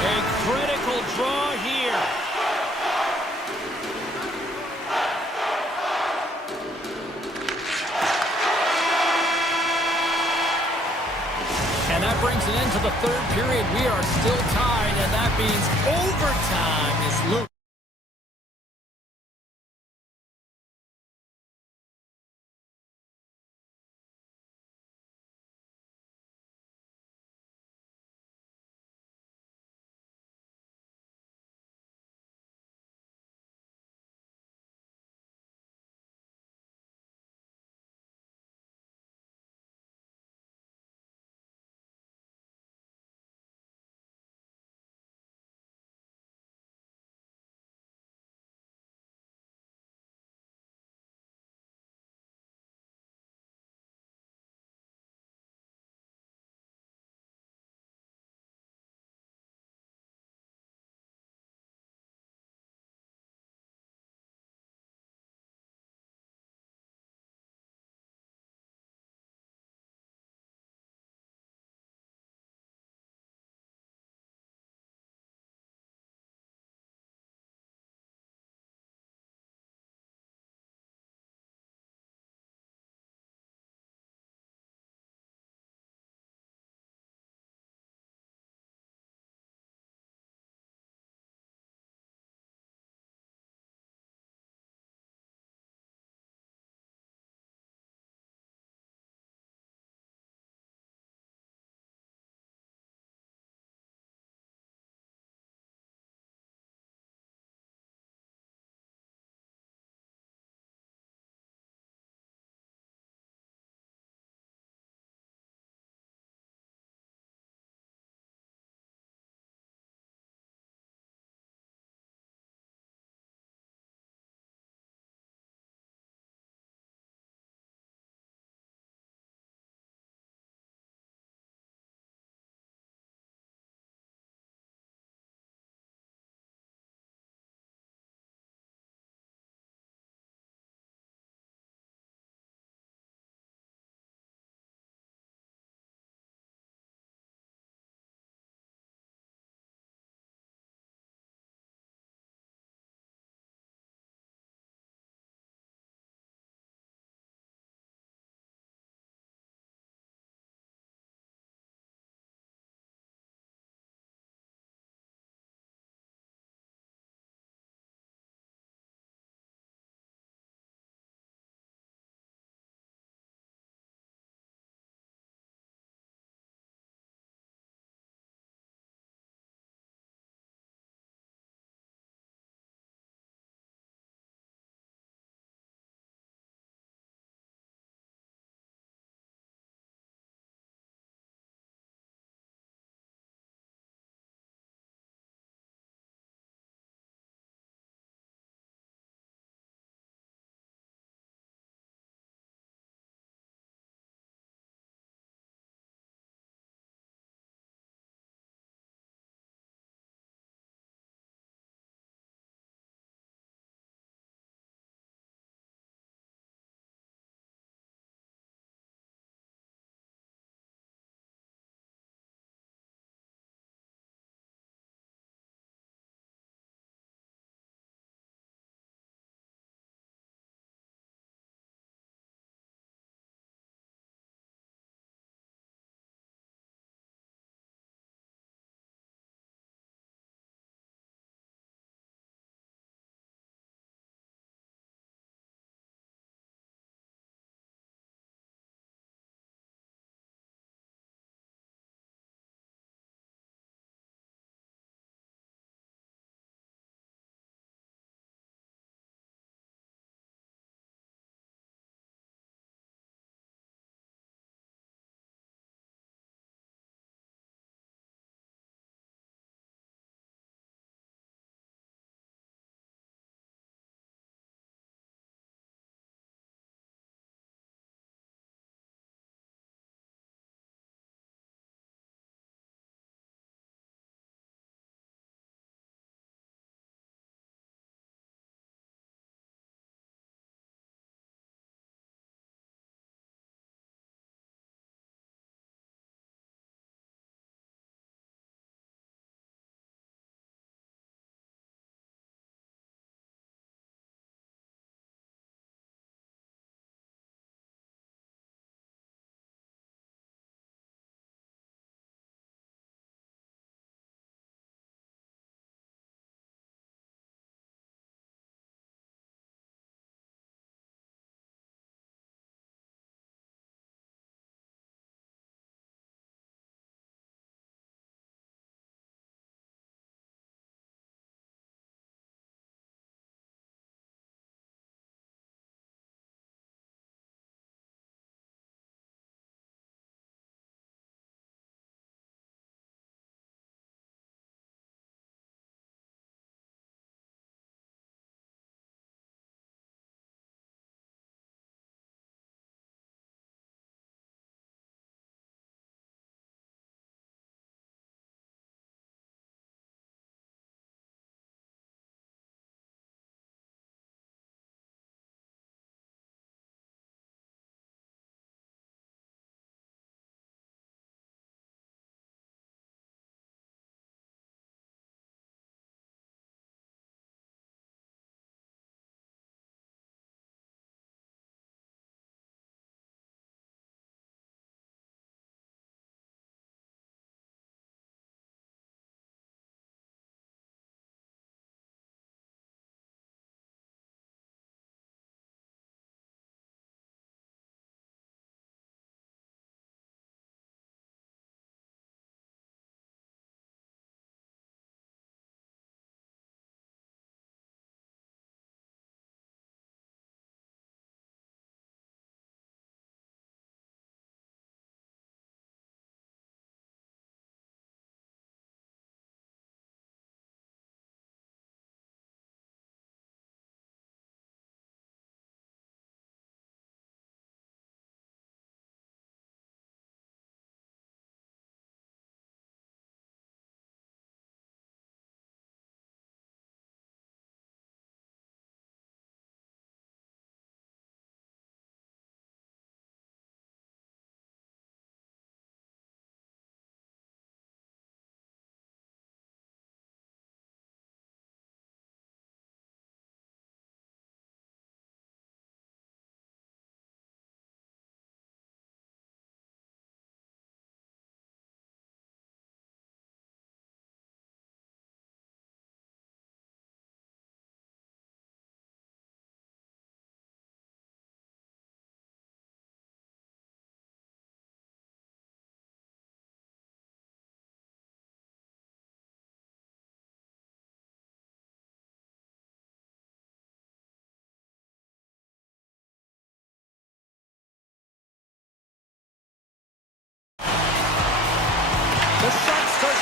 A critical draw here. And that brings an end to the third period. We are still tied, and that means overtime is looming.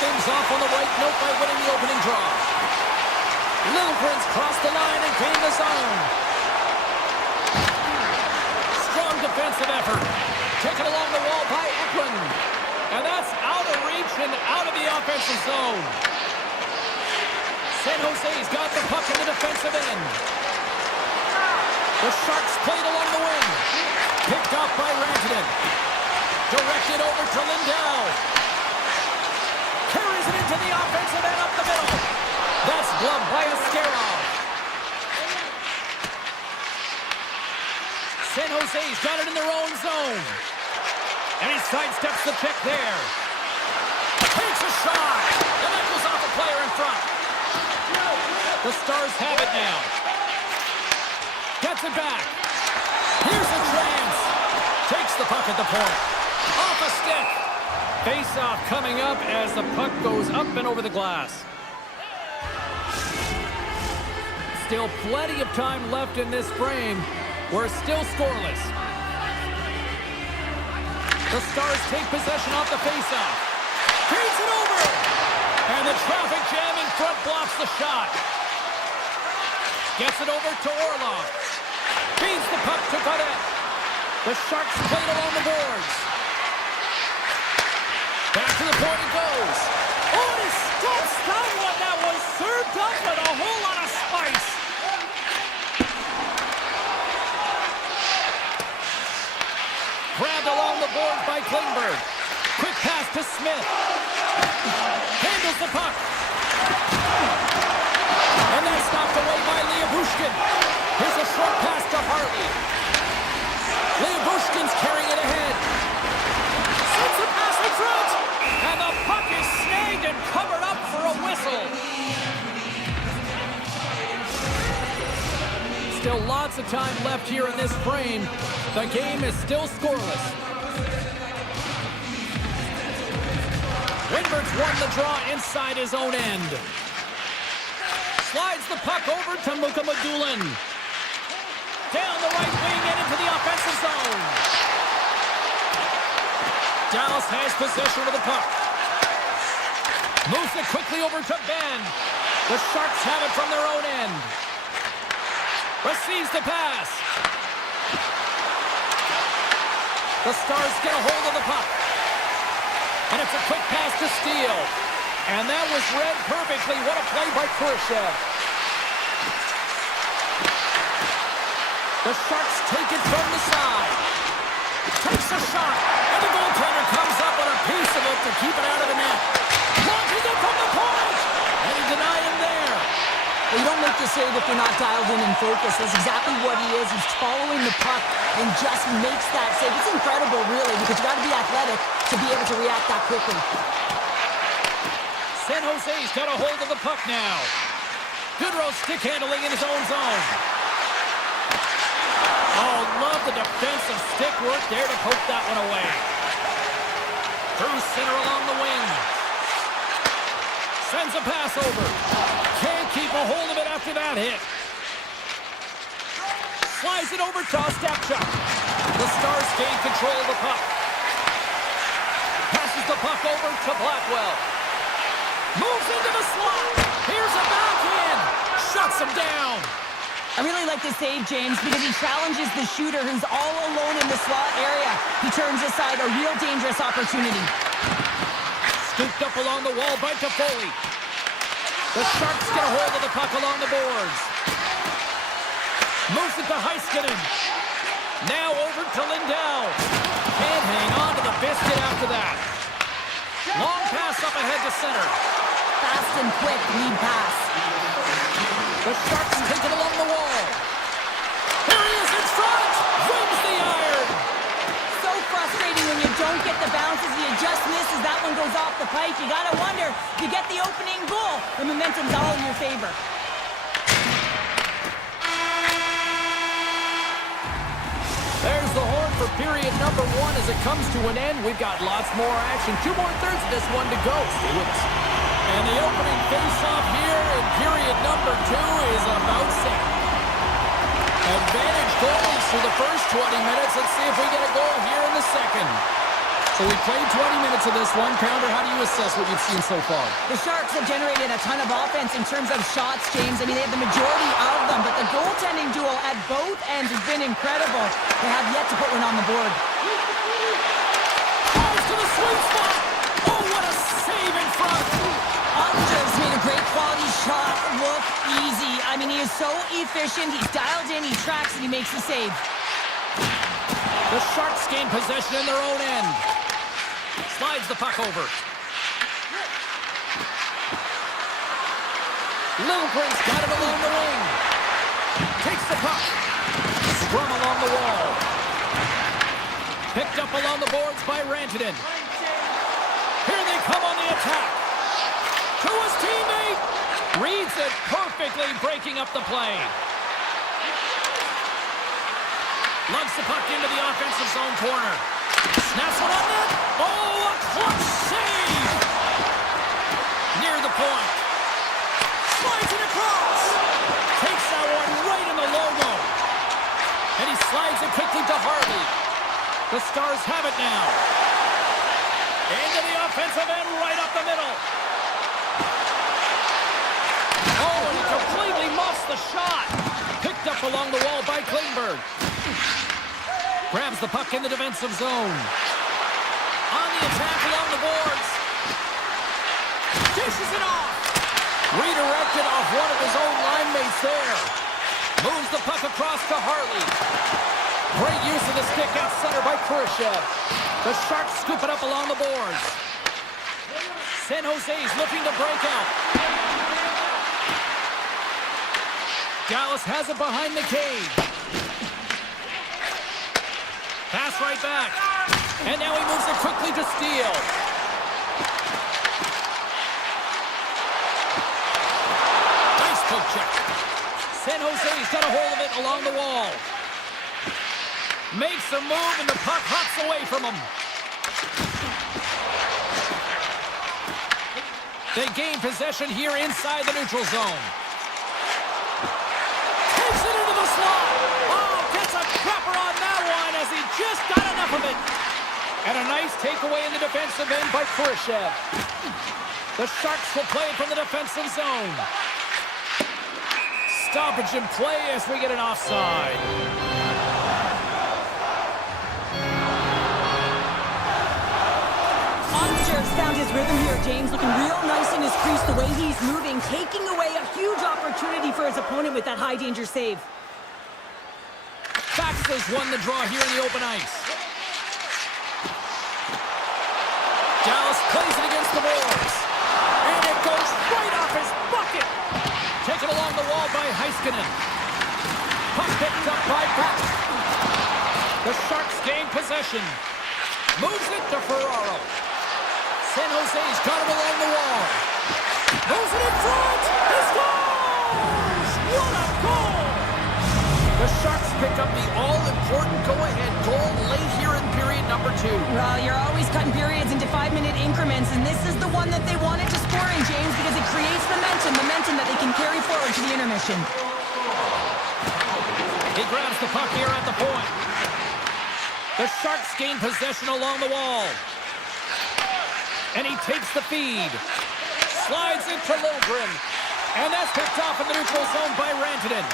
things off on the right note by winning the opening draw. Lilligren's crossed the line and gained the zone. Strong defensive effort. Taken along the wall by Eklund. And that's out of reach and out of the offensive zone. San Jose's got the puck in the defensive end. The Sharks played along the wing. Picked off by Rantanen. Directed over to Lindell. Carries it into the offensive end up the middle. That's gloved by Askarov. San Jose's got it in their own zone. And he sidesteps the check there. Takes a shot. And that goes off a player in front. The Stars have it now. Gets it back. Here's a chance. Takes the puck at the point. Off a stick. Face-off coming up as the puck goes up and over the glass. Still plenty of time left in this frame. We're still scoreless. The Stars take possession off the face-off. Feeds it over. And the traffic jam in front blocks the shot. Gets it over to Orlov. Feeds the puck to Godet. The Sharks played along the boards. Back to the point it goes. Oh, and he stops that one. That was served up with a whole lot of spice. Grabbed along the boards by Klingberg. Quick pass to Smith. Handles the puck. And that's stopped away by Leobushkin. Here's a short pass to Hartley. Leobushkin's carrying it ahead. Sends a pass in front. And the puck is snagged and covered up for a whistle. Still lots of time left here in this frame. The game is still scoreless. Wingberg's won the draw inside his own end. Slides the puck over to Mukhamadullin. Down the right wing and into the offensive zone. Dallas has possession of the puck. Moves it quickly over to Ben. The Sharks have it from their own end. Receives the pass. The Stars get a hold of the puck. And it's a quick pass to Steele. And that was read perfectly. What a play by Khrushchev. The Sharks take it from the side. Takes a shot. And the goaltender comes up with a piece of it to keep it out of the net. Launches it from the point. And he denied him there. Well, you don't make the save if you're not dialed in and focused. That's exactly what he is. He's following the puck and just makes that save. It's incredible, really, because you got to be athletic to be able to react that quickly. San Jose's got a hold of the puck now. Goodrow stick handling in his own zone. Oh, love the defensive stick work there to poke that one away. Through center along the wing. Sends a pass over. Can't keep a hold of it after that hit. Slides it over to Ostapchuk. The Stars gain control of the puck. Passes the puck over to Blackwell. Moves into the slot. Here's a backhand. Shuts him down. I really like this save, James, because he challenges the shooter who's all alone in the slot area. He turns aside a real dangerous opportunity. Scooped up along the wall by Toffoli. The Sharks get a hold of the puck along the boards. Moves it to Heiskanen. Now over to Lindell. Can't hang on to the biscuit after that. Long pass up ahead to center. Fast and quick lead pass. The Sharks take it along the wall. Here he is in front. Wins the iron. So frustrating when you don't get the bounces. You just miss as that one goes off the pike. You gotta wonder, you get the opening goal. The momentum's all in your favor. There's the horn for period number 1 as it comes to an end. We've got lots more action. 2 more thirds of this one to go. Stay with us. And the opening face-off here in period number 2 is about set. Advantage goals through the first 20 minutes. Let's see if we get a goal here in the second. So we played 20 minutes of this one. Pounder, how do you assess what you've seen so far? The Sharks have generated a ton of offense in terms of shots, James. I mean, they have the majority of them, but the goaltending duel at both ends has been incredible. They have yet to put one on the board. Falls to the sweet spot. Oh, what a save in front. Just made a great quality shot look easy. I mean, he is so efficient. He's dialed in, he tracks, and he makes the save. The Sharks gain possession in their own end. Slides the puck over. Lilligren's got it along the wing. Takes the puck. Scrum along the wall. Picked up along the boards by Rantanen. Here they come on the attack. To his teammate. Reads it perfectly, breaking up the play. Lugs the puck into the offensive zone corner. Snaps one on net. Oh, a clutch save! Near the point. Slides it across. Takes that one right in the logo. And he slides it quickly to Harvey. The Stars have it now. Into the offensive end, right up the middle. Oh, and he completely muffs the shot. Picked up along the wall by Klingberg. Grabs the puck in the defensive zone. On the attack along the boards. Dishes it off. Redirected off one of his own line mates there. Moves the puck across to Harley. Great use of the stick out center by Khrushchev. The Sharks scoop it up along the boards. San Jose's looking to break out. Dallas has it behind the cage. Pass right back. And now he moves it quickly to Steele. Nice poke check. San Jose's got a hold of it along the wall. Makes a move and the puck hops away from him. They gain possession here inside the neutral zone. Takes it into the slot. Oh, gets a cropper on that one as he just got enough of it. And a nice takeaway in the defensive end by Khrushchev. The Sharks will play from the defensive zone. Stoppage in play as we get an offside. Found his rhythm here, James, looking real nice in his crease, the way he's moving, taking away a huge opportunity for his opponent with that high-danger save. Baxter's won the draw here in the open ice. Dallas plays it against the boards. And it goes right off his bucket. Taken along the wall by Heiskanen. Puck picked up by Pack. The Sharks gain possession. Moves it to Ferraro. San Jose's got it along the wall. Moves it in front. He scores! What a goal! The Sharks pick up the all-important go-ahead goal late here in period number 2. Well, you're always cutting periods into 5-minute increments, and this is the one that they wanted to score in, James, because it creates momentum that they can carry forward to the intermission. He grabs the puck here at the point. The Sharks gain possession along the wall. And he takes the feed. Slides into Lilligren. And that's picked off in the neutral zone by Rantanen.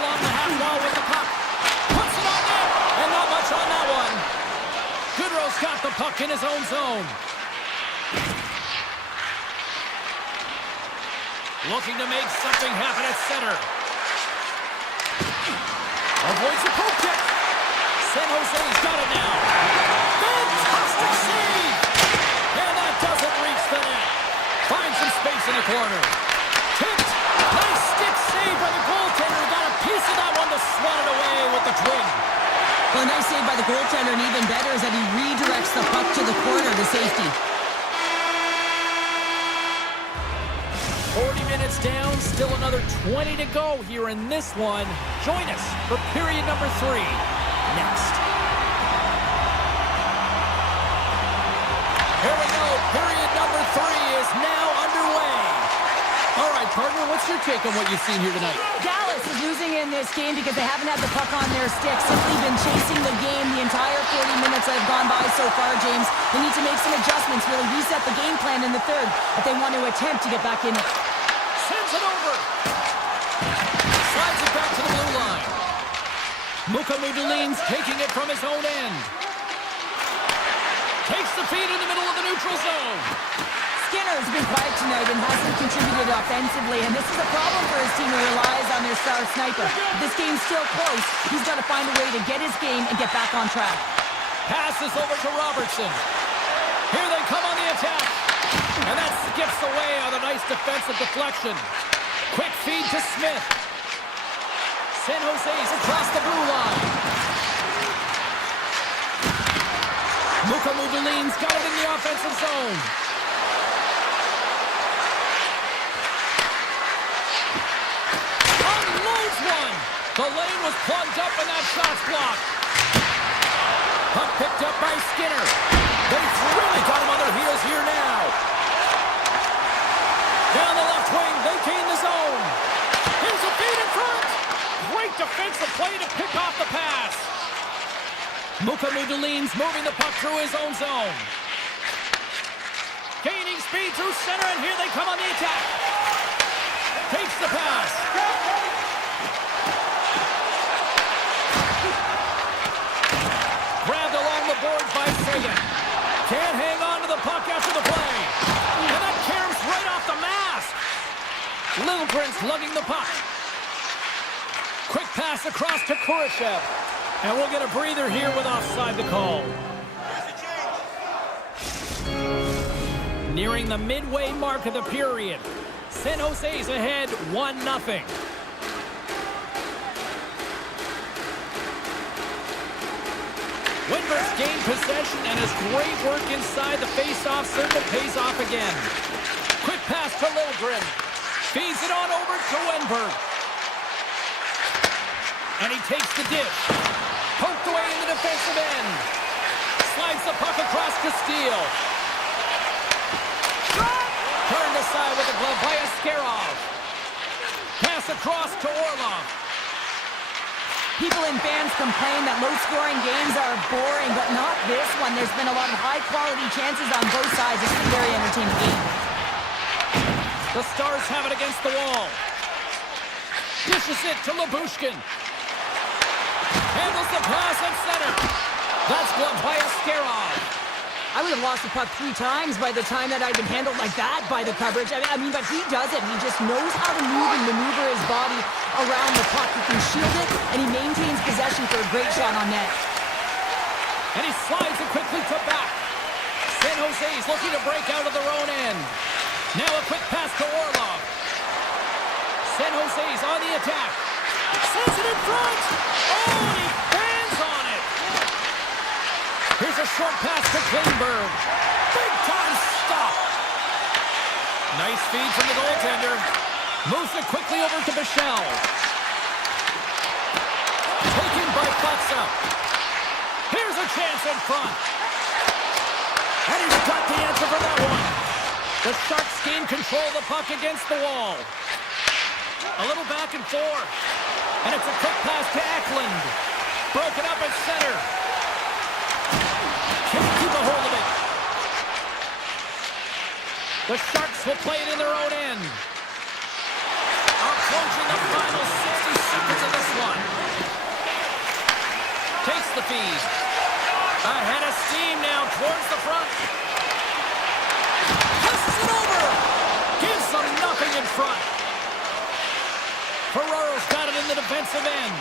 Along the half wall with the puck. Puts it on net. And not much on that one. Goodrow's got the puck in his own zone. Looking to make something happen at center. Avoids the poke check. San Jose's got it now. Fantastic save! And that doesn't reach the net. Finds some space in the corner. Tipped. Nice stick save by the goaltender. Got a piece of that one to swat it away with the twig. Well, a nice save by the goaltender, and even better is that he redirects the puck to the corner to safety. 40 minutes down, still another 20 to go here in this one. Join us for period number 3 next. Here we go. Period number 3 is now underway. All right, partner, what's your take on what you've seen here tonight? Dallas is losing in this game because they haven't had the puck on their stick. Simply been chasing the game the entire 40 minutes that have gone by so far, James. They need to make some adjustments, really reset the game plan in the third if they want to attempt to get back in it. Sends it over. Slides it back to the blue line. Mukamudulin's taking it from his own end. Takes the feed in the middle of the neutral zone. Skinner's been quiet tonight and hasn't contributed offensively, and this is a problem for his team who relies on their star sniper. If this game's still close, he's got to find a way to get his game and get back on track. Passes over to Robertson. Here they come on the attack. And that skips away on a nice defensive deflection. Quick feed to Smith. San Jose's across the blue line. Mukamudulin's got it in the offensive zone. Unloads one. The lane was plugged up and that shot's blocked. Puck picked up by Skinner. They've really got him on their heels here now. Down the left wing, they gain the zone. Here's a feed in front. Great defensive play to pick off the pass. Mukamudulin's moving the puck through his own zone. Gaining speed through center, and here they come on the attack. Takes the pass. Grabbed along the boards by Sagan. Can't hang on to the puck after the play. And that caroms right off the mask. Littlegren's lugging the puck. Quick pass across to Kurashev. And we'll get a breather here with offside the call. Nearing the midway mark of the period. San Jose's ahead 1-0. Wenberg's gained possession and his great work inside the face-off circle pays off again. Quick pass to Littlegren. Feeds it on over to Wenberg. And he takes the dish. Poked away in the defensive end. Slides the puck across to Steele. Turned aside with a glove by Askarov. Pass across to Orlov. People and fans complain that low-scoring games are boring, but not this one. There's been a lot of high-quality chances on both sides. It's been a very entertaining game. The Stars have it against the wall. Dishes it to Labushkin. Handles the pass at center. That's gloved by Askarov. I would have lost the puck 3 times by the time that I'd been handled like that by the coverage. I mean, but he does it. He just knows how to move and maneuver his body around the puck. He can shield it, and he maintains possession for a great shot on net. And he slides it quickly to back. San Jose's looking to break out of their own end. Now a quick pass to Orlov. San Jose's on the attack. Sends it in front. Oh, and he bands on it. Here's a short pass to Klingberg. Big time stop. Nice feed from the goaltender. Moves it quickly over to Bichelle. Taken by Futsa. Here's a chance in front. And he's got the answer for that one. The Sharks gain control of the puck against the wall. A little back and forth. And it's a quick pass to Eklund. Broken up at center. Can't keep a hold of it. The Sharks will play it in their own end. Approaching the final 60 seconds of this one. Takes the feed. Ahead of steam now towards the front. Passes it over. Gives them nothing in front. Ferraro's got it in the defensive end.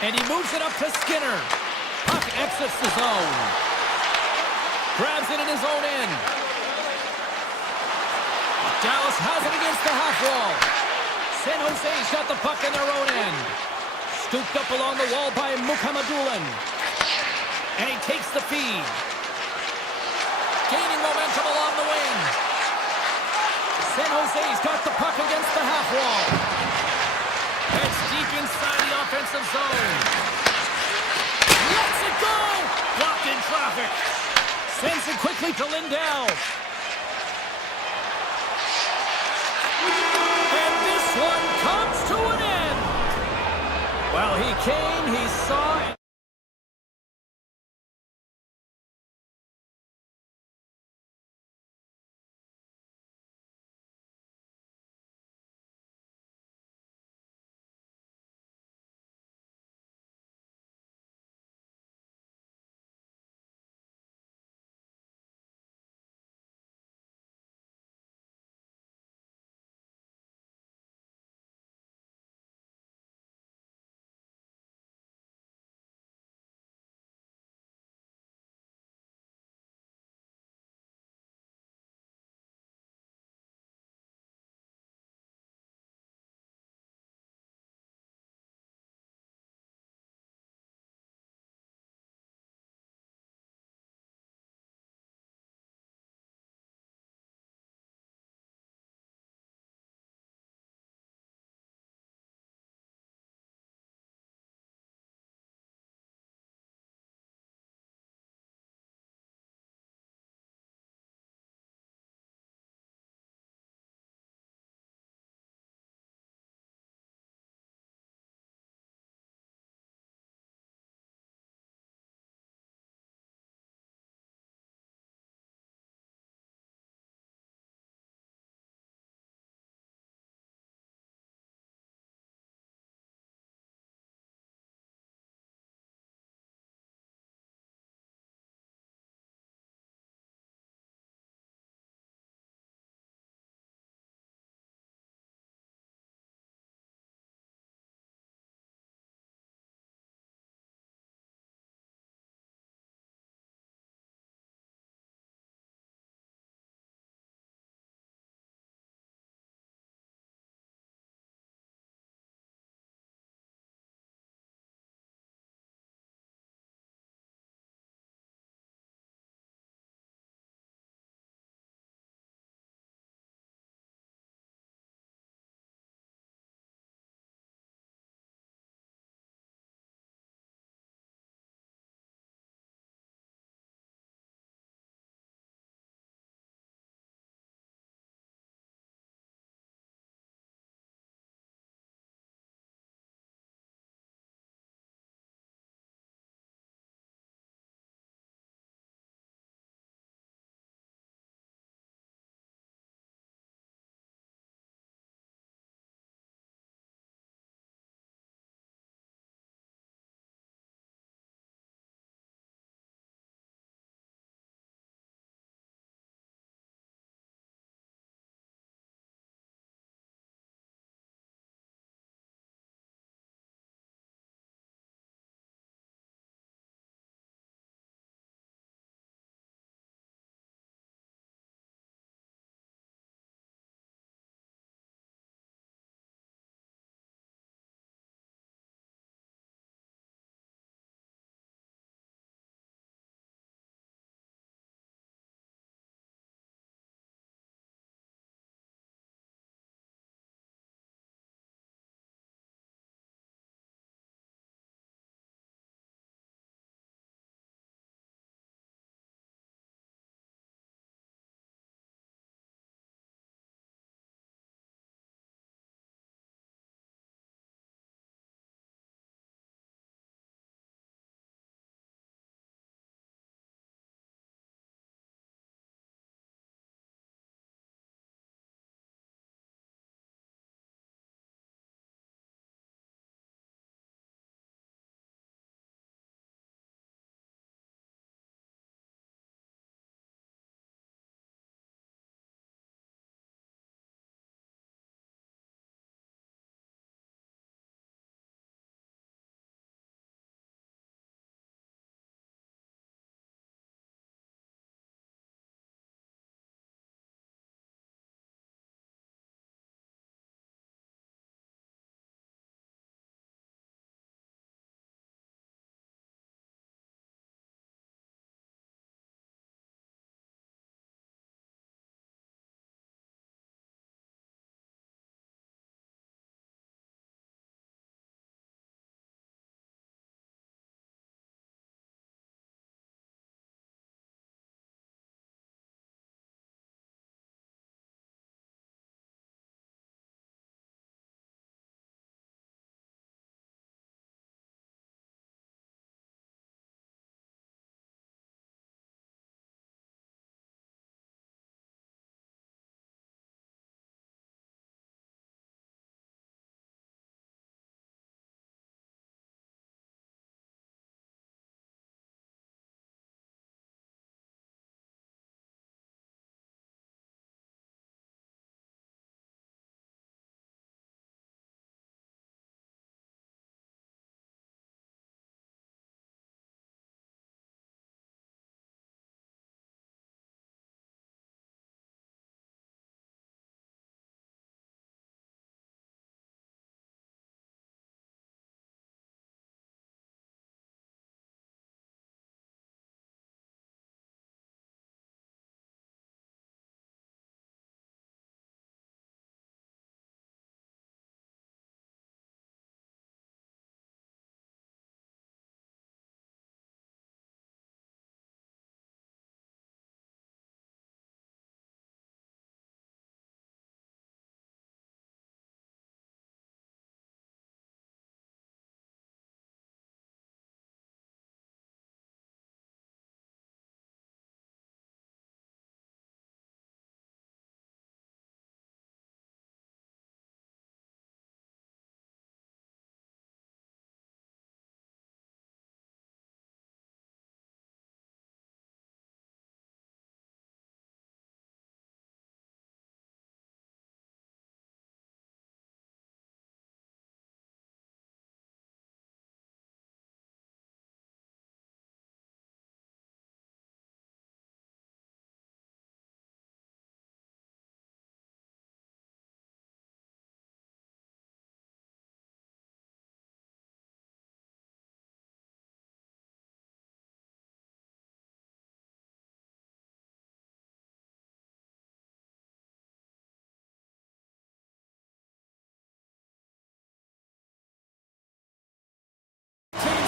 And he moves it up to Skinner. Puck exits the zone. Grabs it in his own end. Dallas has it against the half wall. San Jose's got the puck in their own end. Scooped up along the wall by Mukamadulin. And he takes the feed. Gaining momentum along the wing. San Jose's got the puck against the half wall. Heads deep inside the offensive zone. Lets it go! Blocked in traffic. Sends it quickly to Lindell. Kane, he saw...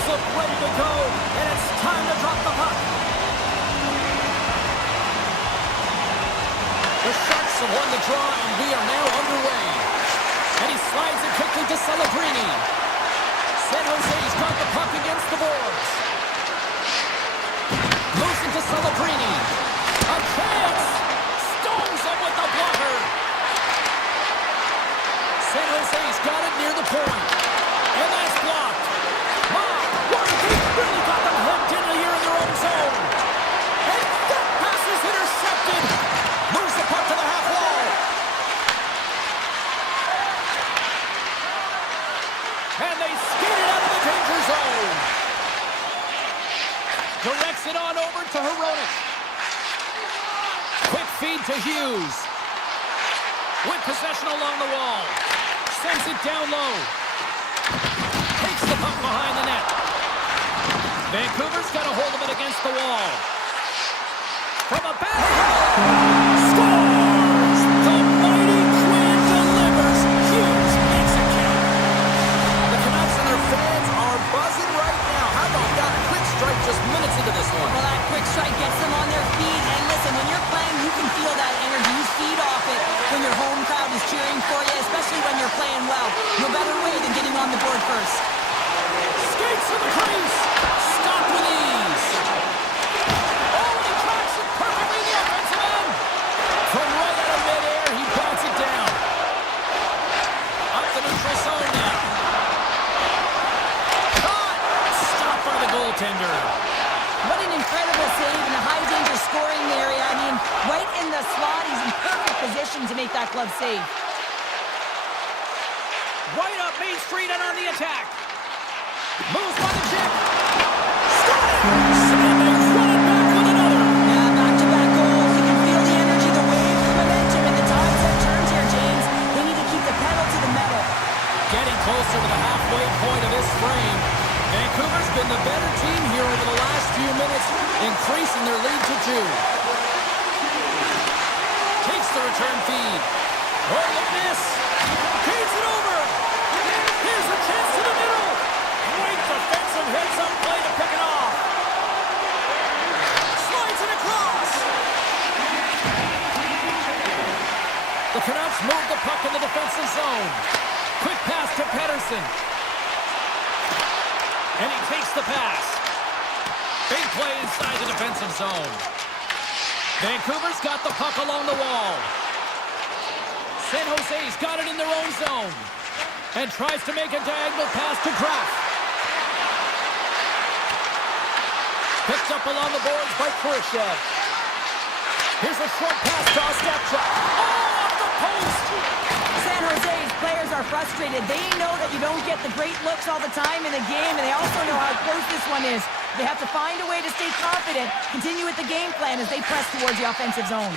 look ready to go, and it's time to drop the puck. The Sharks have won the draw, and we are now underway. And he slides it quickly to Celebrini. San Jose's got the puck against the boards. Moves into Celebrini. A chance! Stones him with the blocker. San Jose's got it near the point. And that's blocked. Wow! He's really got them hooked in here in their own zone. And that pass is intercepted. Moves the puck to the half wall. And they skate it out of the danger zone. Directs it on over to Hronek. Quick feed to Hughes. With possession along the wall. Sends it down low. Takes the puck behind the net. Vancouver's got a hold of it against the wall. From a back. Scores! The mighty Quinn delivers. Hughes makes it count. The Canucks and their fans are buzzing right now. How about that quick strike just minutes into this one? Well, that quick strike gets them on their feet. And listen, when you're playing, you can feel that energy. You feed off it when your home crowd is cheering for you, especially when you're playing well. No better way than getting on the board first. Skates to the crease. Stopped with ease. Oh, he tracks it perfectly in the offensive end. From right out of midair, he bats it down. Up the neutral zone now. Caught. Stopped by the goaltender. What an incredible save in a high-danger scoring area. I mean, right in the slot, he's in perfect position to make that glove save. Right up Main Street and on the attack. Moves by the check. Scores! And they run it back with another. Yeah, back-to-back goals. You can feel the energy, the wave, the momentum, and the tides have turned here, James. They need to keep the pedal to the metal. Getting closer to the halfway point of this frame. Vancouver's been the better team here over the last few minutes, increasing their lead to 2. Takes the return feed. Oh, look at this. Feeds it over. Here's a chance to the middle. Great defensive heads-up play to pick it off. Slides it across. The Canucks move the puck in the defensive zone. Quick pass to Pettersson. And he takes the pass. Big play inside the defensive zone. Vancouver's got the puck along the wall. San Jose's got it in their own zone. And tries to make a diagonal pass to Graf. Picked up along the boards by Khrushchev. Here's a short pass to Ostapchuk. Oh, off the post! San Jose's players are frustrated. They know that you don't get the great looks all the time in a game, and they also know how close this one is. They have to find a way to stay confident, continue with the game plan as they press towards the offensive zone.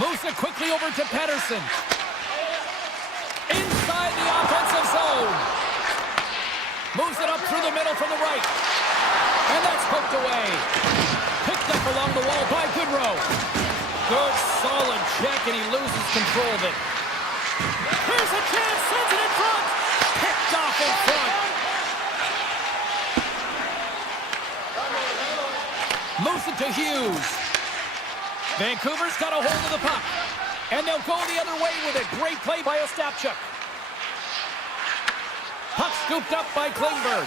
Moves it quickly over to Pettersson. Inside the offensive zone. Moves it up through the middle from the right. And that's poked away. Picked up along the wall by Goodrow. Good, solid check, and he loses control of it. Here's a chance, sends it in front. Picked off in front. Moves it to Hughes. Vancouver's got a hold of the puck. And they'll go the other way with it. Great play by Ostapchuk. Puck scooped up by Klingberg.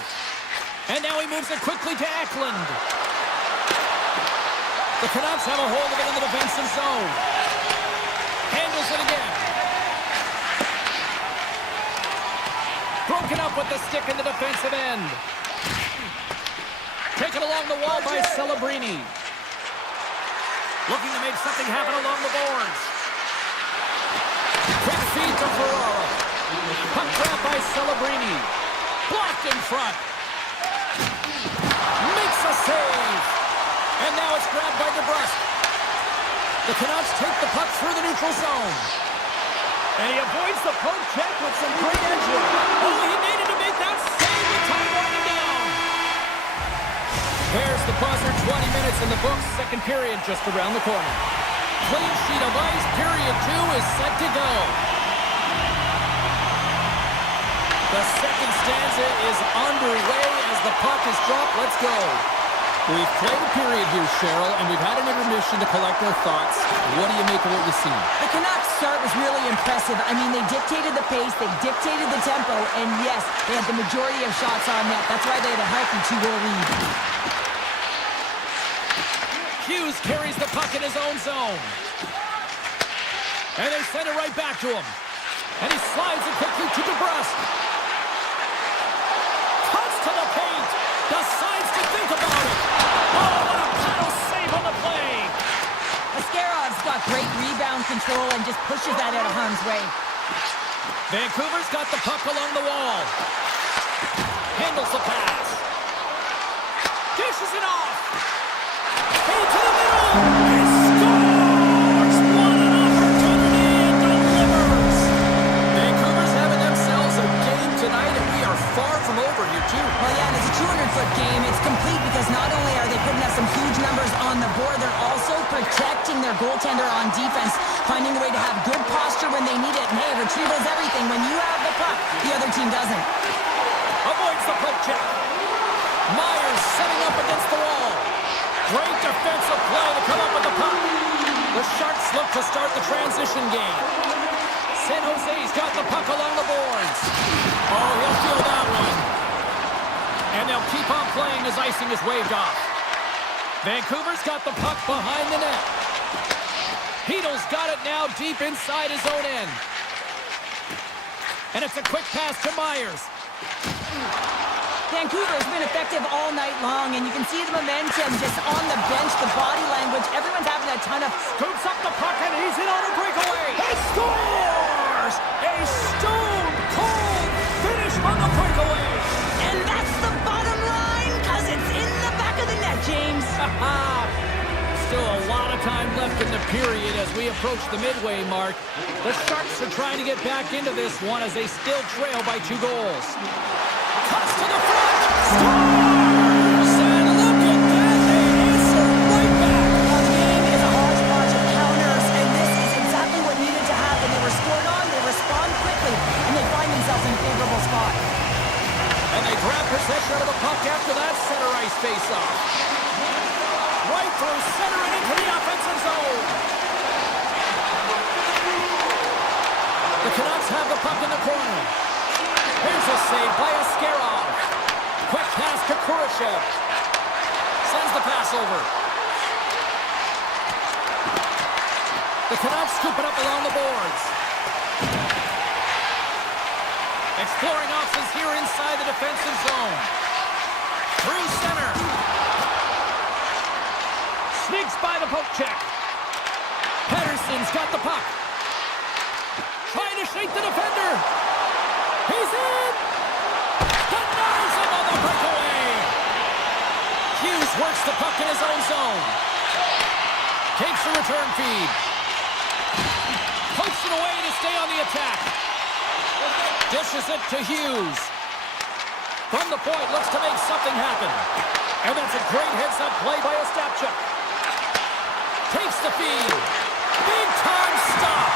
And now he moves it quickly to Eklund. The Canucks have a hold of it in the defensive zone. Handles it again. Broken up with the stick in the defensive end. Taken along the wall by Celebrini. Looking to make something happen along the boards. Quick feed to Ferraro. Puck grab by Celebrini. Blocked in front. Makes a save. And now it's grabbed by DeBrusque. The Canucks take the puck through the neutral zone. And he avoids the poke check with some great edge work. Oh, he needed to make that save with time running down. There's the buzzer, 20 minutes in the books. Second period just around the corner. Clean sheet of ice, period 2 is set to go. The second stanza is underway. as the puck is dropped. Let's go. We've played a period here, Cheryl, and we've had an intermission to collect our thoughts. What do you make of what you see? The Canucks start was really impressive. I mean, they dictated the pace, they dictated the tempo, and yes, they had the majority of shots on net. That's why they had a healthy 2-goal lead. Hughes carries the puck in his own zone. And they send it right back to him. And he slides it quickly to DeBrusque. Cuts to the paint. Decides to think about it. Oh, what a paddle save on the play. Ascarov's got great rebound control and just pushes that out of harm's way. Vancouver's got the puck along the wall. Handles the pass. Dishes it off. Into the middle. He scores! What an opportunity and delivers. Vancouver's having themselves a game tonight, and we are far from over here, too. Well, yeah, and it's a 200-foot game. It's complete because not only are they putting up some huge numbers on the board, they're also protecting their goaltender on defense, finding a way to have good posture when they need it. And hey, retrieval's everything. When you have the puck, the other team doesn't. Avoids the poke check. Myers setting up against the wall. Great defensive play to come up with the puck. The Sharks look to start the transition game. San Jose's got the puck along the boards. Oh, he'll feel that one. And they'll keep on playing as icing is waved off. Vancouver's got the puck behind the net. Heedle's got it now deep inside his own end. And it's a quick pass to Myers. Vancouver has been effective all night long, and you can see the momentum just on the bench, the body language. Everyone's having a ton of... Scoops up the puck, and he's in on a breakaway. He scores! A stone-cold finish on the breakaway. And that's the bottom line, because it's in the back of the net, James. Still a lot of time left in the period as we approach the midway mark. The Sharks are trying to get back into this one as they still trail by 2 goals. Cuts to the front. Scores! And look at that. They answer right back. Well, the game is a hodgepodge of counters, and this is exactly what needed to happen. They were scored on, they respond quickly, and they find themselves in a favorable spot. And they grab possession of the puck after that center ice face-off. Right through center and into the offensive zone. The Canucks have the puck in the corner. Here's a save by Ascarov. Quick pass to Kurashev. Sends the pass over. The Canucks scoop it up along the boards. Exploring options here inside the defensive zone. Through center. Sneaks by the poke check. Pettersson's got the puck. Trying to shake the defender. He's in! Denies him on the breakaway! Hughes works the puck in his own zone. Takes the return feed. Pokes it away to stay on the attack. Dishes it to Hughes. From the point, looks to make something happen. And that's a great heads-up play by Ostapchuk. Takes the feed. Big-time stop.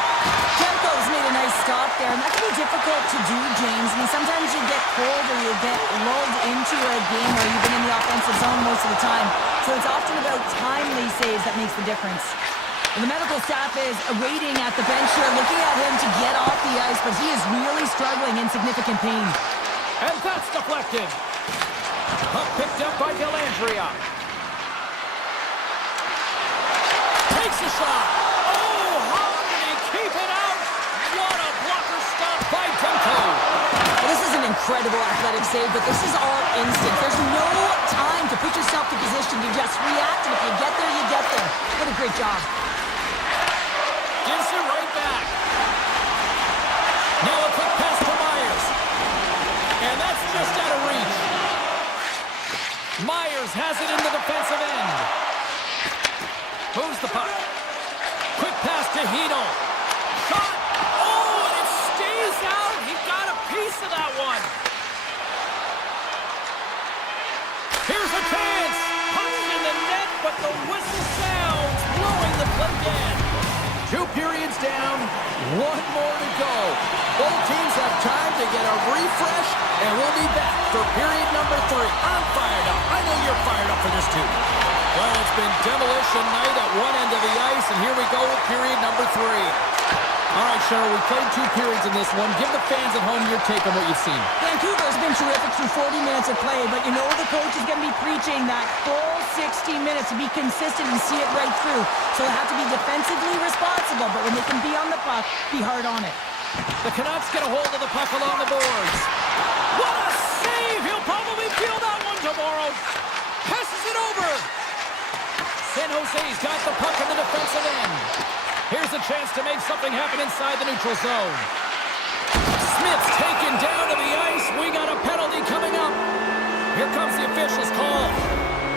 Demko's made a nice stop there, and that can be difficult to do, James. I mean, sometimes you get cold or you get lulled into a game where you've been in the offensive zone most of the time. So it's often about timely saves that makes the difference. And the medical staff is waiting at the bench here, looking at him to get off the ice, but he is really struggling in significant pain. And that's deflected. Puck picked up by Dellandrea. Takes a shot. Oh, how did he keep it out? What a blocker stop by Demko. Well, this is an incredible athletic save, but this is all instant. There's no time to put yourself in position. You just react, and if you get there, you get there. What a great job. Gives it right back. Now a quick pass to Myers. And that's just out of reach. Myers has it in the defensive end. Moves the puck. Quick pass to Heedle. Shot. Oh, and it stays out. He got a piece of that one. Here's a chance. Puck's in the net, but the whistle sounds, blowing the play dead. 2 periods down, 1 more to go. Both teams have time to get a refresh, and we'll be back for period number 3. you're fired up for this too. Well, it's been demolition night at one end of the ice, and here we go with period number 3. All right, Cheryl, we played 2 periods in this one. Give the fans at home your take on what you've seen. Vancouver's been terrific through 40 minutes of play, but you know the coach is going to be preaching that full 60 minutes to be consistent and see it right through. So they have to be defensively responsible, but when they can be on the puck, be hard on it. The Canucks get a hold of the puck along the boards. What a save! He'll probably feel that one tomorrow. Passes it over. San Jose's got the puck in the defensive end. Here's a chance to make something happen inside the neutral zone. Smith's taken down to the ice. We got a penalty coming up. Here comes the official's call.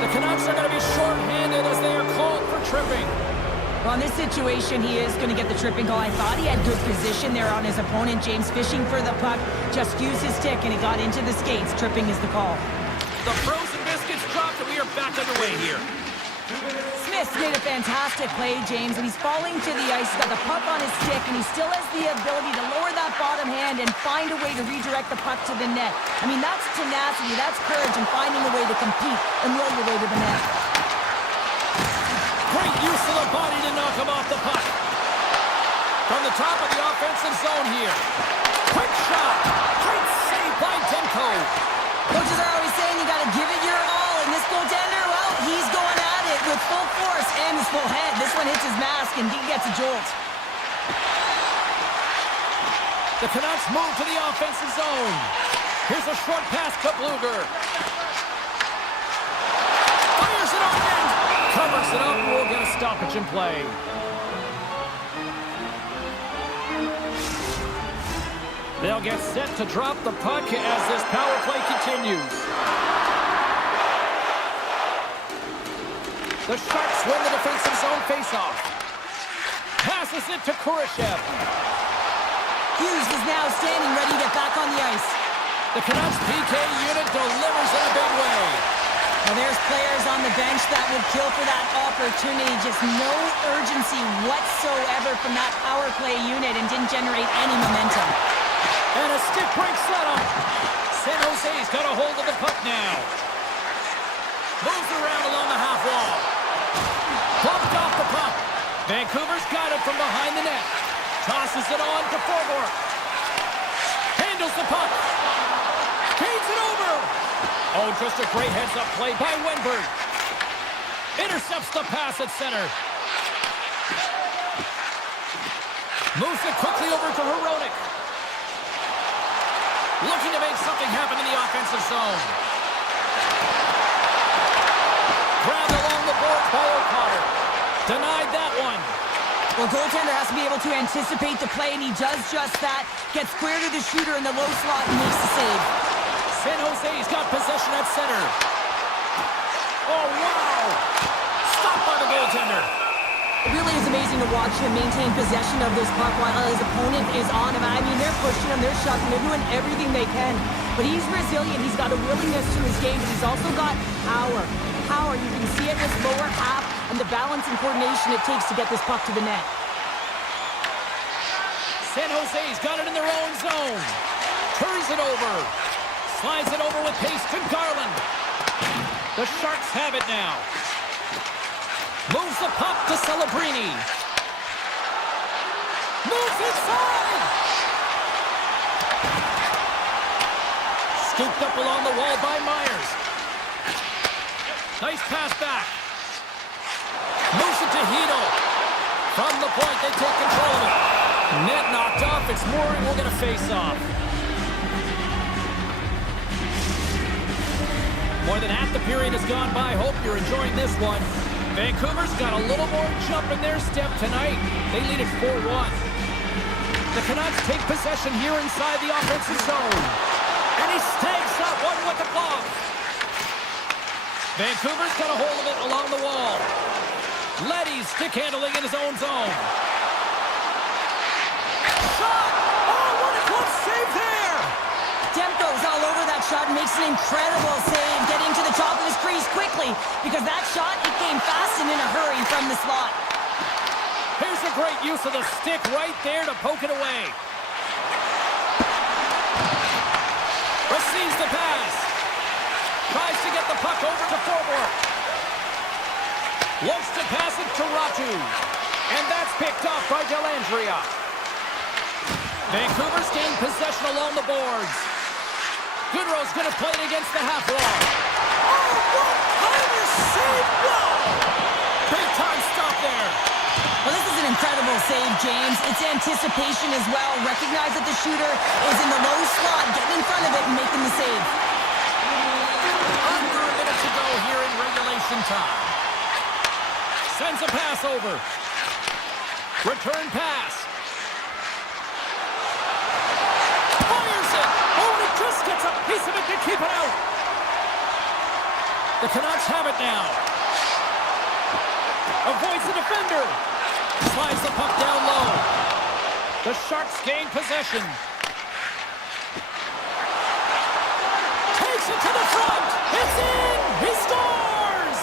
The Canucks are going to be shorthanded as they are called for tripping. Well, in this situation, he is going to get the tripping call. I thought he had good position there on his opponent. James fishing for the puck, just used his stick, and he got into the skates. Tripping is the call. The frozen biscuits dropped, and we are back underway here. Smith made a fantastic play, James, and he's falling to the ice. He's got the puck on his stick, and he still has the ability to lower that bottom hand and find a way to redirect the puck to the net. I mean, that's tenacity, that's courage, and finding a way to compete and will your way to the net. Great use of the body to knock him off the puck. From the top of the offensive zone here. Quick shot. Great save by Demko. Coaches are always saying you got to give it your all, and this goaltender, well, he's going at it with full force and his full head. This one hits his mask, and he gets a jolt. The Canucks move to the offensive zone. Here's a short pass to Bluger. Fires it on in. Covers it up. We'll get a stoppage in play. They'll get set to drop the puck as this power play continues. The Sharks win the defensive zone faceoff. Passes it to Kurashev. Hughes is now standing ready to get back on the ice. The Canucks PK unit delivers in a big way. Now there's players on the bench that would kill for that opportunity. Just no urgency whatsoever from that power play unit and didn't generate any momentum. And a stick break setup. San Jose's got a hold of the puck now. Moves around along the half wall. Bumped off the puck. Vancouver's got it from behind the net. Tosses it on to Forborg. Handles the puck. Feeds it over. Oh, just a great heads-up play by Wenberg. Intercepts the pass at center. Moves it quickly over to Hronek. Looking to make something happen in the offensive zone. Grabbed along the boards by O'Connor. Denied that one. Well, goaltender has to be able to anticipate the play, and he does just that. Gets square to the shooter in the low slot and makes the save. San Jose's got possession at center. Oh, wow! Stopped by the goaltender. It really is amazing to watch him maintain possession of this puck while his opponent is on him. I mean, they're pushing him, they're shoving, they're doing everything they can. But he's resilient, he's got a willingness to his game, but he's also got power. Power, you can see it in his lower half and the balance and coordination it takes to get this puck to the net. San Jose's got it in their own zone. Turns it over. Slides it over with pace to Garland. The Sharks have it now. Moves the puck to Celebrini. Moves inside! Scooped up along the wall by Myers. Nice pass back. Moves it to Hito. From the point, they take control of it. Net knocked off. It's Mooring. We'll get a face-off. More than half the period has gone by. Hope you're enjoying this one. Vancouver's got a little more jump in their step tonight. They lead it 4-1. The Canucks take possession here inside the offensive zone. And he snags that one with the glove. Vancouver's got a hold of it along the wall. Leddy's stick handling in his own zone. Shot! Oh, what a close save there! Demko's all over that shot and makes an incredible save, getting to the top of his crease quickly, because that shot, it came fast and in a hurry from the slot. Here's a great use of the stick right there to poke it away. Receives the pass. Tries to get the puck over to forward. Looks to pass it to Ratu. And that's picked up by Dellandrea. Vancouver's gained possession along the boards. Goodrow's going to play it against the half wall. Oh, what kind of save! Whoa! Big time stop there. Well, this is an incredible save, James. It's anticipation as well. Recognize that the shooter is in the low slot, getting in front of it and making the save. Under a minute to go here in regulation time. Sends a pass over. Return pass. Fires it. Oh, and it just gets a piece of it to keep it out. The Canucks have it now. Avoids the defender. Slides the puck down low. The Sharks gain possession. Takes it to the front. It's in. He scores.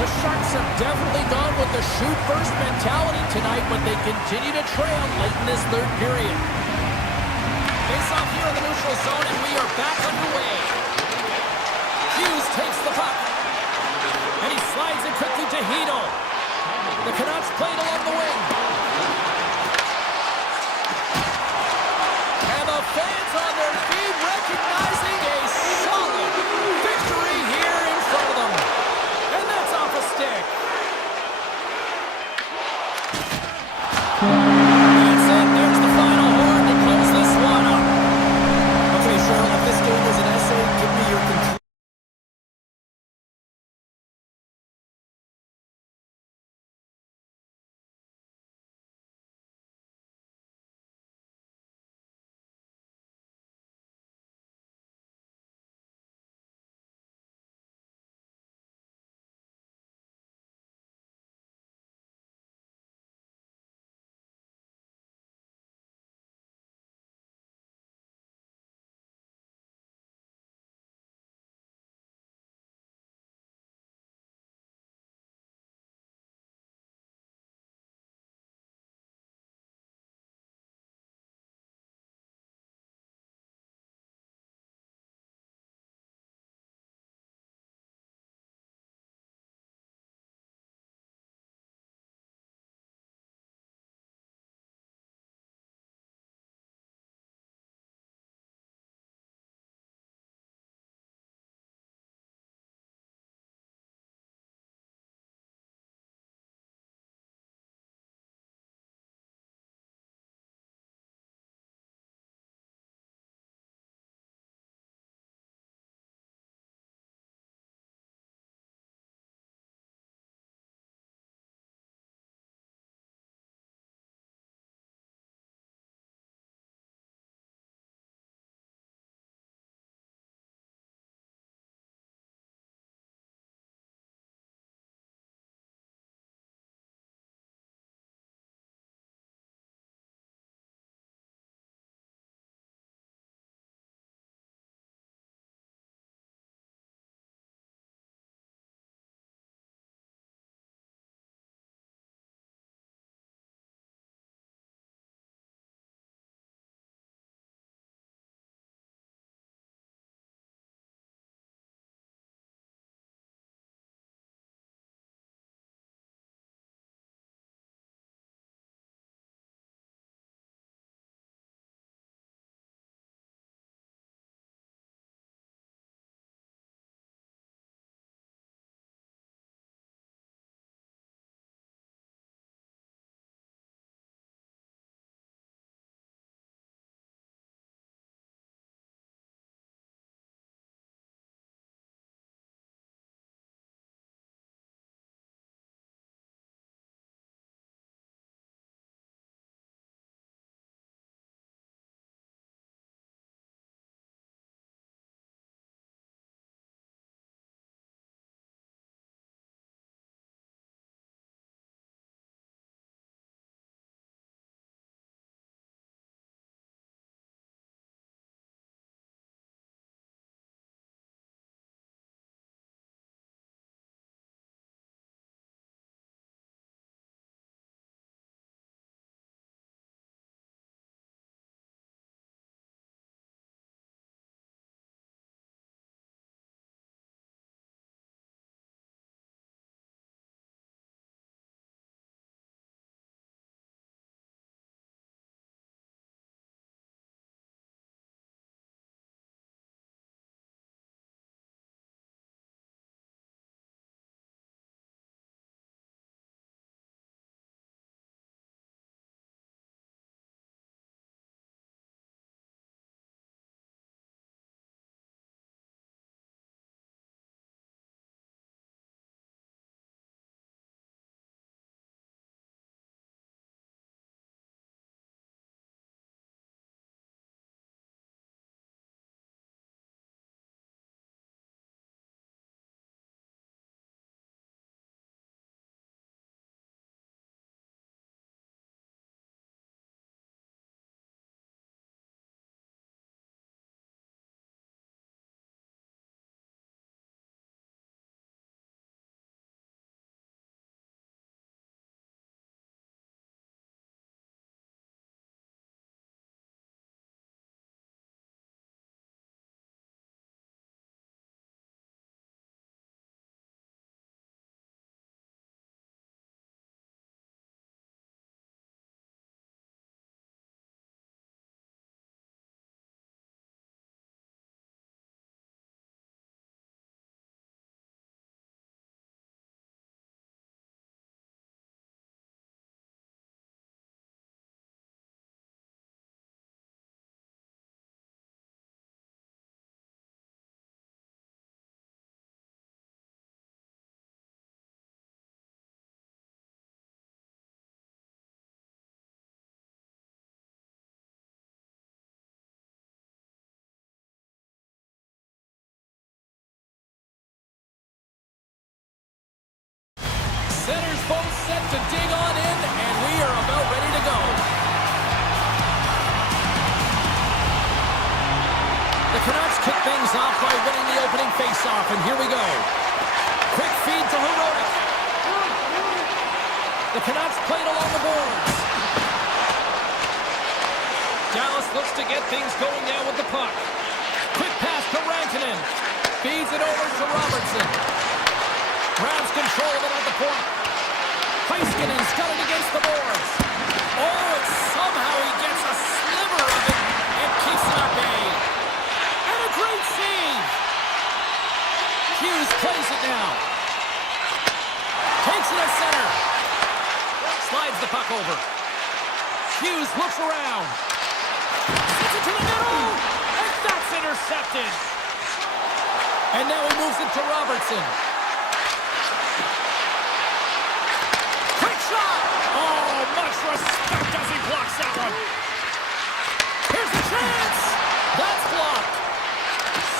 The Sharks have definitely gone with the shoot-first mentality tonight, but they continue to trail late in this third period. Face-off here in the neutral zone, and we are back underway. Hughes takes the puck. And he slides it quickly to Hito. The Canucks played along the wing. And the fans on their feet recognizing a solid victory here in front of them. And that's off a stick. Center's both set to dig on in, and we are about ready to go. The Canucks kick things off by winning the opening faceoff, and here we go. Quick feed to Heroic. The Canucks played along the boards. Dallas looks to get things going now with the puck. Quick pass to Rantanen. Feeds it over to Robertson. Grabs control of it at the point. Heiskanen's got it against the boards. Oh, and somehow he gets a sliver of it and keeps it at bay. And a great save. Hughes plays it now. Takes it at center. Slides the puck over. Hughes looks around. Sends it to the middle. And that's intercepted. And now he moves it to Robertson. Quick shot. Oh, much respect as he blocks that one. Here's the chance. That's blocked.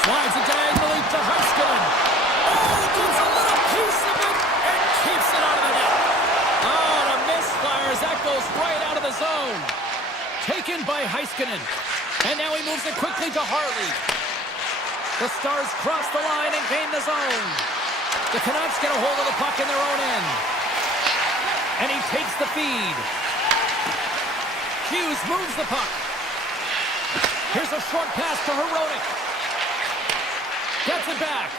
Slides it diagonally to Heiskanen. Oh, gets a little piece of it and keeps it out of the net. Oh, and a misfire as that goes right out of the zone. Taken by Heiskanen. And now he moves it quickly to Harley. The Stars cross the line and gain the zone. The Canucks get a hold of the puck in their own end. And he takes the feed. Hughes moves the puck. Here's a short pass to Heroic. Gets it back.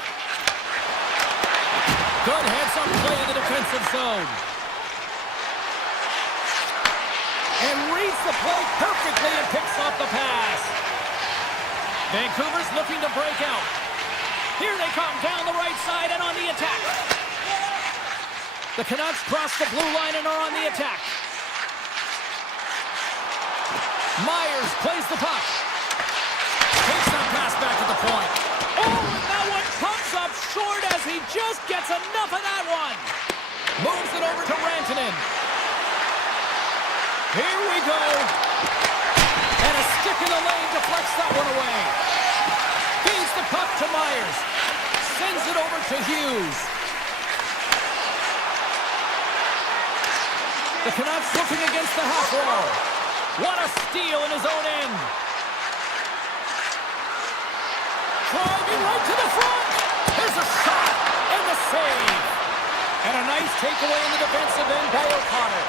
Good heads-up play in the defensive zone. And reads the play perfectly and picks off the pass. Vancouver's looking to break out. Here they come down the right side and on the attack. The Canucks cross the blue line and are on the attack. Myers plays the puck. Takes that pass back at the point. Oh, and that one comes up short as he just gets enough of that one. Moves it over to Rantanen. Here we go. And a stick in the lane deflects that one away. Feeds the puck to Myers. Sends it over to Hughes. The Canucks looking against the half wall. What a steal in his own end. Driving right to the front. There's a shot and the save. And a nice takeaway in the defensive end by O'Connor.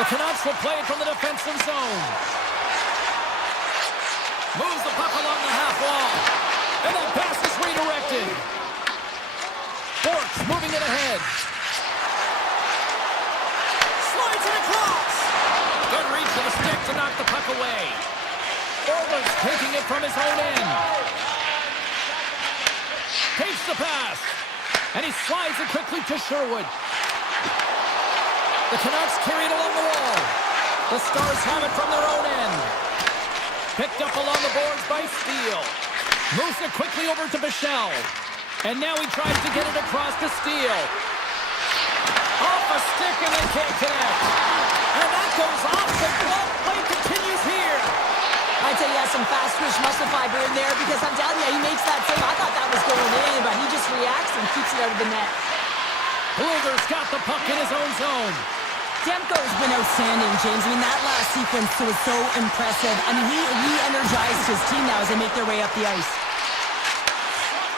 The Canucks will play it from the defensive zone. Moves the puck along the half wall. And that pass is redirected. Borks moving it ahead. Slides it across. Good reach to the stick to knock the puck away. Orland's taking it from his own end. Takes the pass. And he slides it quickly to Sherwood. The Canucks carry it along the wall. The Stars have it from their own end. Picked up along the boards by Steele. Moves it quickly over to Bichelle. And now he tries to get it across to Steele. Off a stick and they can't connect. And that goes off the glove. Play continues here. I'd say he has some fast twitch muscle fiber in there because I'm telling you, he makes that save. I thought that was going in, but he just reacts and keeps it out of the net. Bluger's got the puck in his own zone. Demko's been outstanding, James. I mean, that last sequence was so impressive. I mean, he re-energized his team now as they make their way up the ice.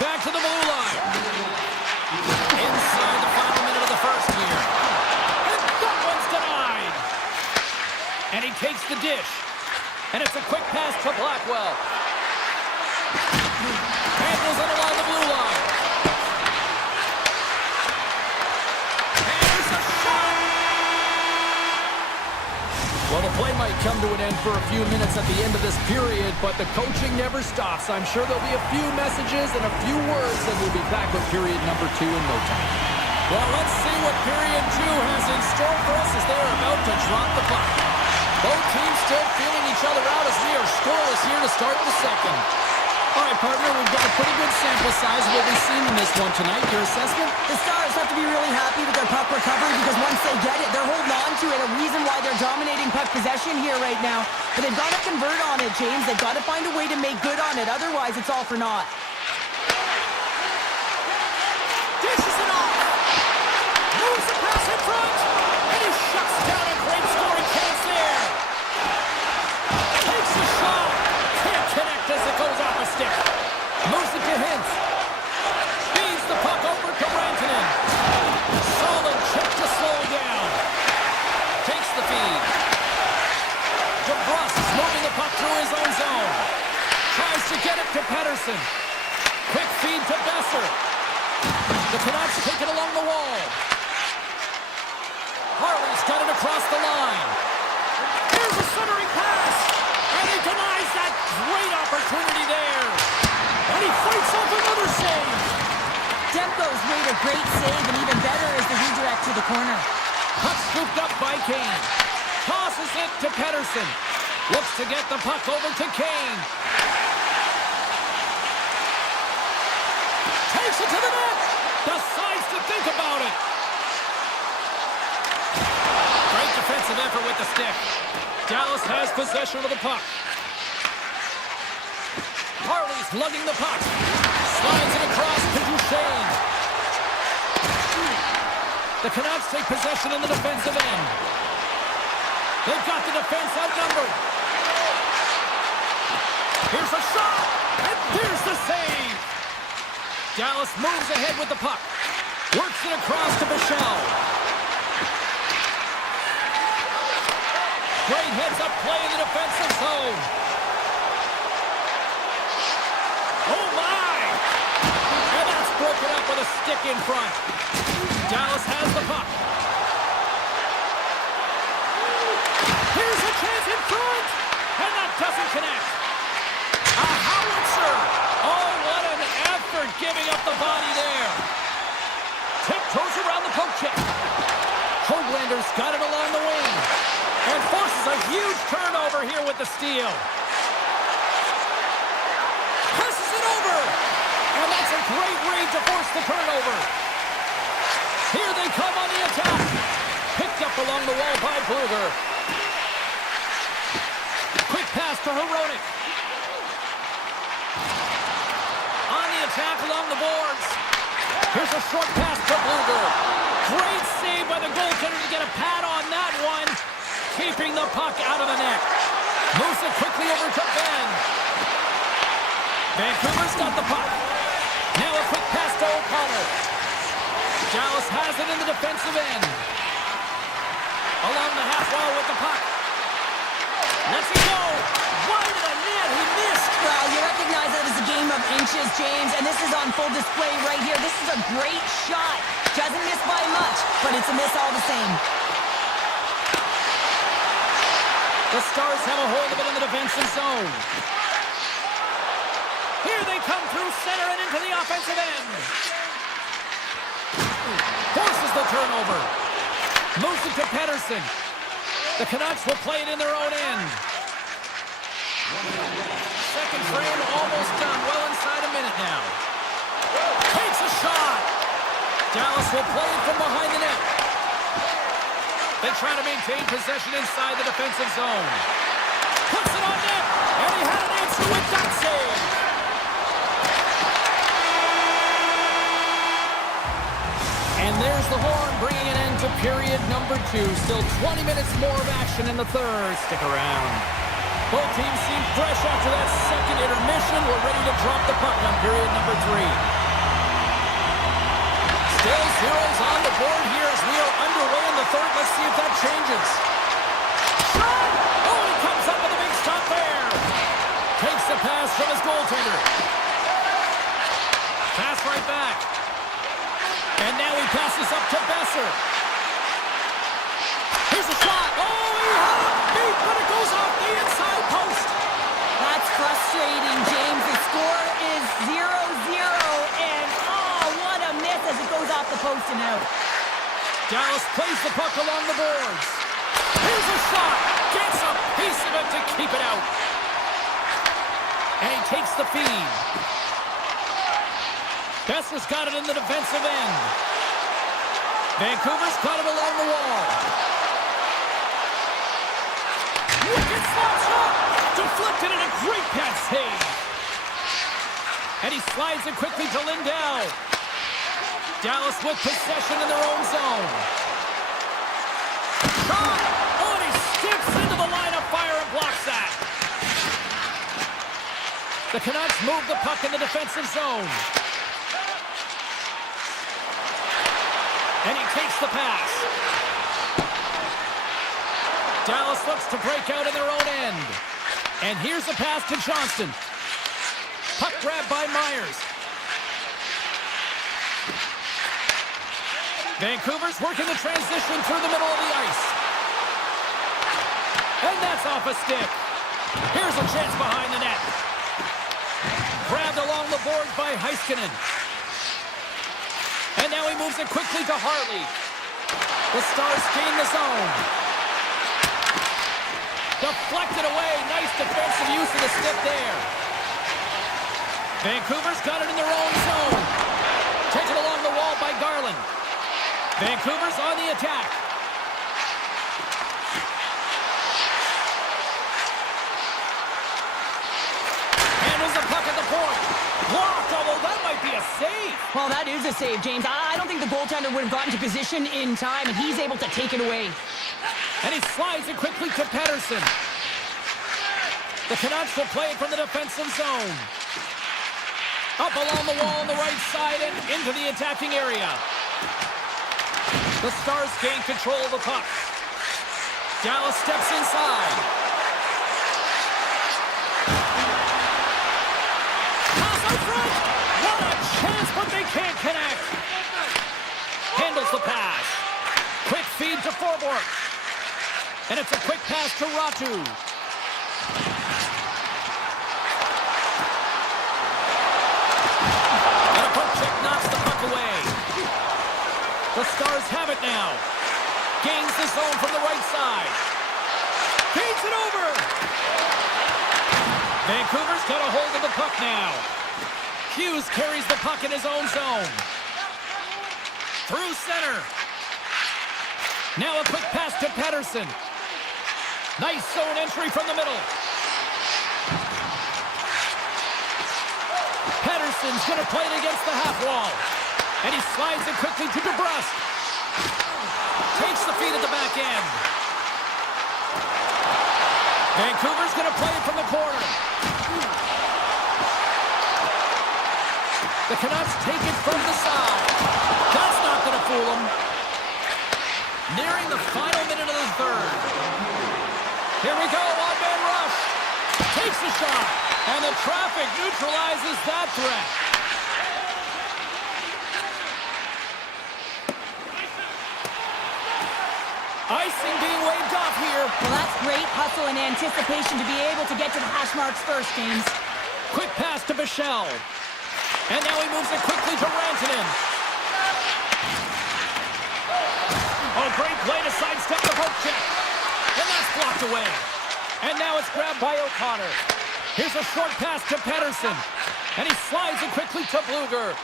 Back to the blue line. Inside the final minute of the first here. And that one's denied. And he takes the dish. And it's a quick pass to Blackwell. Handles it along the blue line. And there's a shot! Well, the play might come to an end for a few minutes at the end of this period, but the coaching never stops. I'm sure there'll be a few messages and a few words, and we'll be back with period number 2 in no time. Well, let's see what period 2 has in store for us as they are about to drop the puck. Both teams still feeling each other out as we are scoreless here to start the second. All right, partner, we've got a pretty good sample size of what we've seen in this one tonight. Your assessment? The Stars have to be really happy with their puck recovery because once they get it, they're holding on to it. A reason why they're dominating puck possession here right now. But they've got to convert on it, James. They've got to find a way to make good on it. Otherwise, it's all for naught. Dishes it off. Moves the pass. across the line. Here's a centering pass. And he denies that great opportunity there. And he fights off another save. Demko's made a great save, and even better is the redirect to the corner. Puck scooped up by Kane. Tosses it to Pettersson. Looks to get the puck over to Kane. Takes it to the net. Decides to think about it. Great defensive effort with the stick. Dallas has possession of the puck. Harley's lugging the puck. Slides it across to Duchesne. The Canucks take possession in the defensive end. They've got the defense outnumbered. Here's a shot, and there's the save. Dallas moves ahead with the puck. Works it across to Bichelle. Great heads-up play in the defensive zone. Oh, my! And that's broken up with a stick in front. Dallas has the puck. Here's a chance in front! And that doesn't connect. A howitzer! Oh, what an effort giving up the body there. Tiptoes around the poke check. Hoaglander's got it along the wing. And forces a huge turnover here with the steal. Passes it over. And that's a great read to force the turnover. Here they come on the attack. Picked up along the wall by Bluger. Quick pass to Hronek. On the attack along the boards. Here's a short pass to Bluger. Great save by the goaltender to get a pad on that one. Keeping the puck out of the net. Moves it quickly over to Ben. Vancouver's got the puck. Now a quick pass to O'Connor. Dallas has it in the defensive end. Along the half wall with the puck. Lets it go. Wide of the net. He missed. Well, you recognize that it's a game of inches, James, and this is on full display right here. This is a great shot. Doesn't miss by much, but it's a miss all the same. The Stars have a hold of it in the defensive zone. Here they come through center and into the offensive end. Forces the turnover. Moves it to Pettersson. The Canucks will play it in their own end. Second frame almost done. Well inside a minute now. Takes a shot. Dallas will play it from behind the net. They try to maintain possession inside the defensive zone. Puts it on net, and he had an answer with that save. And there's the horn, bringing an end to period number 2. Still 20 minutes more of action in the third. Stick around. Both teams seem fresh after that second intermission. We're ready to drop the puck on period number 3. Still zeros on the board here as we are underway in the third. Let's see if that changes. Shot! Oh, he comes up with a big stop there. Takes the pass from his goaltender. Pass right back. And now he passes up to Besser. Here's a shot. Oh, he had it beat, but it goes off the inside post. That's frustrating, James. The score is 0-0, and what a miss as it goes off the post and out. Dallas plays the puck along the boards. Here's a shot. Gets a piece of it to keep it out. And he takes the feed. Besser's got it in the defensive end. Vancouver's got it along the wall. Wicked slap shot. Deflected and a great pass save. And he slides it quickly to Lindell. Dallas with possession in their own zone. Shot! Oh, and he skips into the line of fire and blocks that. The Canucks move the puck in the defensive zone. And he takes the pass. Dallas looks to break out in their own end. And here's the pass to Johnston. Puck grab by Myers. Vancouver's working the transition through the middle of the ice. And that's off a stick. Here's a chance behind the net. Grabbed along the boards by Heiskanen. And now he moves it quickly to Hartley. The Stars gain the zone. Deflected away. Nice defensive use of the stick there. Vancouver's got it in their own zone. Taken along the wall by Garland. Vancouver's on the attack. Handles the puck at the point. Blocked, although that might be a save. Well, that is a save, James. I don't think the goaltender would have gotten to position in time, and he's able to take it away. And he slides it quickly to Pettersson. The Canucks will play it from the defensive zone. Up along the wall on the right side and into the attacking area. The Stars gain control of the puck. Dallas steps inside. Pass out front. What a chance, but they can't connect. Handles the pass. Quick feed to Forborg. And it's a quick pass to Ratu. And a poke check knocks the puck away. The Stars have it now. Gains the zone from the right side. Feeds it over. Vancouver's got a hold of the puck now. Hughes carries the puck in his own zone. Through center. Now a quick pass to Pettersson. Nice zone entry from the middle. Pettersson's going to play it against the half wall. And he slides it quickly to DeBrusque. Takes the feed at the back end. Vancouver's going to play it from the corner. The Canucks take it from the side. That's not going to fool them. Nearing the final minute of the third. Here we go, one-man rush. Takes the shot. And the traffic neutralizes that threat. Icing being waved off here. Well, that's great hustle and anticipation to be able to get to the hash marks first, James. Quick pass to Bichelle. And now he moves it quickly to Rantanen. Oh, great play to sidestep the poke check. And that's blocked away. And now it's grabbed by O'Connor. Here's a short pass to Pettersson. And he slides it quickly to Bluger.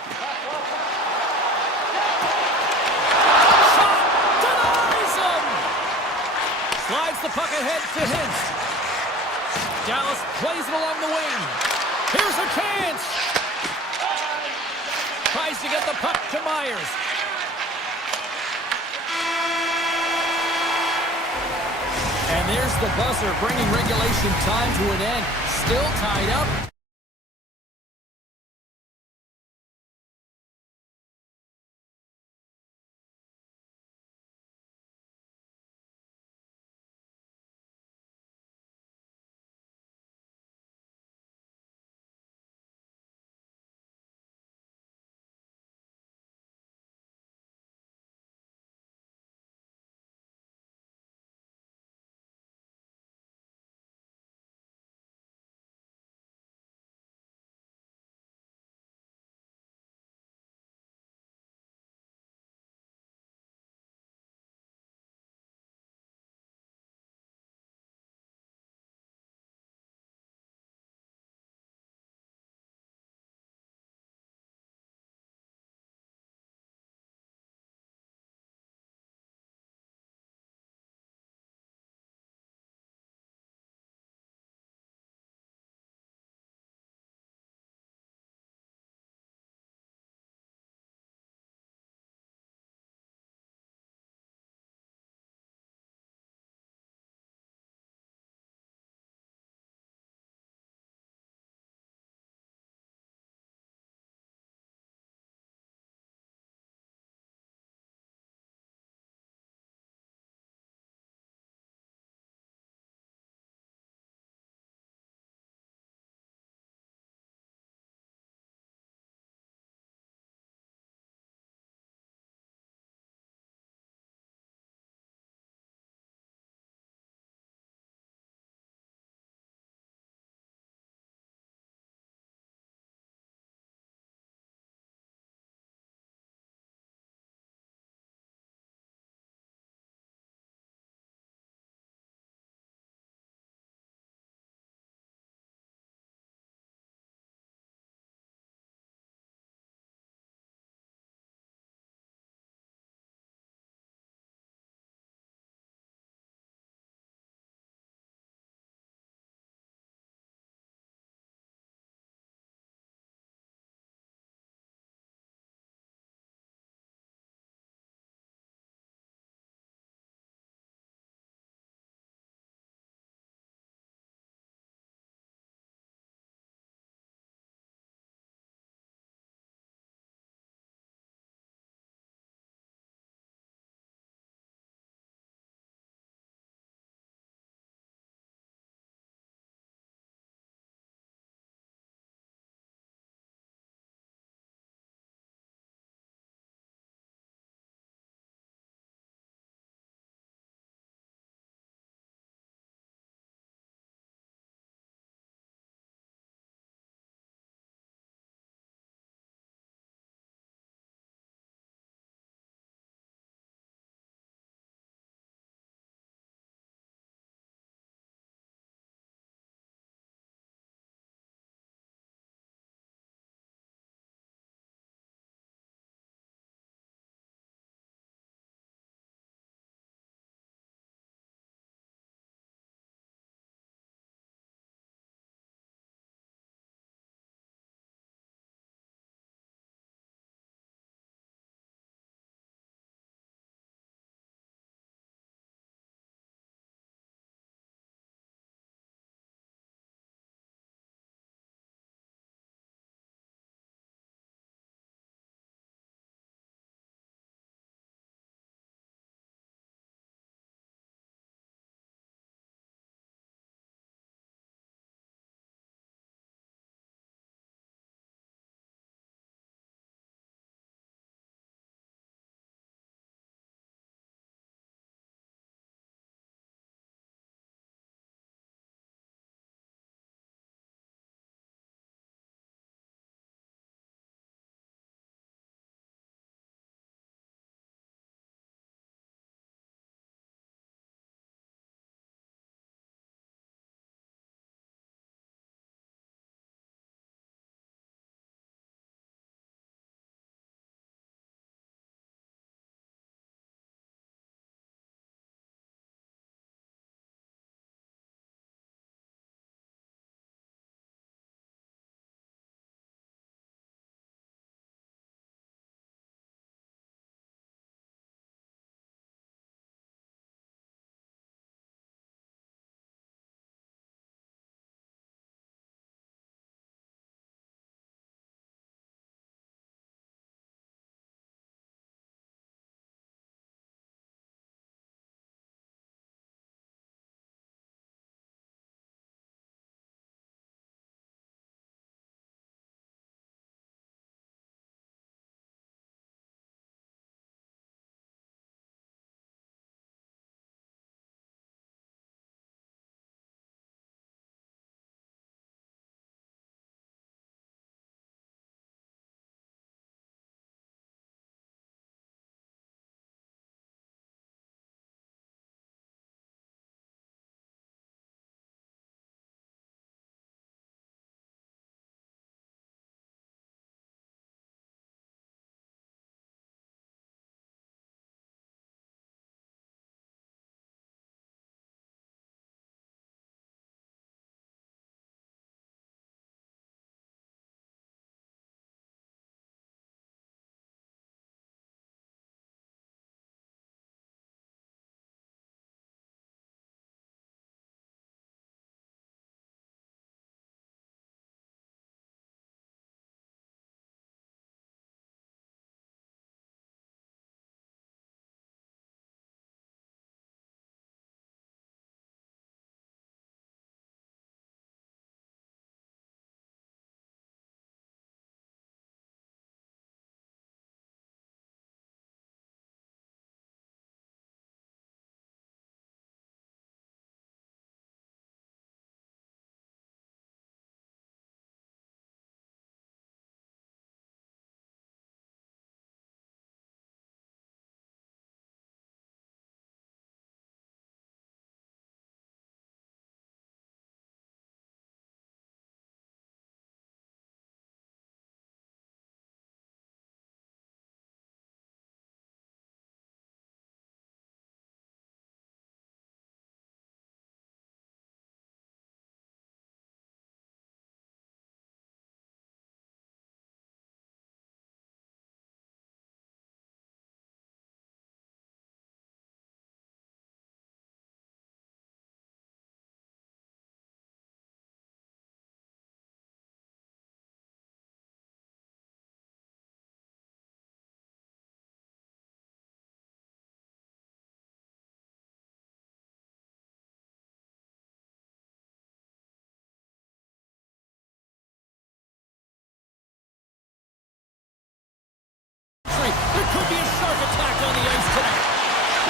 Shot! Denies him! Slides the puck ahead to Hintz. Dallas plays it along the wing. Here's a chance! Tries to get the puck to Myers. And there's the buzzer, bringing regulation time to an end. Still tied up.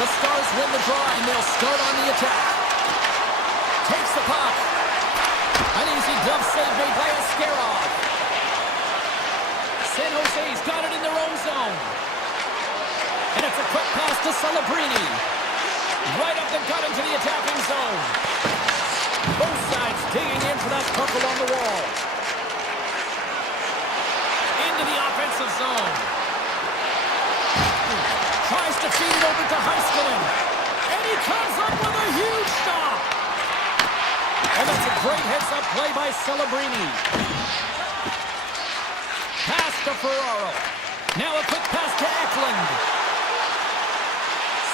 The Stars win the draw, and they'll start on the attack. Takes the puck. An easy glove save made by Askarov. San Jose's got it in their own zone. And it's a quick pass to Celebrini. Right up the gut into the attacking zone. Both sides digging in for that puck along the wall. Into the offensive zone. Tries to feed it over to Heiskanen. And he comes up with a huge stop. And that's a great heads-up play by Celebrini. Pass to Ferraro. Now a quick pass to Eklund.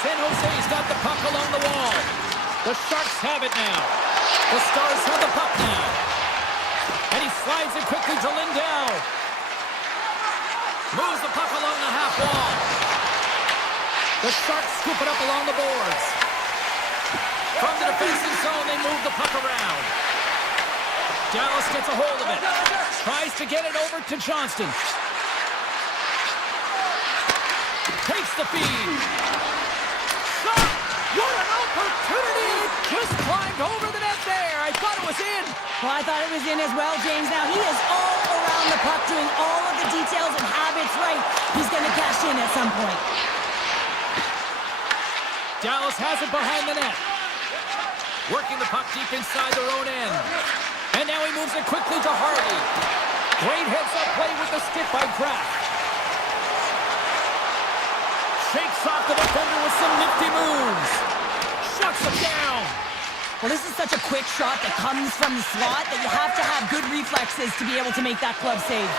San Jose's got the puck along the wall. The Sharks have it now. The Stars have the puck now. And he slides it quickly to Lindell. Moves the puck along the half wall. The Sharks scoop it up along the boards. From the defensive zone, they move the puck around. Dallas gets a hold of it. Tries to get it over to Johnston. Takes the feed. Shot! What an opportunity! It just climbed over the net there. I thought it was in. Well, I thought it was in as well, James. Now, he is all around the puck, doing all of the details and habits right. He's going to cash in at some point. Dallas has it behind the net. Working the puck deep inside their own end. And now he moves it quickly to Harvey. Great heads-up play with the stick by Kraft. Shakes off the defender with some nifty moves. Shuts him down. Well, this is such a quick shot that comes from the slot that you have to have good reflexes to be able to make that glove save.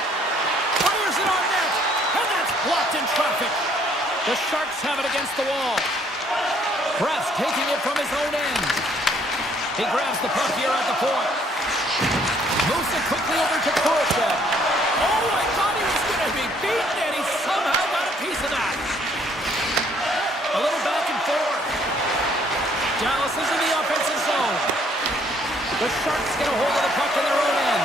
Fires it on net. And that's blocked in traffic. The Sharks have it against the wall. Kraft taking it from his own end. He grabs the puck here at the point. Moves it quickly over to Koroshev. Oh, I thought he was going to be beaten, and he somehow got a piece of that. A little back and forth. Dallas is in the offensive zone. The Sharks get a hold of the puck in their own end.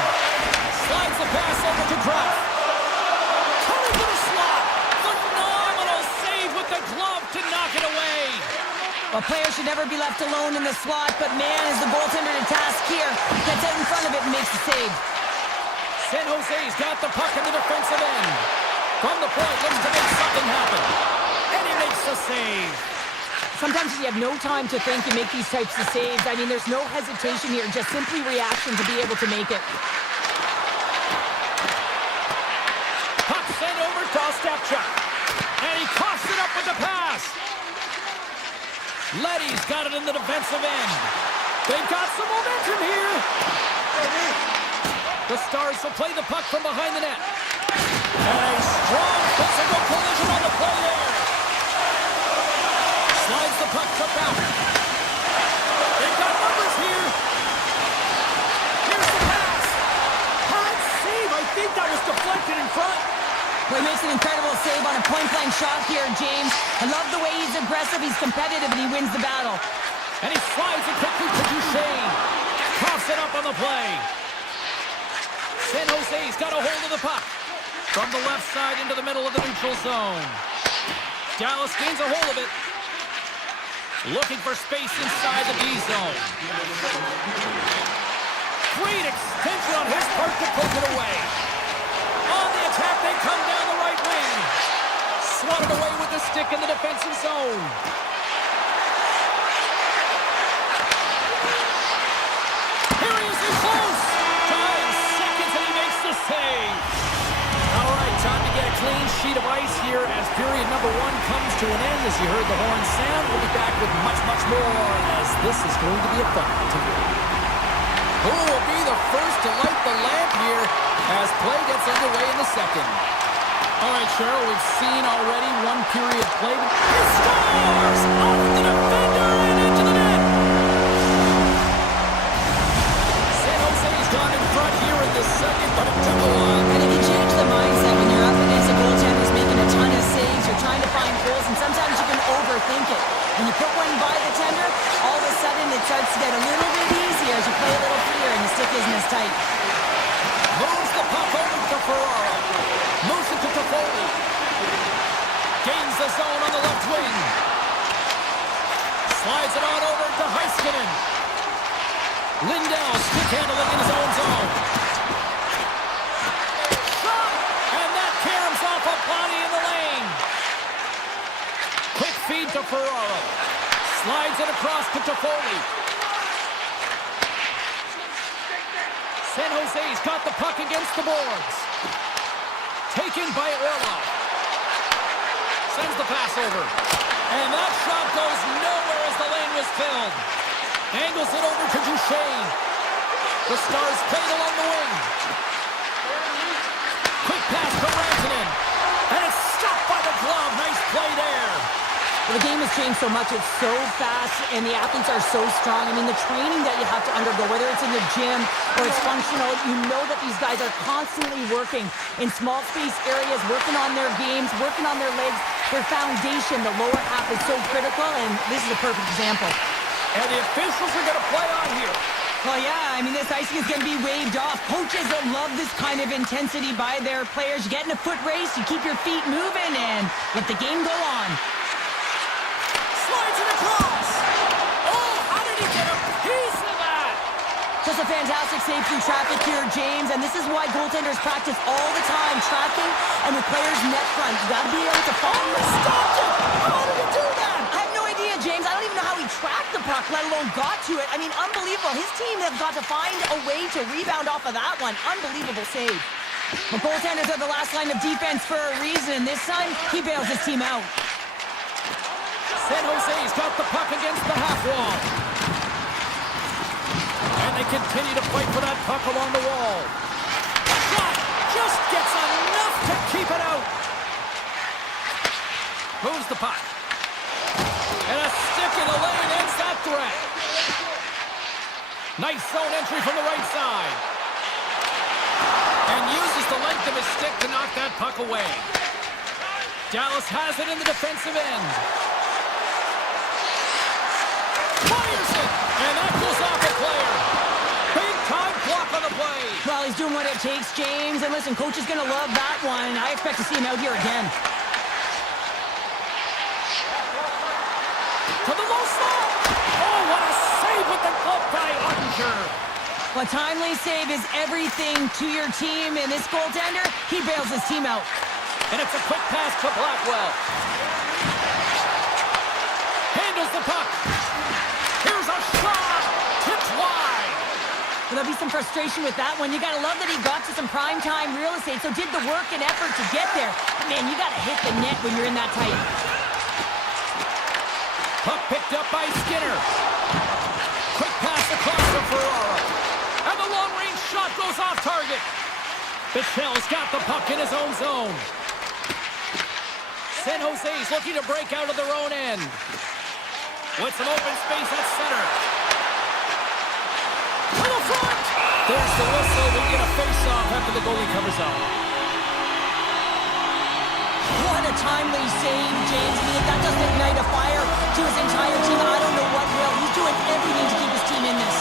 Slides the pass over to Kraft. Coming to the slot. Phenomenal save with the glove to knock it away. A player should never be left alone in the slot, but man, is the goaltender to task here. Gets out in front of it and makes the save. San Jose's got the puck in the defensive end. From the point, looks to make something happen. And he makes the save. Sometimes you have no time to think and make these types of saves. I mean, there's no hesitation here, just simply reaction to be able to make it. Puck sent over to Ostapchuk. And he coughs it up with the pass. Leddy's got it in the defensive end. They've got some momentum here. The Stars will play the puck from behind the net. And a strong physical collision on the play there. Slides the puck to Bauer. They've got numbers here. Here's the pass. Hard save. I think that was deflected in front. Well, he makes an incredible save on a point-blank shot here, James. I love the way he's aggressive, he's competitive, and he wins the battle. And he slides it quickly to Duchesne. Coughs it up on the play. San Jose's got a hold of the puck. From the left side into the middle of the neutral zone. Dallas gains a hold of it. Looking for space inside the D zone. Great extension on his part to poke it away. On the attack, they come down the right wing. Swatted away with the stick in the defensive zone. Here he is in close. 5 seconds and he makes the save. All right, time to get a clean sheet of ice here as period number 1 comes to an end. As you heard the horn sound, we'll be back with much, much more as this is going to be a fun one. Who will be the first to light the lamp here as play gets underway in the second? All right, Cheryl, we've seen already 1 period played. He scores! Off the defender and into the net! San Jose's gone in front here in the second, but it took a while. And it can change the mindset when you're up against a goaltender who's making a ton of saves. You're trying to find goals, and sometimes you can overthink it. When you put one by the tender, all of a sudden it starts to get a little bit easier as you play a little freer and the stick isn't as tight. Moves the puck over to Ferraro. Moves it to Toffoli. Gains the zone on the left wing. Heiskanen. Lindell stick handling in his own zone. Shot! And that caroms off a body in the lane. Quick feed to Ferraro. Slides it across to Toffoli. San Jose's got the puck against the boards. Taken by Orlov. Sends the pass over. And that shot goes nowhere as the lane was filled. Angles it over to Duchesne. The Stars played along the wing. Quick pass to Rantanen. And it's stopped by the glove. Nice play there. Well, the game has changed so much. It's so fast, and the athletes are so strong. I mean, the training that you have to undergo, whether it's in the gym or it's functional, you know that these guys are constantly working in small space areas, working on their games, working on their legs. Their foundation, the lower half, is so critical, and this is a perfect example. And the officials are going to play on here. Well, yeah, I mean, this icing is going to be waved off. Coaches love this kind of intensity by their players. You get in a foot race, you keep your feet moving, and let the game go on. Slides it across. Oh, how did he get a piece of that? Just a fantastic save through traffic here, James, and this is why goaltenders practice all the time, tracking and with players net front. You got to be able to follow. Stopped it! How did he do that? I have no idea, James. I don't even know how he tracked the puck, let alone got to it. I mean, unbelievable. His team have got to find a way to rebound off of that one. Unbelievable save. The goaltenders are the last line of defense for a reason. This time, he bails his team out. San Jose's got the puck against the half wall. And they continue to fight for that puck along the wall. Shot just gets enough to keep it out. Moves the puck. And a stick in the lane ends that threat. Nice zone entry from the right side. And uses the length of his stick to knock that puck away. Dallas has it in the defensive end. Fires it! And that goes off a player. Big time block on the play. Well, he's doing what it takes, James. And listen, coach is going to love that one. I expect to see him out here again. To the low slot. Oh, what a save with the glove by Ottinger. A timely save is everything to your team. And this goaltender, he bails his team out. And it's a quick pass to Blackwell. Handles the puck. Here's a shot! Tipped wide! Well, there'll be some frustration with that one. You gotta love that he got to some prime-time real estate, so did the work and effort to get there. But man, you gotta hit the net when you're in that tight. Puck picked up by Skinner. Quick pass across to Ferraro. And the long-range shot goes off target. Bichel's got the puck in his own zone. San Jose's looking to break out of their own end. With some open space at center. To the front! There's the whistle. We get a face-off after the goalie covers up. What a timely save, James. I mean, if that doesn't ignite a fire to his entire team, I don't know what will. He's doing everything to keep his team in this.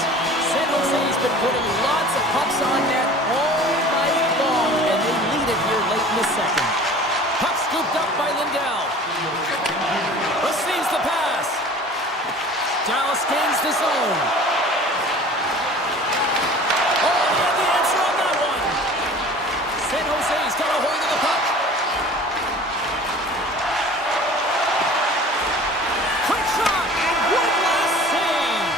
San Jose's been putting lots of pucks on net all night long, and they lead it here late in the second. Puck scooped up by Lindell. Receives the pass. Dallas gains the zone. Oh, he had the answer on that one. San Jose's got a hold of the puck. Quick shot, and one last save.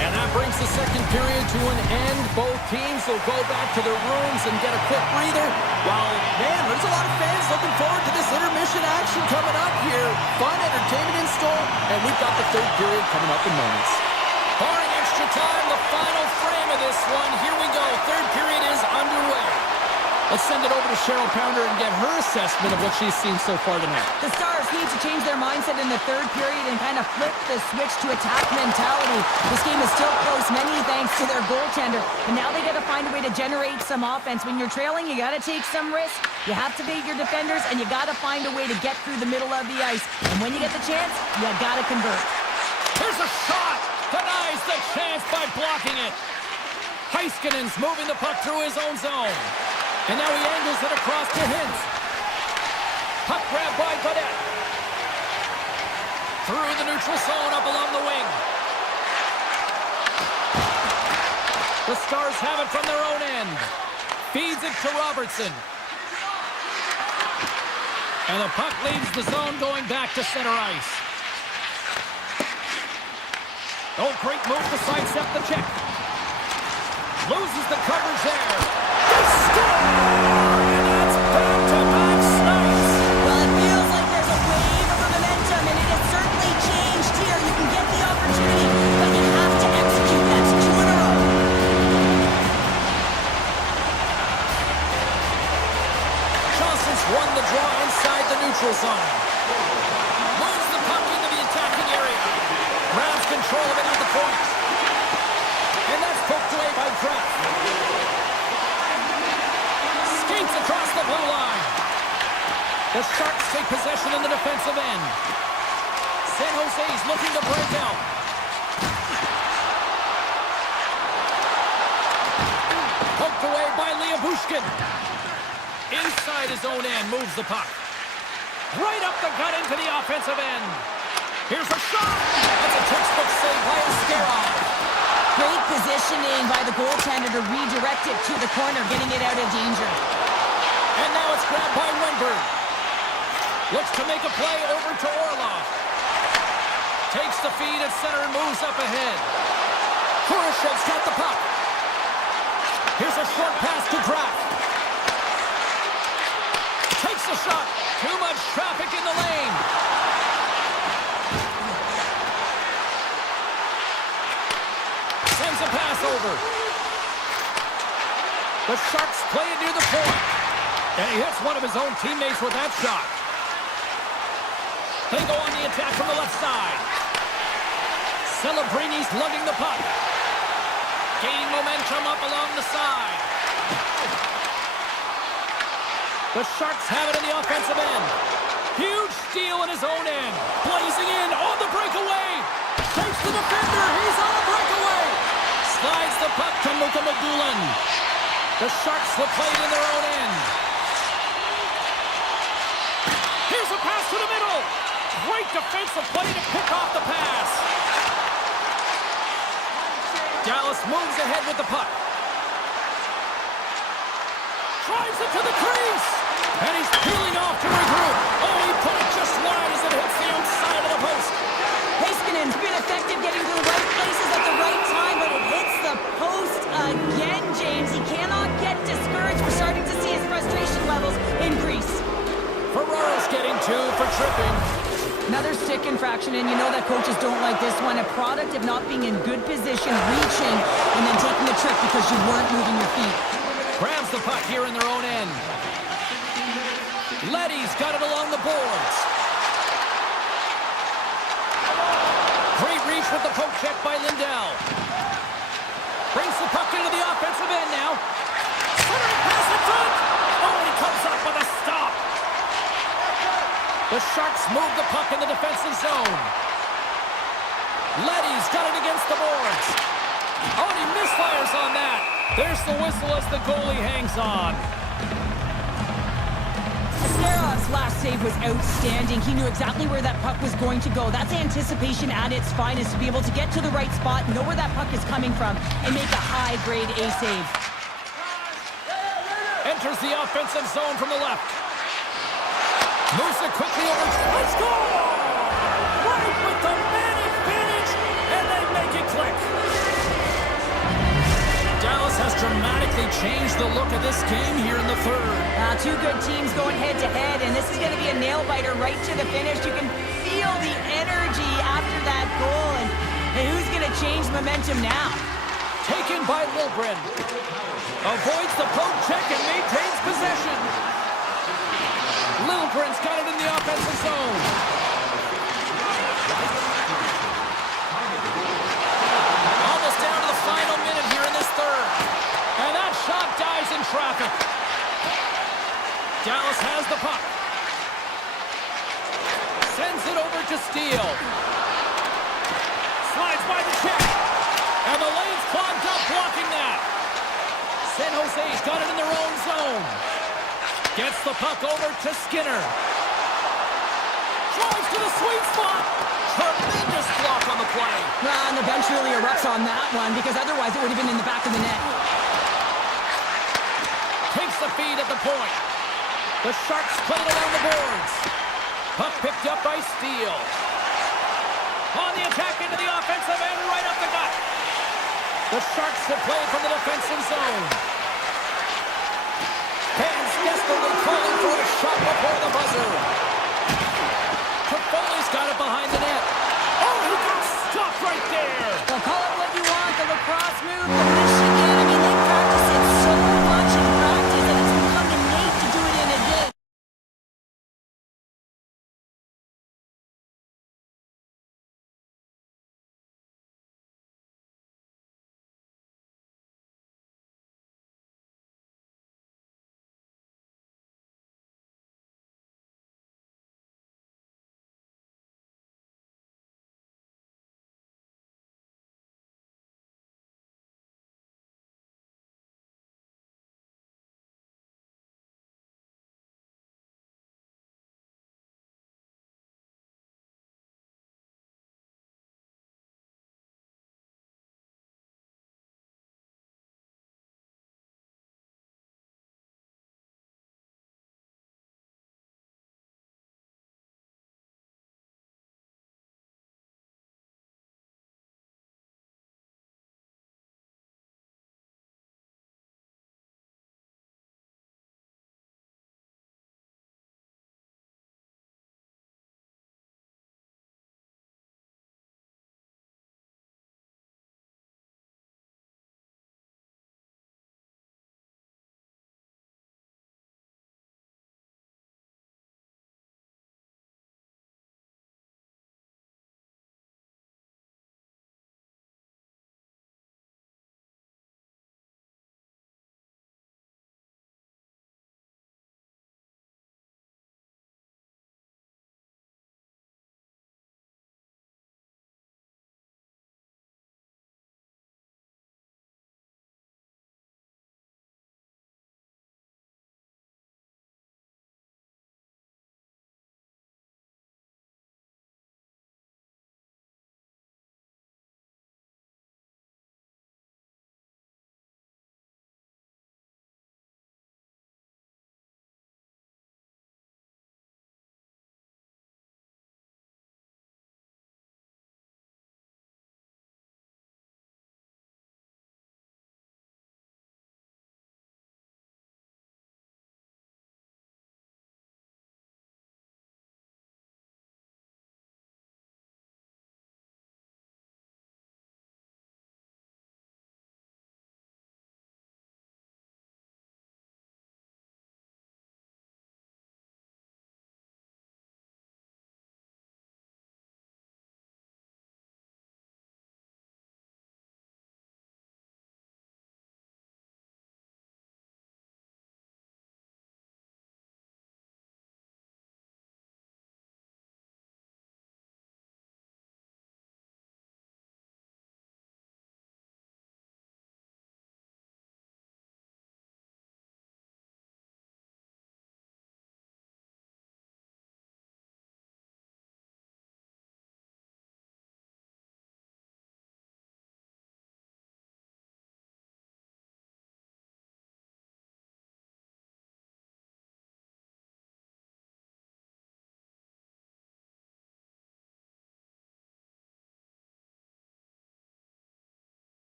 And that brings the second period to an end. Both teams will go back to their rooms and get a quick breather. While, man, there's a lot of fans looking forward to this intermission action coming up here. Fun entertainment in store, and we've got the third period coming up in moments. Barring extra time, the final frame of this one. Here we go. Third period is underway. Let's send it over to Cheryl Pounder and get her assessment of what she's seen so far tonight. The Stars need to change their mindset in the third period and kind of flip the switch to attack mentality. This game is still close, many thanks to their goaltender. And now they got to find a way to generate some offense. When you're trailing, you got to take some risks. You have to bait your defenders, and you got to find a way to get through the middle of the ice. And when you get the chance, you got to convert. Here's a shot! Denies the chance by blocking it. Heiskanen's moving the puck through his own zone. And now he angles it across to Hintz. Puck grab by Godet. Through the neutral zone up along the wing. The Stars have it from their own end. Feeds it to Robertson. And the puck leaves the zone going back to center ice. Oh, great move to sidestep the check. Loses the coverage there. They score! And that's back-to-back snipes. Well, it feels like there's a wave of momentum, and it has certainly changed here. You can get the opportunity, but you have to execute. That's 2 in a row. Johnson's won the draw inside the neutral zone. Moves the puck into the attacking area. Grabs control of it at the point. And that's poked away by Kraft. Skates across the blue line. The Sharks take possession in the defensive end. San Jose's looking to break out. Poked away by Bushkin. Inside his own end, moves the puck. Right up the gut into the offensive end. Here's a shot. That's a textbook save by Askarov. Great positioning by the goaltender to redirect it to the corner, getting it out of danger. And now it's grabbed by Wenberg. Looks to make a play over to Orlov. Takes the feed at center and moves up ahead. Kurashev's got the puck. Here's a short pass to Kraft. Takes the shot. Too much traffic in the lane. Sends a pass over. The Sharks play it near the point. And he hits one of his own teammates with that shot. They go on the attack from the left side. Celebrini's lugging the puck. Gaining momentum up along the side. The Sharks have it in the offensive end. Huge steal in his own end. Blazing in on the breakaway. Takes the defender. He's on the breakaway. Slides the puck to Mukhamadullin. The Sharks will play it in their own end. Here's a pass to the middle. Great defensive play to pick off the pass. Dallas moves ahead with the puck. Drives it to the crease. And he's peeling off to regroup. Oh, he put it just wide as it hits the outside of the post. Heiskanen's been effective getting to the right places at the right time, but it hits the post again, James. He cannot get discouraged. We're starting to see his frustration levels increase. Ferraro's getting 2 for tripping. Another stick infraction, and you know that coaches don't like this one. A product of not being in good position, reaching, and then taking a trick because you weren't moving your feet. Grabs the puck here in their own end. Leddy's got it along the boards. Great reach with the poke check by Lindell. Brings the puck into the offensive end now. Centering pass in front. Oh, and he comes up with a stop. The Sharks move the puck in the defensive zone. Leddy's got it against the boards. Oh, and he misfires on that. There's the whistle as the goalie hangs on. Astarov's last save was outstanding. He knew exactly where that puck was going to go. That's anticipation at its finest, to be able to get to the right spot, know where that puck is coming from, and make a high-grade A save. Enters the offensive zone from the left. Moves it quickly over. Let's go! Right with the man advantage, and they make it click. Dallas has dramatically changed the look of this game here in the third. Two good teams going head-to-head, and this is going to be a nail-biter right to the finish. You can feel the energy after that goal, and who's going to change momentum now? Taken by Lilgren. Avoids the poke check and maintains possession. Lilgren's got it in the offensive zone. Almost down to the final minute here in this third. And that shot dies in traffic. Dallas has the puck. Sends it over to Steele. Slides by the check. And the lane's clogged up blocking that. San Jose's got it in their own zone. Gets the puck over to Skinner. Drives to the sweet spot. Tremendous block on the play. And the bench really reps on that one because otherwise it would have been in the back of the net. Takes the feed at the point. The Sharks play it around the boards. Puck picked up by Steele. On the attack into the offensive end, right up the gut. The Sharks have played from the defensive zone. Fans desperately calling for a shot before the buzzer. Toffoli's got it behind the net. Oh, he got stopped right there. Well, call it what you want, the lacrosse move, but Michigan, I mean, they practice it so much in practice that it's become innate to do it in a day.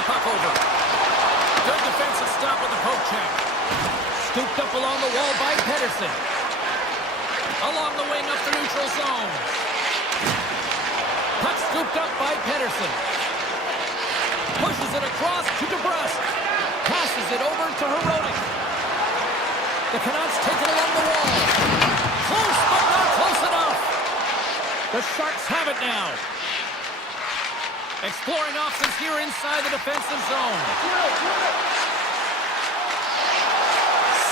the puck over. Good defensive stop with the poke check. Scooped up along the wall by Pedersen. Along the wing up the neutral zone. Puck scooped up by Pedersen. Pushes it across to DeBrusque. Passes it over to Herodic. The Canucks take it along the wall. Close, but not close enough. The Sharks have it now. Exploring options here inside the defensive zone.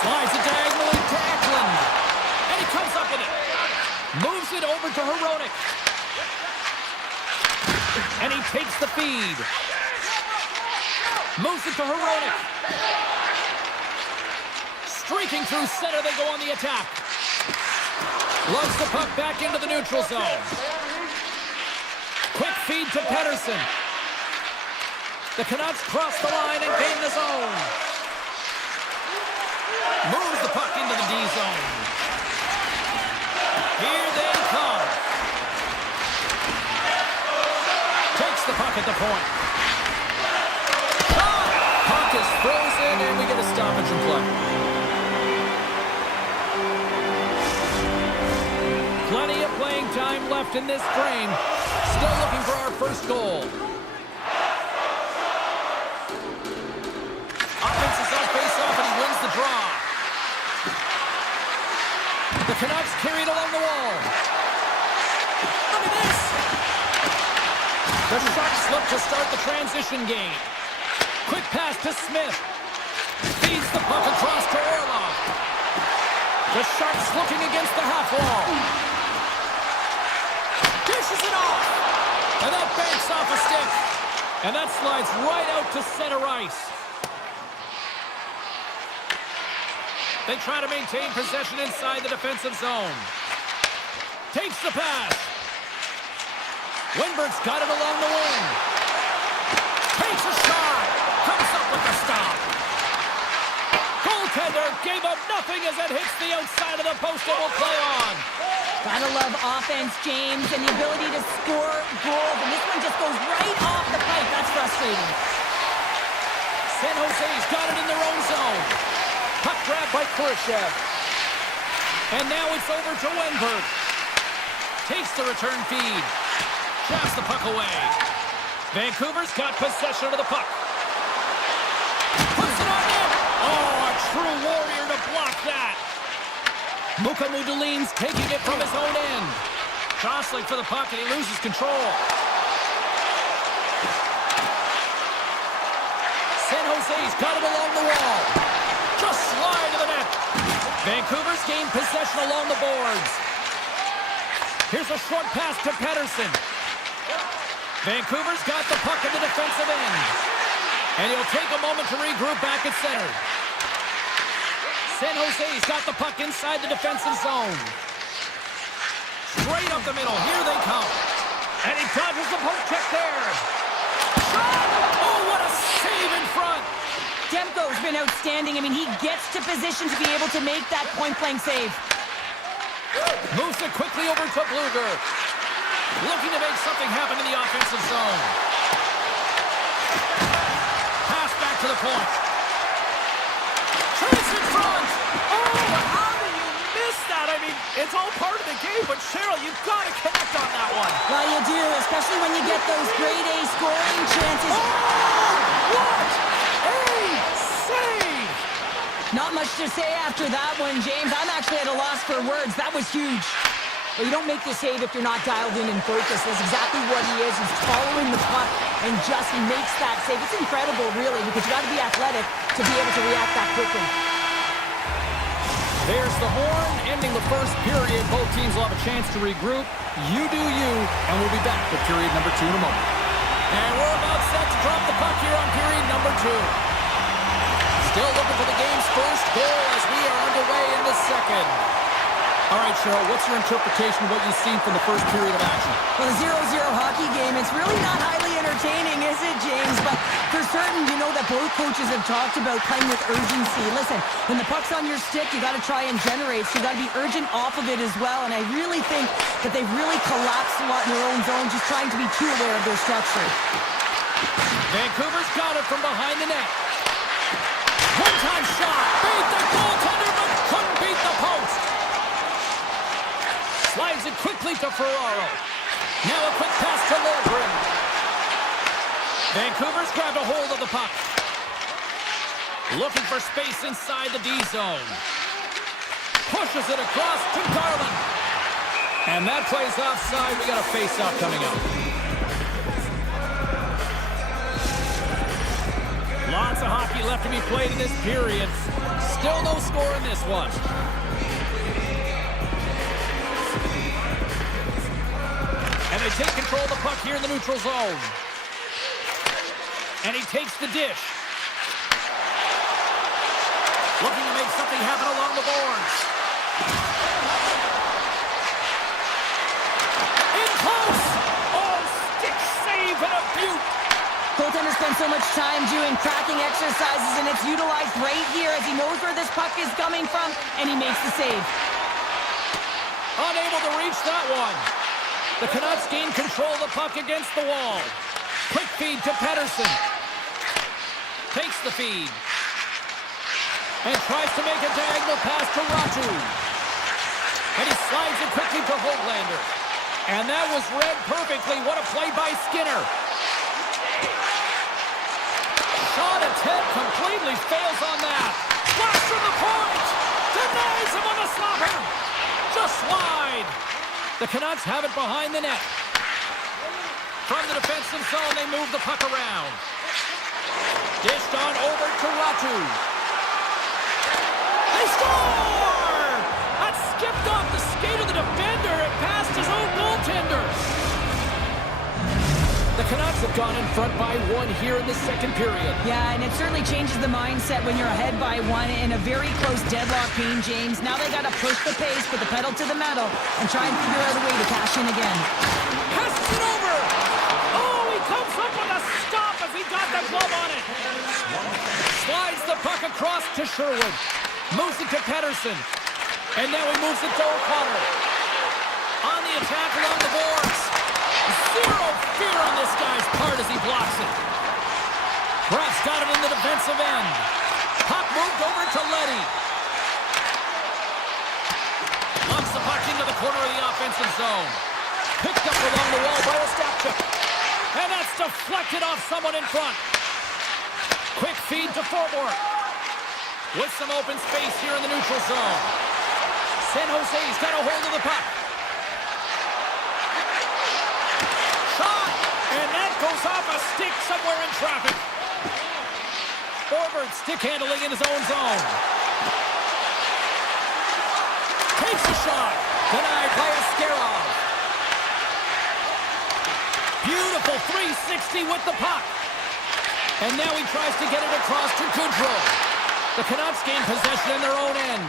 Slides it diagonally to Eklund. And he comes up with it. Moves it over to Herodic. And he takes the feed. Moves it to Herodic. Streaking through center, they go on the attack. Lugs the puck back into the neutral zone. Quick feed to Pedersen. The Canucks cross the line and gain the zone. Moves the puck into the D zone. Here they come. Takes the puck at the point. Puck is frozen, and we get a stoppage in play. Plenty of playing time left in this frame. Still looking for our first goal. Offense is on face-off, and he wins the draw. The Canucks carry it along the wall. Look at this! The Sharks look to start the transition game. Quick pass to Smith. Feeds the puck across to Orlov. The Sharks looking against the half wall. Dishes it off. And that banks off a stick. And that slides right out to center ice. They try to maintain possession inside the defensive zone. Takes the pass. Winberg's got it along the wing. Takes a shot. Comes up with the stop. Goaltender gave up nothing as it hits the outside of the post and will play on. Gotta love offense, James, and the ability to score goals. And this one just goes right off the pipe. That's frustrating. San Jose's got it in their own zone. Puck grab by Khrushchev. And now it's over to Winberg. Takes the return feed. Jabs the puck away. Vancouver's got possession of the puck. Puts it on net. Oh, a true warrior to block that. Mukamudulin's taking it from his own end. Jostling for the puck, and he loses control. San Jose's got it along the wall. Just slide to the net. Vancouver's gained possession along the boards. Here's a short pass to Pedersen. Vancouver's got the puck in the defensive end. And he'll take a moment to regroup back at center. San Jose's got the puck inside the defensive zone. Straight up the middle. Here they come. And he dodges the poke check there. Shot! Oh, what a save in front. Demko's been outstanding. I mean, he gets to position to be able to make that point-blank save. Moves it quickly over to Bluger. Looking to make something happen in the offensive zone. Pass back to the point. Chase in front. Oh, how do you miss that? I mean, it's all part of the game, but Cheryl, you've got to connect on that one. Well, you do, especially when you get those grade A scoring chances. Oh, what a save! Not much to say after that one, James. I'm actually at a loss for words. That was huge. But you don't make the save if you're not dialed in and focused. That's exactly what he is. He's following the puck and just makes that save. It's incredible, really, because you got to be athletic to be able to react that quickly. There's the horn, ending the first period. Both teams will have a chance to regroup. You do you, and we'll be back with period number 2 in a moment. And we're about set to drop the puck here on period number 2. Still looking for the game's first goal as we are underway in the second. All right, Cheryl, what's your interpretation of what you've seen from the first period of action? Well, a 0-0 hockey game, it's really not highly entertaining, is it, James? But for certain, you know that both coaches have talked about playing with urgency. Listen, when the puck's on your stick, you got to try and generate, so you got to be urgent off of it as well. And I really think that they've really collapsed a lot in their own zone, just trying to be too aware of their structure. Vancouver's got it it from behind the net. One-time shot. Beat the goaltender, but couldn't beat the post. Slides it quickly to Ferraro. Now a quick pass to Logren. Vancouver's grabbed a hold of the puck. Looking for space inside the D zone. Pushes it across to Garland. And that plays offside. We got a face-off coming up. Lots of hockey left to be played in this period. Still no score in this one. And they take control of the puck here in the neutral zone. And he takes the dish. Looking to make something happen along the boards. In close! Oh, stick save and a beaut! Goaltender spends so much time doing cracking exercises, and it's utilized right here as he knows where this puck is coming from, and he makes the save. Unable to reach that one. The Canucks gain control of the puck against the wall. Quick feed to Pettersson. Takes the feed. And tries to make a diagonal pass to Ratu. And he slides it quickly to Hoglander. And that was read perfectly. What a play by Skinner. Shot attempt completely fails on that. Flash from the point. Denies him on the slapper. Just wide. The Canucks have it behind the net. From the defensive zone, they move the puck around. Dished on over to Ratu. They score! That skipped off the skate of the defender and past his own goaltender. The Canucks have gone in front by one here in the second period. Yeah, and it certainly changes the mindset when you're ahead by one in a very close deadlock game, James. Now they got to push the pace, put the pedal to the metal, and try and figure out a way to cash in again. Passes it over! Oh, he comes up with a stop as he got the glove on it. Slides the puck across to Sherwood. Moves it to Pettersson. And now he moves it to O'Connor. On the attack along the boards. Zero fear on this guy's part as he blocks it. Braff's got it in the defensive end. Puck moved over to Leddy. Lumps the puck into the corner of the offensive zone. Picked up along the wall by Ostapchuk. And that's deflected off someone in front. Quick feed to Forbort. With some open space here in the neutral zone. San Jose's got a hold of the puck. Shot! And that goes off a stick somewhere in traffic. Forbort stick handling in his own zone. Takes a shot. Denied by Askarov. Beautiful 360 with the puck. And now he tries to get it across to Goodrow. The Canucks gain possession in their own end.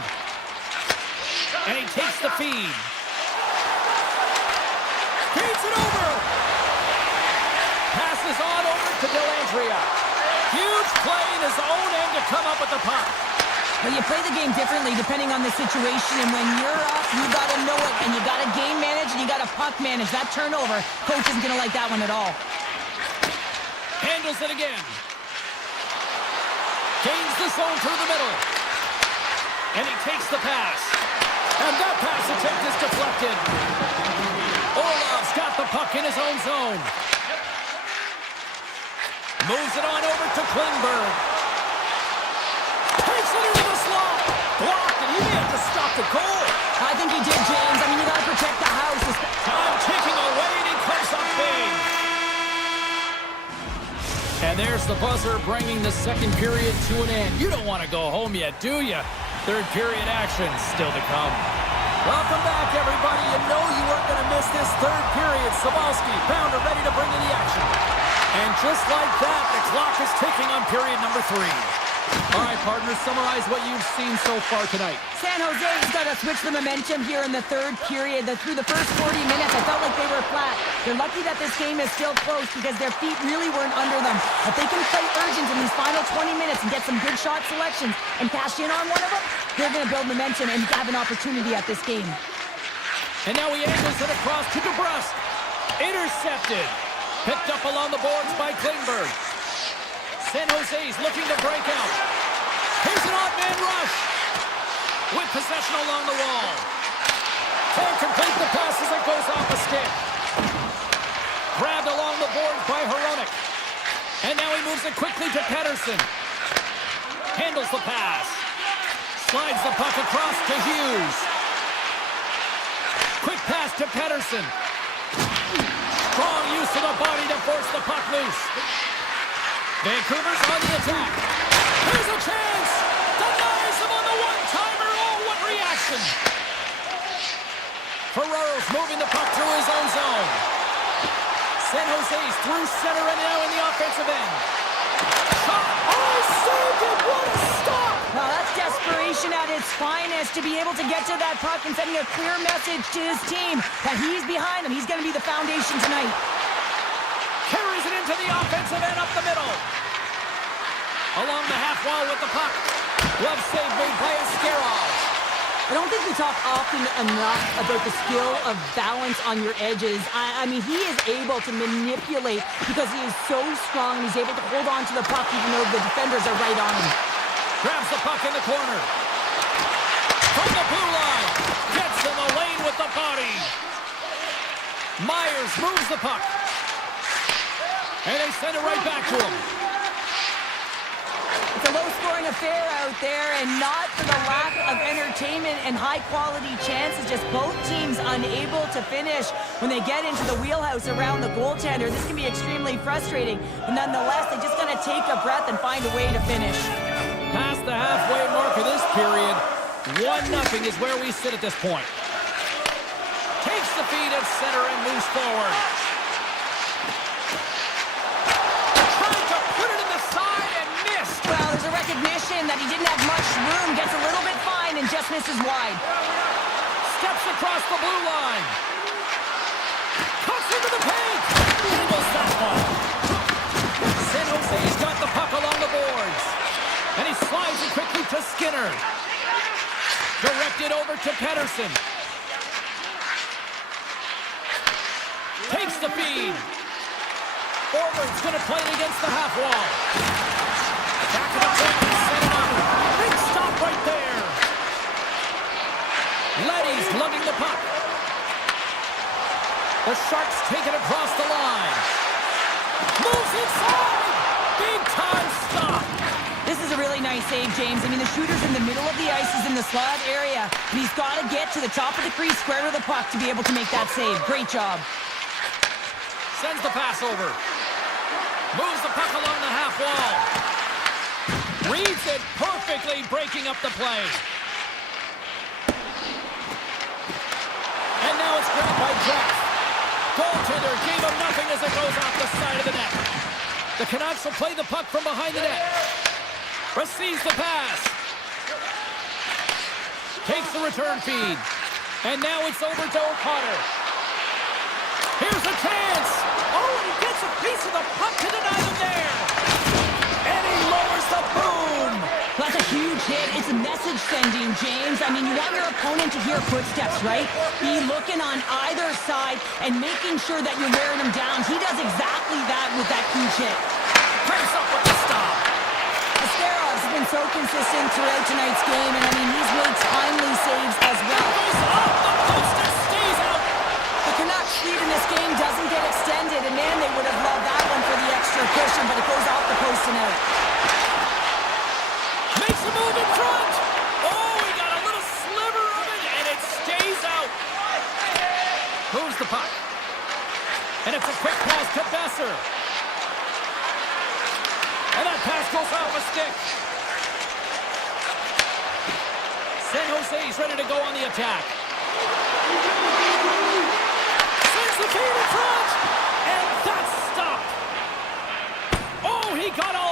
And he takes the feed. Feeds it over. Passes on over to Dellandrea. Huge play in his own end to come up with the puck. Well, you play the game differently depending on the situation, and when you're up, you got to know it, and you got to game manage, and you got to puck manage. That turnover, coach isn't going to like that one at all. Handles it again. Gains the zone through the middle. And he takes the pass. And that pass attempt is deflected. Orlov's got the puck in his own zone. Moves it on over to Klingberg. Takes it into the slot. Blocked, and he may have to stop the goal. I think he did, James. I mean, you got to protect the house. Time ticking away, and he comes up big. And there's the buzzer bringing the second period to an end. You don't want to go home yet, do you? Third period action still to come. Welcome back, everybody. You know you weren't going to miss this third period. Sabalski, Pounder ready to bring in the action. And just like that, the clock is ticking on period number 3. All right, partners, summarize what you've seen so far tonight. San Jose's got to switch the momentum here in the third period. Through the first 40 minutes, I felt like they were flat. They're lucky that this game is still close because their feet really weren't under them. If they can play urgent in these final 20 minutes and get some good shot selections and cash in on one of them, they're going to build momentum and have an opportunity at this game. And now he angles it across to DeBrusque. Intercepted. Picked up along the boards by Klingberg. San Jose's looking to break out. Here's an odd man rush. With possession along the wall. Can't complete the pass as it goes off a stick. Grabbed along the boards by Hronek. And now he moves it quickly to Pedersen. Handles the pass. Slides the puck across to Hughes. Quick pass to Pedersen. Strong use of the body to force the puck loose. Vancouver's on the attack. Here's a chance. Denies him on the one-timer. Oh, what reaction. Ferraro's moving the puck through his own zone. San Jose's through center and now in the offensive end. Oh, saved it. What a stop. Well, that's desperation at its finest to be able to get to that puck and sending a clear message to his team that he's behind him. He's going to be the foundation tonight. Carries it into the offensive end up the middle. Along the half wall with the puck. Glove save made by Askarov. I don't think we talk often enough about the skill of balance on your edges. I mean, he is able to manipulate because he is so strong. He's able to hold on to the puck even though the defenders are right on him. Grabs the puck in the corner. From the blue line. Gets in the lane with the body. Myers moves the puck. And they send it right back to him. It's a low-scoring affair out there, and not for the lack of entertainment and high-quality chances. Just both teams unable to finish when they get into the wheelhouse around the goaltender. This can be extremely frustrating, but nonetheless, they're just going to take a breath and find a way to finish. Past the halfway mark of this period, 1-0 is where we sit at this point. Takes the feed at center and moves forward. Trying to put it in the side and missed. Well, there's a recognition that he didn't have much room, gets a little bit fine and just misses wide. Steps across the blue line. Cuts into the paint. Handles that one. San Jose's got the puck along the boards. And he slides it quickly to Skinner. Directed over to Pedersen. Takes the feed. Forward's going to play it against the half wall. Back of the point and set it up. Big stop right there. Leddy's lugging the puck. The Sharks take it across the line. Moves inside. Big time stop. This is a really nice save, James. I mean, the shooter's in the middle of the ice, is in the slot area, and he's got to get to the top of the crease, square to the puck, to be able to make that save. Great job. Sends the pass over. Moves the puck along the half wall. Reads it perfectly, breaking up the play. And now it's grabbed by Jeff. Goaltender gave him nothing as it goes off the side of the net. The Canucks will play the puck from behind the net. Receives the pass. Takes the return feed. And now it's over to O'Connor. Here's a chance. Oh, and he gets a piece of the puck to deny them there. And he lowers the boom. That's a huge hit. It's a message sending, James. I mean, you want your opponent to hear footsteps, right? Be looking on either side and making sure that you're wearing them down. He does exactly that with that huge hit. Breaks up with the stop. Askarov's been so consistent throughout tonight's game, and I mean, he's made timely saves as well. Goes off the post and stays out. The Canucks lead in this game doesn't get extended, and man, they would have loved that one for the extra cushion, but it goes off the post and out. Makes a move in front. Oh, he got a little sliver of it, and it stays out. Moves the puck. And it's a quick pass to Besser. And that pass goes off a stick. San Jose's ready to go on the attack. Sends the feed in front. And that's stopped. Oh, he got all